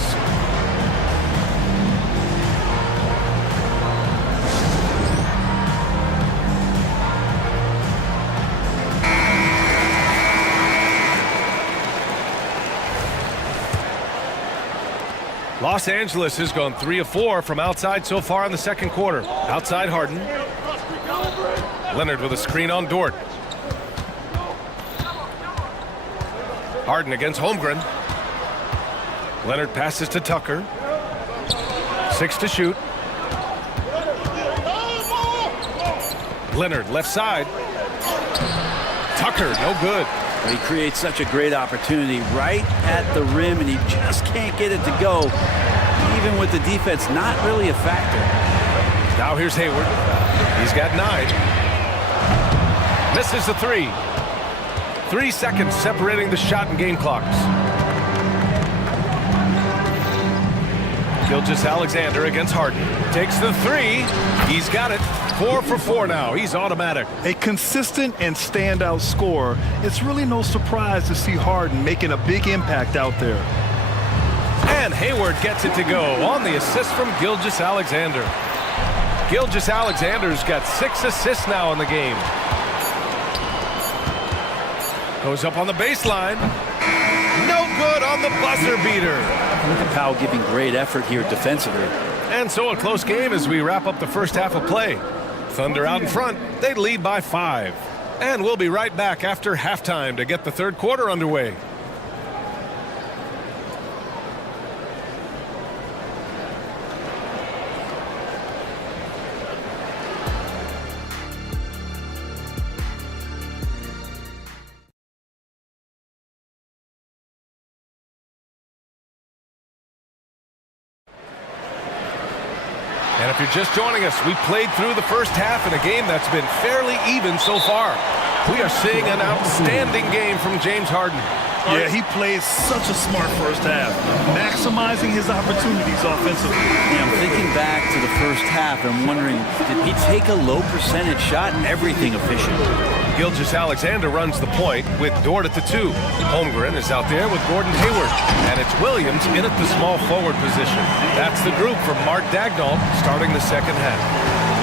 Los Angeles has gone 3 of 4 from outside so far in the second quarter. Outside Harden. Leonard with a screen on Dort. Harden against Holmgren. Leonard passes to Tucker. 6 to shoot. Leonard left side. Tucker, no good. He creates such a great opportunity right at the rim, and he just can't get it to go. Even with the defense not really a factor. Now here's Hayward. He's got 9. Misses the 3. 3 seconds separating the shot and game clocks. Gilgeous-Alexander against Harden. Takes the 3. He's got it. 4 for 4 now. He's automatic. A consistent and standout scorer. It's really no surprise to see Harden making a big impact out there. And Hayward gets it to go on the assist from Gilgeous-Alexander. Gilgeous-Alexander's got 6 assists now in the game. Goes up on the baseline. No good on the buzzer beater. Look at Powell giving great effort here defensively. And so a close game as we wrap up the first half of play. Thunder out in front. They lead by 5. And we'll be right back after halftime to get the third quarter underway. And if you're just joining us, we played through the first half in a game that's been fairly even so far. We are seeing an outstanding game from James Harden. Yeah, he plays such a smart first half, maximizing his opportunities offensively. Yeah, I'm thinking back to the first half and wondering, did he take a low percentage shot? Everything efficient. Gilgeous-Alexander runs the point with Dort at the 2. Holmgren is out there with Gordon Hayward. And it's Williams in at the small forward position. That's the group from Mark Daigneault starting the second half.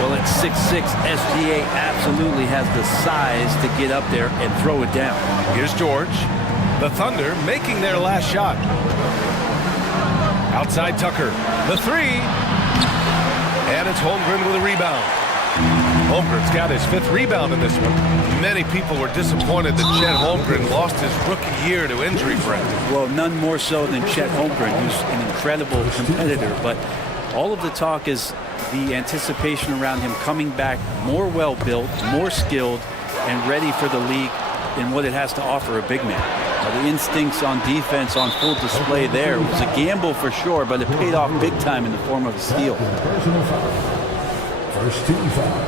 Well, at 6'6", SGA absolutely has the size to get up there and throw it down. Here's George. The Thunder making their last shot. Outside Tucker, the three. And it's Holmgren with a rebound. Holmgren's got his 5th rebound in this one. Many people were disappointed that Chet Holmgren lost his rookie year to injury, Brent. Well, none more so than Chet Holmgren, who's an incredible competitor. But all of the talk is the anticipation around him coming back more well-built, more skilled, and ready for the league in what it has to offer a big man. The instincts on defense on full display there. It was a gamble for sure, but it paid off big time in the form of a steal. First team foul.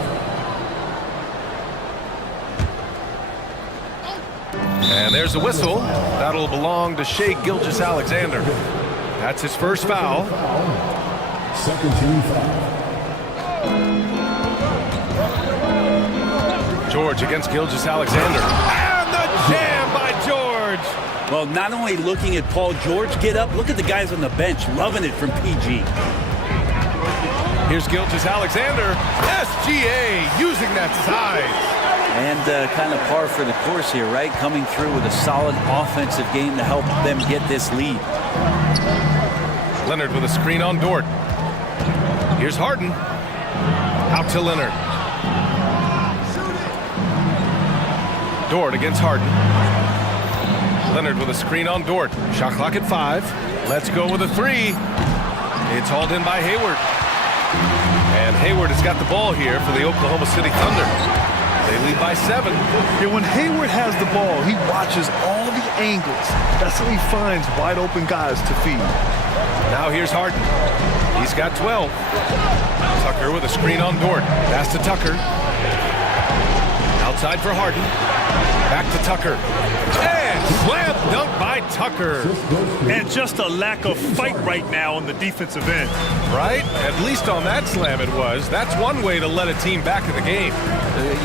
And there's a whistle. That'll belong to Shai Gilgeous-Alexander. That's his first foul. Second team foul. George against Gilgeous-Alexander. And the jam by George. Well, not only looking at Paul George get up, look at the guys on the bench loving it from PG. Here's Gilgeous-Alexander. SGA using that size. And kind of par for the course here, right? Coming through with a solid offensive game to help them get this lead. Leonard with a screen on Dort. Here's Harden. Out to Leonard. Dort against Harden. Leonard with a screen on Dort. Shot clock at 5. Let's go with a 3. It's hauled in by Hayward. And Hayward has got the ball here for the Oklahoma City Thunder. They lead by 7. Yeah, when Hayward has the ball, he watches all the angles. That's how he finds wide open guys to feed. Now here's Harden. He's got 12. Tucker with a screen on Dort. Pass to Tucker. Outside for Harden. Back to Tucker. And slam dunk by Tucker. And just a lack of fight right now on the defensive end. Right? At least on that slam it was. That's one way to let a team back in the game.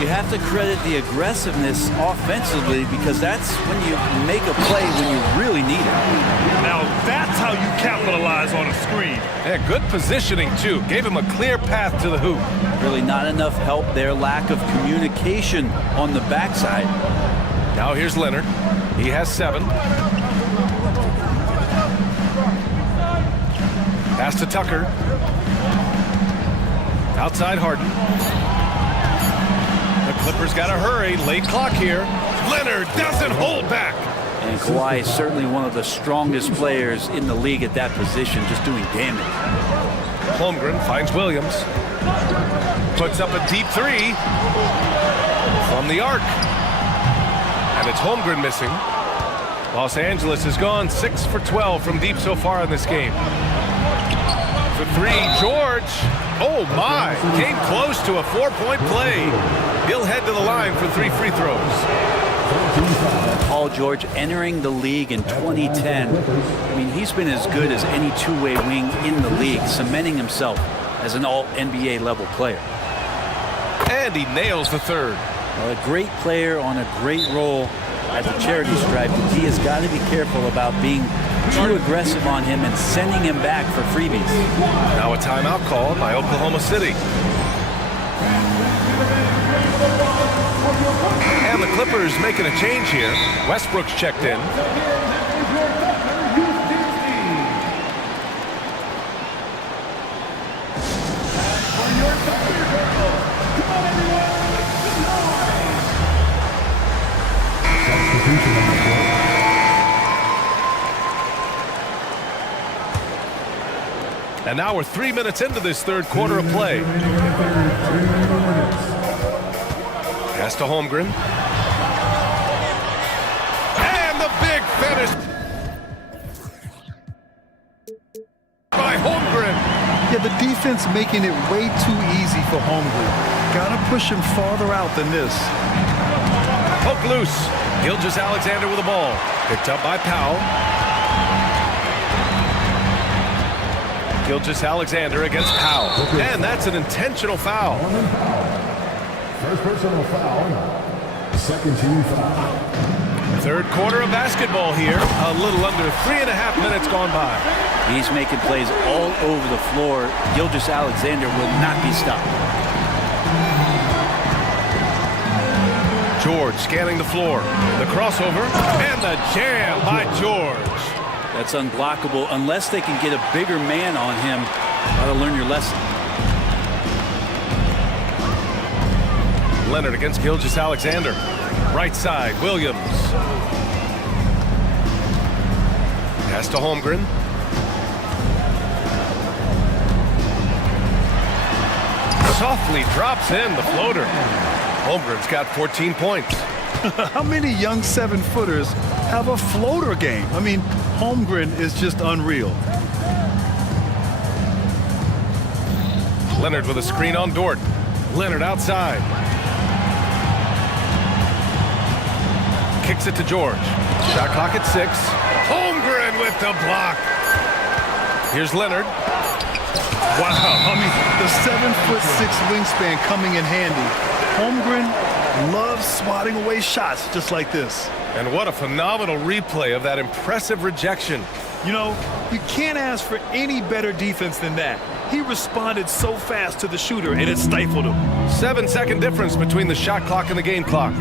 You have to credit the aggressiveness offensively because that's when you make a play when you really need it. Now that's how you capitalize on a screen. Yeah, good positioning too. Gave him a clear path to the hoop. Really not enough help there. Lack of communication on the backside. Now here's Leonard. He has 7. Pass to Tucker. Outside Harden. The Clippers got to hurry. Late clock here. Leonard doesn't hold back. And Kawhi is certainly one of the strongest players in the league at that position, just doing damage. Holmgren finds Williams. Puts up a deep 3 from the arc. And it's Holmgren missing. Los Angeles has gone 6 for 12 from deep so far in this game. For 3, George. Oh my, came close to a 4-point play. He'll head to the line for 3 free throws. Paul George entering the league in 2010. I mean, he's been as good as any two-way wing in the league, cementing himself as an all-NBA level player. And he nails the 3rd. Well, a great player on a great role at the charity stripe. He has got to be careful about being too aggressive on him and sending him back for freebies. Now a timeout called by Oklahoma City. And the Clippers making a change here. Westbrook's checked in. And now we're 3 minutes into this 3rd quarter of play. Pass to Holmgren. And the big finish by Holmgren. Yeah, the defense making it way too easy for Holmgren. Gotta push him farther out than this. Poke loose. Gilgeous-Alexander with the ball. Picked up by Powell. Gilgeous-Alexander against Powell. And that's an intentional foul. First personal foul. Second team foul. 3rd quarter of basketball here. A little under 3.5 minutes gone by. He's making plays all over the floor. Gilgeous-Alexander will not be stopped. George scanning the floor. The crossover and the jam by George. That's unblockable unless they can get a bigger man on him. Gotta learn your lesson. Leonard against Gilgeous-Alexander. Right side, Williams. Pass to Holmgren. Softly drops in the floater. Holmgren's got 14 points. How many young 7-footers have a floater game? I mean, Holmgren is just unreal. Leonard with a screen on Dort. Leonard outside. Kicks it to George. Shot clock at 6. Holmgren with the block. Here's Leonard. Wow, I mean, the 7'6" wingspan coming in handy. Holmgren loves swatting away shots just like this. And what a phenomenal replay of that impressive rejection. You know, you can't ask for any better defense than that. He responded so fast to the shooter, and it stifled him. 7-second difference between the shot clock and the game clock.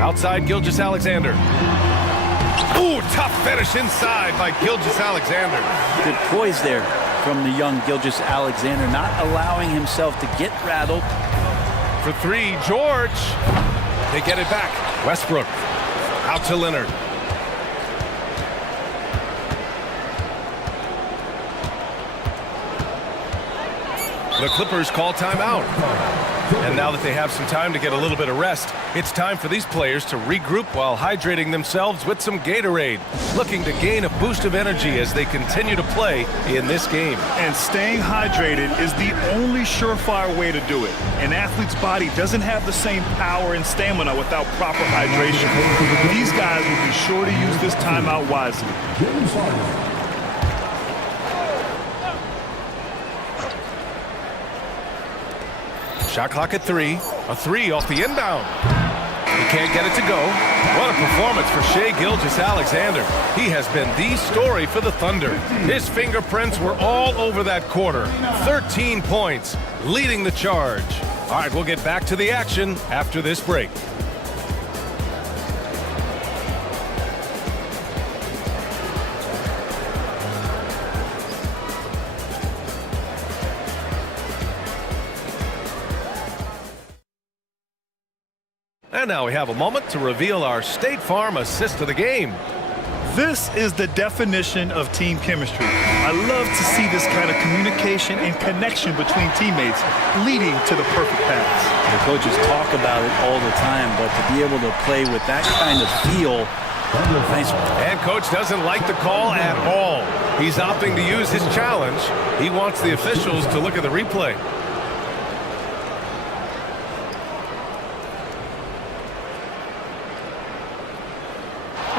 Outside, Gilgeous-Alexander. Ooh, tough finish inside by Gilgeous-Alexander. Good poise there from the young Gilgeous-Alexander, not allowing himself to get rattled. For 3, George. They get it back. Westbrook out to Leonard. The Clippers call timeout. And now that they have some time to get a little bit of rest, it's time for these players to regroup while hydrating themselves with some Gatorade, looking to gain a boost of energy as they continue to play in this game. And staying hydrated is the only surefire way to do it. An athlete's body doesn't have the same power and stamina without proper hydration. These guys will be sure to use this timeout wisely. Shot clock at 3. A 3 off the inbound. He can't get it to go. What a performance for Shai Gilgeous-Alexander. He has been the story for the Thunder. His fingerprints were all over that quarter. 13 points, leading the charge. All right, we'll get back to the action after this break. And now we have a moment to reveal our State Farm assist of the game. This is the definition of team chemistry. I love to see this kind of communication and connection between teammates leading to the perfect pass. The coaches talk about it all the time, but to be able to play with that kind of feel, nice. And coach doesn't like the call at all. He's opting to use his challenge. He wants the officials to look at the replay.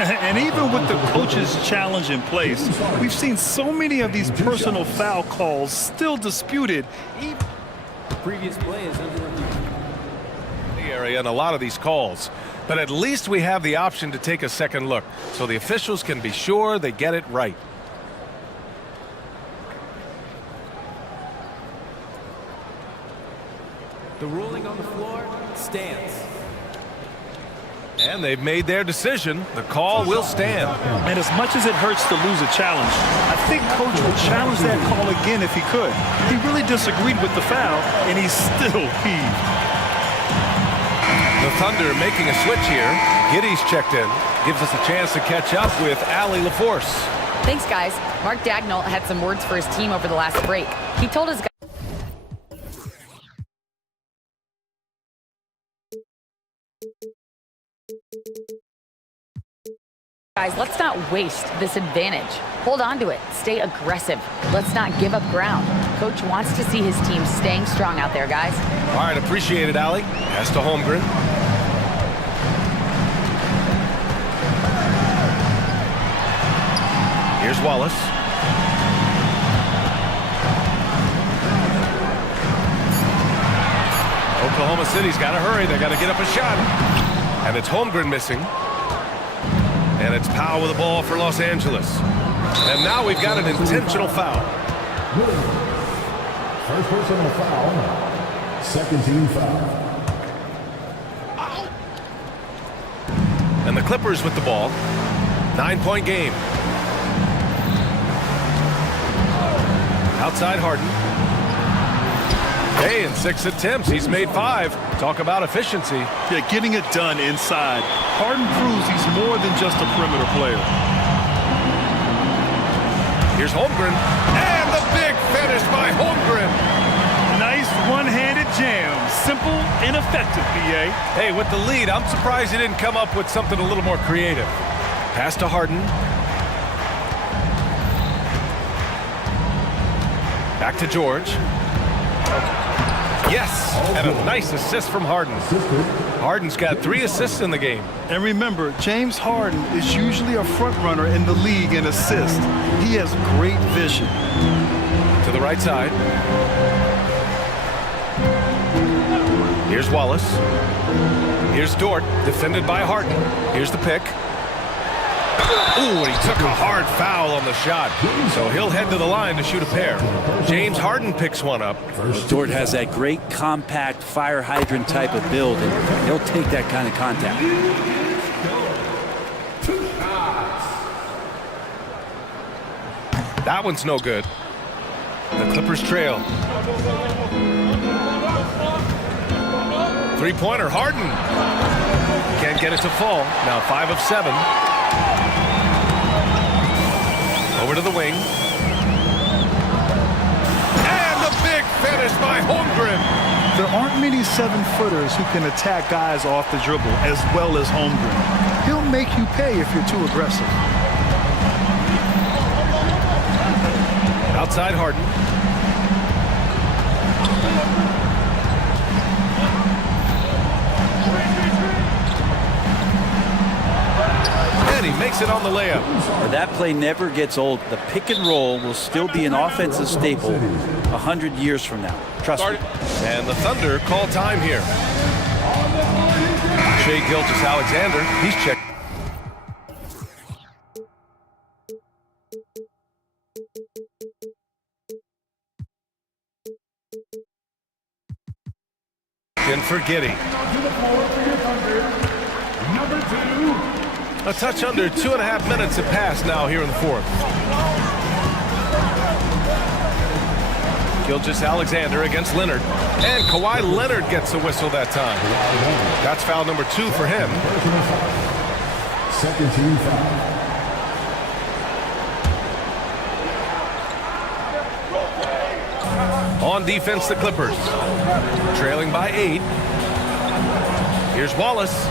And even with the coach's challenge in place, we've seen so many of these personal foul calls still disputed. The previous play is under review. The area and a lot of these calls, but at least we have the option to take a second look, so the officials can be sure they get it right. The ruling on the floor stands. And they've made their decision. The call will stand. And as much as it hurts to lose a challenge, I think coach would challenge that call again if he could. He really disagreed with the foul, and he's still heaved. The Thunder making a switch here. Giddey's checked in. Gives us a chance to catch up with Allie LaForce. Thanks, guys. Mark Dagnall had some words for his team over the last break. He told his guys, let's not waste this advantage. Hold on to it. Stay aggressive. Let's not give up ground. Coach wants to see his team staying strong out there, guys. All right, appreciate it, Allie. Pass to Holmgren. Here's Wallace. Oklahoma City's got to hurry. They got to get up a shot. And it's Holmgren missing. And it's Powell with the ball for Los Angeles. And now we've got an intentional foul. First personal foul. Second team foul. And the Clippers with the ball. 9-point game. Outside Harden. Hey, in 6 attempts, he's made 5. Talk about efficiency. Yeah, getting it done inside. Harden proves he's more than just a perimeter player. Here's Holmgren. And the big finish by Holmgren. Nice one-handed jam. Simple and effective, B.A. Hey, with the lead, I'm surprised he didn't come up with something a little more creative. Pass to Harden. Back to George. Yes, and a nice assist from Harden. Harden's got 3 assists in the game. And remember, James Harden is usually a front runner in the league in assists. He has great vision. To the right side. Here's Wallace. Here's Dort, defended by Harden. Here's the pick. Ooh, and he took a hard foul on the shot. So he'll head to the line to shoot a pair. James Harden picks one up. Dort has that great compact fire hydrant type of build, and he'll take that kind of contact. That one's no good. The Clippers trail. Three-pointer, Harden. Can't get it to fall. Now 5 of 7. Over to the wing. And the big finish by Holmgren. There aren't many 7-footers who can attack guys off the dribble as well as Holmgren. He'll make you pay if you're too aggressive. Outside Harden. And he makes it on the layup. That play never gets old. The pick and roll will still be an offensive staple 100 years from now. Trust me. And the Thunder call time here. Shai Gilgeous-Alexander, he's checked. In for Giddey. A touch under 2.5 minutes have passed now here in the 4th. Gilgeous-Alexander against Leonard. And Kawhi Leonard gets a whistle that time. That's foul number 2 for him. Second team foul. On defense, the Clippers. Trailing by 8. Here's Wallace.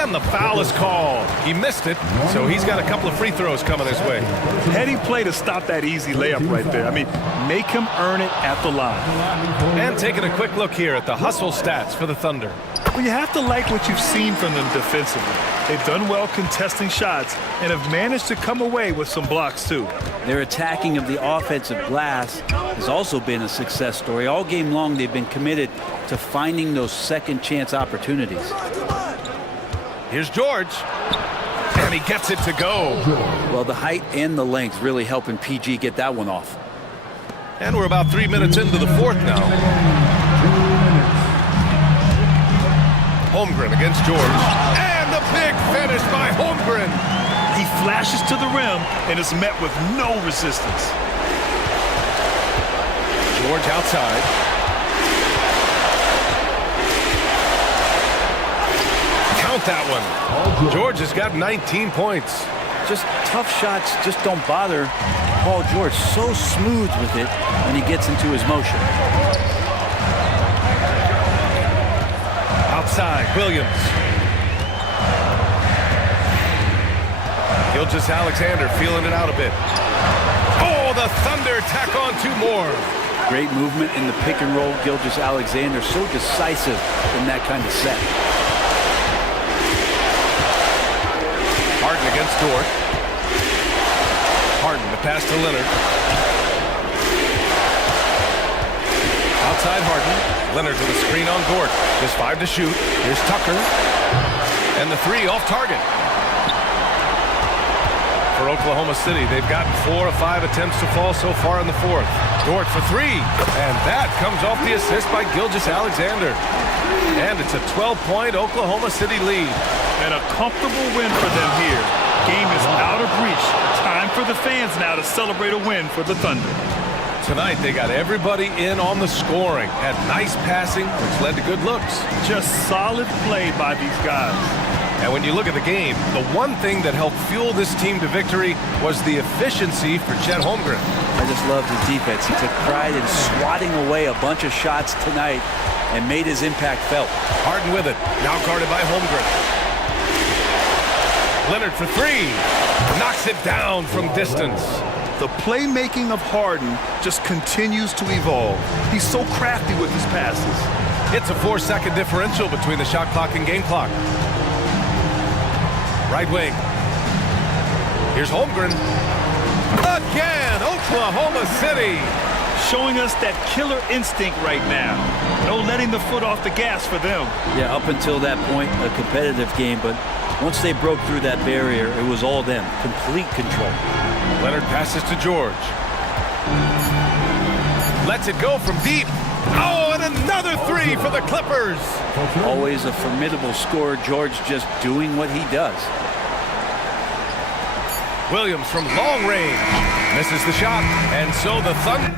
And the foul is called. He missed it, so he's got a couple of free throws coming his way. Heady play to stop that easy layup right there. I mean, make him earn it at the line. And taking a quick look here at the hustle stats for the Thunder. Well, you have to like what you've seen from them defensively. They've done well contesting shots and have managed to come away with some blocks, too. Their attacking of the offensive glass has also been a success story. All game long, they've been committed to finding those second chance opportunities. Here's George. And he gets it to go. Well, the height and the length really helping PG get that one off. And we're about 3 minutes into the 4th now. Holmgren against George. And the big finish by Holmgren. He flashes to the rim and is met with no resistance. George outside. Count that one. George has got 19 points. Just tough shots just don't bother Paul George. So smooth with it when he gets into his motion. Outside, Williams. Gilgeous-Alexander feeling it out a bit. Oh, the Thunder tack on 2 more. Great movement in the pick and roll. Gilgeous-Alexander so decisive in that kind of set. Harden against Dort. Harden, the pass to Leonard. Outside Harden. Leonard with a screen on Dort. Just 5 to shoot. Here's Tucker. And the 3 off target. for Oklahoma City. They've gotten 4 of 5 attempts to fall so far in the fourth. Dort for 3, and that comes off the assist by Gilgeous-Alexander. And it's a 12-point Oklahoma City lead. And a comfortable win for them here. Game is out of reach. Time for the fans now to celebrate a win for the Thunder. Tonight, they got everybody in on the scoring. Had nice passing, which led to good looks. Just solid play by these guys. And when you look at the game, the one thing that helped fuel this team to victory was the efficiency for Chet Holmgren. I just love the defense. He took pride in swatting away a bunch of shots tonight and made his impact felt. Harden with it, now guarded by Holmgren. Leonard for 3, knocks it down from distance. The playmaking of Harden just continues to evolve. He's so crafty with his passes. It's a 4-second differential between the shot clock and game clock. Right wing. Here's Holmgren. Again, Oklahoma City. Showing us that killer instinct right now. No letting the foot off the gas for them. Yeah, up until that point, a competitive game, but once they broke through that barrier, it was all them. Complete control. Leonard passes to George. Lets it go from deep. Oh, and another 3 for the Clippers. Always a formidable scorer. George just doing what he does. Williams from long range. Misses the shot, and so the Thunder...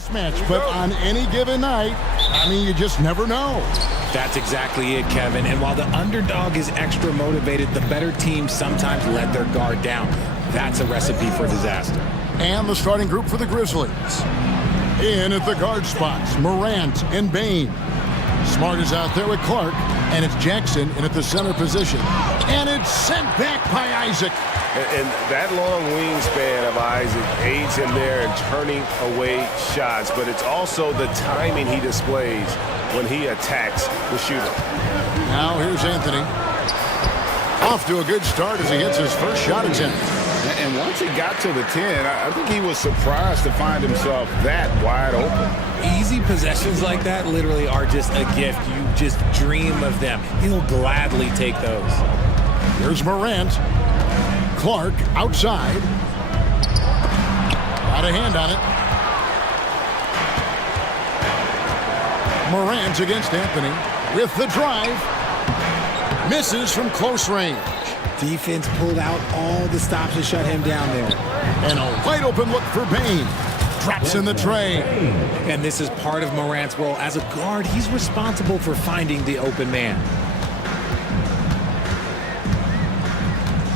Mismatch, but on any given night, I mean, you just never know. That's exactly it, Kevin. And while the underdog is extra motivated, the better teams sometimes let their guard down. That's a recipe for disaster. And the starting group for the Grizzlies. In at the guard spots, Morant and Bain. Smart is out there with Clark, and it's Jackson in at the center position. And it's sent back by Isaac. And that long wingspan of Isaac aids him there in turning away shots, but it's also the timing he displays when he attacks the shooter. Now here's Anthony. Off to a good start as he hits his first shot attempt. And once he got to the 10, I think he was surprised to find himself that wide open. Easy possessions like that literally are just a gift. You just dream of them. He'll gladly take those. Here's Morant. Clark outside. Got a hand on it. Morant against Anthony with the drive. Misses from close range. Defense pulled out all the stops to shut him down there. And a wide open look for Bain. Drops in the tray. And this is part of Morant's role. As a guard, he's responsible for finding the open man.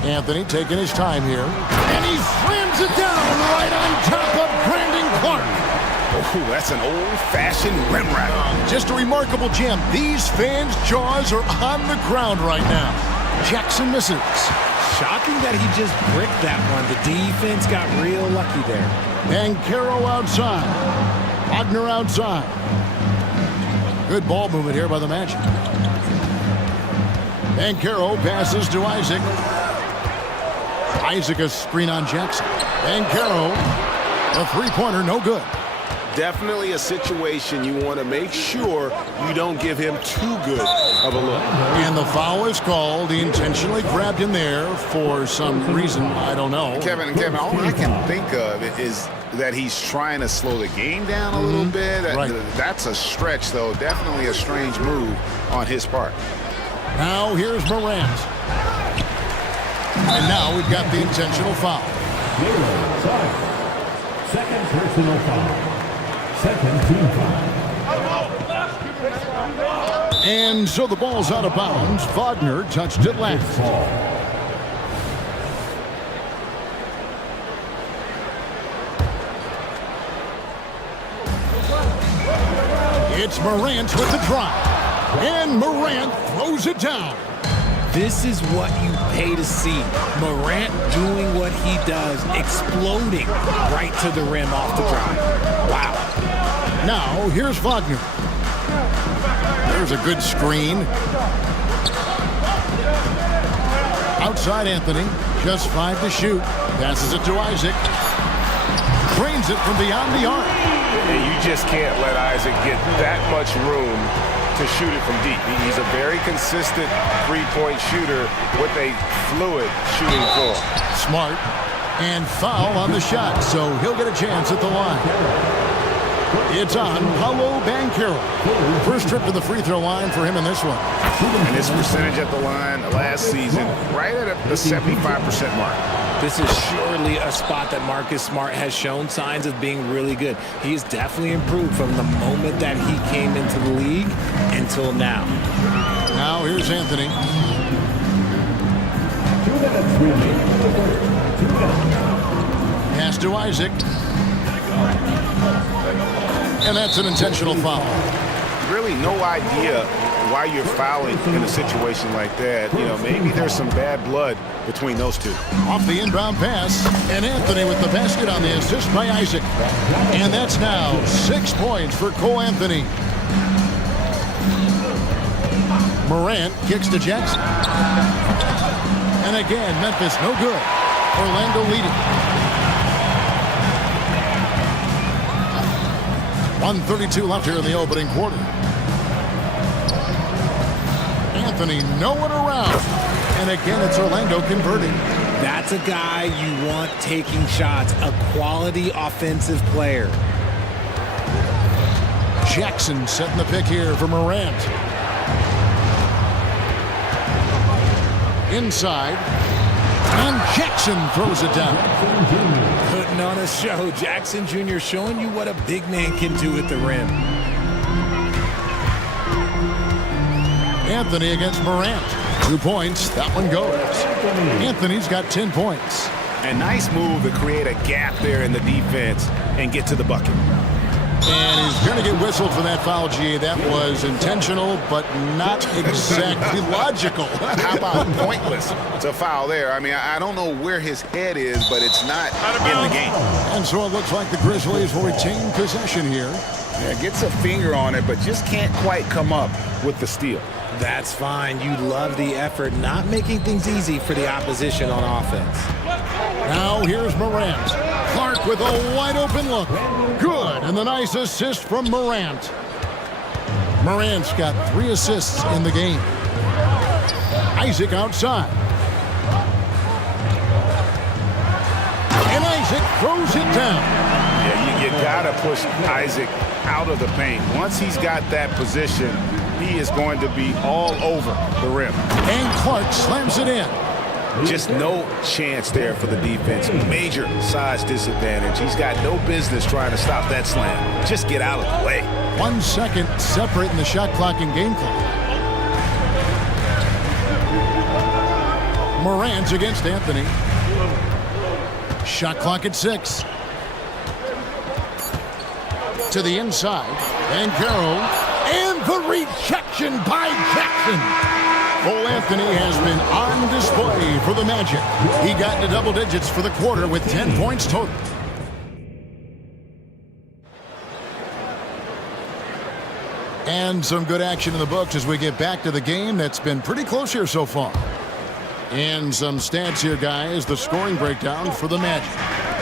Anthony taking his time here. And he slams it down right on top of Brandon Clark. Oh, that's an old-fashioned rim wrap. Just a remarkable jam. These fans' jaws are on the ground right now. Jackson misses. Shocking that he just bricked that one. The defense got real lucky there. And Caro outside. Wagner outside. Good ball movement here by the Magic. And Caro passes to Isaac. Isaac a screen on Jackson. And Caro, a three-pointer, no good. Definitely a situation you want to make sure you don't give him too good of a look. And the foul is called. He intentionally grabbed him there for some reason. I don't know. Kevin, all I can think of is that he's trying to slow the game down a little bit. Right. That's a stretch, though. Definitely a strange move on his part. Now here's Morant. And now we've got the intentional foul. Second personal foul. Second team foul. And so the ball's out of bounds. Wagner touched it last. It's Morant with the drive. And Morant throws it down. This is what you pay to see. Morant doing what he does, exploding right to the rim off the drive. Wow. Now, here's Wagner. There's a good screen. Outside Anthony, just 5 to shoot. Passes it to Isaac. Drains it from beyond the arc. And you just can't let Isaac get that much room to shoot it from deep. He's a very consistent three-point shooter with a fluid shooting form. Smart. And foul on the shot, so he'll get a chance at the line. It's on Paolo Banchero. First trip to the free throw line for him in this one. And his percentage at the line last season, right at the 75% mark. This is surely a spot that Marcus Smart has shown signs of being really good. He's definitely improved from the moment that he came into the league until now. Now here's Anthony. 2 minutes remaining in the third. 2 minutes. Pass to Isaac. And that's an intentional foul. Really no idea why you're fouling in a situation like that. You know, maybe there's some bad blood between those two. Off the inbound pass, and Anthony with the basket on the assist by Isaac. And that's now 6 points for Cole Anthony. Morant kicks to Jackson. And again, Memphis no good. Orlando leading. 1:32 left here in the opening quarter. Anthony nowhere around. And again, it's Orlando converting. That's a guy you want taking shots, a quality offensive player. Jackson setting the pick here for Morant. Inside. And Jackson Jackson throws it down. Putting on a show. Jackson Jr. showing you what a big man can do at the rim. Anthony against Morant. 2 points. That one goes. Anthony's got 10 points. A nice move to create a gap there in the defense and get to the bucket. And he's going to get whistled for that foul, G. That was intentional, but not exactly logical. How about pointless to foul there? I mean, I don't know where his head is, but it's not in the game. And so it looks like the Grizzlies will retain possession here. Yeah, gets a finger on it, but just can't quite come up with the steal. That's fine. You love the effort, not making things easy for the opposition on offense. Now here's Morant. Clark with a wide open look. Good, and the nice assist from Morant. Morant's got 3 assists in the game. Isaac outside. And Isaac throws it down. Yeah, you gotta push Isaac out of the paint. Once he's got that position, he is going to be all over the rim. And Clark slams it in. Just no chance there for the defense. Major size disadvantage. He's got no business trying to stop that slam. Just get out of the way. 1 second separating the shot clock and game clock. Morant against Anthony. Shot clock at 6. To the inside. And Carroll. And the rejection by Jackson. Cole Anthony has been on display for the Magic. He got into double digits for the quarter with 10 points total. And some good action in the books as we get back to the game that's been pretty close here so far. And some stats here, guys. The scoring breakdown for the Magic.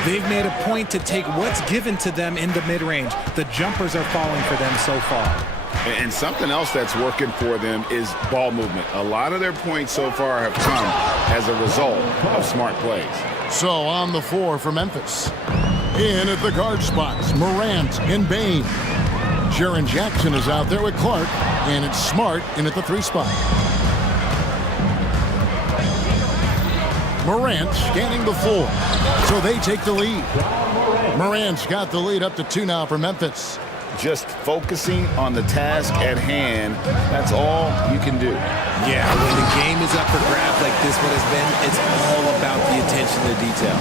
They've made a point to take what's given to them in the mid-range. The jumpers are falling for them so far. And something else that's working for them is ball movement. A lot of their points so far have come as a result of smart plays. So on the floor for Memphis. In at the guard spots, Morant and Bain. Jaren Jackson is out there with Clark, and it's Smart in at the 3 spot. Morant scanning the floor, so they take the lead. Morant's got the lead up to 2 now for Memphis. Just focusing on the task at hand, that's all you can do. Yeah, when the game is up for grabs like this one has been, it's all about the attention to detail.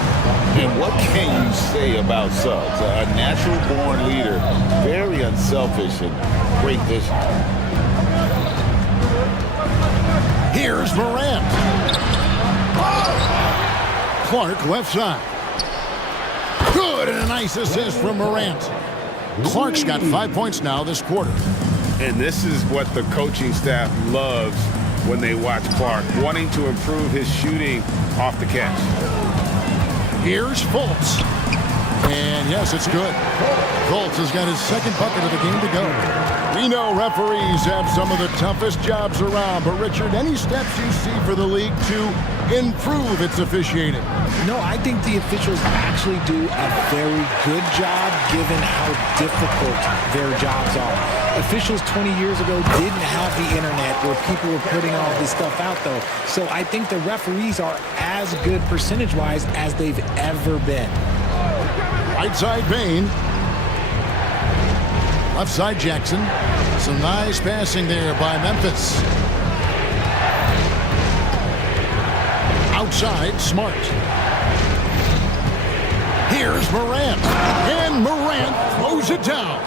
And what can you say about Suggs? A natural-born leader, very unselfish and great vision. Here's Morant. Clark left side. Good, and a nice assist from Morant. Clark's got 5 points now this quarter. And this is what the coaching staff loves when they watch Clark, wanting to improve his shooting off the catch. Here's Fultz. And yes, it's good. Fultz has got his 2nd bucket of the game to go. We know referees have some of the toughest jobs around, but Richard, any steps you see for the league to improve its officiating? No, I think the officials actually do a very good job given how difficult their jobs are. Officials 20 years ago didn't have the internet where people were putting all this stuff out, though. So I think the referees are as good percentage-wise as they've ever been. Right side Bain. Left side Jackson. Some nice passing there by Memphis. Outside Smart. Here's Morant. And Morant throws it down.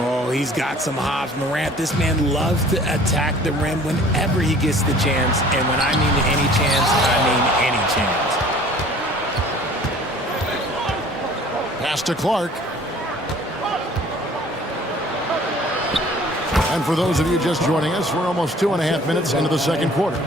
Oh, he's got some hops. Morant, this man loves to attack the rim whenever he gets the chance. And when I mean any chance, I mean any chance. Pass to Clark. And for those of you just joining us, we're almost 2.5 minutes into the 2nd quarter.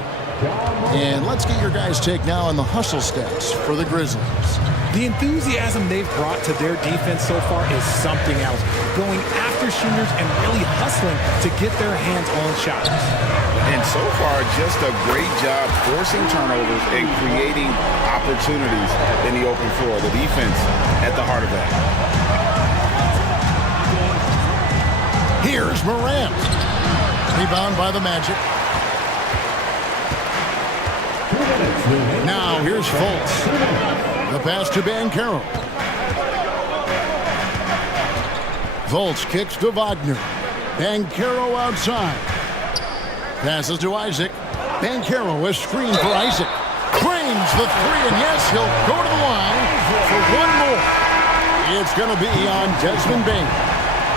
And let's get your guys' take now on the hustle stats for the Grizzlies. The enthusiasm they've brought to their defense so far is something else. Going after shooters and really hustling to get their hands on shots. And so far, just a great job forcing turnovers and creating opportunities in the open floor. The defense at the heart of that. Here's Morant. Rebound by the Magic. Now here's Fultz. The pass to Banchero. Fultz kicks to Wagner. Banchero outside. Passes to Isaac. Banchero is screen for Isaac. Frames the three, and yes, he'll go to the line for one more. It's going to be on Desmond Bain.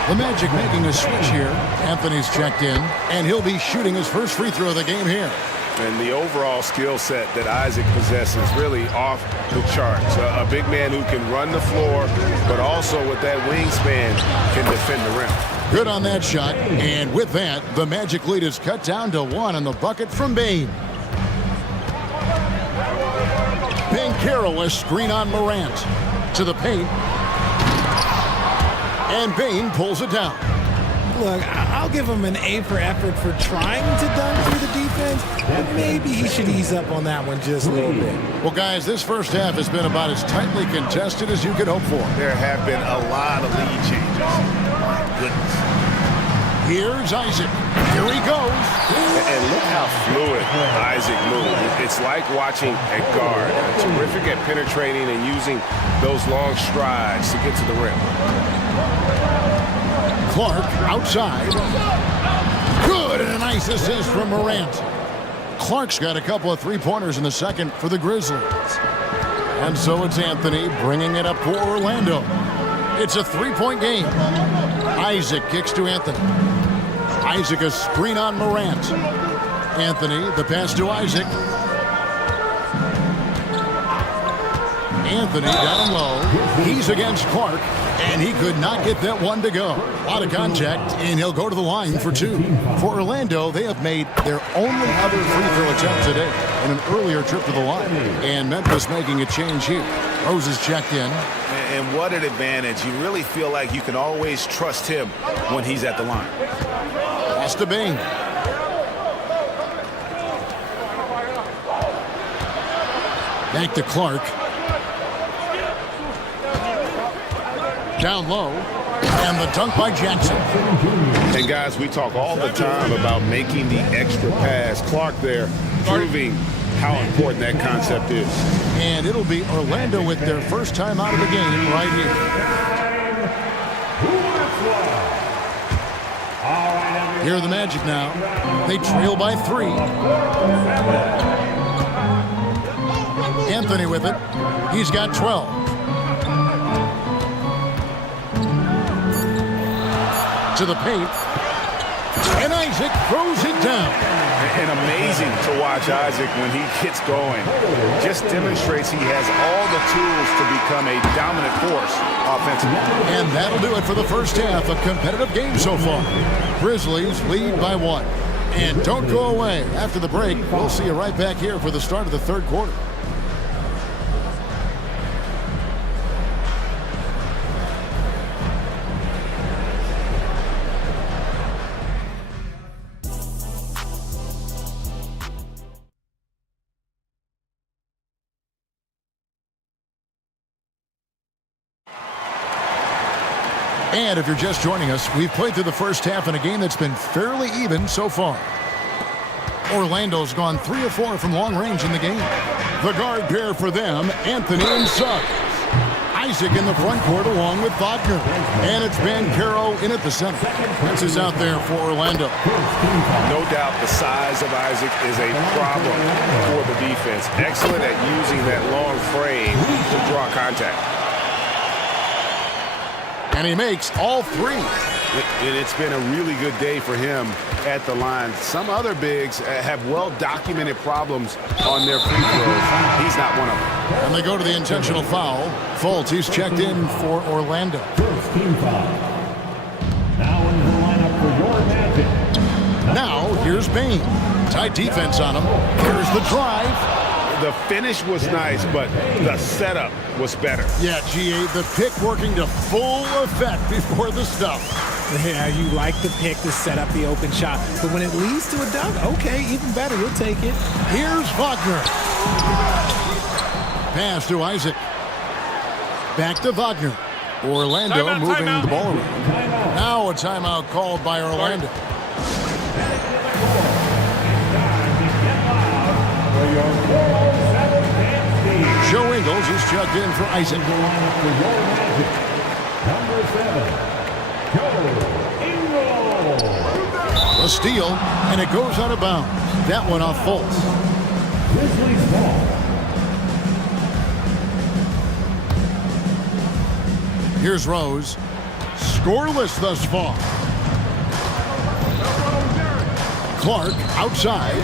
The Magic making a switch here. Anthony's checked in, and he'll be shooting his first free throw of the game here. And the overall skill set that Isaac possesses really off the charts. A big man who can run the floor, but also with that wingspan can defend the rim. Good on that shot, and with that, the Magic lead is cut down to 1 on the bucket from Bain. Banchero a screen on Morant. To the paint. And Bain pulls it down. Look, I'll give him an A for effort for trying to dunk through the defense, but maybe he should ease up on that one just a little bit. Well, guys, this first half has been about as tightly contested as you could hope for. There have been a lot of lead changes. My goodness. Here's Isaac. Here he goes. And look how fluid Isaac moves. It's like watching a guard. Terrific at penetrating and using those long strides to get to the rim. Clark outside. Good, and a nice assist from Morant. Clark's got a couple of three-pointers in the second for the Grizzlies. And so it's Anthony bringing it up for Orlando. It's a three-point game. Isaac kicks to Anthony. Isaac a screen on Morant. Anthony, the pass to Isaac. Anthony down low. He's against Clark, and he could not get that one to go. A lot of contact, and he'll go to the line for 2. For Orlando, they have made their only other free throw attempt today in an earlier trip to the line. And Memphis making a change here. Rose is checked in. And what an advantage. You really feel like you can always trust him when he's at the line. Pass to Bain. Back to Clark. Down low. And the dunk by Jackson. And guys, we talk all the time about making the extra pass. Clark there proving how important that concept is. And it'll be Orlando with their first time out of the game right here. Here are the Magic now. They trail by 3. Anthony with it. He's got 12. To the paint. And Isaac throws it down. And amazing to watch Isaac when he gets going. Just demonstrates he has all the tools to become a dominant force offensively. And that'll do it for the first half. A competitive game so far. Grizzlies lead by 1. And don't go away. After the break, we'll see you right back here for the start of the third quarter. And if you're just joining us, we've played through the first half in a game that's been fairly even so far. Orlando's gone 3 of 4 from long range in the game. The guard pair for them, Anthony and Suggs. Isaac in the front court along with Wagner. And it's Banchero in at the center. Prince is out there for Orlando. No doubt the size of Isaac is a problem for the defense. Excellent at using that long frame to draw contact. And he makes all 3. And it's been a really good day for him at the line. Some other bigs have well-documented problems on their free throws. He's not one of them. And they go to the intentional foul. Fultz, he's checked in for Orlando. First team foul. Now into the lineup for your Magic. Now, here's Bain. Tight defense on him. Here's the drive. The finish was nice, but the setup was better. Yeah, GA, the pick working to full effect before the stuff. Yeah, you like the pick to set up the open shot, but when it leads to a dunk, okay, even better, you'll take it. Here's Wagner. Pass to Isaac. Back to Wagner. Orlando moving the ball around. Now a timeout called by Orlando. your World 7th team. Joe Ingles is checked in for Isaac. For your Magic, number 7, Joe Ingles. A steal, and it goes out of bounds. That one off Fultz. Grizzlies ball. Here's Rose. Scoreless thus far. Clark outside.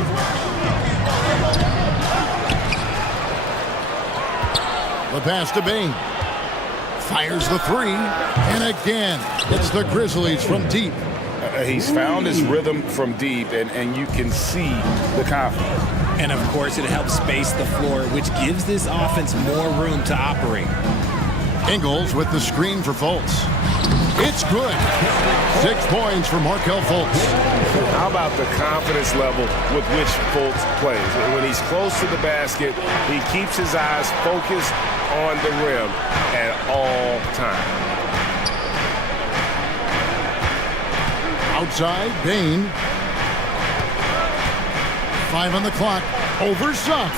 The pass to Bain. Fires the three. And again, it's the Grizzlies from deep. He's found his rhythm from deep, and you can see the confidence. And, of course, it helps space the floor, which gives this offense more room to operate. Ingles with the screen for Fultz. It's good. 6 points for Markelle Fultz. How about the confidence level with which Fultz plays? When he's close to the basket, he keeps his eyes focused on the rim at all times. Outside, Bain. 5 on the clock. Over Suggs.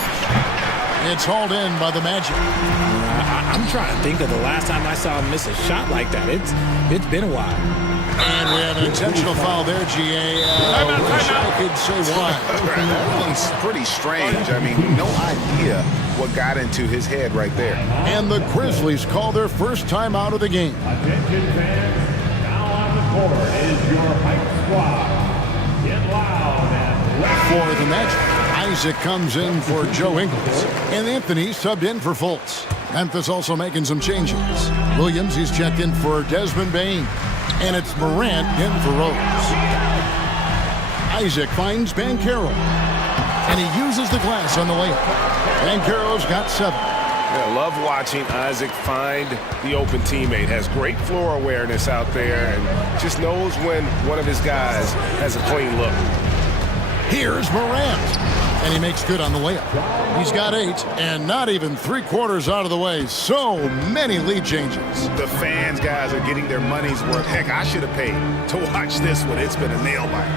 It's hauled in by the Magic. I'm trying to think of the last time I saw him miss a shot like that. It's been a while. And we have an intentional foul there, GA. I wish I could say why. It's pretty strange. I mean, no idea what got into his head right there. And the Grizzlies call their first time out of the game. Attention fans, now on the court is your hype squad. Get loud and let's For the Magic, Isaac comes in for Joe Ingles. And Anthony subbed in for Fultz. Memphis also making some changes. Williams, he's checked in for Desmond Bain. And it's Morant in for Rose. Isaac finds Banchero. And he uses the glass on the layup. Banchero's got 7. I love watching Isaac find the open teammate. Has great floor awareness out there and just knows when one of his guys has a clean look. Here's Morant. And he makes good on the layup. He's got 8 and not even 3/4 out of the way. So many lead changes. The fans, guys, are getting their money's worth. Heck, I should have paid to watch this one. It's been a nail biter.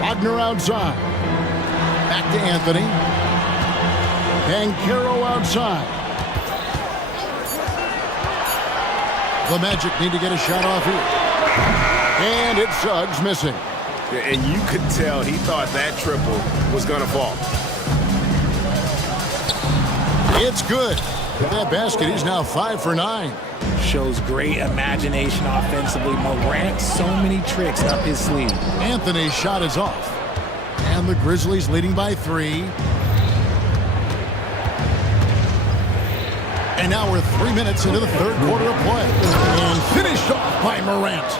Wagner outside. Back to Anthony. Banchero outside. The Magic need to get a shot off here. And it's Suggs missing. And you could tell he thought that triple was going to fall. It's good. With that basket, he's now 5 for 9. Shows great imagination offensively. Morant, so many tricks up his sleeve. Anthony's shot is off. And the Grizzlies leading by 3. And now we're 3 minutes into the third quarter of play. And finished off by Morant.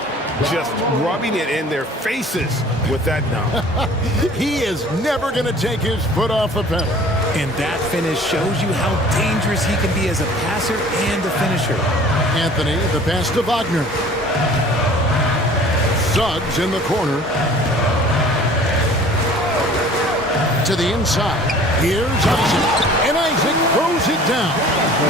Just rubbing it in their faces with that dunk. He is never going to take his foot off the pedal. And that finish shows you how dangerous he can be as a passer and a finisher. Anthony, the pass to Wagner. Suggs in the corner. To the inside. Here's Isaac. And Isaac throws it down.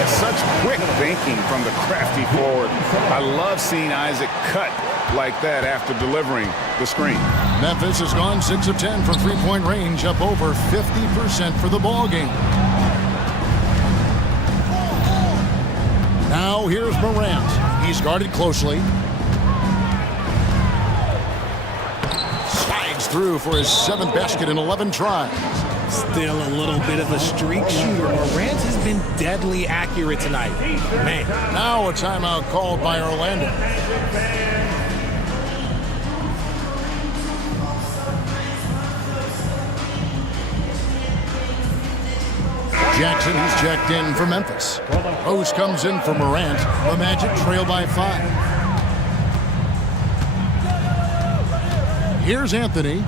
Such quick thinking from the crafty forward. I love seeing Isaac cut like that after delivering the screen. Memphis has gone 6 of 10 from three-point range, up over 50% for the ball game. Now here's Morant. He's guarded closely. Slides through for his 7th basket in 11 tries. Still a little bit of a streak shooter. Morant has been deadly accurate tonight. Man. Now a timeout called by Orlando. Jackson, he's checked in for Memphis. Rose comes in for Morant. The Magic trail by 5. Here's Anthony.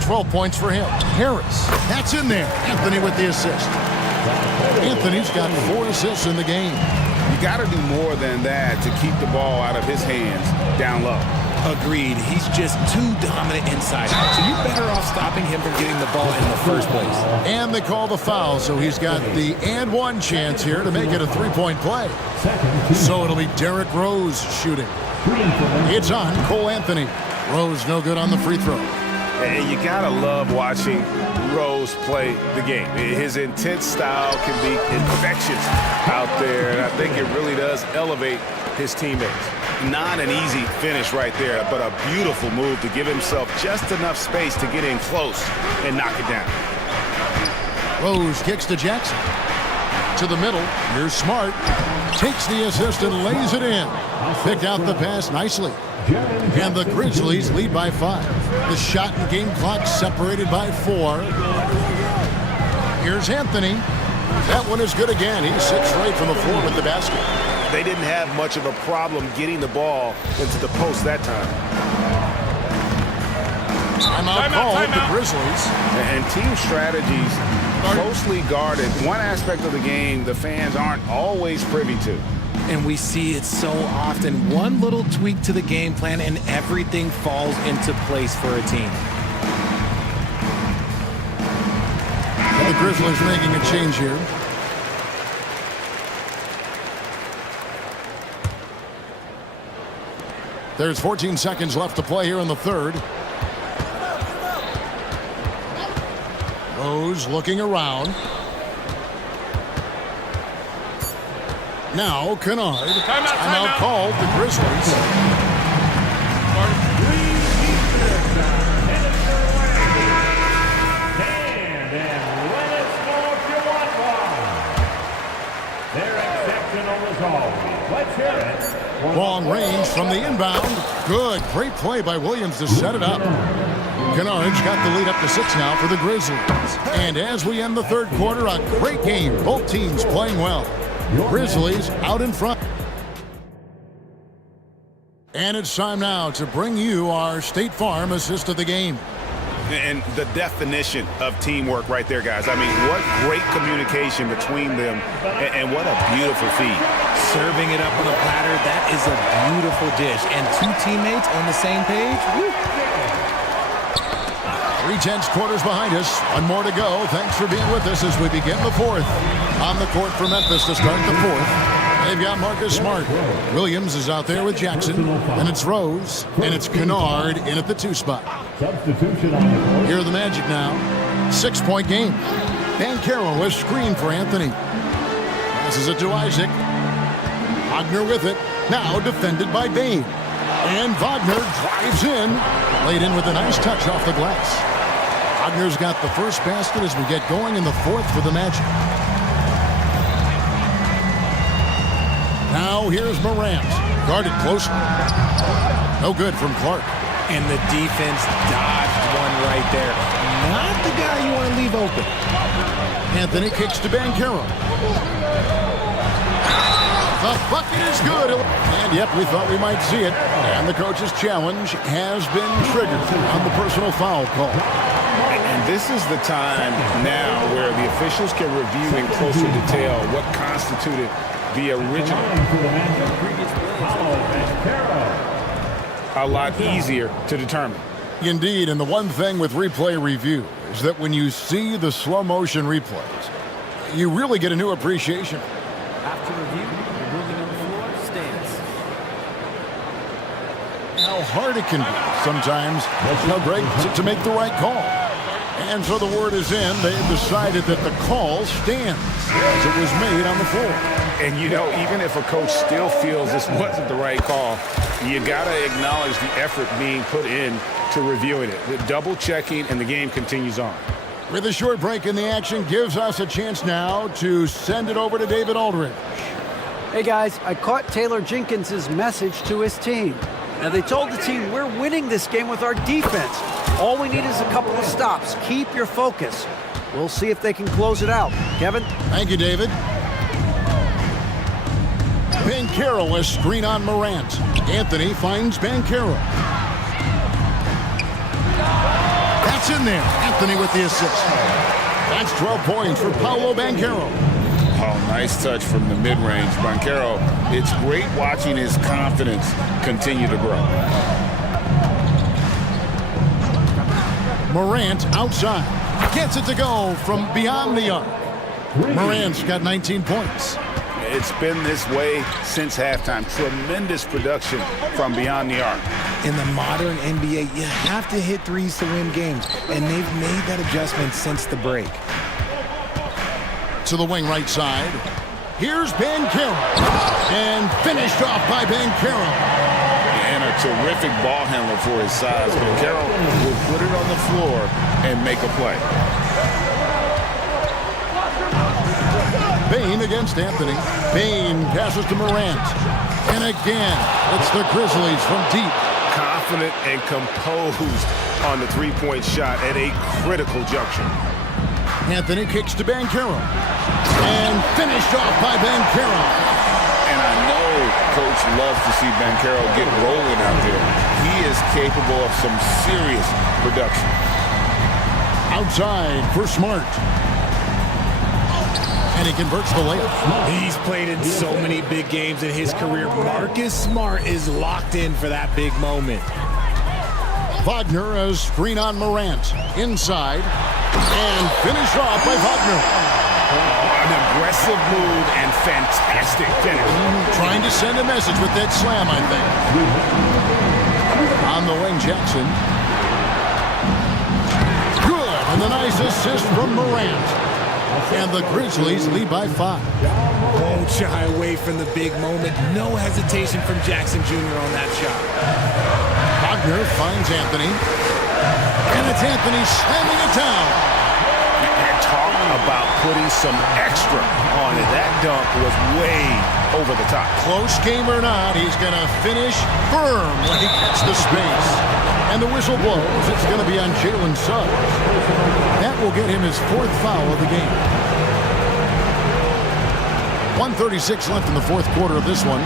12 points for him. Harris, that's in there. Anthony with the assist. Anthony's got 4 assists in the game. You got to do more than that to keep the ball out of his hands down low. Agreed. He's just too dominant inside out. So you're better off stopping him from getting the ball in the first place. And they call the foul, so he's got the and one chance here to make it a 3-point play. So it'll be Derrick Rose shooting. It's on Cole Anthony. Rose no good on the free throw. And you gotta love watching Rose play the game. His intense style can be infectious out there, and I think it really does elevate his teammates. Not an easy finish right there, but a beautiful move to give himself just enough space to get in close and knock it down. Rose kicks to Jackson. To the middle. Here's Smart. Takes the assist and lays it in. Picked out the pass nicely. And the Grizzlies lead by 5. The shot and game clock separated by 4. Here's Anthony. That one is good again. He's 6 straight from the floor with the basket. They didn't have much of a problem getting the ball into the post that time. Timeout called the Grizzlies. And team strategies closely guarded. One aspect of the game the fans aren't always privy to. And we see it so often. One little tweak to the game plan and everything falls into place for a team. And the Grizzlies making a change here. There's 14 seconds left to play here in the third. Rose looking around. Now Kennard. Timeout called the Grizzlies. Long range from the inbound. Good. Great play by Williams to set it up. Kennard's got the lead up to 6 now for the Grizzlies. And as we end the third quarter, a great game. Both teams playing well. Grizzlies out in front. And it's time now to bring you our State Farm assist of the game. And the definition of teamwork right there, guys. I mean, what great communication between them, and what a beautiful feed. Serving it up on a platter, that is a beautiful dish. And 2 teammates on the same page. Woo. 3/10 quarters behind us. One more to go. Thanks for being with us as we begin the fourth. On the court for Memphis to start the fourth. They've got Marcus Smart. Williams is out there with Jackson. And it's Rose. And it's Kennard in at the 2 spot. Here are the Magic now. 6-point game. Banchero is screen for Anthony. Passes it to Isaac. Wagner with it. Now defended by Bain. And Wagner drives in. Laid in with a nice touch off the glass. Wagner's got the first basket as we get going in the fourth for the Magic. Now here's Morant. Guarded closely. No good from Clark. And the defense dodged one right there. Not the guy you want to leave open. Anthony kicks to Banchero. The bucket is good. And yep, we thought we might see it. And the coach's challenge has been triggered on the personal foul call. And this is the time now where the officials can review in closer detail what constituted the original. A lot easier to determine. Indeed, and the one thing with replay review is that when you see the slow motion replays, you really get a new appreciation. After review, the ruling on the floor stands. How hard it can be sometimes, how great to make the right call. And so the word is in. They've decided that the call stands as it was made on the floor. And, you know, even if a coach still feels this wasn't the right call, you got to acknowledge the effort being put in to reviewing it. The double checking, and the game continues on. With a short break in the action, gives us a chance now to send it over to David Aldridge. Hey guys, I caught Taylor Jenkins' message to his team. Now they told the team, we're winning this game with our defense. All we need is a couple of stops. Keep your focus. We'll see if they can close it out. Kevin? Thank you, David. Banchero is screen on Morant. Anthony finds Banchero. That's in there. Anthony with the assist. That's 12 points for Paolo Banchero. Oh, nice touch from the mid-range. Banchero, it's great watching his confidence continue to grow. Morant outside. Gets it to go from beyond the arc. Morant's got 19 points. It's been this way since halftime. Tremendous production from beyond the arc. In the modern NBA, you have to hit threes to win games, and they've made that adjustment since the break. To the wing right side. Here's Banchero. And finished off by Banchero. And a terrific ball handler for his size. Banchero will put it on the floor and make a play. Bane against Anthony. Bane passes to Morant. And again, it's the Grizzlies from deep. Confident and composed on the three-point shot at a critical juncture. Anthony kicks to Banchero. And finished off by Banchero. And I know Coach loves to see Banchero get rolling out there. He is capable of some serious production. Outside for Smart. And he converts the layup. He's played in so many big games in his career. Marcus Smart is locked in for that big moment. Wagner, a screen on Morant. Inside. And finished off by Wagner. An aggressive move and fantastic finish. Trying to send a message with that slam, I think. On the wing, Jackson. Good. And a nice assist from Morant. And the Grizzlies lead by 5. Won't shy away from the big moment. No hesitation from Jackson Jr. on that shot. Wagner finds Anthony. And it's Anthony slamming it down. And talk about putting some extra on it. That dunk was way over the top. Close game or not, he's going to finish firm when he gets the space. And the whistle blows. It's going to be on Jalen Suggs. That will get him his 4th foul of the game. 1:36 left in the 4th quarter of this one.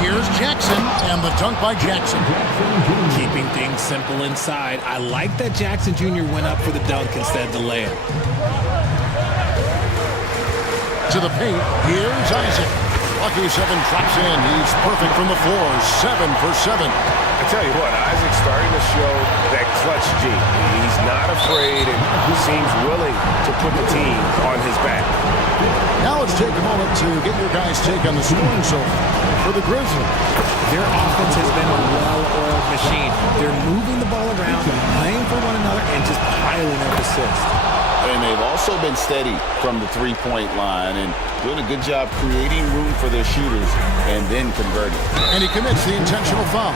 Here's Jackson, and the dunk by Jackson. Keeping things simple inside. I like that Jackson Jr. went up for the dunk instead of the layup. To the paint, here's Isaac. Lucky 7 drops in. He's perfect from the floor. 7 for 7. I tell you what, Isaac's starting to show that clutch gene. He's not afraid and he seems willing to put the team on his back. Now let's take a moment to get your guys' take on the scoring so for the Grizzlies. Their offense has been a well-oiled machine. They're moving the ball around, playing for one another, and just piling up assists. And they've also been steady from the three-point line and doing a good job creating room for their shooters and then converting. And he commits the intentional foul.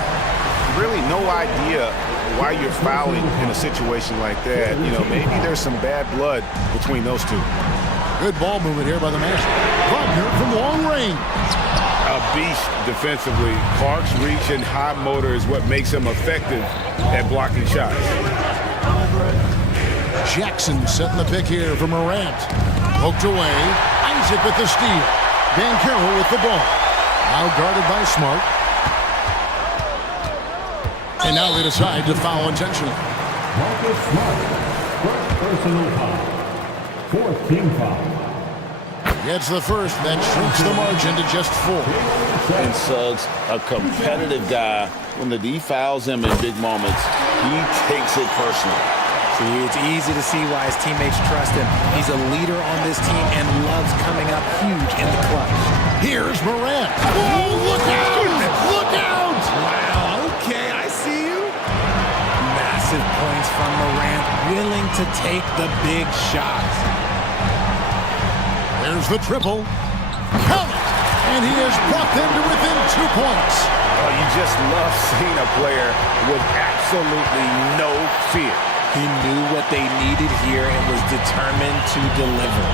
Really no idea why you're fouling in a situation like that. You know, maybe there's some bad blood between those two. Good ball movement here by the Magic. Wagner from long range. A beast defensively. Clark's reach and high motor is what makes him effective at blocking shots. Jackson setting the pick here for Morant. Poked away. Isaac with the steal. Banchero with the ball. Now guarded by Smart. And now they decide to foul intentionally. Marcus Smart, first personal foul. 4th team foul. Gets the first, that shrinks the margin to just 4. And Suggs, a competitive guy, when the D fouls him in big moments, he takes it personally. See, it's easy to see why his teammates trust him. He's a leader on this team and loves coming up huge in the clutch. Here's Morant. Oh, look out! Look out! Wow, okay, I see you. Massive points from Morant, willing to take the big shots. There's the triple. Count it! And he has brought them to within 2 points. Oh, you just love seeing a player with absolutely no fear. He knew what they needed here and was determined to deliver.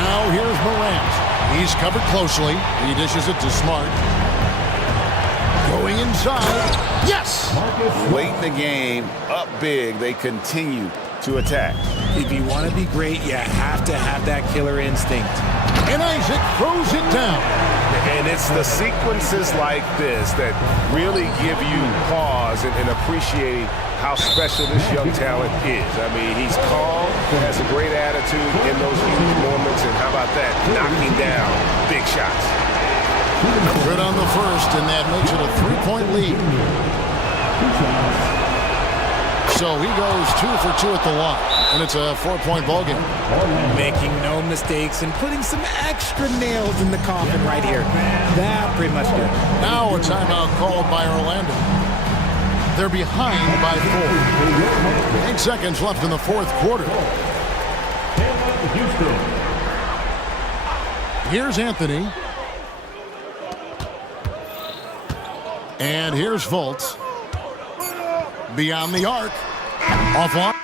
Now here's Morant. He's covered closely. He dishes it to Smart. Going inside. Yes! Late in the game, up big, they continue to attack. If you want to be great, you have to have that killer instinct. And Isaac throws it down. And it's the sequences like this that really give you pause and appreciating how special this young talent is. I mean, he's calm, has a great attitude in those huge moments, and how about that, knocking down big shots. Good on the first, and that makes it a 3-point lead. So he goes 2 for 2 at the line. and it's a 4-point ball game. Making no mistakes and putting some extra nails in the coffin right here. That pretty much did it. Now a timeout called by Orlando. They're behind by 4. 8 seconds left in the fourth quarter. Here's Anthony. And here's Fultz. Beyond the arc. Offline.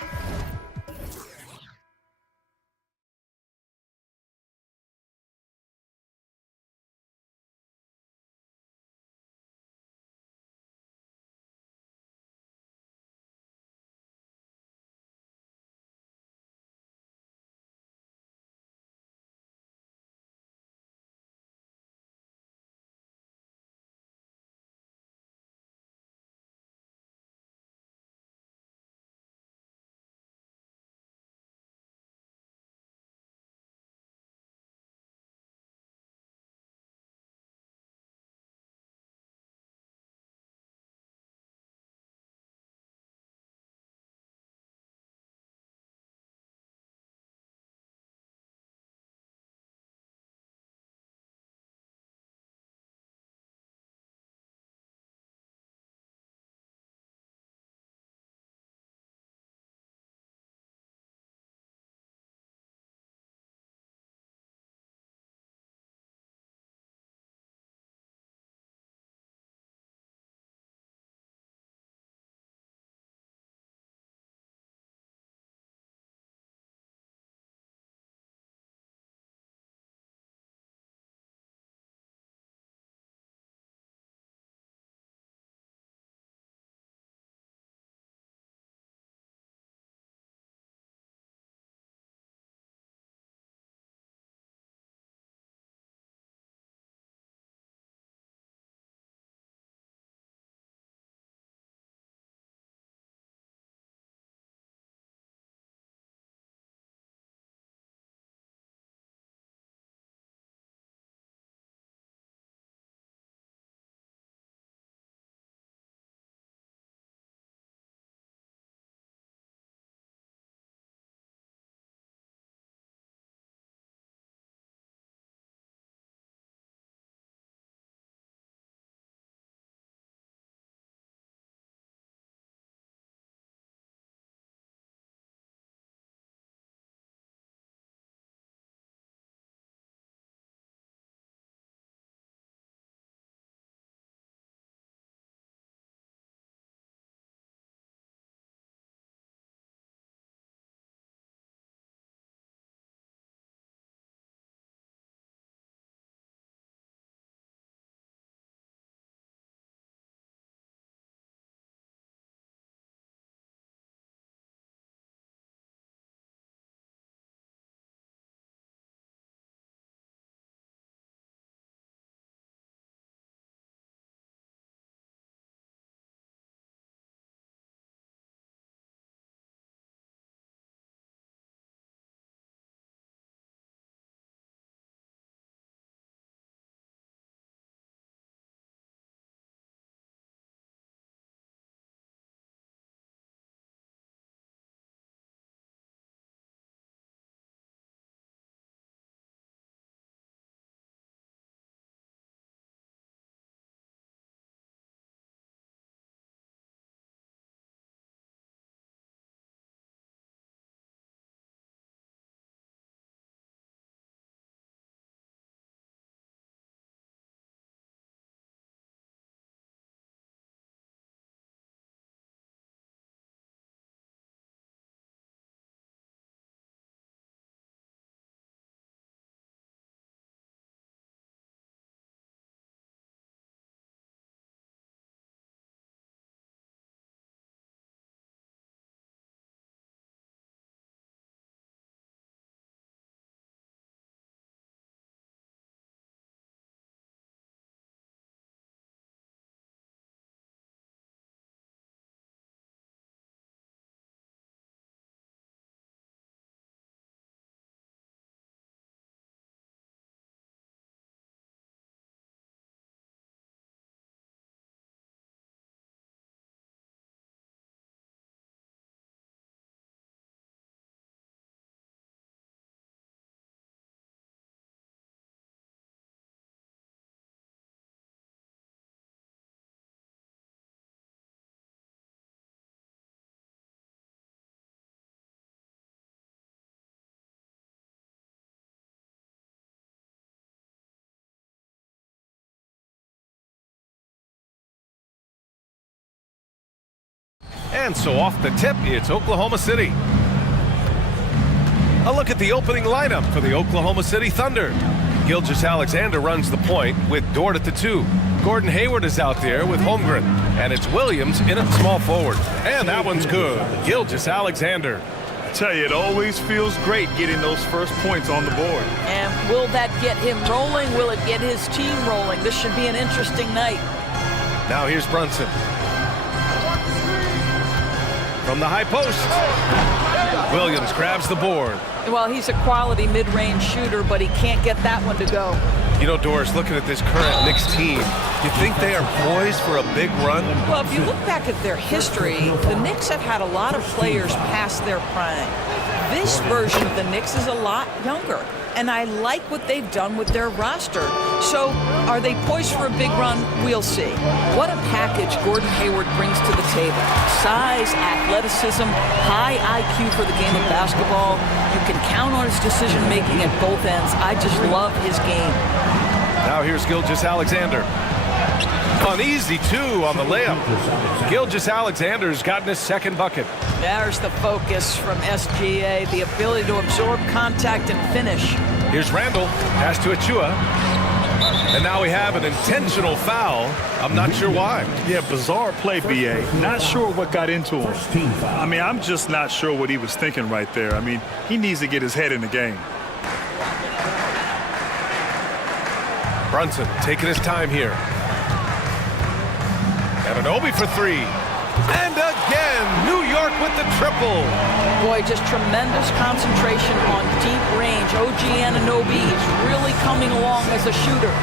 And so off the tip, it's Oklahoma City. A look at the opening lineup for the Oklahoma City Thunder. Gilgeous-Alexander runs the point with Dort at the 2. Gordon Hayward is out there with Holmgren. And it's Williams in at small forward. And that one's good. Gilgeous-Alexander. I tell you, it always feels great getting those first points on the board. And will that get him rolling? Will it get his team rolling? This should be an interesting night. Now here's Brunson. From the high post. Williams grabs the board. Well, he's a quality mid-range shooter, but he can't get that one to go. You know, Doris, looking at this current Knicks team, you think they are poised for a big run? Well, if you look back at their history, the Knicks have had a lot of players past their prime. This version of the Knicks is a lot younger, and I like what they've done with their roster. So, are they poised for a big run? We'll see. What a package Gordon Hayward brings to the table. Size, athleticism, high IQ for the game of basketball. You can count on his decision-making at both ends. I just love his game. Now here's Gilgeous-Alexander. An easy 2 on the layup. Gilgeous-Alexander's gotten his second bucket. There's the focus from SGA, the ability to absorb contact and finish. Here's Randall, pass to Achua. And now we have an intentional foul. I'm not sure why. Yeah, bizarre play, BA. Not sure what got into him. I mean, I'm just not sure what he was thinking right there. I mean, he needs to get his head in the game. Brunson taking his time here. Anunoby for 3. And again, New York with the triple. Boy, just tremendous concentration on deep range. OG Anunoby is really coming along as a shooter.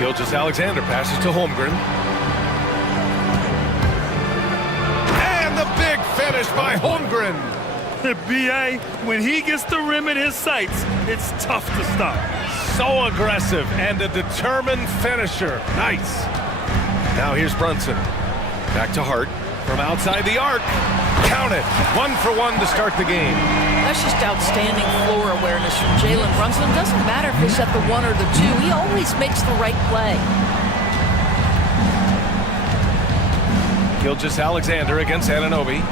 Gilgeous-Alexander passes to Holmgren. And the big finish by Holmgren. BA, when he gets the rim in his sights, it's tough to stop. So aggressive and a determined finisher. Nice. Now here's Brunson. Back to Hart from outside the arc. Count it. 1 for 1 to start the game. That's just outstanding floor awareness from Jalen Brunson. It doesn't matter if he's at the 1 or the 2. He always makes the right play. Gilgeous-Alexander against Anunoby.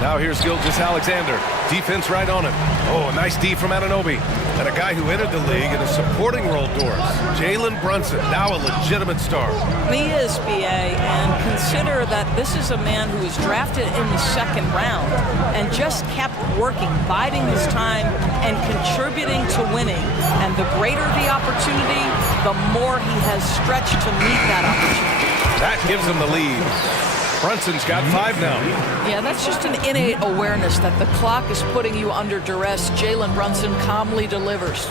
Now here's Gilgeous-Alexander. Defense right on him. Oh, nice D from Anunoby. And a guy who entered the league in a supporting role, Doris. Jalen Brunson, now a legitimate star. He is, BA, and consider that this is a man who was drafted in the 2nd round and just kept working, biding his time, and contributing to winning. And the greater the opportunity, the more he has stretched to meet that opportunity. That gives him the lead. Brunson's got 5 now. Yeah, that's just an innate awareness that the clock is putting you under duress. Jalen Brunson calmly delivers.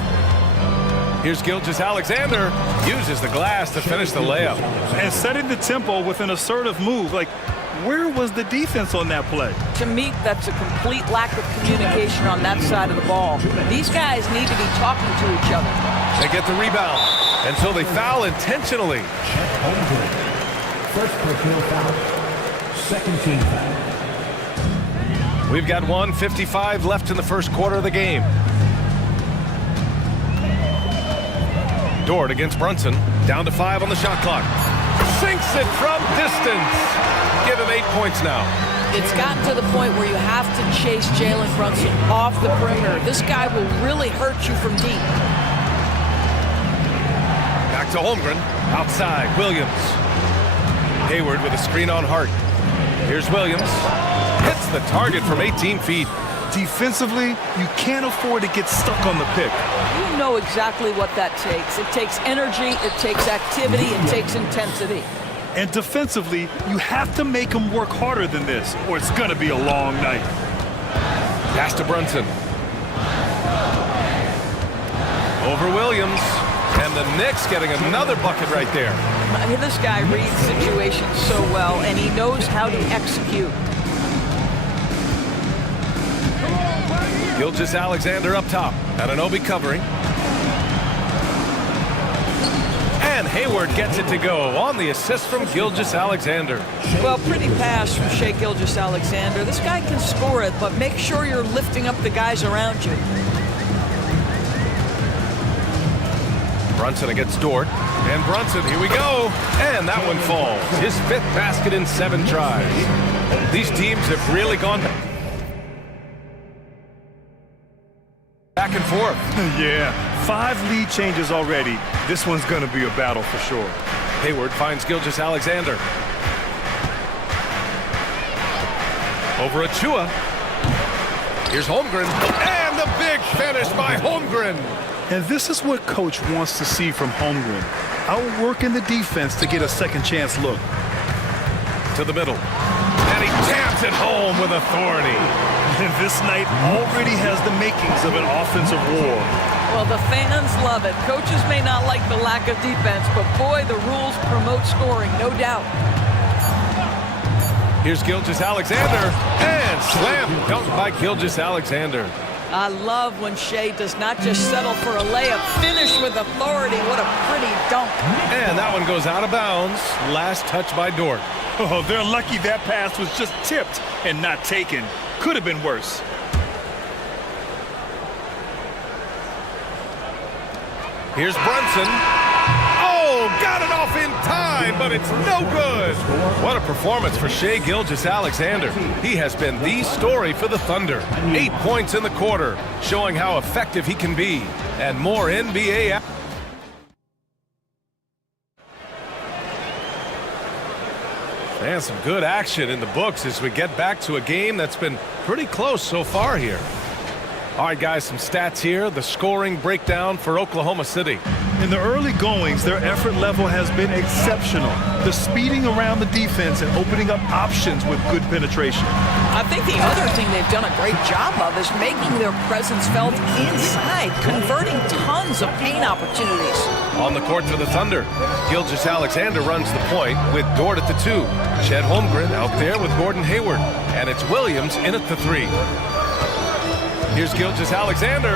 Here's Gilgeous-Alexander. Uses the glass to finish the layup. And setting the tempo with an assertive move. Like, where was the defense on that play? To me, that's a complete lack of communication on that side of the ball. These guys need to be talking to each other. They get the rebound. And so they foul intentionally. First personal foul. Second team foul. We've got 1:55 left in the first quarter of the game. Dort against Brunson. Down to 5 on the shot clock. Sinks it from distance. Give him 8 points now. It's gotten to the point where you have to chase Jalen Brunson off the perimeter. This guy will really hurt you from deep. Back to Holmgren. Outside, Williams. Hayward with a screen on Hart. Here's Williams. Hits the target from 18 feet. Defensively, you can't afford to get stuck on the pick. You know exactly what that takes. It takes energy, it takes activity, it takes intensity. And defensively, you have to make them work harder than this, or it's going to be a long night. Pass to Brunson. Over Williams. And the Knicks getting another bucket right there. I mean, this guy reads situations so well, and he knows how to execute. Gilgeous-Alexander up top. Anunoby covering. And Hayward gets it to go on the assist from Gilgeous-Alexander. Well, pretty pass from Shai Gilgeous-Alexander. This guy can score it, but make sure you're lifting up the guys around you. Brunson against Dort. And Brunson, here we go. And that one falls. His 5th basket in 7 tries. These teams have really gone back and forth. Yeah, 5 lead changes already. This one's going to be a battle for sure. Hayward finds Gilgeous-Alexander. Over Achua. Here's Holmgren. And the big finish by Holmgren. And this is what coach wants to see from Holmgren. Outworking the defense to get a second chance look. To the middle. And he jams it home with authority. And this night already has the makings of an offensive war. Well, the fans love it. Coaches may not like the lack of defense, but boy, the rules promote scoring, no doubt. Here's Gilgeous-Alexander, and slam dunk by Gilgeous-Alexander. I love when Shea does not just settle for a layup, finish with authority. What a pretty dunk. And that one goes out of bounds. Last touch by Dort. Oh, they're lucky that pass was just tipped and not taken. Could have been worse. Here's Brunson. Oh, got it off in time, but it's no good. What a performance for Shea Gilgeous-Alexander. He has been the story for the Thunder. 8 points in the quarter, showing how effective he can be. And more NBA. And some good action in the books as we get back to a game that's been pretty close so far here. All right, guys, some stats here. The scoring breakdown for Oklahoma City. In the early goings, their effort level has been exceptional. The speeding around the defense and opening up options with good penetration. I think the other thing they've done a great job of is making their presence felt inside, converting tons of paint opportunities. On the court for the Thunder, Gilgeous-Alexander runs the point with Dort at the 2. Chet Holmgren out there with Gordon Hayward. And it's Williams in at the 3. Here's Gilgeous-Alexander.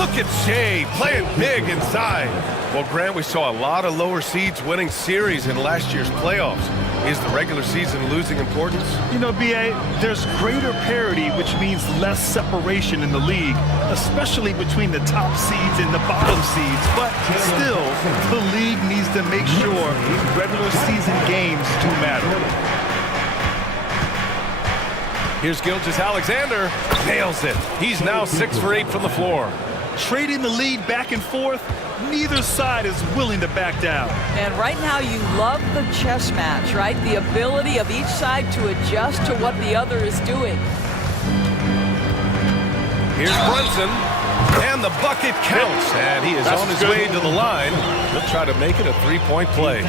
Look at Shea playing big inside. Well, Grant, we saw a lot of lower seeds winning series in last year's playoffs. Is the regular season losing importance? You know, B.A., there's greater parity, which means less separation in the league, especially between the top seeds and the bottom seeds. But still, the league needs to make sure regular season games do matter. Here's Gilgeous-Alexander. Nails it. He's now 6 for 8 from the floor. Trading the lead back and forth, neither side is willing to back down. And right now you love the chess match, right? The ability of each side to adjust to what the other is doing. Here's Brunson. And the bucket counts. And he is on his way to the line. He'll try to make it a 3-point play.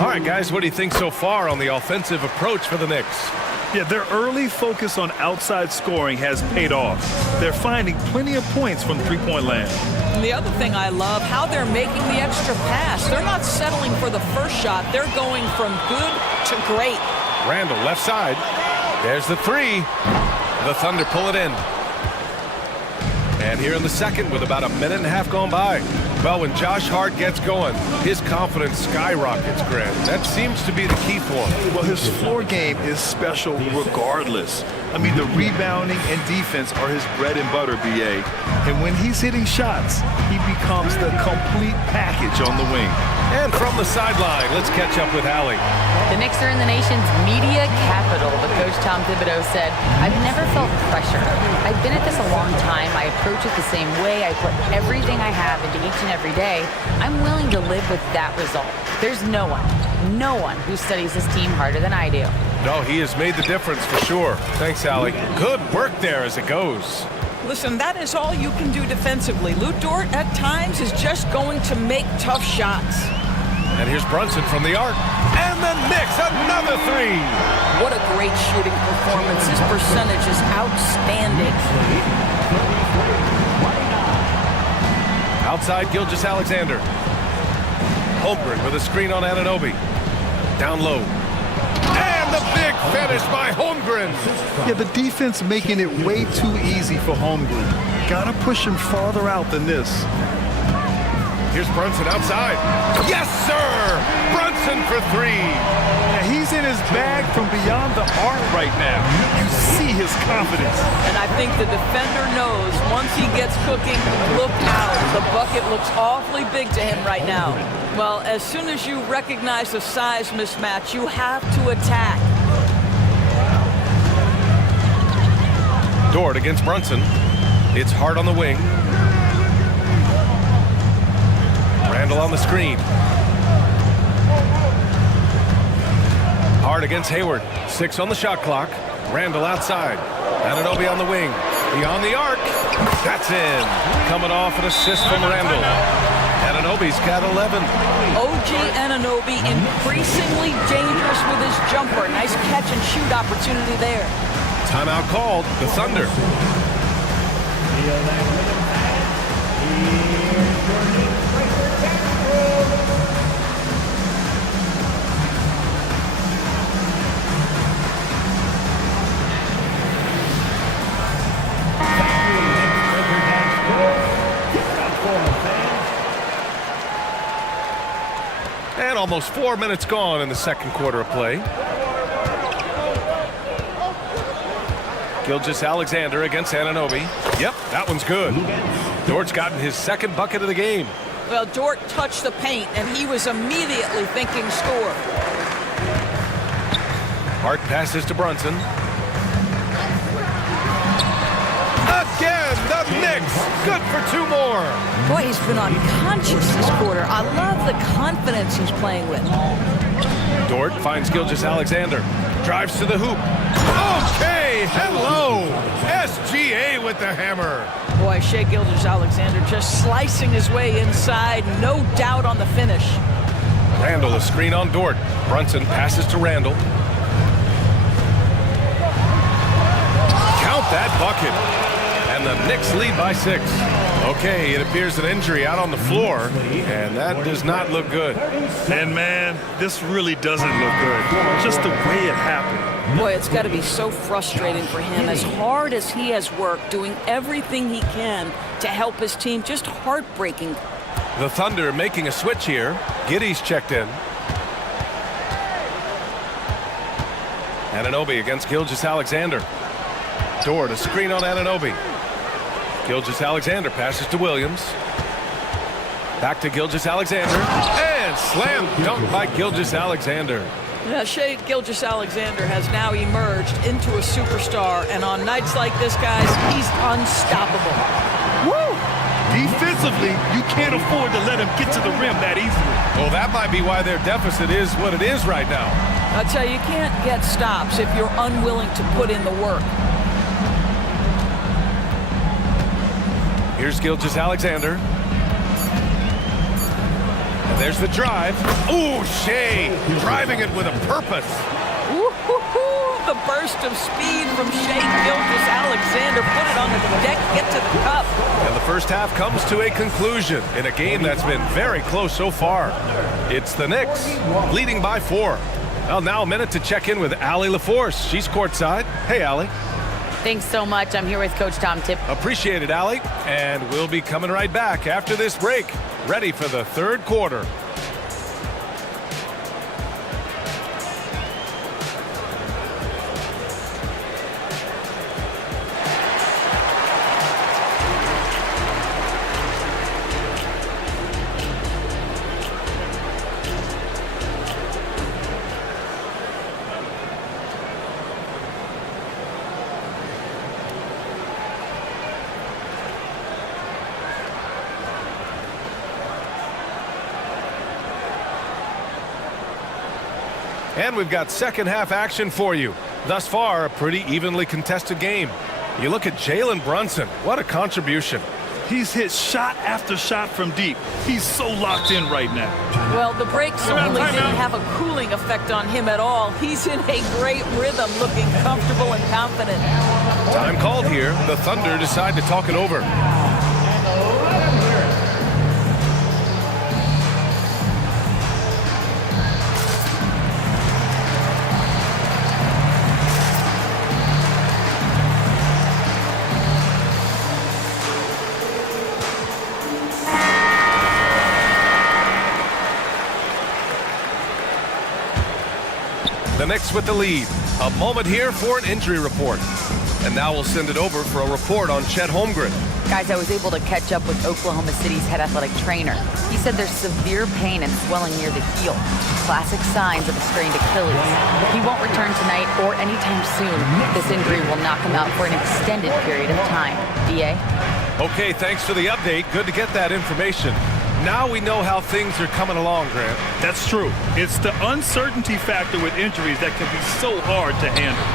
All right, guys, what do you think so far on the offensive approach for the Knicks? Yeah, their early focus on outside scoring has paid off. They're finding plenty of points from three-point land. And the other thing I love, how they're making the extra pass. They're not settling for the first shot. They're going from good to great. Randall, left side. There's the 3. The Thunder pull it in. And here in the second with about a minute and a half gone by. Well, when Josh Hart gets going, his confidence skyrockets, Grant. That seems to be the key for him. Well, his floor game is special regardless. I mean, the rebounding and defense are his bread and butter, B.A. And when he's hitting shots, he becomes the complete package on the wing. And from the sideline, let's catch up with Allie. The Knicks are in the nation's media capital, but Coach Tom Thibodeau said, I've never felt pressure. I've been at this a long time. I approach it the same way. I put everything I have into each and every day. I'm willing to live with that result. There's no one who studies this team harder than I do. No, he has made the difference for sure. Thanks, Allie. Good work there as it goes. Listen, that is all you can do defensively. Lou Dort, at times, is just going to make tough shots. And here's Brunson from the arc. And the Knicks, another 3. What a great shooting performance. His percentage is outstanding. Outside, Gilgeous-Alexander. Holmgren with a screen on Anunoby. Down low. And the big finish by Holmgren. Yeah, the defense making it way too easy for Holmgren. Gotta push him farther out than this. Here's Brunson outside. Yes, sir! Brunson for 3. Yeah, he's in his his bag from beyond the arc right now. You see his confidence. And I think the defender knows once he gets cooking, look out. The bucket looks awfully big to him right now. Well, as soon as you recognize the size mismatch, you have to attack. Dort against Brunson. It's Hart on the wing. Randall on the screen. Hart against Hayward. 6 on the shot clock. Randall outside. Anunoby on the wing. Beyond the arc. That's in. Coming off an assist from Randall. Anunoby's got 11. OG Anunoby increasingly dangerous with his jumper. Nice catch and shoot opportunity there. Timeout called. The Thunder. And almost 4 minutes gone in the second quarter of play. Gilgeous-Alexander against Anunoby. Yep, that one's good. Dort's gotten his second bucket of the game. Well, Dort touched the paint, and he was immediately thinking score. Hart passes to Brunson. Again, the Knicks. Good for 2 more. Boy, he's been unconscious this quarter. I love the confidence he's playing with. Dort finds Gilgeous-Alexander. Drives to the hoop. Okay, hello. SGA with the hammer. Boy, Shai Gilgeous-Alexander just slicing his way inside. No doubt on the finish. Randall, a screen on Dort. Brunson passes to Randall. Count that bucket. And the Knicks lead by 6. Okay, it appears an injury out on the floor, and that does not look good. And man, this really doesn't look good. Just the way it happened. Boy, it's got to be so frustrating for him. As hard as he has worked, doing everything he can to help his team, just heartbreaking. The Thunder making a switch here. Giddey's checked in. Anunoby against Gilgeous-Alexander. Dort, a screen on Anunoby. Gilgeous-Alexander passes to Williams. Back to Gilgeous-Alexander. And slam dunk by Gilgeous-Alexander. Yeah, Shai Gilgeous-Alexander has now emerged into a superstar, and on nights like this, guys, he's unstoppable. Woo! Defensively, you can't afford to let him get to the rim that easily. Well, that might be why their deficit is what it is right now. I'll tell you, you can't get stops if you're unwilling to put in the work. Here's Gilgeous-Alexander. And there's the drive. Ooh, Shai driving it with a purpose. The burst of speed from Shai Gilgeous-Alexander. Put it on the deck, get to the cup. And the first half comes to a conclusion in a game that's been very close so far. It's the Knicks leading by 4. Well, now a minute to check in with Allie LaForce. She's courtside. Hey, Allie. Thanks so much. I'm here with Coach Tom Tip. Appreciate it, Allie. And we'll be coming right back after this break. Ready for the third quarter. And we've got second half action for you. Thus far, a pretty evenly contested game. You look at Jalen Brunson. What a contribution. He's hit shot after shot from deep. He's so locked in right now. Well, the break certainly didn't have a cooling effect on him at all. He's in a great rhythm, looking comfortable and confident. Time called here. The Thunder decide to talk it over. The Knicks with the lead. A moment here for an injury report. And now we'll send it over for a report on Chet Holmgren. Guys, I was able to catch up with Oklahoma City's head athletic trainer. He said there's severe pain and swelling near the heel. Classic signs of a strained Achilles. He won't return tonight or anytime soon. This injury will knock him out for an extended period of time. DA? Okay, thanks for the update. Good to get that information. Now we know how things are coming along, Grant. That's true. It's the uncertainty factor with injuries that can be so hard to handle.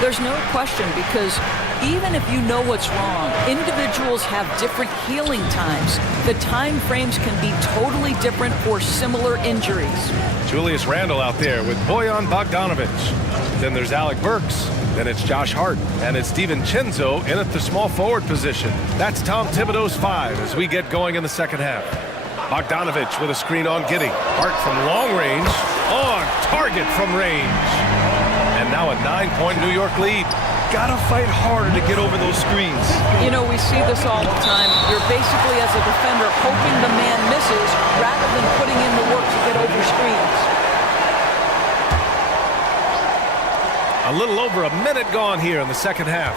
There's no question, because even if you know what's wrong, individuals have different healing times. The time frames can be totally different for similar injuries. Julius Randle out there with Bojan Bogdanovic. Then there's Alec Burks. Then it's Josh Hart. And it's DiVincenzo in at the small forward position. That's Tom Thibodeau's 5 as we get going in the second half. Bogdanovic with a screen on Giddey. Hart from long range. On target from range. And now a 9-point New York lead. Gotta fight harder to get over those screens. You know, we see this all the time. You're basically, as a defender, hoping the man misses rather than putting in the work to get over screens. A little over a minute gone here in the second half.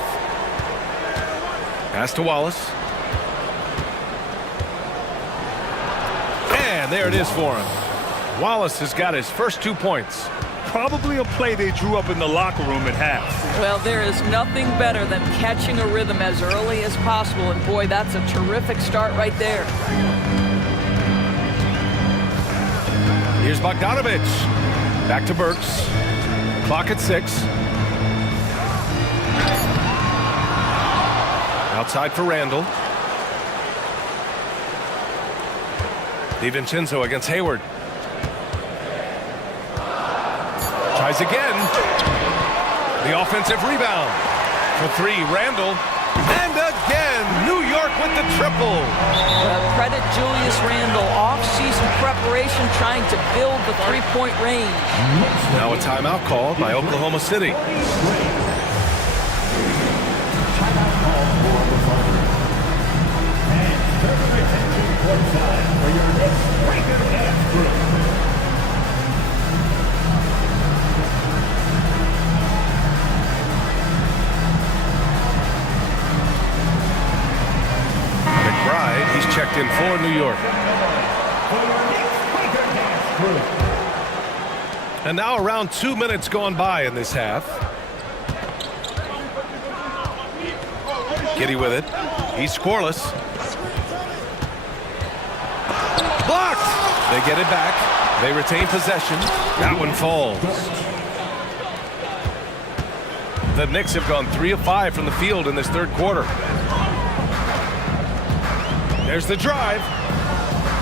Pass to Wallace. And there it is for him. Wallace has got his first 2 points. Probably a play they drew up in the locker room at half. Well, there is nothing better than catching a rhythm as early as possible, and boy, that's a terrific start right there. Here's Bogdanovic. Back to Burks. Clock at 6. Outside for Randle. DiVincenzo against Hayward. Tries again. The offensive rebound. For 3, Randle. And again, New York with the triple. Credit Julius Randle. Off-season preparation trying to build the three-point range. Now a timeout called by Oklahoma City. McBride, he's checked in for New York. And now around 2 minutes gone by in this half. Giddey with it. He's scoreless. Blocked! They get it back. They retain possession. That one falls. The Knicks have gone 3 of 5 from the field in this third quarter. There's the drive.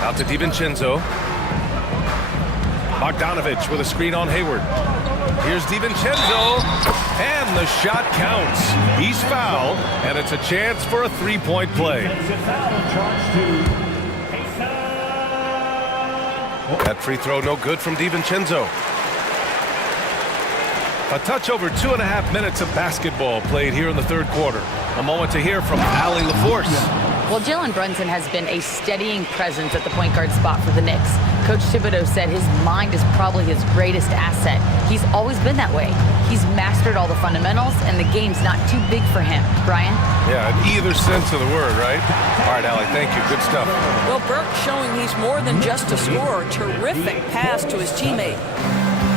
Out to DiVincenzo. Bogdanovic with a screen on Hayward. Here's DiVincenzo. And the shot counts. He's fouled, and it's a chance for a three-point play. That free throw no good from DiVincenzo. A touch over 2.5 minutes of basketball played here in the third quarter. A moment to hear from Allie LaForce. Well, Jalen Brunson has been a steadying presence at the point guard spot for the Knicks. Coach Thibodeau said his mind is probably his greatest asset. He's always been that way. He's mastered all the fundamentals, and the game's not too big for him. Brian? Yeah, in either sense of the word, right? All right, Allie, thank you. Good stuff. Well, Burke showing he's more than just a scorer. Terrific pass to his teammate.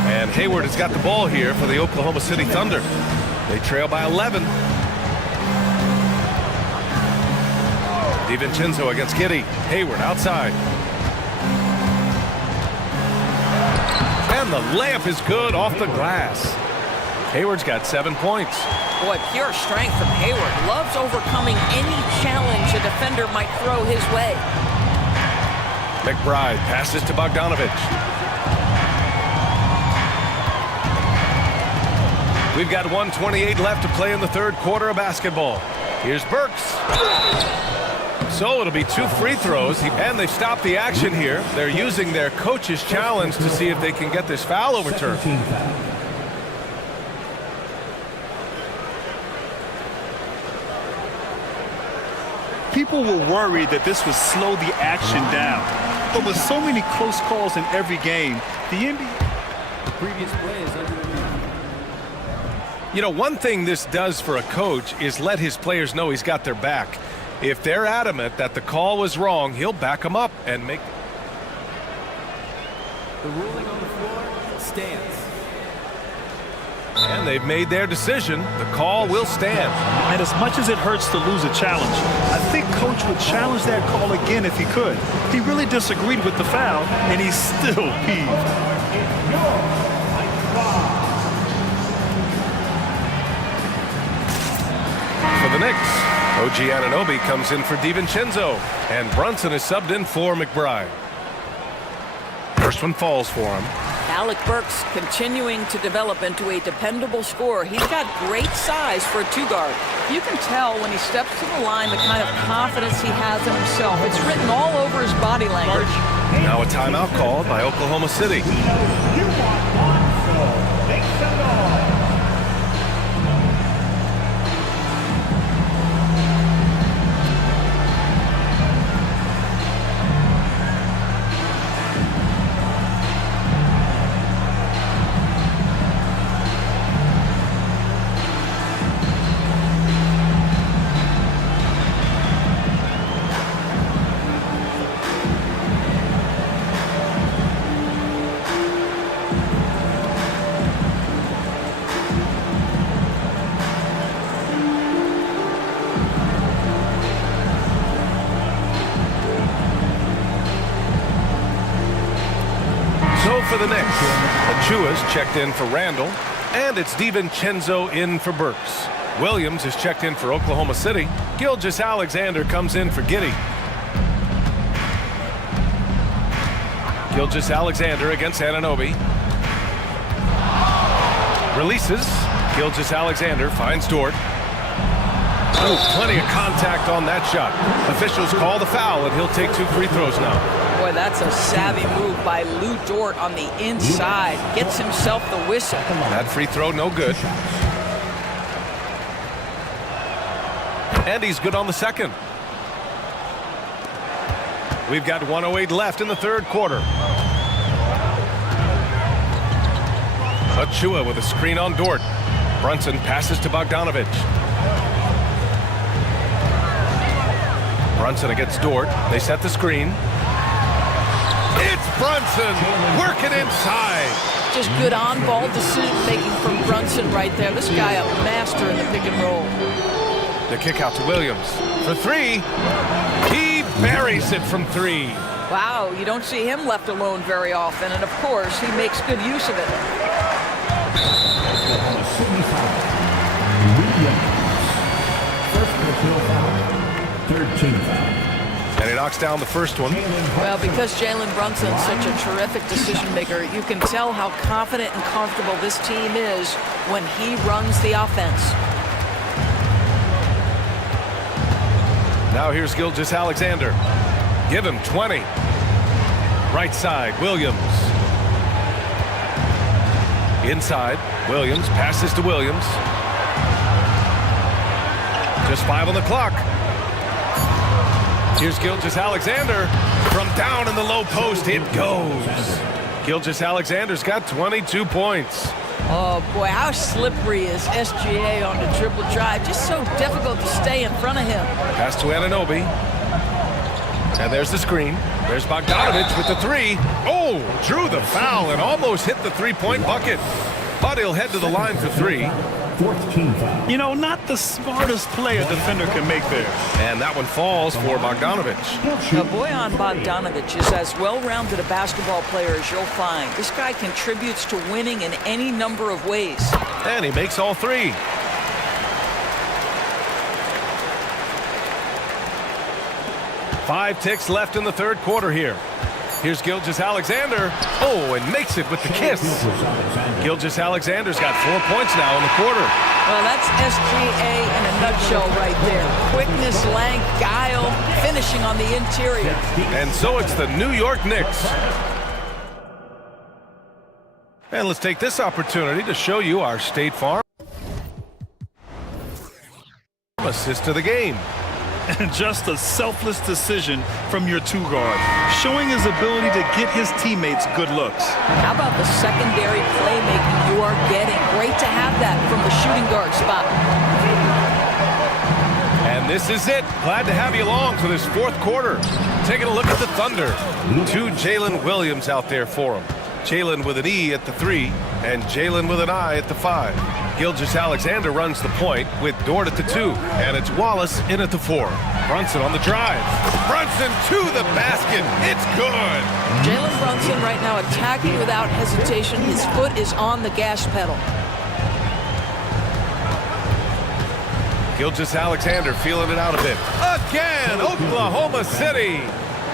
And Hayward has got the ball here for the Oklahoma City Thunder. They trail by 11. DiVincenzo against Giddey. Hayward outside. And the layup is good off the glass. Hayward's got 7 points. Boy, pure strength from Hayward. Loves overcoming any challenge a defender might throw his way. McBride passes to Bogdanovic. We've got 1:28 left to play in the third quarter of basketball. Here's Burks. So it'll be 2 free throws, and they stop the action here. They're using their coach's challenge to see if they can get this foul overturned. People were worried that this would slow the action down. But with so many close calls in every game, the NBA... Previous play is under review. You know, one thing this does for a coach is let his players know he's got their back. If they're adamant that the call was wrong, he'll back them up and make... The ruling on the floor stands. And they've made their decision. The call will stand. And as much as it hurts to lose a challenge, I think Coach would challenge that call again if he could. He really disagreed with the foul, and he's still peeved. For the Knicks, OG Anunoby comes in for DiVincenzo, and Brunson is subbed in for McBride. First one falls for him. Alec Burks continuing to develop into a dependable scorer. He's got great size for a two-guard. You can tell when he steps to the line the kind of confidence he has in himself. It's written all over his body language. Now a timeout called by Oklahoma City. So for the Knicks, Achua's checked in for Randall, and it's DiVincenzo in for Burks. Williams is checked in for Oklahoma City. Gilgeous-Alexander comes in for Giddey. Gilgeous-Alexander against Anunoby. Releases. Gilgeous-Alexander finds Dort. Oh, plenty of contact on that shot. Officials call the foul, and he'll take 2 free throws now. Boy, that's a savvy move by Lou Dort on the inside. Gets himself the whistle. That free throw, no good. And he's good on the second. We've got 1:08 left in the third quarter. Achua with a screen on Dort. Brunson passes to Bogdanovich. Brunson against Dort. They set the screen. It's Brunson working inside. Just good on-ball decision-making from Brunson right there. This guy a master in the pick and roll. The kick out to Williams. For 3. He buries it from 3. Wow, you don't see him left alone very often. And, of course, he makes good use of it. First personal foul. Third team foul. And he knocks down the first one. Well, because Jalen Brunson's such a terrific decision maker, you can tell how confident and comfortable this team is when he runs the offense. Now here's Gilgeous-Alexander. Give him 20. Right side, Williams. Inside, Williams passes to Williams. Just 5 on the clock. Here's Gilgeous-Alexander from down in the low post. It goes. Gilgeous-Alexander's got 22 points. Oh, boy, how slippery is SGA on the dribble drive. Just so difficult to stay in front of him. Pass to Anunoby. And there's the screen. There's Bogdanovich with the 3. Oh, drew the foul and almost hit the three-point bucket. But he'll head to the line for 3. Fourth team foul. You know, not the smartest play a defender can make there. And that one falls for Bogdanovich. Now, Bojan Bogdanovich is as well-rounded a basketball player as you'll find. This guy contributes to winning in any number of ways. And he makes all 3. Five ticks left in the third quarter here. Here's Gilgeous-Alexander. Oh, and makes it with the kiss. Gilgeous-Alexander's got 4 points now in the quarter. Well, that's SGA in a nutshell right there. Quickness, length, guile, finishing on the interior. And so it's the New York Knicks. And let's take this opportunity to show you our State Farm assist to the game. And just a selfless decision from your two guard, showing his ability to get his teammates good looks. How about the secondary playmaking you are getting? Great to have that from the shooting guard spot. And this is it. Glad to have you along for this fourth quarter. Taking a look at the Thunder. 2 Jalen Williams out there for them. Jalen with an E at the 3 and Jalen with an I at the 5. Gilgeous-Alexander runs the point with Dort at the 2, and it's Wallace in at the 4. Brunson on the drive. Brunson to the basket. It's good. Jalen Brunson right now attacking without hesitation. His foot is on the gas pedal. Gilgeous-Alexander feeling it out a bit. Again, Oklahoma City.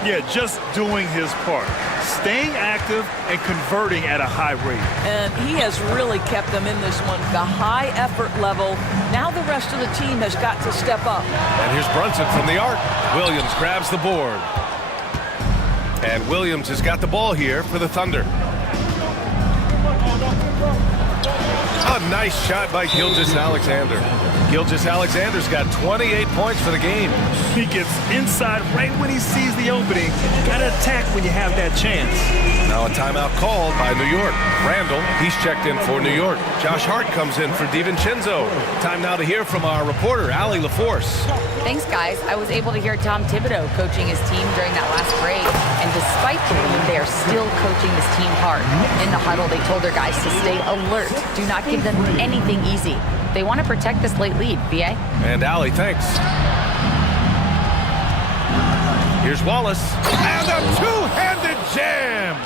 Yeah, just doing his part. Staying active and converting at a high rate. And he has really kept them in this one. The high effort level. Now the rest of the team has got to step up. And here's Brunson from the arc. Williams grabs the board. And Williams has got the ball here for the Thunder. A nice shot by Gilgeous-Alexander. Gilgeous-Alexander's got 28 points for the game. He gets inside right when he sees the opening. Gotta attack when you have that chance. Now a timeout called by New York. Randall, he's checked in for New York. Josh Hart comes in for DiVincenzo. Time now to hear from our reporter, Allie LaForce. Thanks, guys. I was able to hear Tom Thibodeau coaching his team during that last break. And despite the lead, they are still coaching this team hard. In the huddle, they told their guys to stay alert. Do not give them anything easy. They want to protect this late lead, BA. And Allie, thanks. Here's Wallace. And a two-handed jam.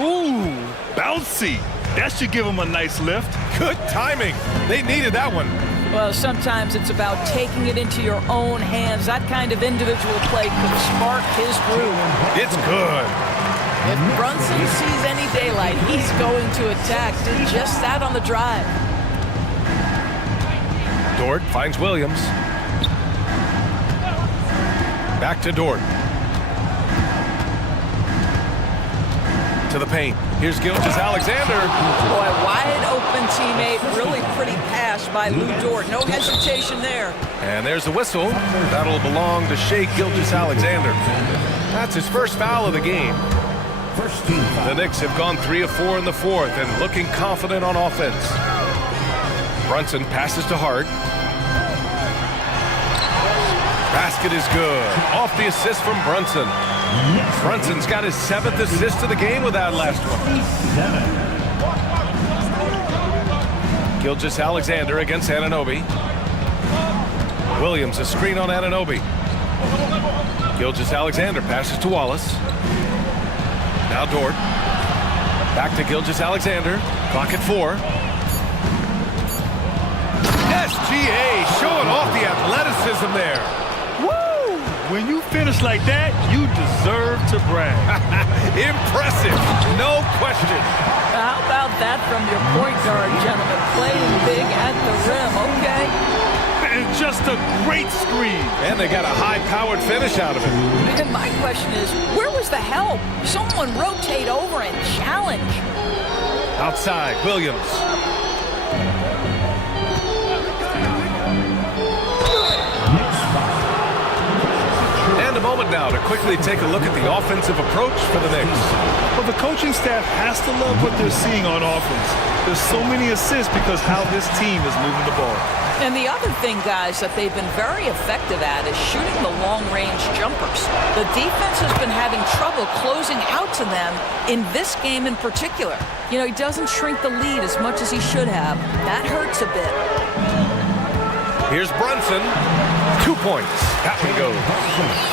Ooh, bouncy. That should give him a nice lift. Good timing. They needed that one. Well, sometimes it's about taking it into your own hands. That kind of individual play could spark his groove. It's good. If Brunson sees any daylight, he's going to attack. Did just that on the drive. Dort finds Williams. Back to Dort. To the paint. Here's Gilgeous-Alexander. Boy, wide open teammate. Really pretty pass by Lou Dort. No hesitation there. And there's the whistle. That'll belong to Shea Gilgeous-Alexander. That's his first foul of the game. The Knicks have gone 3 of 4 in the fourth and looking confident on offense. Brunson passes to Hart. Basket is good. Off the assist from Brunson. Brunson's got his 7th assist of the game with that last one. Gilgeous-Alexander against Anunoby. Williams a screen on Anunoby. Gilgeous-Alexander passes to Wallace. Now Dort. Back to Gilgeous-Alexander. Clock at 4. SGA showing off the athleticism there. Woo! When you finish like that, you deserve to brag. Impressive, no question. How about that from your point guard, gentlemen? Playing big at the rim, okay. And just a great screen. And they got a high-powered finish out of it. And my question is, where was the help? Someone rotate over and challenge. Outside, Williams. And a moment now to quickly take a look at the offensive approach for the Knicks. Well, the coaching staff has to love what they're seeing on offense. There's so many assists because how this team is moving the ball. And the other thing, guys, that they've been very effective at is shooting the long-range jumpers. The defense has been having trouble closing out to them in this game in particular. You know, he doesn't shrink the lead as much as he should have. That hurts a bit. Here's Brunson. 2 points. That one goes.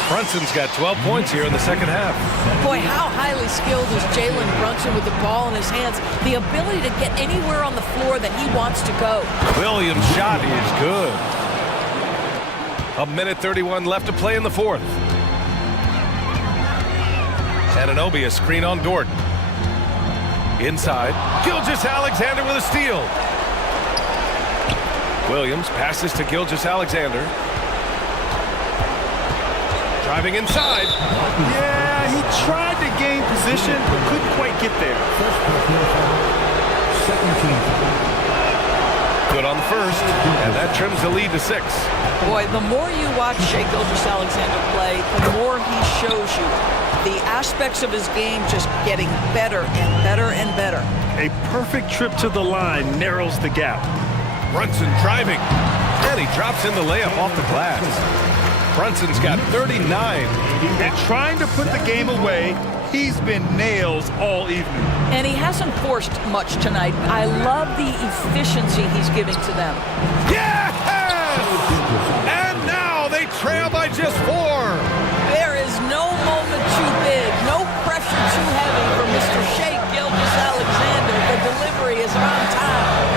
Brunson's got 12 points here in the second half. Boy, how highly skilled is Jalen Brunson with the ball in his hands. The ability to get anywhere on the floor that he wants to go. Williams' shot is good. 1:31 left to play in the fourth. Anunoby a screen on Dort. Inside. Gilgeous-Alexander with a steal. Williams passes to Gilgeous-Alexander. Driving inside. Yeah, he tried to gain position, but couldn't quite get there. good on the first, and that trims the lead to 6. Boy, the more you watch Shai Gilgeous-Alexander play, the more he shows you the aspects of his game just getting better and better and better. A perfect trip to the line narrows the gap. Brunson driving, and he drops in the layup off the glass. Brunson's got 39. And trying to put the game away, he's been nails all evening. And he hasn't forced much tonight. I love the efficiency he's giving to them. Yes! And now they trail by just 4. There is no moment too big, no pressure too heavy for Mr. Shai Gilgeous-Alexander. The delivery is on time.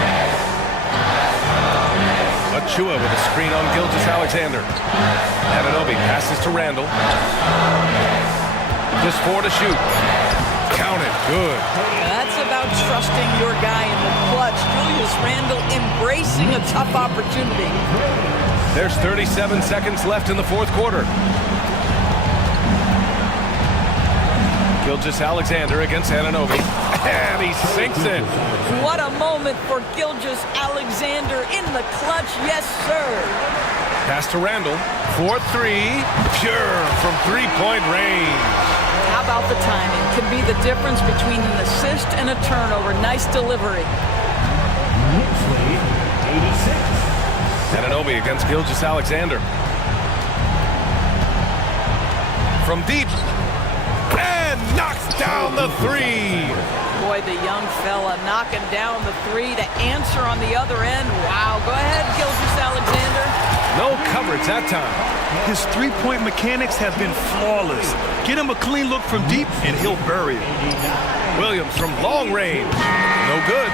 Achua with a screen on Gilgeous-Alexander. Anunoby passes to Randall. Just 4 to shoot. Count it. Good. That's about trusting your guy in the clutch. Julius Randle embracing a tough opportunity. There's 37 seconds left in the fourth quarter. Gilgeous-Alexander against Anunoby. And he sinks it. What a moment for Gilgeous-Alexander in the clutch. Yes, sir. Pass to Randall. 4-3. Pure from three-point range. How about the timing? Could be the difference between an assist and a turnover. Nice delivery. Anunoby against Gilgeous-Alexander. From deep. And knocks down the 3. Boy, the young fella knocking down the 3 to answer on the other end. Wow. Go ahead, Gilgeous-Alexander. No coverage that time. His three-point mechanics have been flawless. Get him a clean look from deep, and he'll bury it. Williams from long range. No good.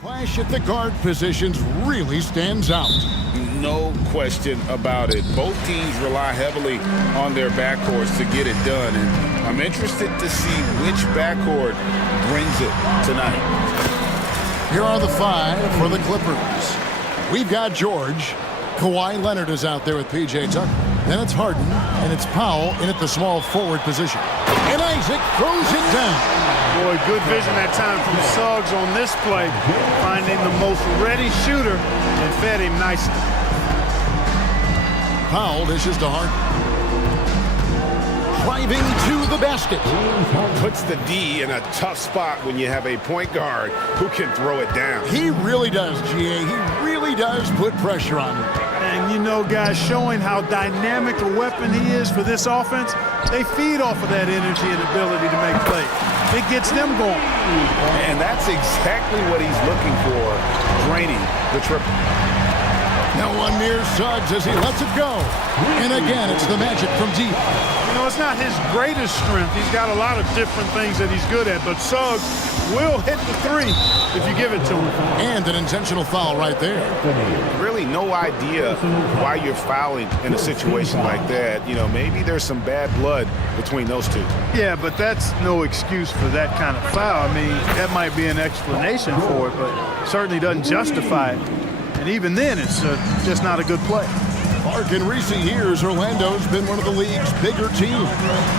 Clash at the guard positions really stands out. No question about it. Both teams rely heavily on their backcourts to get it done, and I'm interested to see which backcourt brings it tonight. Here are the 5 for the Clippers. We've got George. Kawhi Leonard is out there with P.J. Tucker. Then it's Harden, and it's Powell in at the small forward position. And Isaac throws it down. Boy, good vision that time from Suggs on this play, finding the most ready shooter and fed him nicely. Powell dishes to Harden. Driving to the basket. Puts the D in a tough spot when you have a point guard who can throw it down. He really does, G.A. He really does put pressure on him. And you know, guys, showing how dynamic a weapon he is for this offense, they feed off of that energy and ability to make plays. It gets them going. And that's exactly what he's looking for, draining the triple. No one near Suggs as he lets it go. And again, it's the Magic from deep. You know, it's not his greatest strength. He's got a lot of different things that he's good at, but Suggs will hit the 3 if you give it to him. And an intentional foul right there. Really no idea why you're fouling in a situation like that. You know, maybe there's some bad blood between those two. Yeah, but that's no excuse for that kind of foul. I mean, that might be an explanation for it, but certainly doesn't justify it. And even then, it's just not a good play. Mark, in recent years, Orlando's been one of the league's bigger teams.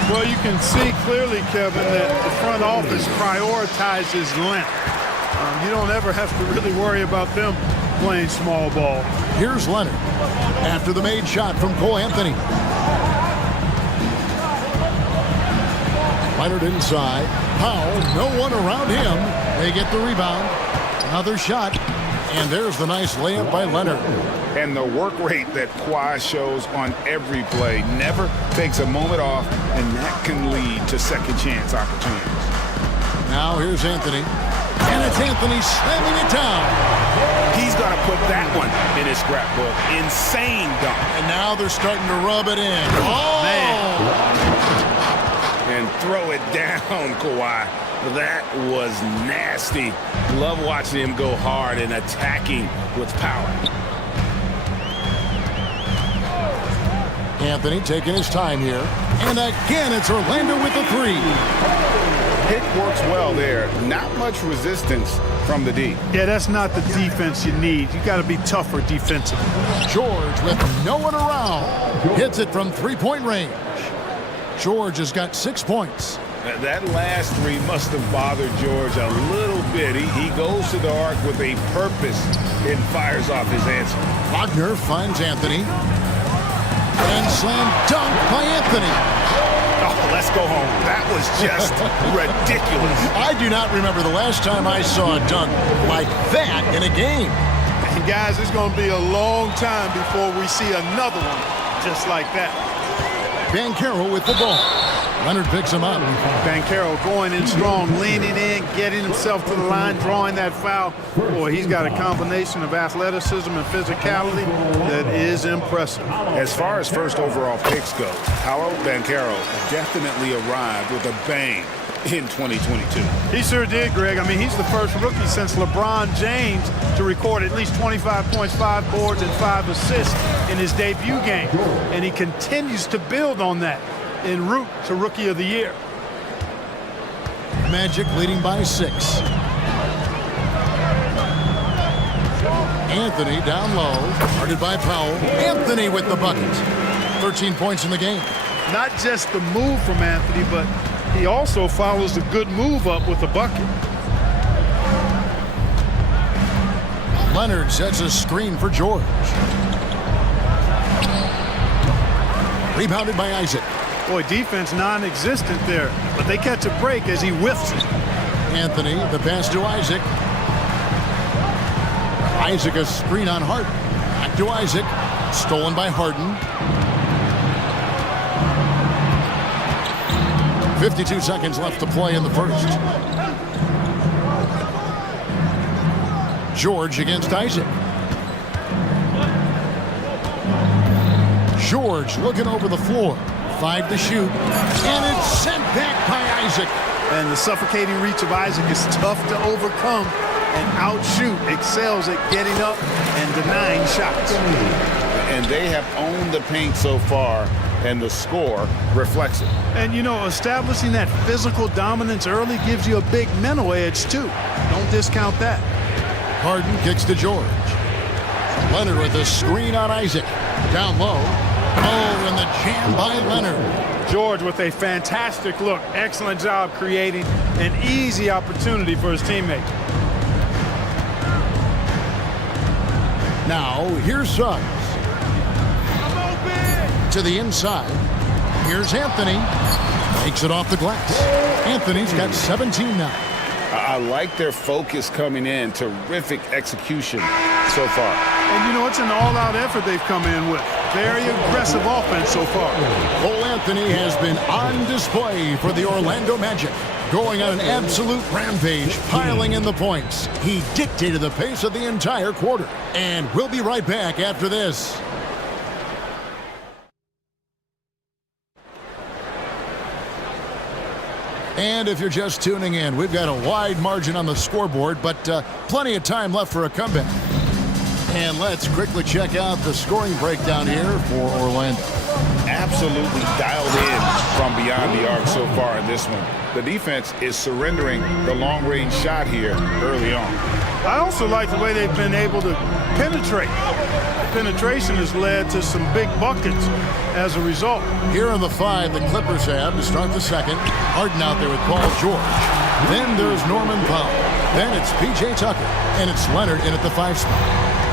Well, you can see clearly, Kevin, that the front office prioritizes length. You don't ever have to really worry about them playing small ball. Here's Leonard after the made shot from Cole Anthony. Leonard inside. Powell, no one around him. They get the rebound. Another shot. And there's the nice layup by Leonard. And the work rate that Kawhi shows on every play never takes a moment off, and that can lead to second chance opportunities. Now here's Anthony. And it's Anthony slamming it down. He's going to put that one in his scrapbook. Insane dunk. And now they're starting to rub it in. Oh, man. And throw it down, Kawhi. That was nasty. Love watching him go hard and attacking with power. Anthony taking his time here. And again, it's Orlando with the 3. Pick works well there. Not much resistance from the D. Yeah, that's not the defense you need. You got to be tougher defensively. George with no one around. Hits it from three-point range. George has got 6 points. That last 3 must have bothered George a little bit. He goes to the arc with a purpose and fires off his answer. Wagner finds Anthony. And slam dunk by Anthony. Oh, let's go home. That was just ridiculous. I do not remember the last time I saw a dunk like that in a game. And guys, it's going to be a long time before we see another one just like that. Banchero with the ball. Leonard picks him up. Banchero going in strong, leaning in, getting himself to the line, drawing that foul. Boy, he's got a combination of athleticism and physicality that is impressive. As far as first overall picks go, Paolo Banchero definitely arrived with a bang in 2022. He sure did, Greg. I mean, he's the first rookie since LeBron James to record at least 25 points, 5 boards, and 5 assists in his debut game. And he continues to build on that en route to Rookie of the Year. Magic leading by 6. Anthony down low, guarded by Powell. Anthony with the bucket. 13 points in the game. Not just the move from Anthony, but he also follows the good move up with the bucket. Leonard sets a screen for George. Rebounded by Isaac. Boy, defense non-existent there, but they catch a break as he whiffs it. Anthony, the pass to Isaac. Isaac a screen on Harden. Back to Isaac. Stolen by Harden. 52 seconds left to play in the first. George against Isaac. George looking over the floor. 5 to shoot. And it's sent back by Isaac. And the suffocating reach of Isaac is tough to overcome and outshoot, excels at getting up and denying shots. And they have owned the paint so far, and the score reflects it. And, you know, establishing that physical dominance early gives you a big mental edge, too. Don't discount that. Harden kicks to George. Leonard with a screen on Isaac. Down low. Oh, and the jam by Leonard. George with a fantastic look. Excellent job creating an easy opportunity for his teammate. Now, here's Suggs. To the inside. Here's Anthony. Takes it off the glass. Anthony's got 17 now. I like their focus coming in. Terrific execution so far. And, you know, it's an all-out effort they've come in with. Very aggressive offense so far. Cole Anthony has been on display for the Orlando Magic. Going on an absolute rampage, piling in the points. He dictated the pace of the entire quarter. And we'll be right back after this. And if you're just tuning in, we've got a wide margin on the scoreboard, but plenty of time left for a comeback. And let's quickly check out the scoring breakdown here for Orlando. Absolutely dialed in from beyond the arc so far in this one. The defense is surrendering the long-range shot here early on. I also like the way they've been able to penetrate. Penetration has led to some big buckets as a result. Here are the 5 the Clippers have to start the second. Harden out there with Paul George. Then there's Norman Powell. Then it's P.J. Tucker. And it's Leonard in at the 5 spot.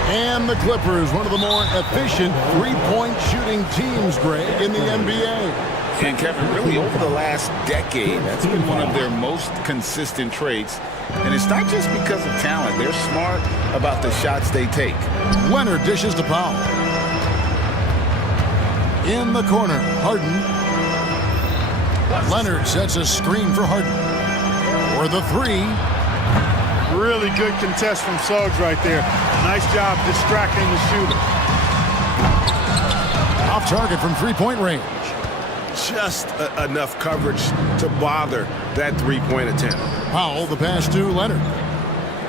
And the Clippers, one of the more efficient three-point shooting teams, Greg, in the NBA. And Kevin, really over the last decade, that's been one of their most consistent traits. And it's not just because of talent. They're smart about the shots they take. Leonard dishes to Powell. In the corner, Harden. Leonard sets a screen for Harden. For the 3. Really good contest from Suggs right there. Nice job distracting the shooter. Off target from three-point range. Just enough coverage to bother that three-point attempt. Powell, the pass to Leonard.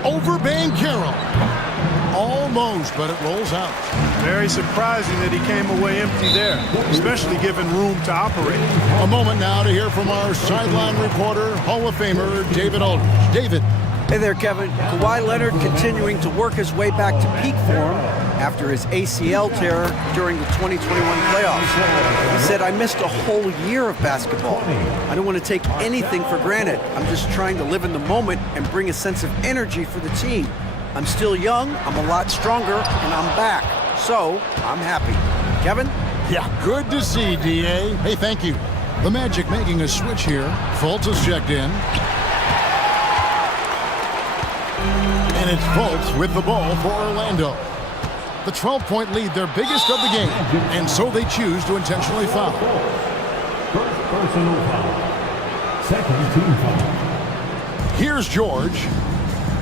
Over Banchero. Almost, but it rolls out. Very surprising that he came away empty there, especially given room to operate. A moment now to hear from our sideline reporter, Hall of Famer David Aldridge. David. Hey there, Kevin. Kawhi Leonard continuing to work his way back to peak form after his ACL tear during the 2021 playoffs. He said, I missed a whole year of basketball. I don't want to take anything for granted. I'm just trying to live in the moment and bring a sense of energy for the team. I'm still young, I'm a lot stronger, and I'm back. So, I'm happy. Kevin? Yeah, good to see, D.A. Hey, thank you. The Magic making a switch here. Fultz is checked in. And it's Fultz with the ball for Orlando. The 12-point lead, their biggest of the game, and so they choose to intentionally foul. First personal foul. Second team foul. Here's George.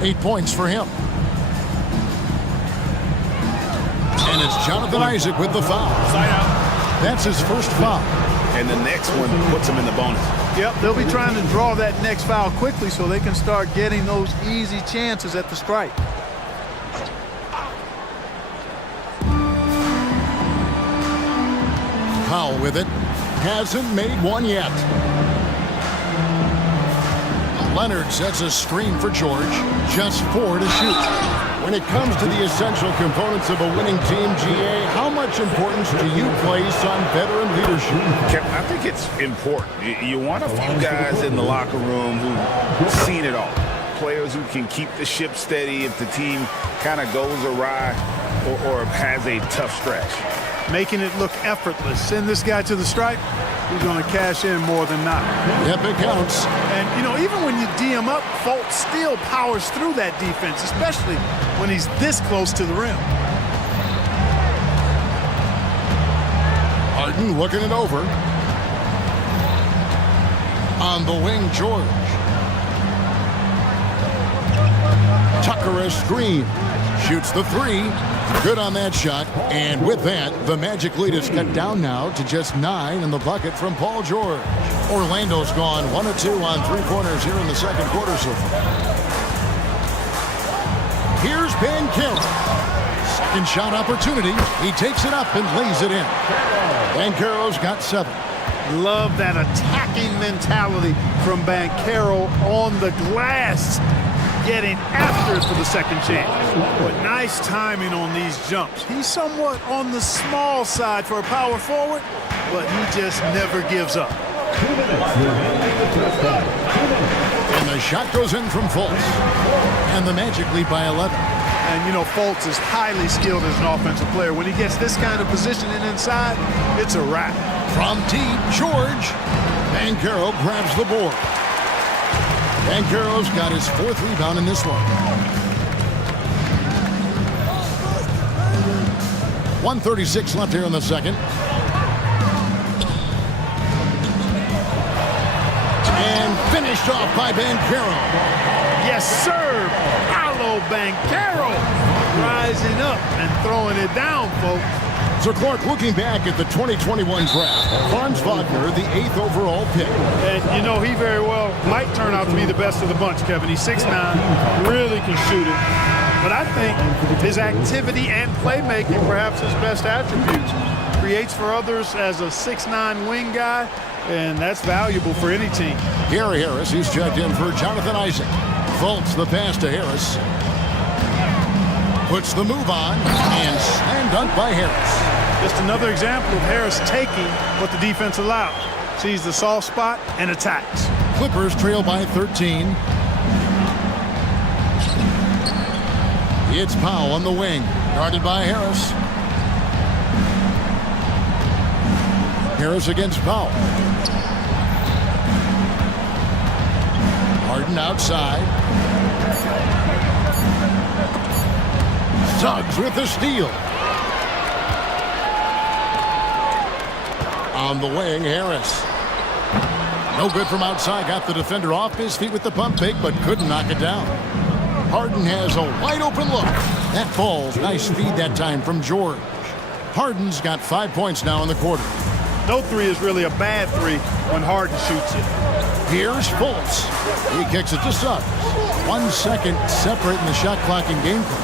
8 points for him. And it's Jonathan Isaac with the foul. Side out. That's his first foul. And the next one puts him in the bonus. Yep, they'll be trying to draw that next foul quickly so they can start getting those easy chances at the stripe. Powell with it. Hasn't made one yet. Leonard sets a screen for George. Just 4 to shoot. When it comes to the essential components of a winning team, GA, how much importance do you place on veteran leadership? Kevin, I think it's important. You want a few guys in the locker room who've seen it all. Players who can keep the ship steady if the team kind of goes awry or has a tough stretch. Making it look effortless. Send this guy to the stripe, he's going to cash in more than not. Yep, it counts. And, you know, even when you D him up, Fultz still powers through that defense, especially when he's this close to the rim. Harden looking it over. On the wing, George. Tucker a screen. Shoots the 3. Good on that shot. And with that, the Magic lead is cut down now to just 9 in the bucket from Paul George. Orlando's gone 1 of 2 on three-pointers here in the second quarter so far. Here's Bankero. Second shot opportunity. He takes it up and lays it in. Bankero's got 7. Love that attacking mentality from Bankero on the glass, getting after it for the second chance. But nice timing on these jumps. He's somewhat on the small side for a power forward, but he just never gives up. And the shot goes in from Fultz. And the Magic lead by 11. And, you know, Fultz is highly skilled as an offensive player. When he gets this kind of positioning inside, it's a wrap. From deep, George. Bankero grabs the board. Bankero's got his 4th rebound in this one. 1:36 left here in the second. And finished off by Bankero. Yes, sir. Paolo Bankero rising up and throwing it down, folks. So, Clark, looking back at the 2021 draft, Franz Wagner, the 8th overall pick. And, you know, he very well might turn out to be the best of the bunch, Kevin. He's 6'9", really can shoot it. But I think his activity and playmaking, perhaps his best attributes, creates for others as a 6'9" wing guy, and that's valuable for any team. Gary Harris, who's checked in for Jonathan Isaac. Fultz the pass to Harris. Puts the move on, and slam dunk by Harris. Just another example of Harris taking what the defense allows. Sees the soft spot and attacks. Clippers trail by 13. It's Powell on the wing, guarded by Harris. Harris against Powell. Harden outside. Suggs with the steal. On the wing, Harris. No good from outside. Got the defender off his feet with the pump fake, but couldn't knock it down. Harden has a wide open look. That falls. Nice feed that time from George. Harden's got 5 points now in the quarter. No three is really a bad three when Harden shoots it. Here's Fultz. He kicks it to Suggs. 1 second separating the shot clock and game clock.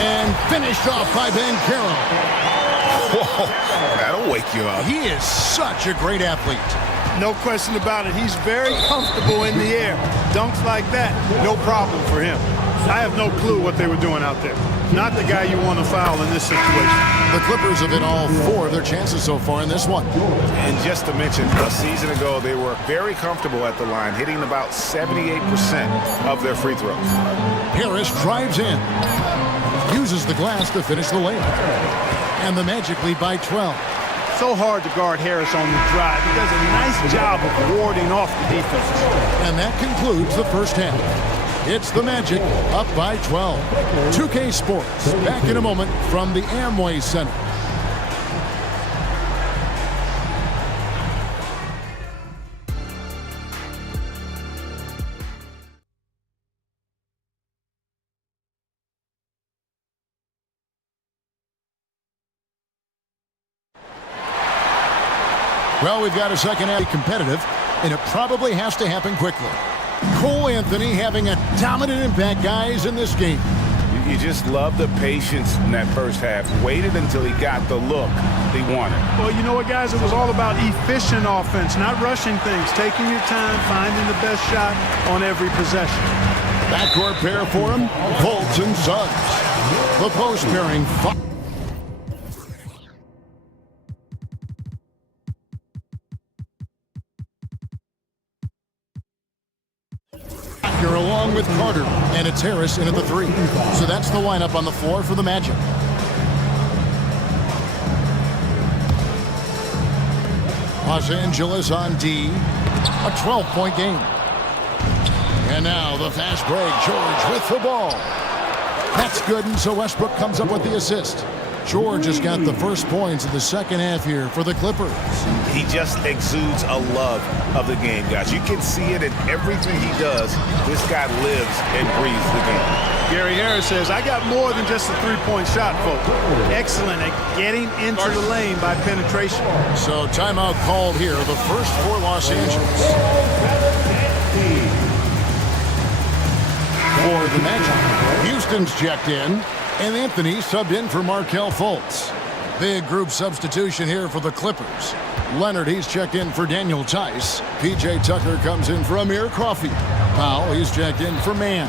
And finished off by Bankero. Whoa, that'll wake you up. He is such a great athlete. No question about it. He's very comfortable in the air. Dunks like that, no problem for him. I have no clue what they were doing out there. Not the guy you want to foul in this situation. The Clippers have hit all 4 of their chances so far in this one. And just to mention, a season ago, they were very comfortable at the line, hitting about 78% of their free throws. Harris drives in. Uses the glass to finish the layup. And the Magic lead by 12. So hard to guard Harris on the drive. He does a nice job of warding off the defense. And that concludes the first half. It's the Magic up by 12. 2K Sports back in a moment from the Amway Center. Well, we've got a second half competitive, and it probably has to happen quickly. Cole Anthony having a dominant impact, guys, in this game. You just love the patience in that first half. Waited until he got the look he wanted. Well, you know what, guys? It was all about efficient offense, not rushing things, taking your time, finding the best shot on every possession. Backcourt pair for him, Fultz and Suggs. The post pairing. Along with Carter, and it's Harris in at the 3. So that's the lineup on the floor for the Magic. Los Angeles on D, a 12-point game. And now the fast break, George with the ball. That's good, and so Westbrook comes up with the assist. George has got the first points of the second half here for the Clippers. He just exudes a love of the game, guys. You can see it in everything he does. This guy lives and breathes the game. Gary Harris says, I got more than just a three-point shot, folks. Excellent at getting into the lane by penetration. So timeout called here, the first for Los Angeles. For the Magic, Houston's checked in, and Anthony subbed in for Markelle Fultz. Big group substitution here for the Clippers. Leonard, he's checked in for Daniel Tice. P.J. Tucker comes in for Amir Coffey. Powell, he's checked in for Mann.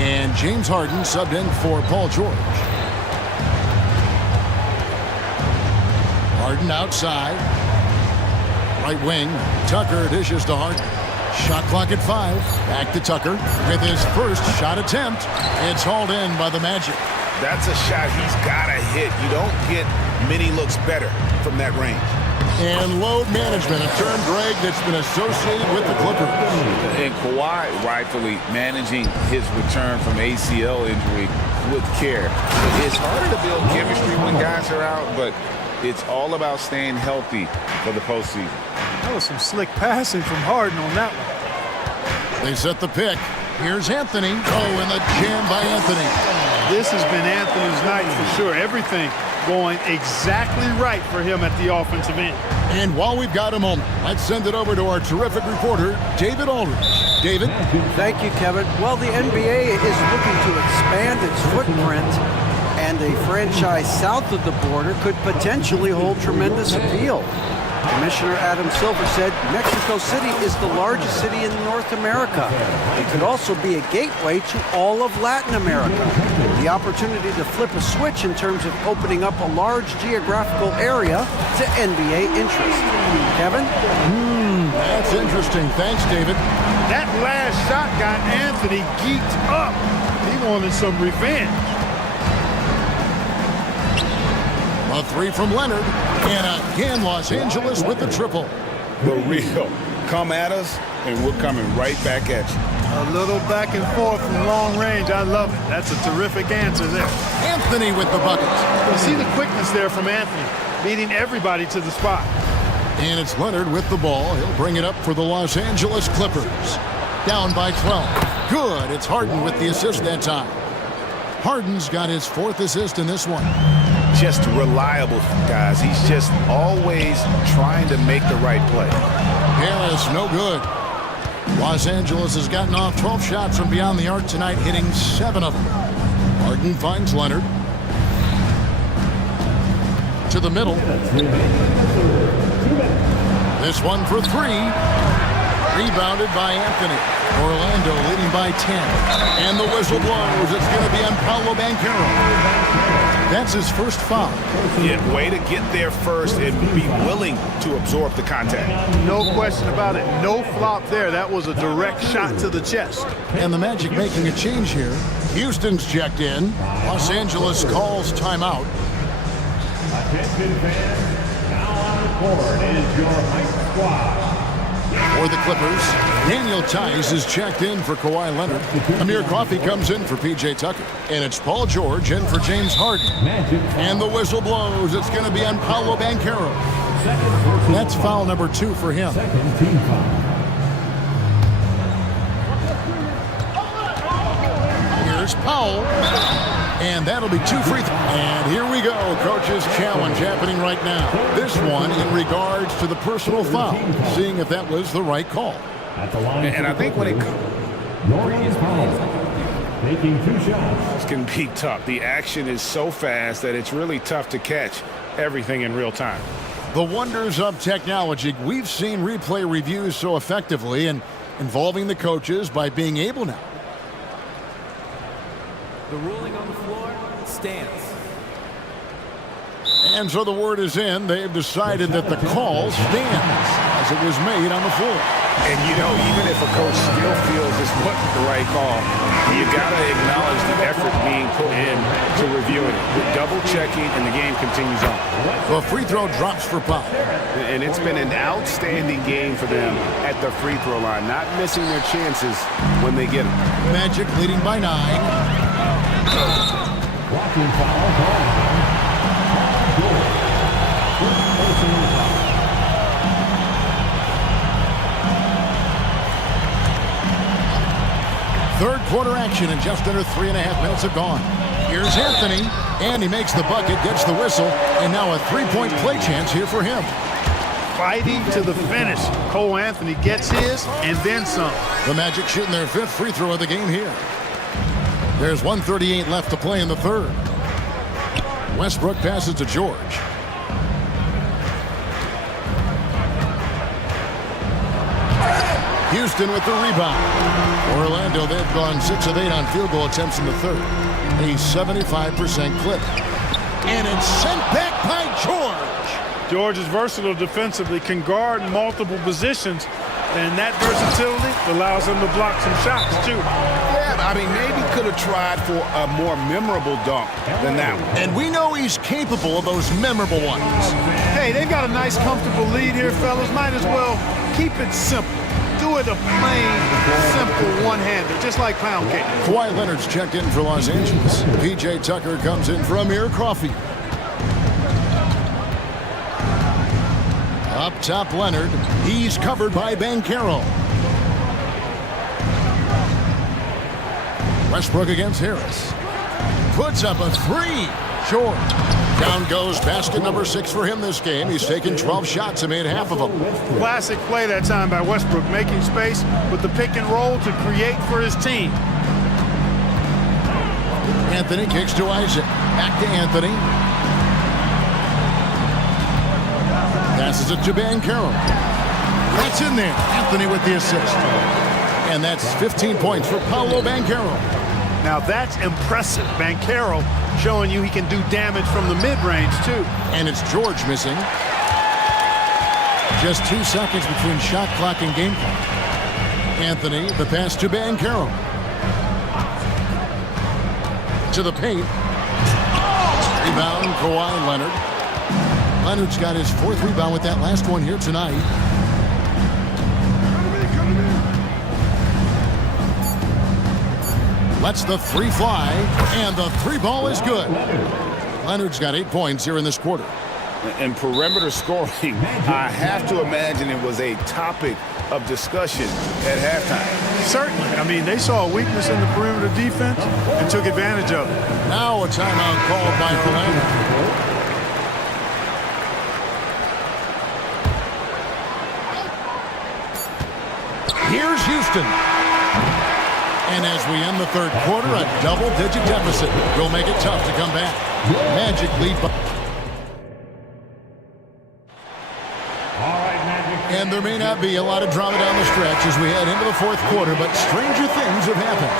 And James Harden subbed in for Paul George. Harden outside. Right wing. Tucker dishes to Harden. Shot clock at 5. Back to Tucker with his first shot attempt. It's hauled in by the Magic. That's a shot he's got to hit. You don't get many looks better from that range. And load management, a term, Greg, that's been associated with the Clippers. And Kawhi rightfully managing his return from ACL injury with care. It's harder to build chemistry when guys are out, but it's all about staying healthy for the postseason. That was some slick passing from Harden on that one. They set the pick. Here's Anthony. Oh, and the jam by Anthony. This has been Anthony's night for sure. Everything going exactly right for him at the offensive end. And while we've got a moment, let's send it over to our terrific reporter, David Aldridge. David? Thank you, Kevin. Well, the NBA is looking to expand its footprint, and a franchise south of the border could potentially hold tremendous appeal. Commissioner Adam Silver said Mexico City is the largest city in North America. It could also be a gateway to all of Latin America. The opportunity to flip a switch in terms of opening up a large geographical area to NBA interest. Kevin? That's interesting. Thanks, David. That last shot got Anthony geeked up. He wanted some revenge. A three from Leonard, and again Los Angeles with the triple. The real. Come at us, and we're coming right back at you. A little back and forth from long range. I love it. That's a terrific answer there. Anthony with the bucket. You see the quickness there from Anthony, beating everybody to the spot. And it's Leonard with the ball. He'll bring it up for the Los Angeles Clippers. Down by 12. Good. It's Harden with the assist that time. Harden's got his 4th assist in this one. Just reliable, guys. He's just always trying to make the right play. Harris, no good. Los Angeles has gotten off 12 shots from beyond the arc tonight, hitting 7 of them. Harden finds Leonard. To the middle. This one for 3. Rebounded by Anthony. Orlando leading by 10. And the whistle blows. It's going to be on Paolo Banchero. That's his first foul. Yeah, way to get there first and be willing to absorb the contact. No question about it. No flop there. That was a direct shot to the chest. And the Magic making a change here. Houston's checked in. Los Angeles calls timeout. Attention fans, now on the court is your hype squad. For the Clippers, Daniel Tice is checked in for Kawhi Leonard. Amir Coffey comes in for P.J. Tucker. And it's Paul George in for James Harden. And the whistle blows. It's going to be on Paolo Banchero. That's foul number 2 for him. Here's Powell. And that'll be 2 free throws. And here we go. Coach's challenge happening right now. This one in regards to the personal foul. Seeing if that was the right call. And I think when it making 2 shots. This can be tough. The action is so fast that it's really tough to catch everything in real time. The wonders of technology. We've seen replay reviews so effectively and involving the coaches by being able now. The ruling on the floor stands. And so the word is in. They've decided that the call stands as it was made on the floor. And, you know, even if a coach still feels this wasn't the right call, you got to acknowledge the effort being put in to reviewing it. The double checking, and the game continues on. The free throw drops for Pop. And it's been an outstanding game for them at the free throw line, not missing their chances when they get them. Magic leading by 9. Blocking foul called. Third quarter action, and just under 3.5 minutes have gone. Here's Anthony, and he makes the bucket, gets the whistle, and now a 3-point play chance here for him. Fighting to the finish. Cole Anthony gets his and then some. The Magic shooting their 5th free throw of the game here. There's 1:38 left to play in the third. Westbrook passes to George. Houston with the rebound. Orlando, they've gone 6 of 8 on field goal attempts in the third. A 75% clip. And it's sent back by George. George is versatile defensively, can guard multiple positions, and that versatility allows him to block some shots, too. Yeah, I mean, maybe could have tried for a more memorable dunk than that one. And we know he's capable of those memorable ones. Hey, they've got a nice, comfortable lead here, fellas. Might as well keep it simple. Do it a plain, simple one-hander, just like pound cake. Kawhi Leonard's checked in for Los Angeles. P.J. Tucker comes in for Amir Coffey. Up top, Leonard. He's covered by Banchero. Westbrook against Harris. Puts up a three. Short. Down goes basket number 6 for him this game. He's taken 12 shots and made half of them. Classic play that time by Westbrook, making space with the pick and roll to create for his team. Anthony kicks to Isaac. Back to Anthony. Passes it to Banchero. That's in there. Anthony with the assist. And that's 15 points for Paolo Banchero. Now that's impressive. Banchero showing you he can do damage from the mid-range, too. And it's George missing. Just 2 seconds between shot clock and game clock. Anthony, the pass to Banchero. To the paint. Rebound, Kawhi Leonard. Leonard's got his 4th rebound with that last one here tonight. Lets the 3 fly, and the 3 ball is good. Leonard's got 8 points here in this quarter. And perimeter scoring, I have to imagine it was a topic of discussion at halftime. Certainly. I mean, they saw a weakness in the perimeter defense and took advantage of it. Now a timeout called by Orlando. Here's Houston. And as we end the third quarter, a double-digit deficit will make it tough to come back. Magic lead by... And there may not be a lot of drama down the stretch as we head into the fourth quarter, but stranger things have happened.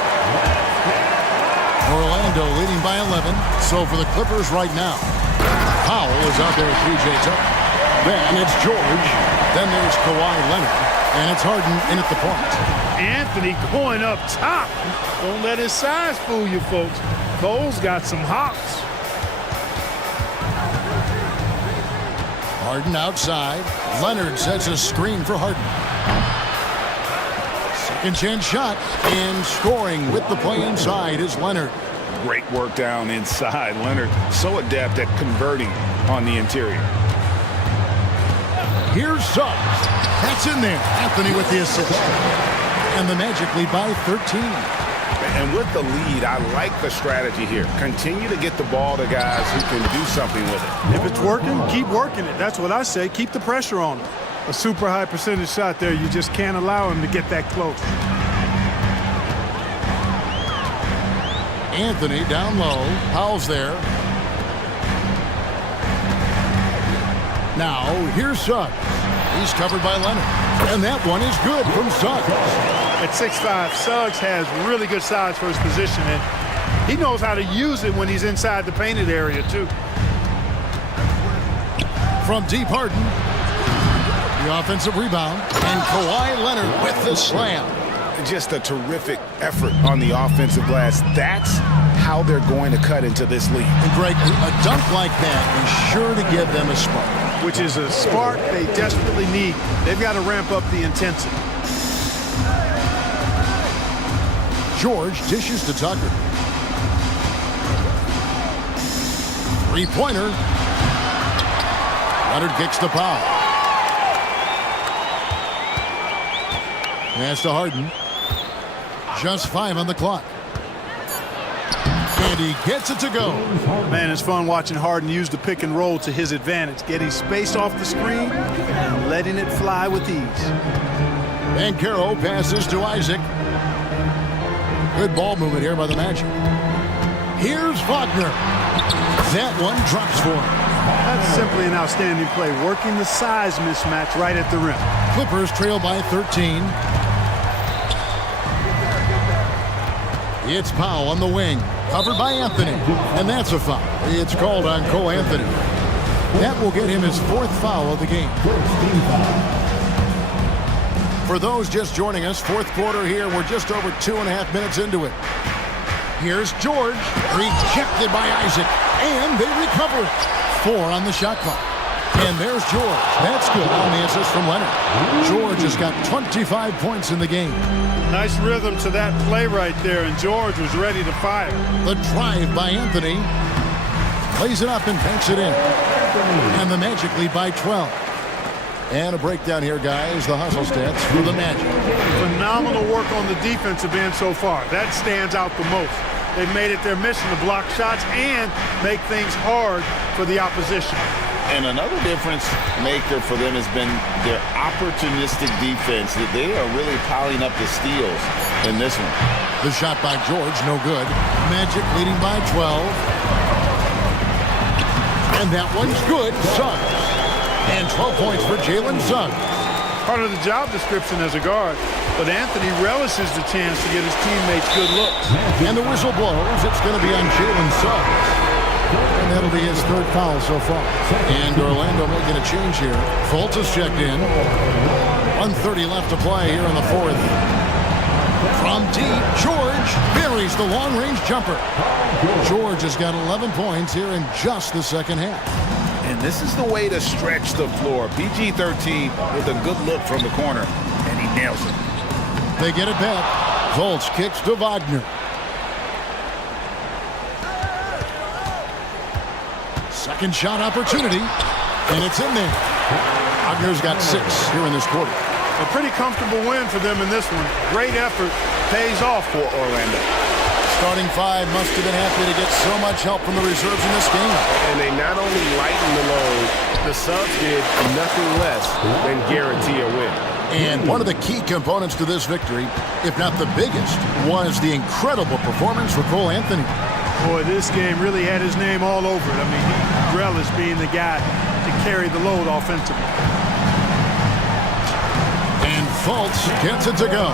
Orlando leading by 11. So for the Clippers right now, Powell is out there with P.J. Tucker. Then it's George. Then there's Kawhi Leonard. And it's Harden in at the point. Anthony going up top. Don't let his size fool you, folks. Cole's got some hops. Harden outside. Leonard sets a screen for Harden. Second chance shot. And scoring with the play inside is Leonard. Great work down inside. Leonard so adept at converting on the interior. Here's Suggs. That's in there. Anthony with the assist. And the Magic lead by 13. And with the lead, I like the strategy here. Continue to get the ball to guys who can do something with it. If it's working, keep working it. That's what I say. Keep the pressure on him. A super high percentage shot there. You just can't allow him to get that close. Anthony down low. Powell's there. Now, here's Suggs. He's covered by Leonard. And that one is good from Suggs. At 6'5", Suggs has really good size for his position, and he knows how to use it when he's inside the painted area, too. From deep, Harden. The offensive rebound. And Kawhi Leonard with the slam. Just a terrific effort on the offensive glass. That's how they're going to cut into this league. And Greg, a dunk like that is sure to give them a spark. Which is a spark they desperately need. They've got to ramp up the intensity. George dishes to Tucker. Three-pointer. Leonard kicks to Powell. Pass to Harden. Just 5 on the clock. And he gets it to go. Man, it's fun watching Harden use the pick and roll to his advantage, getting space off the screen and letting it fly with ease. Banchero passes to Isaac. Good ball movement here by the Magic. Here's Wagner. That one drops for him. That's simply an outstanding play, working the size mismatch right at the rim. Clippers trail by 13. It's Powell on the wing, covered by Anthony, and that's a foul. It's called on Cole Anthony. That will get him his 4th foul of the game. For those just joining us, 4th quarter here. We're just over 2.5 minutes into it. Here's George, rejected by Isaac, and they recover it. 4 on the shot clock. And there's George. That's good on the assist from Leonard. George has got 25 points in the game. Nice rhythm to that play right there, and George was ready to fire. The drive by Anthony. Plays it up and banks it in. And the Magic lead by 12. And a breakdown here, guys. The hustle stats for the Magic. Phenomenal work on the defensive end so far. That stands out the most. They've made it their mission to block shots and make things hard for the opposition. And another difference maker for them has been their opportunistic defense. That they are really piling up the steals in this one. The shot by George, no good. Magic leading by 12. And that one's good. Suggs. And 12 points for Jalen Suggs. Part of the job description as a guard, but Anthony relishes the chance to get his teammates good looks. And the whistle blows. It's going to be on Jalen Suggs. And that'll be his 3rd foul so far. And Orlando making a change here. Fultz is checked in. 1:30 left to play here in the 4th. From deep, George buries the long-range jumper. George has got 11 points here in just the second half. And this is the way to stretch the floor. PG-13 with a good look from the corner, and he nails it. They get it back. Fultz kicks to Wagner. Second shot opportunity, and it's in there. Wagner's got 6 here in this quarter. A pretty comfortable win for them in this one. Great effort pays off for Orlando. Starting 5 must have been happy to get so much help from the reserves in this game. And they not only lightened the load, the subs did nothing less than guarantee a win. And one of the key components to this victory, if not the biggest, was the incredible performance for Cole Anthony. Boy, this game really had his name all over it. I mean, he relished being the guy to carry the load offensively. And Fultz gets it to go.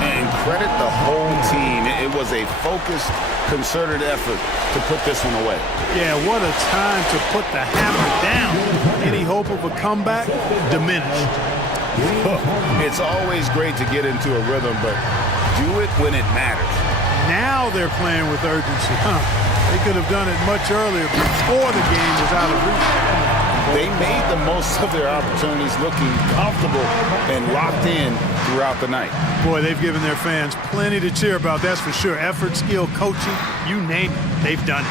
And credit the whole team. It was a focused, concerted effort to put this one away. Yeah, what a time to put the hammer down. Any hope of a comeback diminished. It's always great to get into a rhythm, but do it when it matters. Now they're playing with urgency. They could have done it much earlier before the game was out of reach. They made the most of their opportunities, looking comfortable and locked in throughout the night. Boy, they've given their fans plenty to cheer about, that's for sure. Effort, skill, coaching, you name it, they've done it.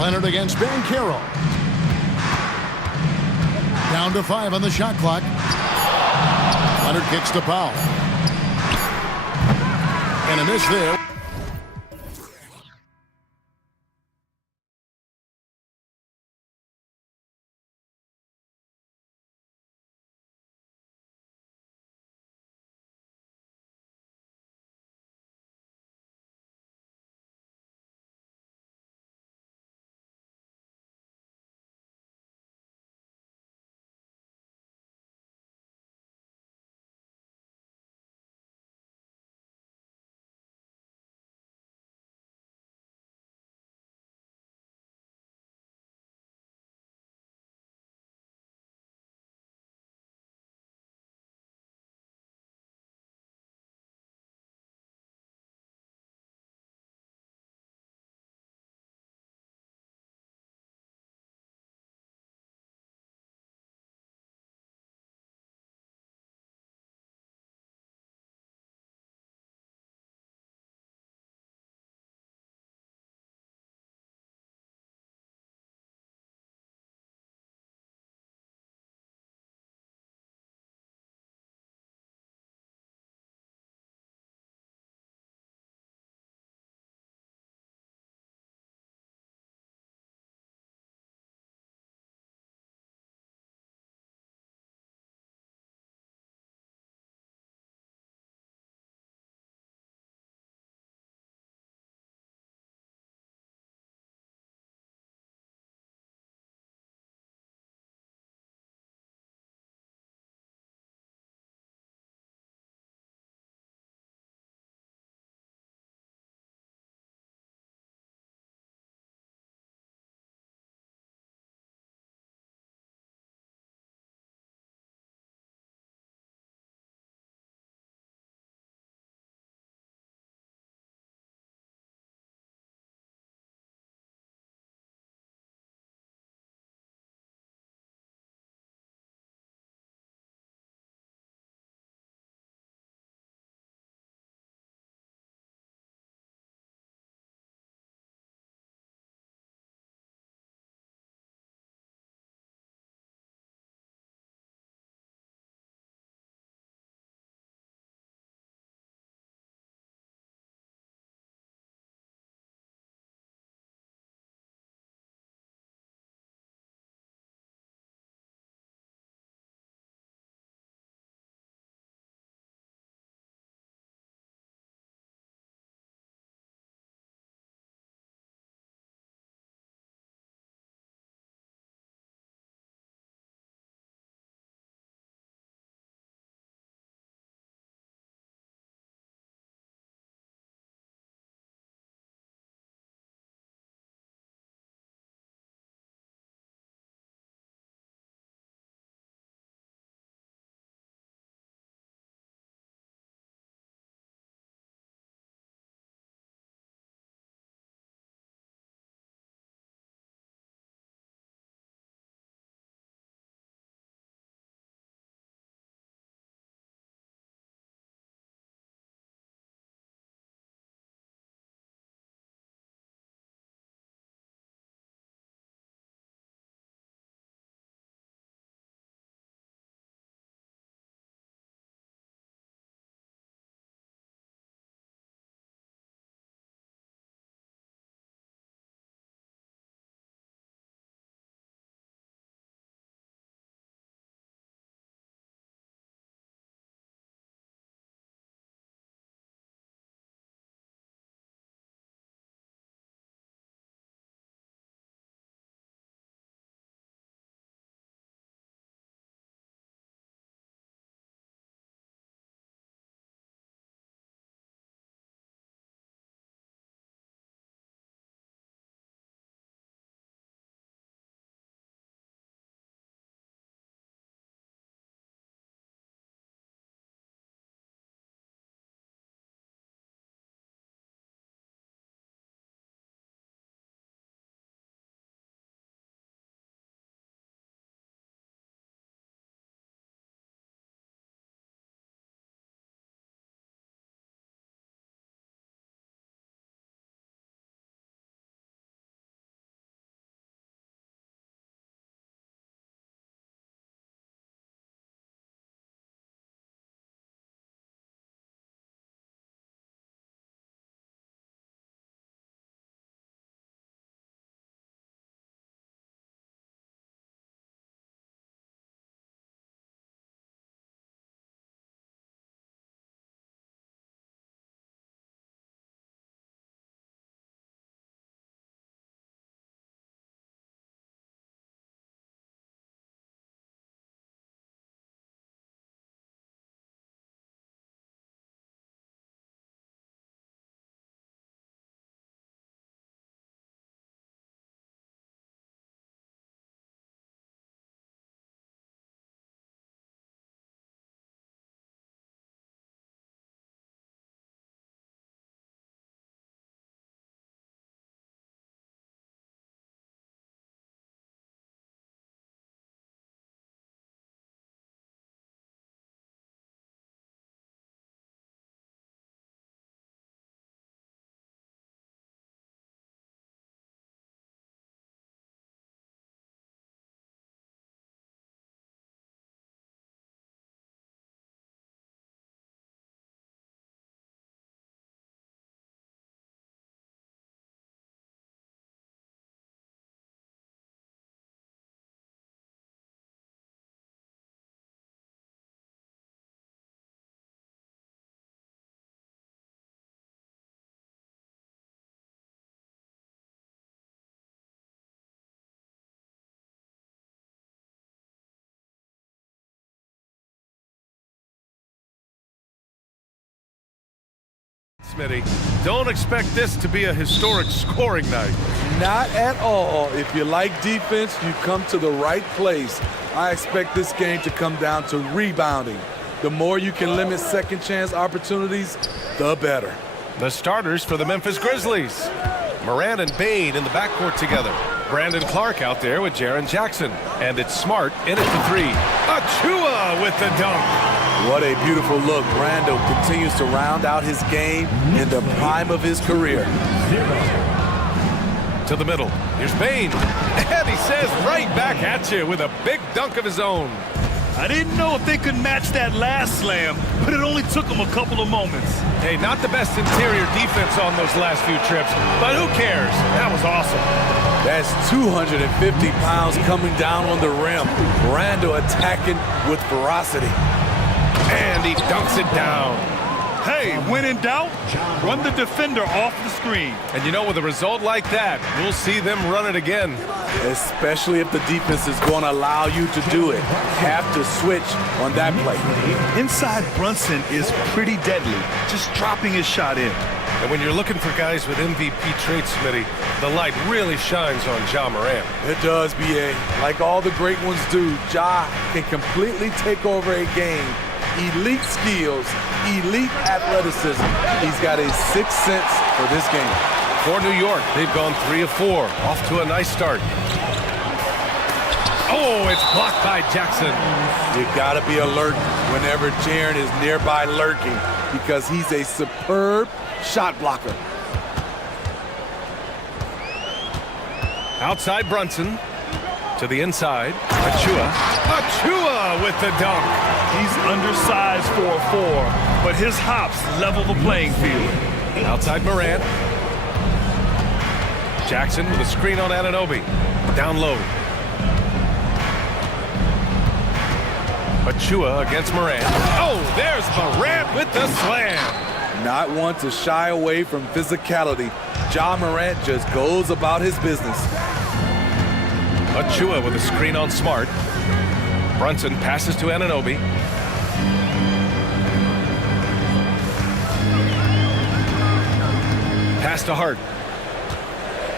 Leonard against Banchero. Down to 5 on the shot clock. Leonard kicks to Powell. And a miss there. Smitty, don't expect this to be a historic scoring night. Not at all. If you like defense, you come to the right place. I expect this game to come down to rebounding. The more you can limit second chance opportunities, the better. The starters for the Memphis Grizzlies. Morant and Bane in the backcourt together. Brandon Clark out there with Jaren Jackson. And it's Smart in it for three. Achua with the dunk. What a beautiful look. Randall continues to round out his game in the prime of his career. To the middle. Here's Bane. And he says right back at you with a big dunk of his own. I didn't know if they could match that last slam, but it only took them a couple of moments. Hey, not the best interior defense on those last few trips, but who cares? That was awesome. That's 250 pounds coming down on the rim. Randall attacking with ferocity. And he dunks it down. Hey, when in doubt, run the defender off the screen. And you know, with a result like that, we'll see them run it again. Especially if the defense is going to allow you to do it. Have to switch on that play. Inside Brunson is pretty deadly, just dropping his shot in. And when you're looking for guys with MVP traits, Smitty, the light really shines on Ja Morant. It does, B.A. Like all the great ones do, Ja can completely take over a game. Elite skills, elite athleticism. He's got a sixth sense for this game. For New York, they've gone 3 of 4. Off to a nice start. Oh, it's blocked by Jackson. You got to be alert whenever Jaren is nearby lurking because he's a superb shot blocker. Outside Brunson. To the inside. Achua with the dunk. He's undersized for a 4, but his hops level the playing field. Outside Morant. Jackson with a screen on Anunoby. Down low. Achua against Morant. Oh, there's Morant with the slam. Not one to shy away from physicality. Ja Morant just goes about his business. Achua with a screen on Smart. Brunson passes to Anunoby. Pass to Hart.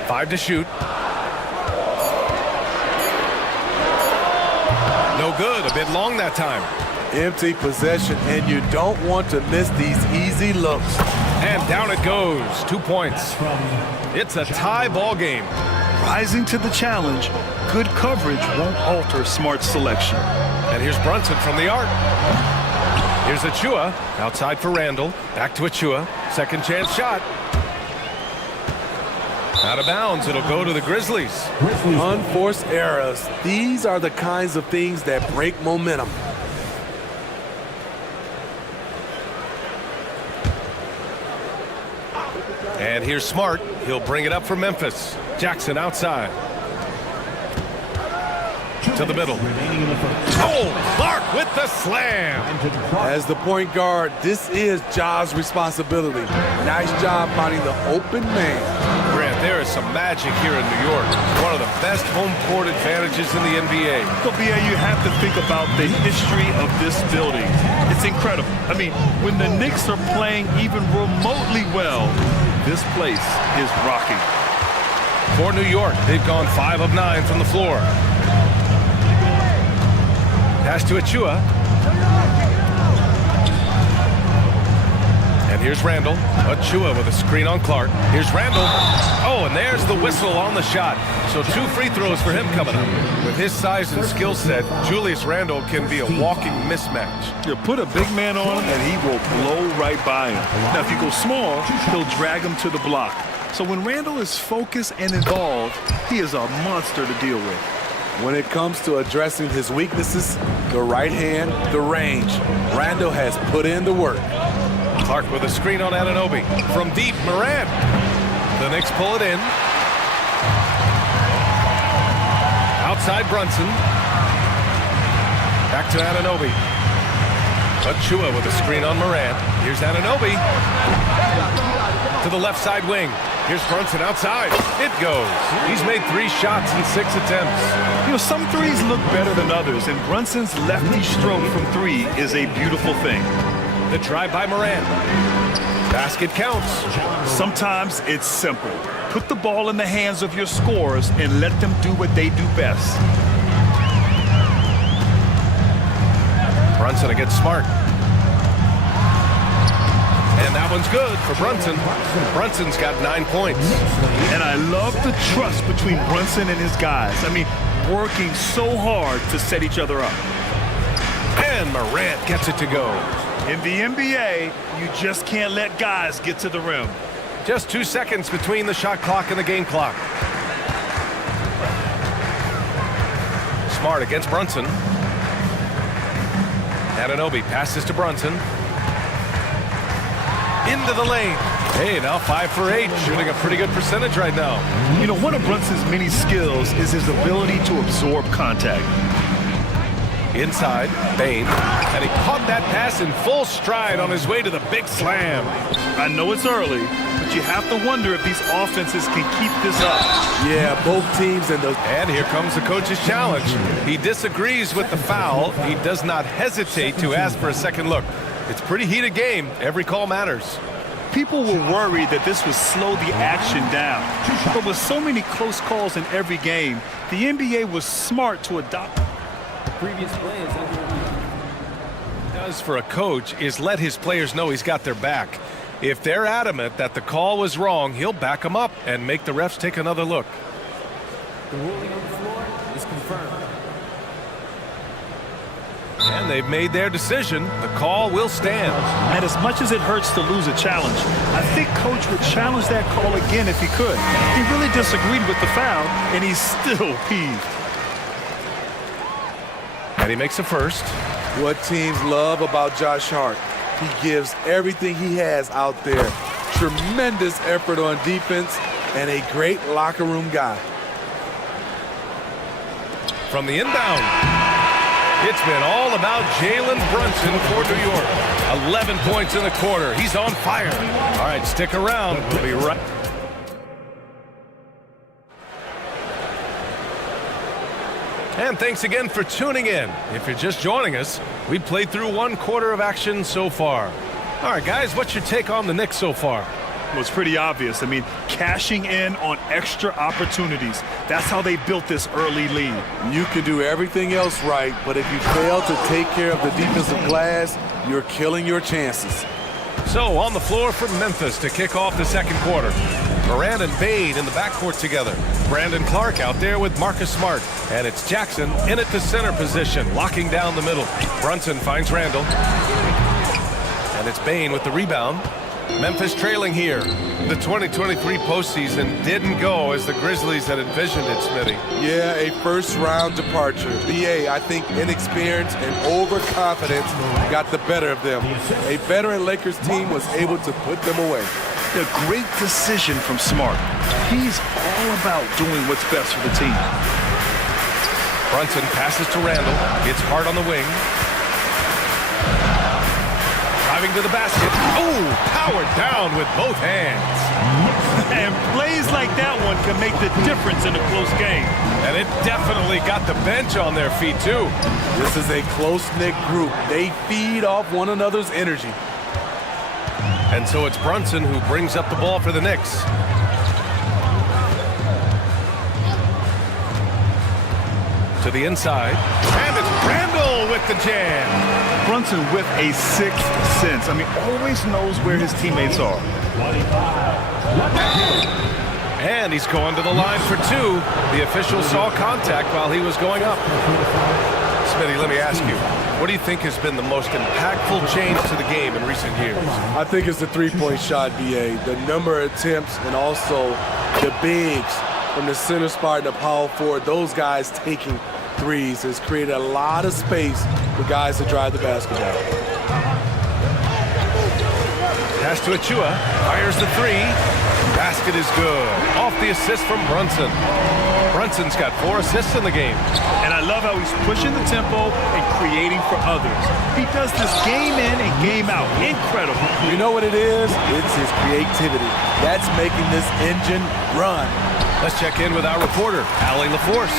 5 to shoot. No good. A bit long that time. Empty possession, and you don't want to miss these easy looks. And down it goes. 2 points. It's a tie ball game. Rising to the challenge, good coverage won't alter Smart's selection. And here's Brunson from the arc. Here's Achua. Outside for Randall. Back to Achua. Second chance shot. Out of bounds. It'll go to the Grizzlies. Unforced errors. These are the kinds of things that break momentum. And here's Smart. He'll bring it up for Memphis. Jackson outside. To the middle. Oh, Clark with the slam. As the point guard, this is Ja's responsibility. Nice job finding the open man. Grant, there is some magic here in New York. One of the best home court advantages in the NBA. So, B.A., you have to think about the history of this building. It's incredible. I mean, when the Knicks are playing even remotely well, this place is rocking. For New York, they've gone 5 of 9 from the floor. Pass to Achua. And here's Randall. Achua with a screen on Clark. Here's Randall. Oh, and there's the whistle on the shot. So 2 free throws for him coming up. With his size and skill set, Julius Randle can be a walking mismatch. You put a big man on him and he will blow right by him. Now, if you go small, he'll drag him to the block. So when Randall is focused and involved, he is a monster to deal with. When it comes to addressing his weaknesses, the right hand, the range, Randall has put in the work. Clark with a screen on Anunoby. From deep, Morant. The Knicks pull it in. Outside Brunson. Back to Anunoby. Achua with a screen on Morant. Here's Anunoby. To the left side wing. Here's Brunson outside. It goes. He's made 3 shots in 6 attempts. You know, some threes look better than others, and Brunson's lefty stroke from 3 is a beautiful thing. The drive by Morant. Basket counts. Sometimes it's simple. Put the ball in the hands of your scorers and let them do what they do best. Brunson against Smart. And that one's good for Brunson. Brunson's got 9 points. And I love the trust between Brunson and his guys. I mean, working so hard to set each other up. And Morant gets it to go. In the NBA, you just can't let guys get to the rim. Just 2 seconds between the shot clock and the game clock. Smart against Brunson. Anunoby passes to Brunson. Into the lane. Hey, now 5 for 8, shooting a pretty good percentage right now. You know, one of Brunson's many skills is his ability to absorb contact. Inside, Bane, and he caught that pass in full stride on his way to the big slam. I know it's early, but you have to wonder if these offenses can keep this up. Yeah, both teams in the... And here comes the coach's challenge. He disagrees with the foul. He does not hesitate to ask for a second look. It's a pretty heated game. Every call matters. People were worried that this would slow the action down. But with so many close calls in every game, the NBA was smart to adopt. The previous play is under review. Does for a coach is let his players know he's got their back. If they're adamant that the call was wrong, he'll back them up and make the refs take another look. The ruling on the floor is confirmed. And they've made their decision. The call will stand. And as much as it hurts to lose a challenge, I think Coach would challenge that call again if he could. He really disagreed with the foul, and he's still peeved. And he makes a first. What teams love about Josh Hart, he gives everything he has out there. Tremendous effort on defense and a great locker room guy. From the inbound, it's been all about Jalen Brunson for New York. 11 points in the quarter. He's on fire. All right, stick around. We'll be right. And thanks again for tuning in. If you're just joining us, we played through 1 quarter of action so far. All right, guys, what's your take on the Knicks so far? Well, it's pretty obvious. I mean, cashing in on extra opportunities. That's how they built this early lead. You can do everything else right, but if you fail to take care of the defensive glass, you're killing your chances. So on the floor for Memphis to kick off the second quarter. Morant and Bane in the backcourt together. Brandon Clark out there with Marcus Smart. And it's Jackson in at the center position, locking down the middle. Brunson finds Randall. And it's Bane with the rebound. Memphis trailing here. The 2023 postseason didn't go as the Grizzlies had envisioned it, Smitty. Yeah, a first-round departure. BA, I think inexperience and overconfidence got the better of them. A veteran Lakers team was able to put them away. A great decision from Smart. He's all about doing what's best for the team. Brunson passes to Randall. Gets hard on the wing. Driving to the basket. Oh, powered down with both hands. And plays like that one can make the difference in a close game. And it definitely got the bench on their feet, too. This is a close-knit group. They feed off one another's energy. And so it's Brunson who brings up the ball for the Knicks. To the inside. And it's Randall with the jam. Brunson with a sixth sense. I mean, always knows where his teammates are. And he's going to the line for 2. The official saw contact while he was going up. Smitty, let me ask you, what do you think has been the most impactful change to the game in recent years? I think it's the three-point shot, BA. The number of attempts and also the bigs from the center spot and the power forward, those guys taking threes has created a lot of space for guys to drive the basketball. Pass to Achua, fires the 3. Basket is good. Off the assist from Brunson. Brunson's got 4 assists in the game. And I love how he's pushing the tempo and creating for others. He does this game in and game out. Incredible. You know what it is? It's his creativity. That's making this engine run. Let's check in with our reporter, Allie LaForce.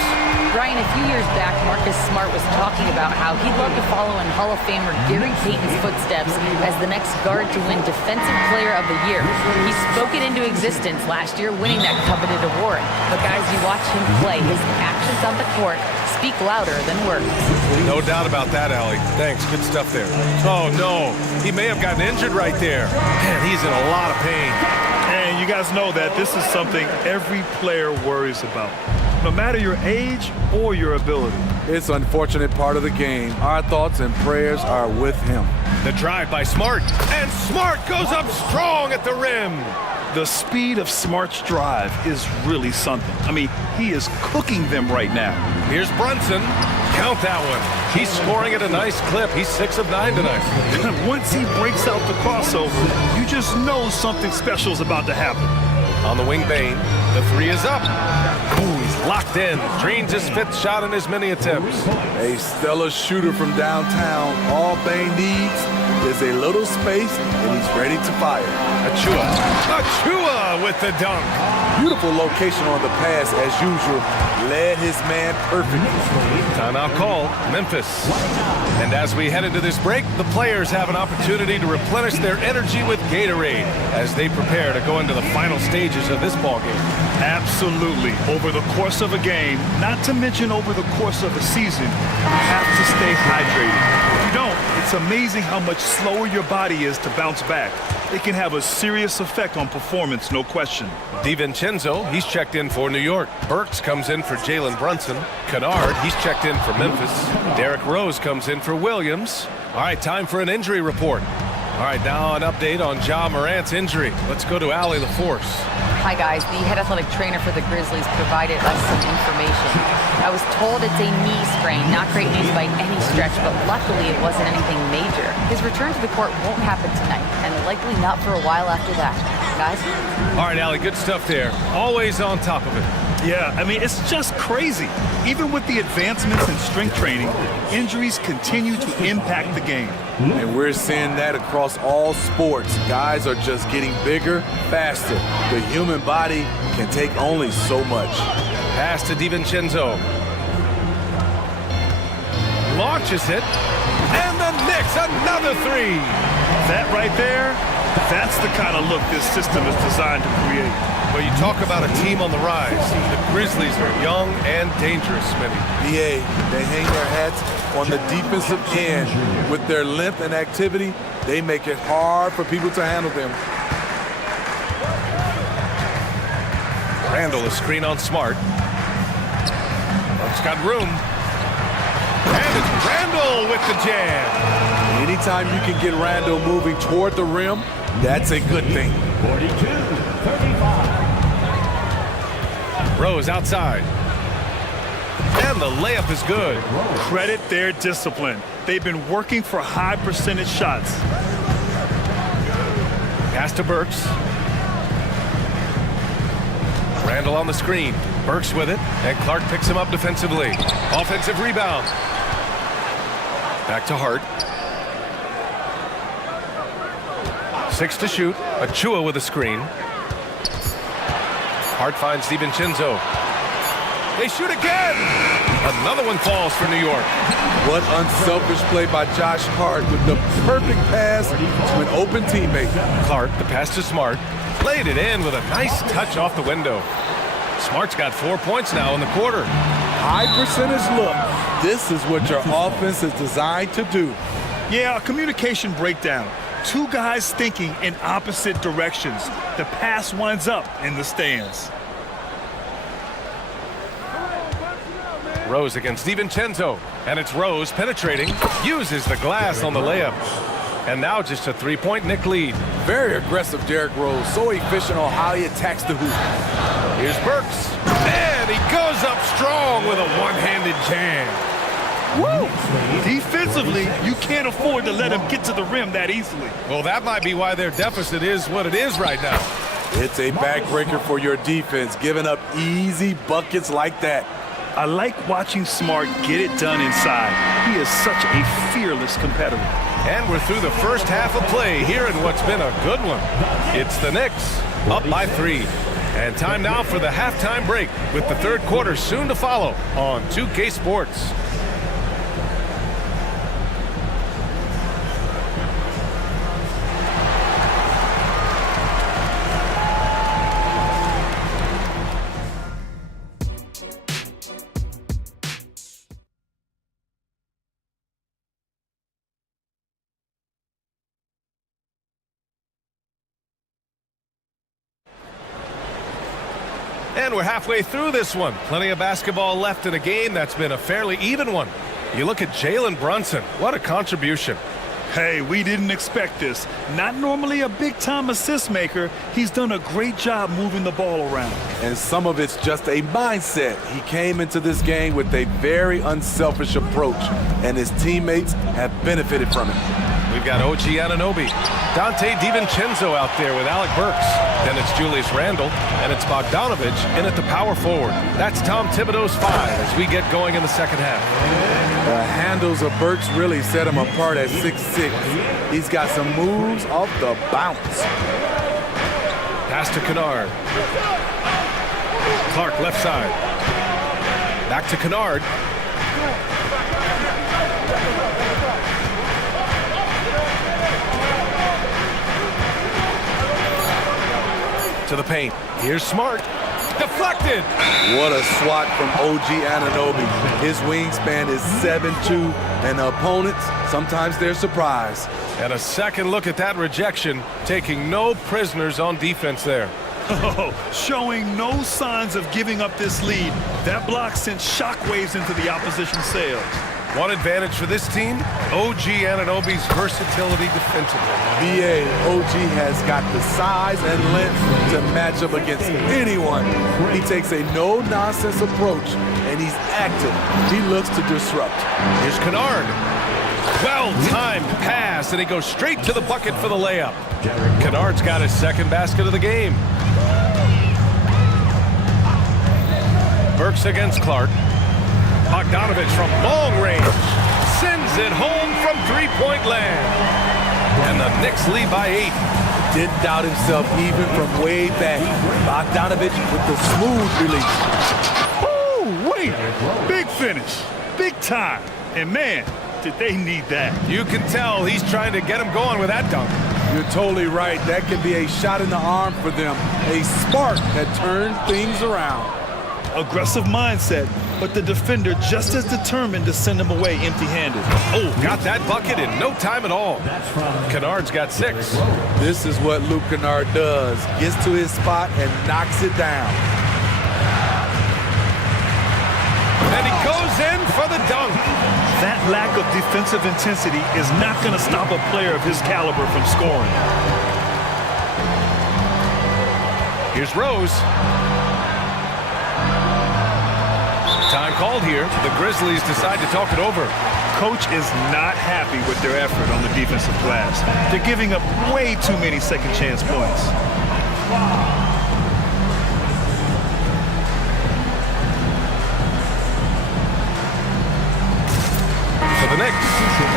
Brian, a few years back, Marcus Smart was talking about how he'd love to follow in Hall of Famer Gary Payton's footsteps as the next guard to win Defensive Player of the Year. He spoke it into existence last year, winning that coveted award. But guys, you watch him play, his actions on the court speak louder than words. No doubt about that, Allie. Thanks, good stuff there. Oh no, he may have gotten injured right there. Man, he's in a lot of pain. And you guys know that this is something every player worries about, no matter your age or your ability. It's an unfortunate part of the game. Our thoughts and prayers are with him. The drive by Smart, and Smart goes up strong at the rim. The speed of Smart's drive is really something. I mean, he is cooking them right now. Here's Brunson. Count that one. He's scoring at a nice clip. He's 6 of 9 tonight. Once he breaks out the crossover, you just know something special is about to happen. On the wing, Bain. The 3 is up. Ooh, he's locked in. Drains his 5th shot in as many attempts. A stellar shooter from downtown. All Bain needs is a little space, and he's ready to fire. Achua with the dunk. Beautiful location on the pass, as usual. Led his man perfectly. Timeout call, Memphis. And as we head into this break, the players have an opportunity to replenish their energy with Gatorade as they prepare to go into the final stages of this ballgame. Absolutely. Over the course of a game, not to mention over the course of a season, you have to stay hydrated. If you don't, it's amazing how much slower your body is to bounce back. It can have a serious effect on performance, no question. DiVincenzo, he's checked in for New York. Burks comes in for Jalen Brunson. Kennard, he's checked in for Memphis. Derrick Rose comes in for Williams. All right, time for an injury report. All right, now an update on Ja Morant's injury. Let's go to Allie LaForce. Hi guys, the head athletic trainer for the Grizzlies provided us some information. I was told it's a knee sprain, not great news by any stretch, but luckily it wasn't anything major. His return to the court won't happen tonight, and likely not for a while after that. Guys? All right, Allie, good stuff there. Always on top of it. Yeah, I mean, it's just crazy. Even with the advancements in strength training, injuries continue to impact the game. And we're seeing that across all sports. Guys are just getting bigger, faster. The human body can take only so much. Pass to DiVincenzo. Launches it. And the Knicks, another 3. That right there, that's the kind of look this system is designed to create. But you talk about a team on the rise. The Grizzlies are young and dangerous, Smitty. BA, they hang their hats on the defensive end. With their length and activity, they make it hard for people to handle them. Randall, a screen on Smart. It's got room. And it's Randall with the jam. Anytime you can get Randall moving toward the rim, that's a good thing. 42-35. Rose outside. And the layup is good. Credit their discipline. They've been working for high percentage shots. Pass to Burks. Randall on the screen. Burks with it. And Clark picks him up defensively. Offensive rebound. Back to Hart. 6 to shoot. Achua with a screen. Hart finds DiVincenzo. They shoot again! Another one falls for New York. What unselfish play by Josh Hart with the perfect pass to an open teammate. Clark, the pass to Smart. Played it in with a nice touch off the window. Smart's got 4 points now in the quarter. High percentage look. This is what your offense is designed to do. Yeah, a communication breakdown. Two guys thinking in opposite directions. The pass winds up in the stands. Rose against DiVincenzo. And it's Rose penetrating. Uses the glass on the layup. And now just a 3-point Knick lead. Very aggressive Derrick Rose. So efficient on how he attacks the hoop. Here's Burks. And he goes up strong with a one-handed jam. Woo! Defensively, you can't afford to let him get to the rim that easily. Well, that might be why their deficit is what it is right now. It's a backbreaker for your defense, giving up easy buckets like that. I like watching Smart get it done inside. He is such a fearless competitor. And we're through the first half of play here in what's been a good one. It's the Knicks up by 3. And time now for the halftime break, with the third quarter soon to follow on 2K Sports. And we're halfway through this one. Plenty of basketball left in a game that's been a fairly even one. You look at Jalen Brunson. What a contribution. Hey, we didn't expect this. Not normally a big-time assist maker. He's done a great job moving the ball around. And some of it's just a mindset. He came into this game with a very unselfish approach, and his teammates have benefited from it. We've got OG Anunoby, Dante DiVincenzo out there with Alec Burks. Then it's Julius Randle, and it's Bogdanovich in at the power forward. That's Tom Thibodeau's 5 as we get going in the second half. The handles of Burks really set him apart at 6'6". He's got some moves off the bounce. Pass to Kennard. Clark left side. Back to Kennard. To the paint. Here's Smart. Deflected. What a swat from OG Anunoby. His wingspan is 7'2", and the opponents, sometimes they're surprised. And a second look at that rejection, taking no prisoners on defense there. Oh, showing no signs of giving up this lead. That block sent shockwaves into the opposition sails. One advantage for this team, OG Anunoby's versatility defensively. BA, OG has got the size and length to match up against anyone. He takes a no-nonsense approach, and he's active. He looks to disrupt. Here's Kennard. Well-timed pass, and he goes straight to the bucket for the layup. Kennard's got his second basket of the game. Burks against Clark. Bogdanovich from long range sends it home from three-point land. And the Knicks lead by 8. Didn't doubt himself even from way back. Bogdanovich with the smooth release. Oh, wait. Big finish. Big time. And man, did they need that. You can tell he's trying to get him going with that dunk. You're totally right. That can be a shot in the arm for them. A spark that turned things around. Aggressive mindset, but the defender just as determined to send him away empty-handed. Oh, got that bucket in no time at all. Kennard's got 6. This is what Luke Kennard does. Gets to his spot and knocks it down. And he goes in for the dunk. That lack of defensive intensity is not going to stop a player of his caliber from scoring. Here's Rose. Time called here. The Grizzlies decide to talk it over. Coach is not happy with their effort on the defensive glass. They're giving up way too many second chance points. For the Knicks,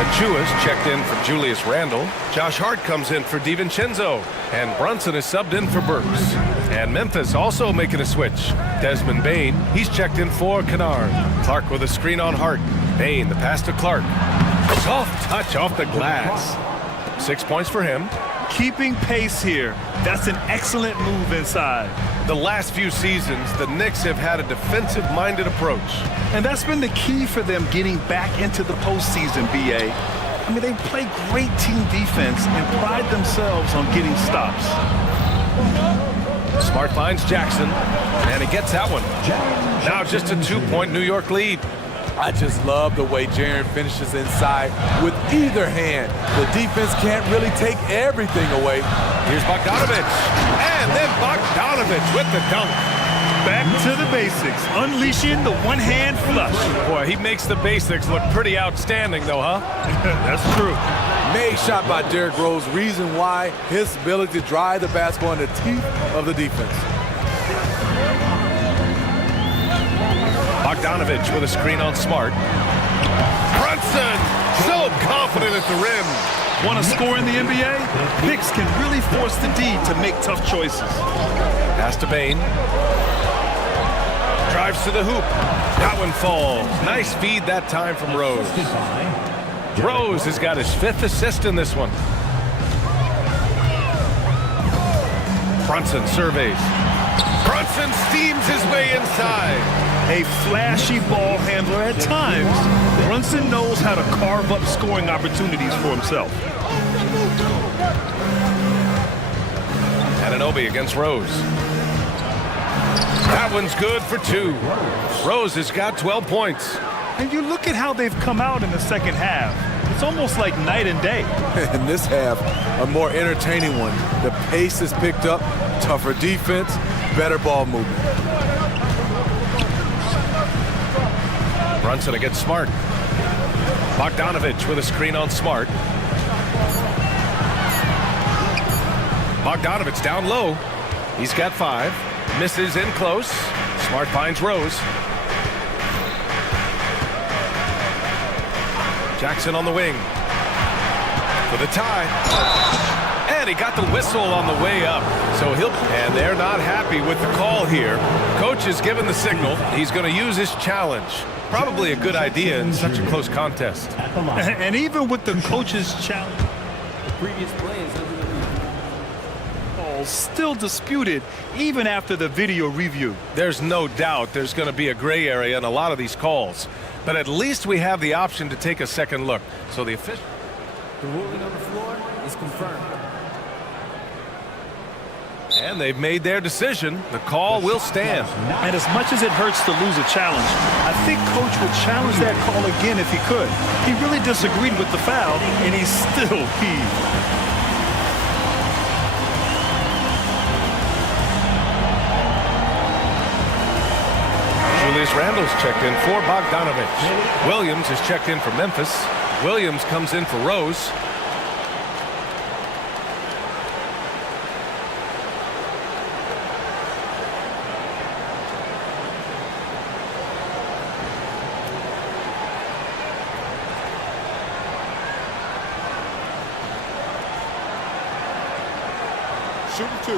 Achua's checked in for Julius Randle. Josh Hart comes in for DiVincenzo. And Brunson is subbed in for Burks. And Memphis also making a switch. Desmond Bane, he's checked in for Kennard. Clark with a screen on Hart. Bane, the pass to Clark. Soft touch off the glass. 6 points for him. Keeping pace here. That's an excellent move inside. The last few seasons, the Knicks have had a defensive-minded approach. And that's been the key for them getting back into the postseason, BA. I mean, they play great team defense and pride themselves on getting stops. Smart finds Jackson, and he gets that one. Now just a 2-point New York lead. I just love the way Jaren finishes inside with either hand. The defense can't really take everything away. Here's Bogdanovich, and then Bogdanovich with the dunk. Back to the basics, unleashing the one-hand flush. Boy, he makes the basics look pretty outstanding, though, huh? That's true. Made shot by Derrick Rose. Reason why, his ability to drive the basketball in the teeth of the defense. Bogdanovich with a screen on Smart. Brunson, so confident at the rim. Want to score in the NBA? Knicks can really force the D to make tough choices. Pass to Bain. Drives to the hoop. That one falls. Nice feed that time from Rose. Rose has got his 5th assist in this one. Brunson surveys. Brunson steams his way inside. A flashy ball handler at times, Brunson knows how to carve up scoring opportunities for himself. Anunoby against Rose. That one's good for 2. Rose has got 12 points. And you look at how they've come out in the second half. It's almost like night and day. In this half, a more entertaining one. The pace is picked up, tougher defense, better ball movement. Brunson against Smart. Bogdanovich with a screen on Smart. Bogdanovich down low. He's got 5. Misses in close. Smart finds Rose. Jackson on the wing. For the tie. And he got the whistle on the way up. So and they're not happy with the call here. Coach has given the signal. He's going to use his challenge. Probably a good idea in such a close contest. And even with the coach's challenge, The previous play is under the ball still disputed even after the video review. There's no doubt there's going to be a gray area in a lot of these calls. But at least we have the option to take a second look. So the official... The ruling on the floor is confirmed. And they've made their decision. The call will stand. And as much as it hurts to lose a challenge, I think Coach would challenge that call again if he could. He really disagreed with the foul, and he's still peeved. Julius Randle's checked in for Bogdanovich. Williams is checked in for Memphis. Williams comes in for Rose. Shooting 2.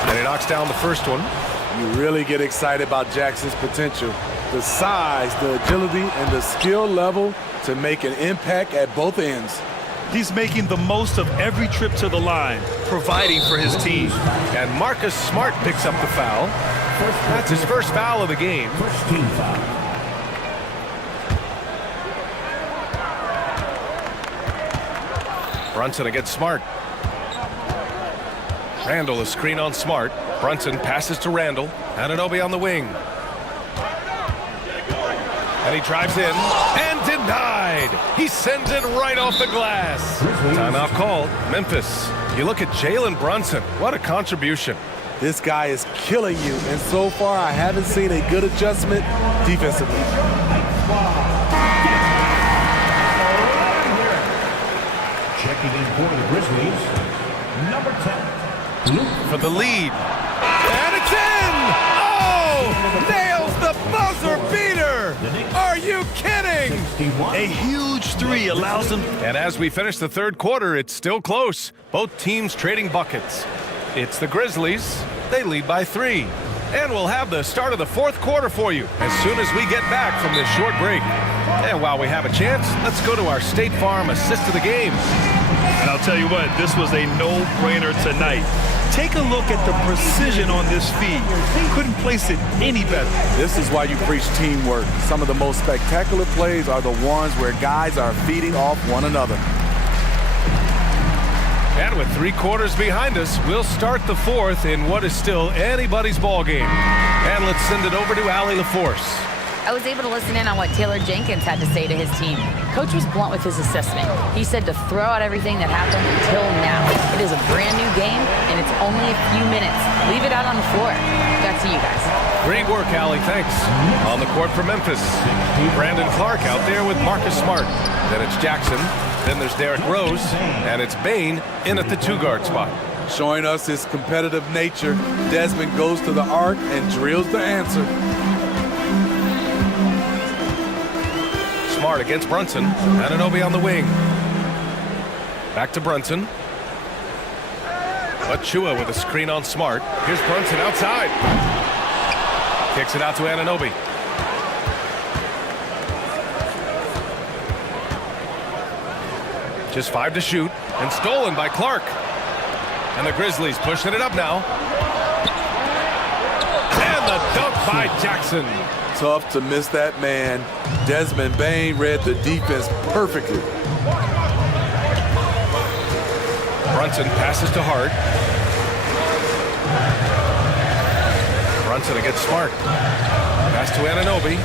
And he knocks down the first one. You really get excited about Jackson's potential. The size, the agility, and the skill level to make an impact at both ends. He's making the most of every trip to the line, providing for his team. And Marcus Smart picks up the foul. That's his first foul of the game. First team foul. Brunson against Smart. Randle, a screen on Smart. Brunson passes to Randle. Anunoby on the wing. And he drives in. And denied! He sends it right off the glass. Timeout called. Memphis. You look at Jalen Brunson. What a contribution. This guy is killing you, and so far I haven't seen a good adjustment defensively. Checking in for the Grizzlies, number 10. For the lead. And it's in! Oh! Nails the buzzer beater! Are you kidding? A huge 3 allows them. And as we finish the third quarter, it's still close. Both teams trading buckets. It's the Grizzlies. They lead by 3. And we'll have the start of the fourth quarter for you as soon as we get back from this short break. And while we have a chance, let's go to our State Farm assist of the game. And I'll tell you what, this was a no-brainer tonight. Take a look at the precision on this feed. Couldn't place it any better. This is why you preach teamwork. Some of the most spectacular plays are the ones where guys are feeding off one another. And with 3 quarters behind us, we'll start the fourth in what is still anybody's ball game. And let's send it over to Allie LaForce. I was able to listen in on what Taylor Jenkins had to say to his team. Coach was blunt with his assessment. He said to throw out everything that happened until now. It is a brand new game, and it's only a few minutes. Leave it out on the floor. Back to you guys. Great work, Allie. Thanks. On the court for Memphis. Brandon Clark out there with Marcus Smart. Then it's Jackson. Then there's Derrick Rose. And it's Bain in at the 2-guard spot. Showing us his competitive nature, Desmond goes to the arc and drills the answer. Smart against Brunson. Anunoby on the wing. Back to Brunson. Achua with a screen on Smart. Here's Brunson outside. Kicks it out to Anunoby. Just 5 to shoot, and stolen by Clark. And the Grizzlies pushing it up now. And the dunk by Jackson. Tough to miss that man. Desmond Bane read the defense perfectly. Brunson passes to Hart. Brunson against Smart. Pass to Anunoby.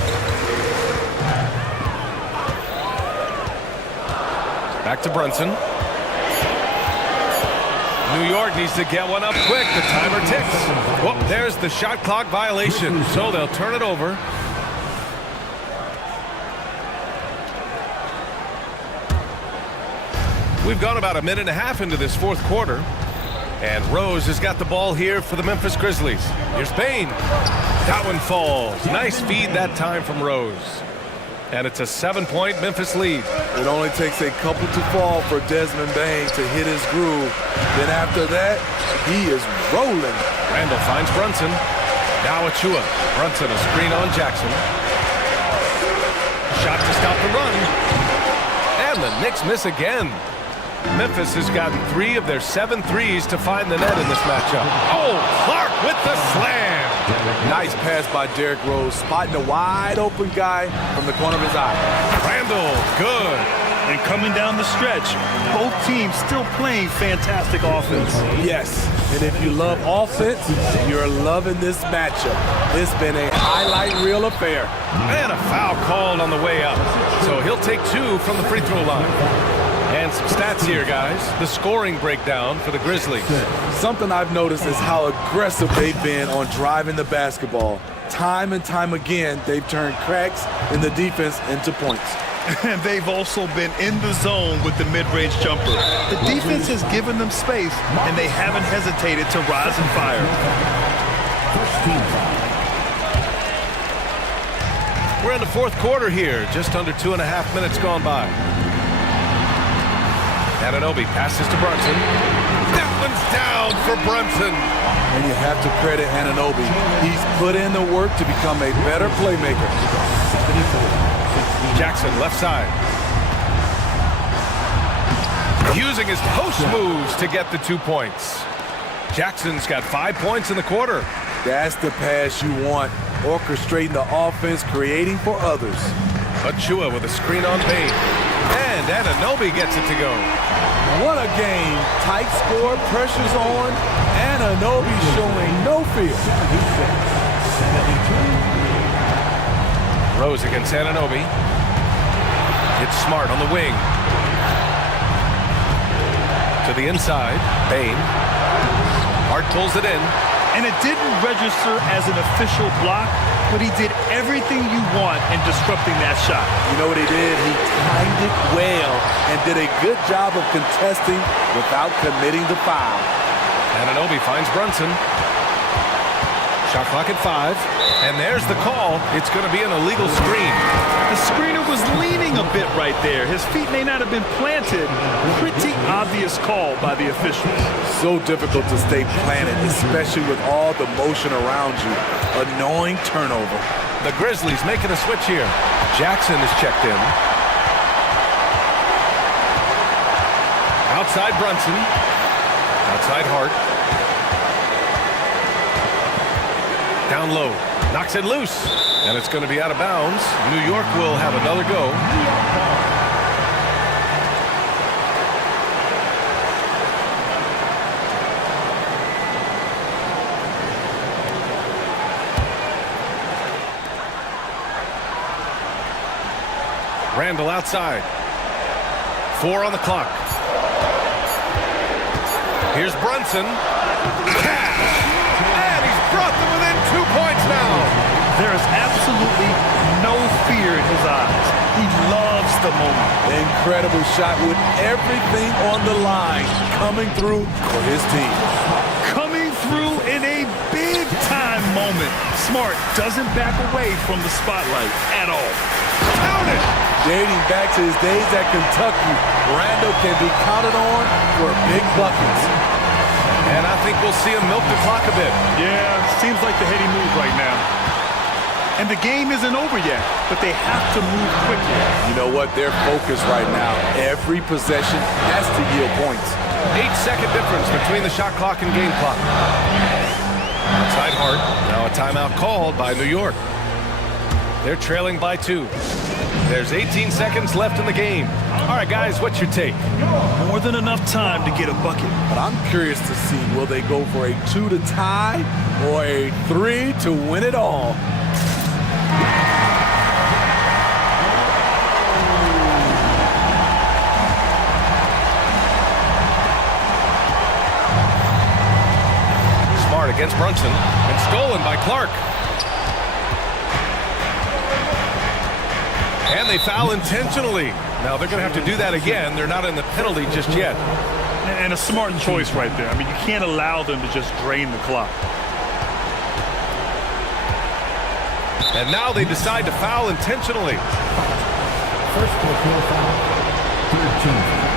Back to Brunson. New York needs to get one up quick. The timer ticks. Whoop, there's the shot clock violation. So they'll turn it over. We've gone about a minute and a half into this fourth quarter. And Rose has got the ball here for the Memphis Grizzlies. Here's Bane. That one falls. Nice feed that time from Rose. And it's a 7-point Memphis lead. It only takes a couple to fall for Desmond Bane to hit his groove. Then after that, he is rolling. Randall finds Brunson. Now Achua. Brunson a screen on Jackson. Shot to stop the run. And the Knicks miss again. Memphis has gotten 3 of their 7 threes to find the net in this matchup. Oh, Clark with the slam. Nice pass by Derrick Rose, spotting a wide open guy from the corner of his eye. Randall, good. And coming down the stretch, both teams still playing fantastic offense. Yes, and if you love offense, you're loving this matchup. It's been a highlight reel affair. And a foul called on the way up. So he'll take 2 from the free throw line. And some stats here, guys. The scoring breakdown for the Grizzlies. Something I've noticed is how aggressive they've been on driving the basketball. Time and time again, they've turned cracks in the defense into points. And they've also been in the zone with the mid-range jumper. The defense has given them space, and they haven't hesitated to rise and fire. We're in the fourth quarter here. Just under 2.5 minutes gone by. Anunoby passes to Brunson. That one's down for Brunson. And you have to credit Anunoby. He's put in the work to become a better playmaker. Jackson left side. Using his post moves to get the 2 points. Jackson's got 5 points in the quarter. That's the pass you want. Orchestrating the offense, creating for others. Achua with a screen on Bane. And Anunoby gets it to go. What a game. Tight score, pressure's on. Anunoby showing no fear. Rose against Anunoby. It's Smart on the wing. To the inside. Bane. Hart pulls it in. And it didn't register as an official block, but he did everything you want in disrupting that shot. You know what he did? He timed it well and did a good job of contesting without committing the foul. Anunoby finds Brunson. Shot clock at 5. And there's the call. It's going to be an illegal screen. The screener was leaning a bit right there. His feet may not have been planted. Pretty obvious call by the officials. So difficult to stay planted, especially with all the motion around you. Annoying turnover. The Grizzlies making a switch here. Jackson is checked in. Outside Brunson. Outside Hart. Down low. Knocks it loose. And it's going to be out of bounds. New York will have another go. Randall outside. 4 on the clock. Here's Brunson. Cash! And he's brought them within 2 points now. There is absolutely no fear in his eyes. He loves the moment. Incredible shot with everything on the line coming through for his team. Coming through in a big-time moment. Smart doesn't back away from the spotlight at all. Count it! Dating back to his days at Kentucky, Randall can be counted on for big buckets. And I think we'll see him milk the clock a bit. Yeah, seems like the heady move right now. And the game isn't over yet, but they have to move quickly. You know what? They're focused right now. Every possession has to yield points. 8-second difference between the shot clock and game clock. Outside Hart. Now a timeout called by New York. They're trailing by 2. There's 18 seconds left in the game. All right, guys, what's your take? More than enough time to get a bucket. But I'm curious to see, will they go for a 2 to tie or a 3 to win it all? Smart against Brunson and stolen by Clark. And they foul intentionally. Now they're going to have to do that again. They're not in the penalty just yet. And a smart choice right there. I mean, you can't allow them to just drain the clock. And now they decide to foul intentionally. First personal foul, 13.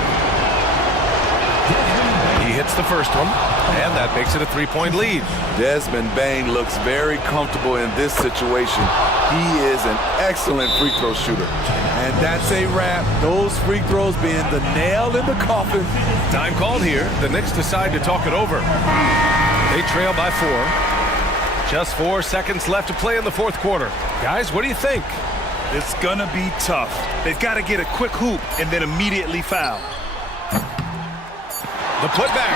He hits the first one, and that makes it a 3-point lead. Desmond Bane looks very comfortable in this situation. He is an excellent free throw shooter. And that's a wrap. Those free throws being the nail in the coffin. Time called here. The Knicks decide to talk it over. They trail by 4. Just 4 seconds left to play in the fourth quarter. Guys, what do you think? It's gonna be tough. They've got to get a quick hoop and then immediately foul. The putback.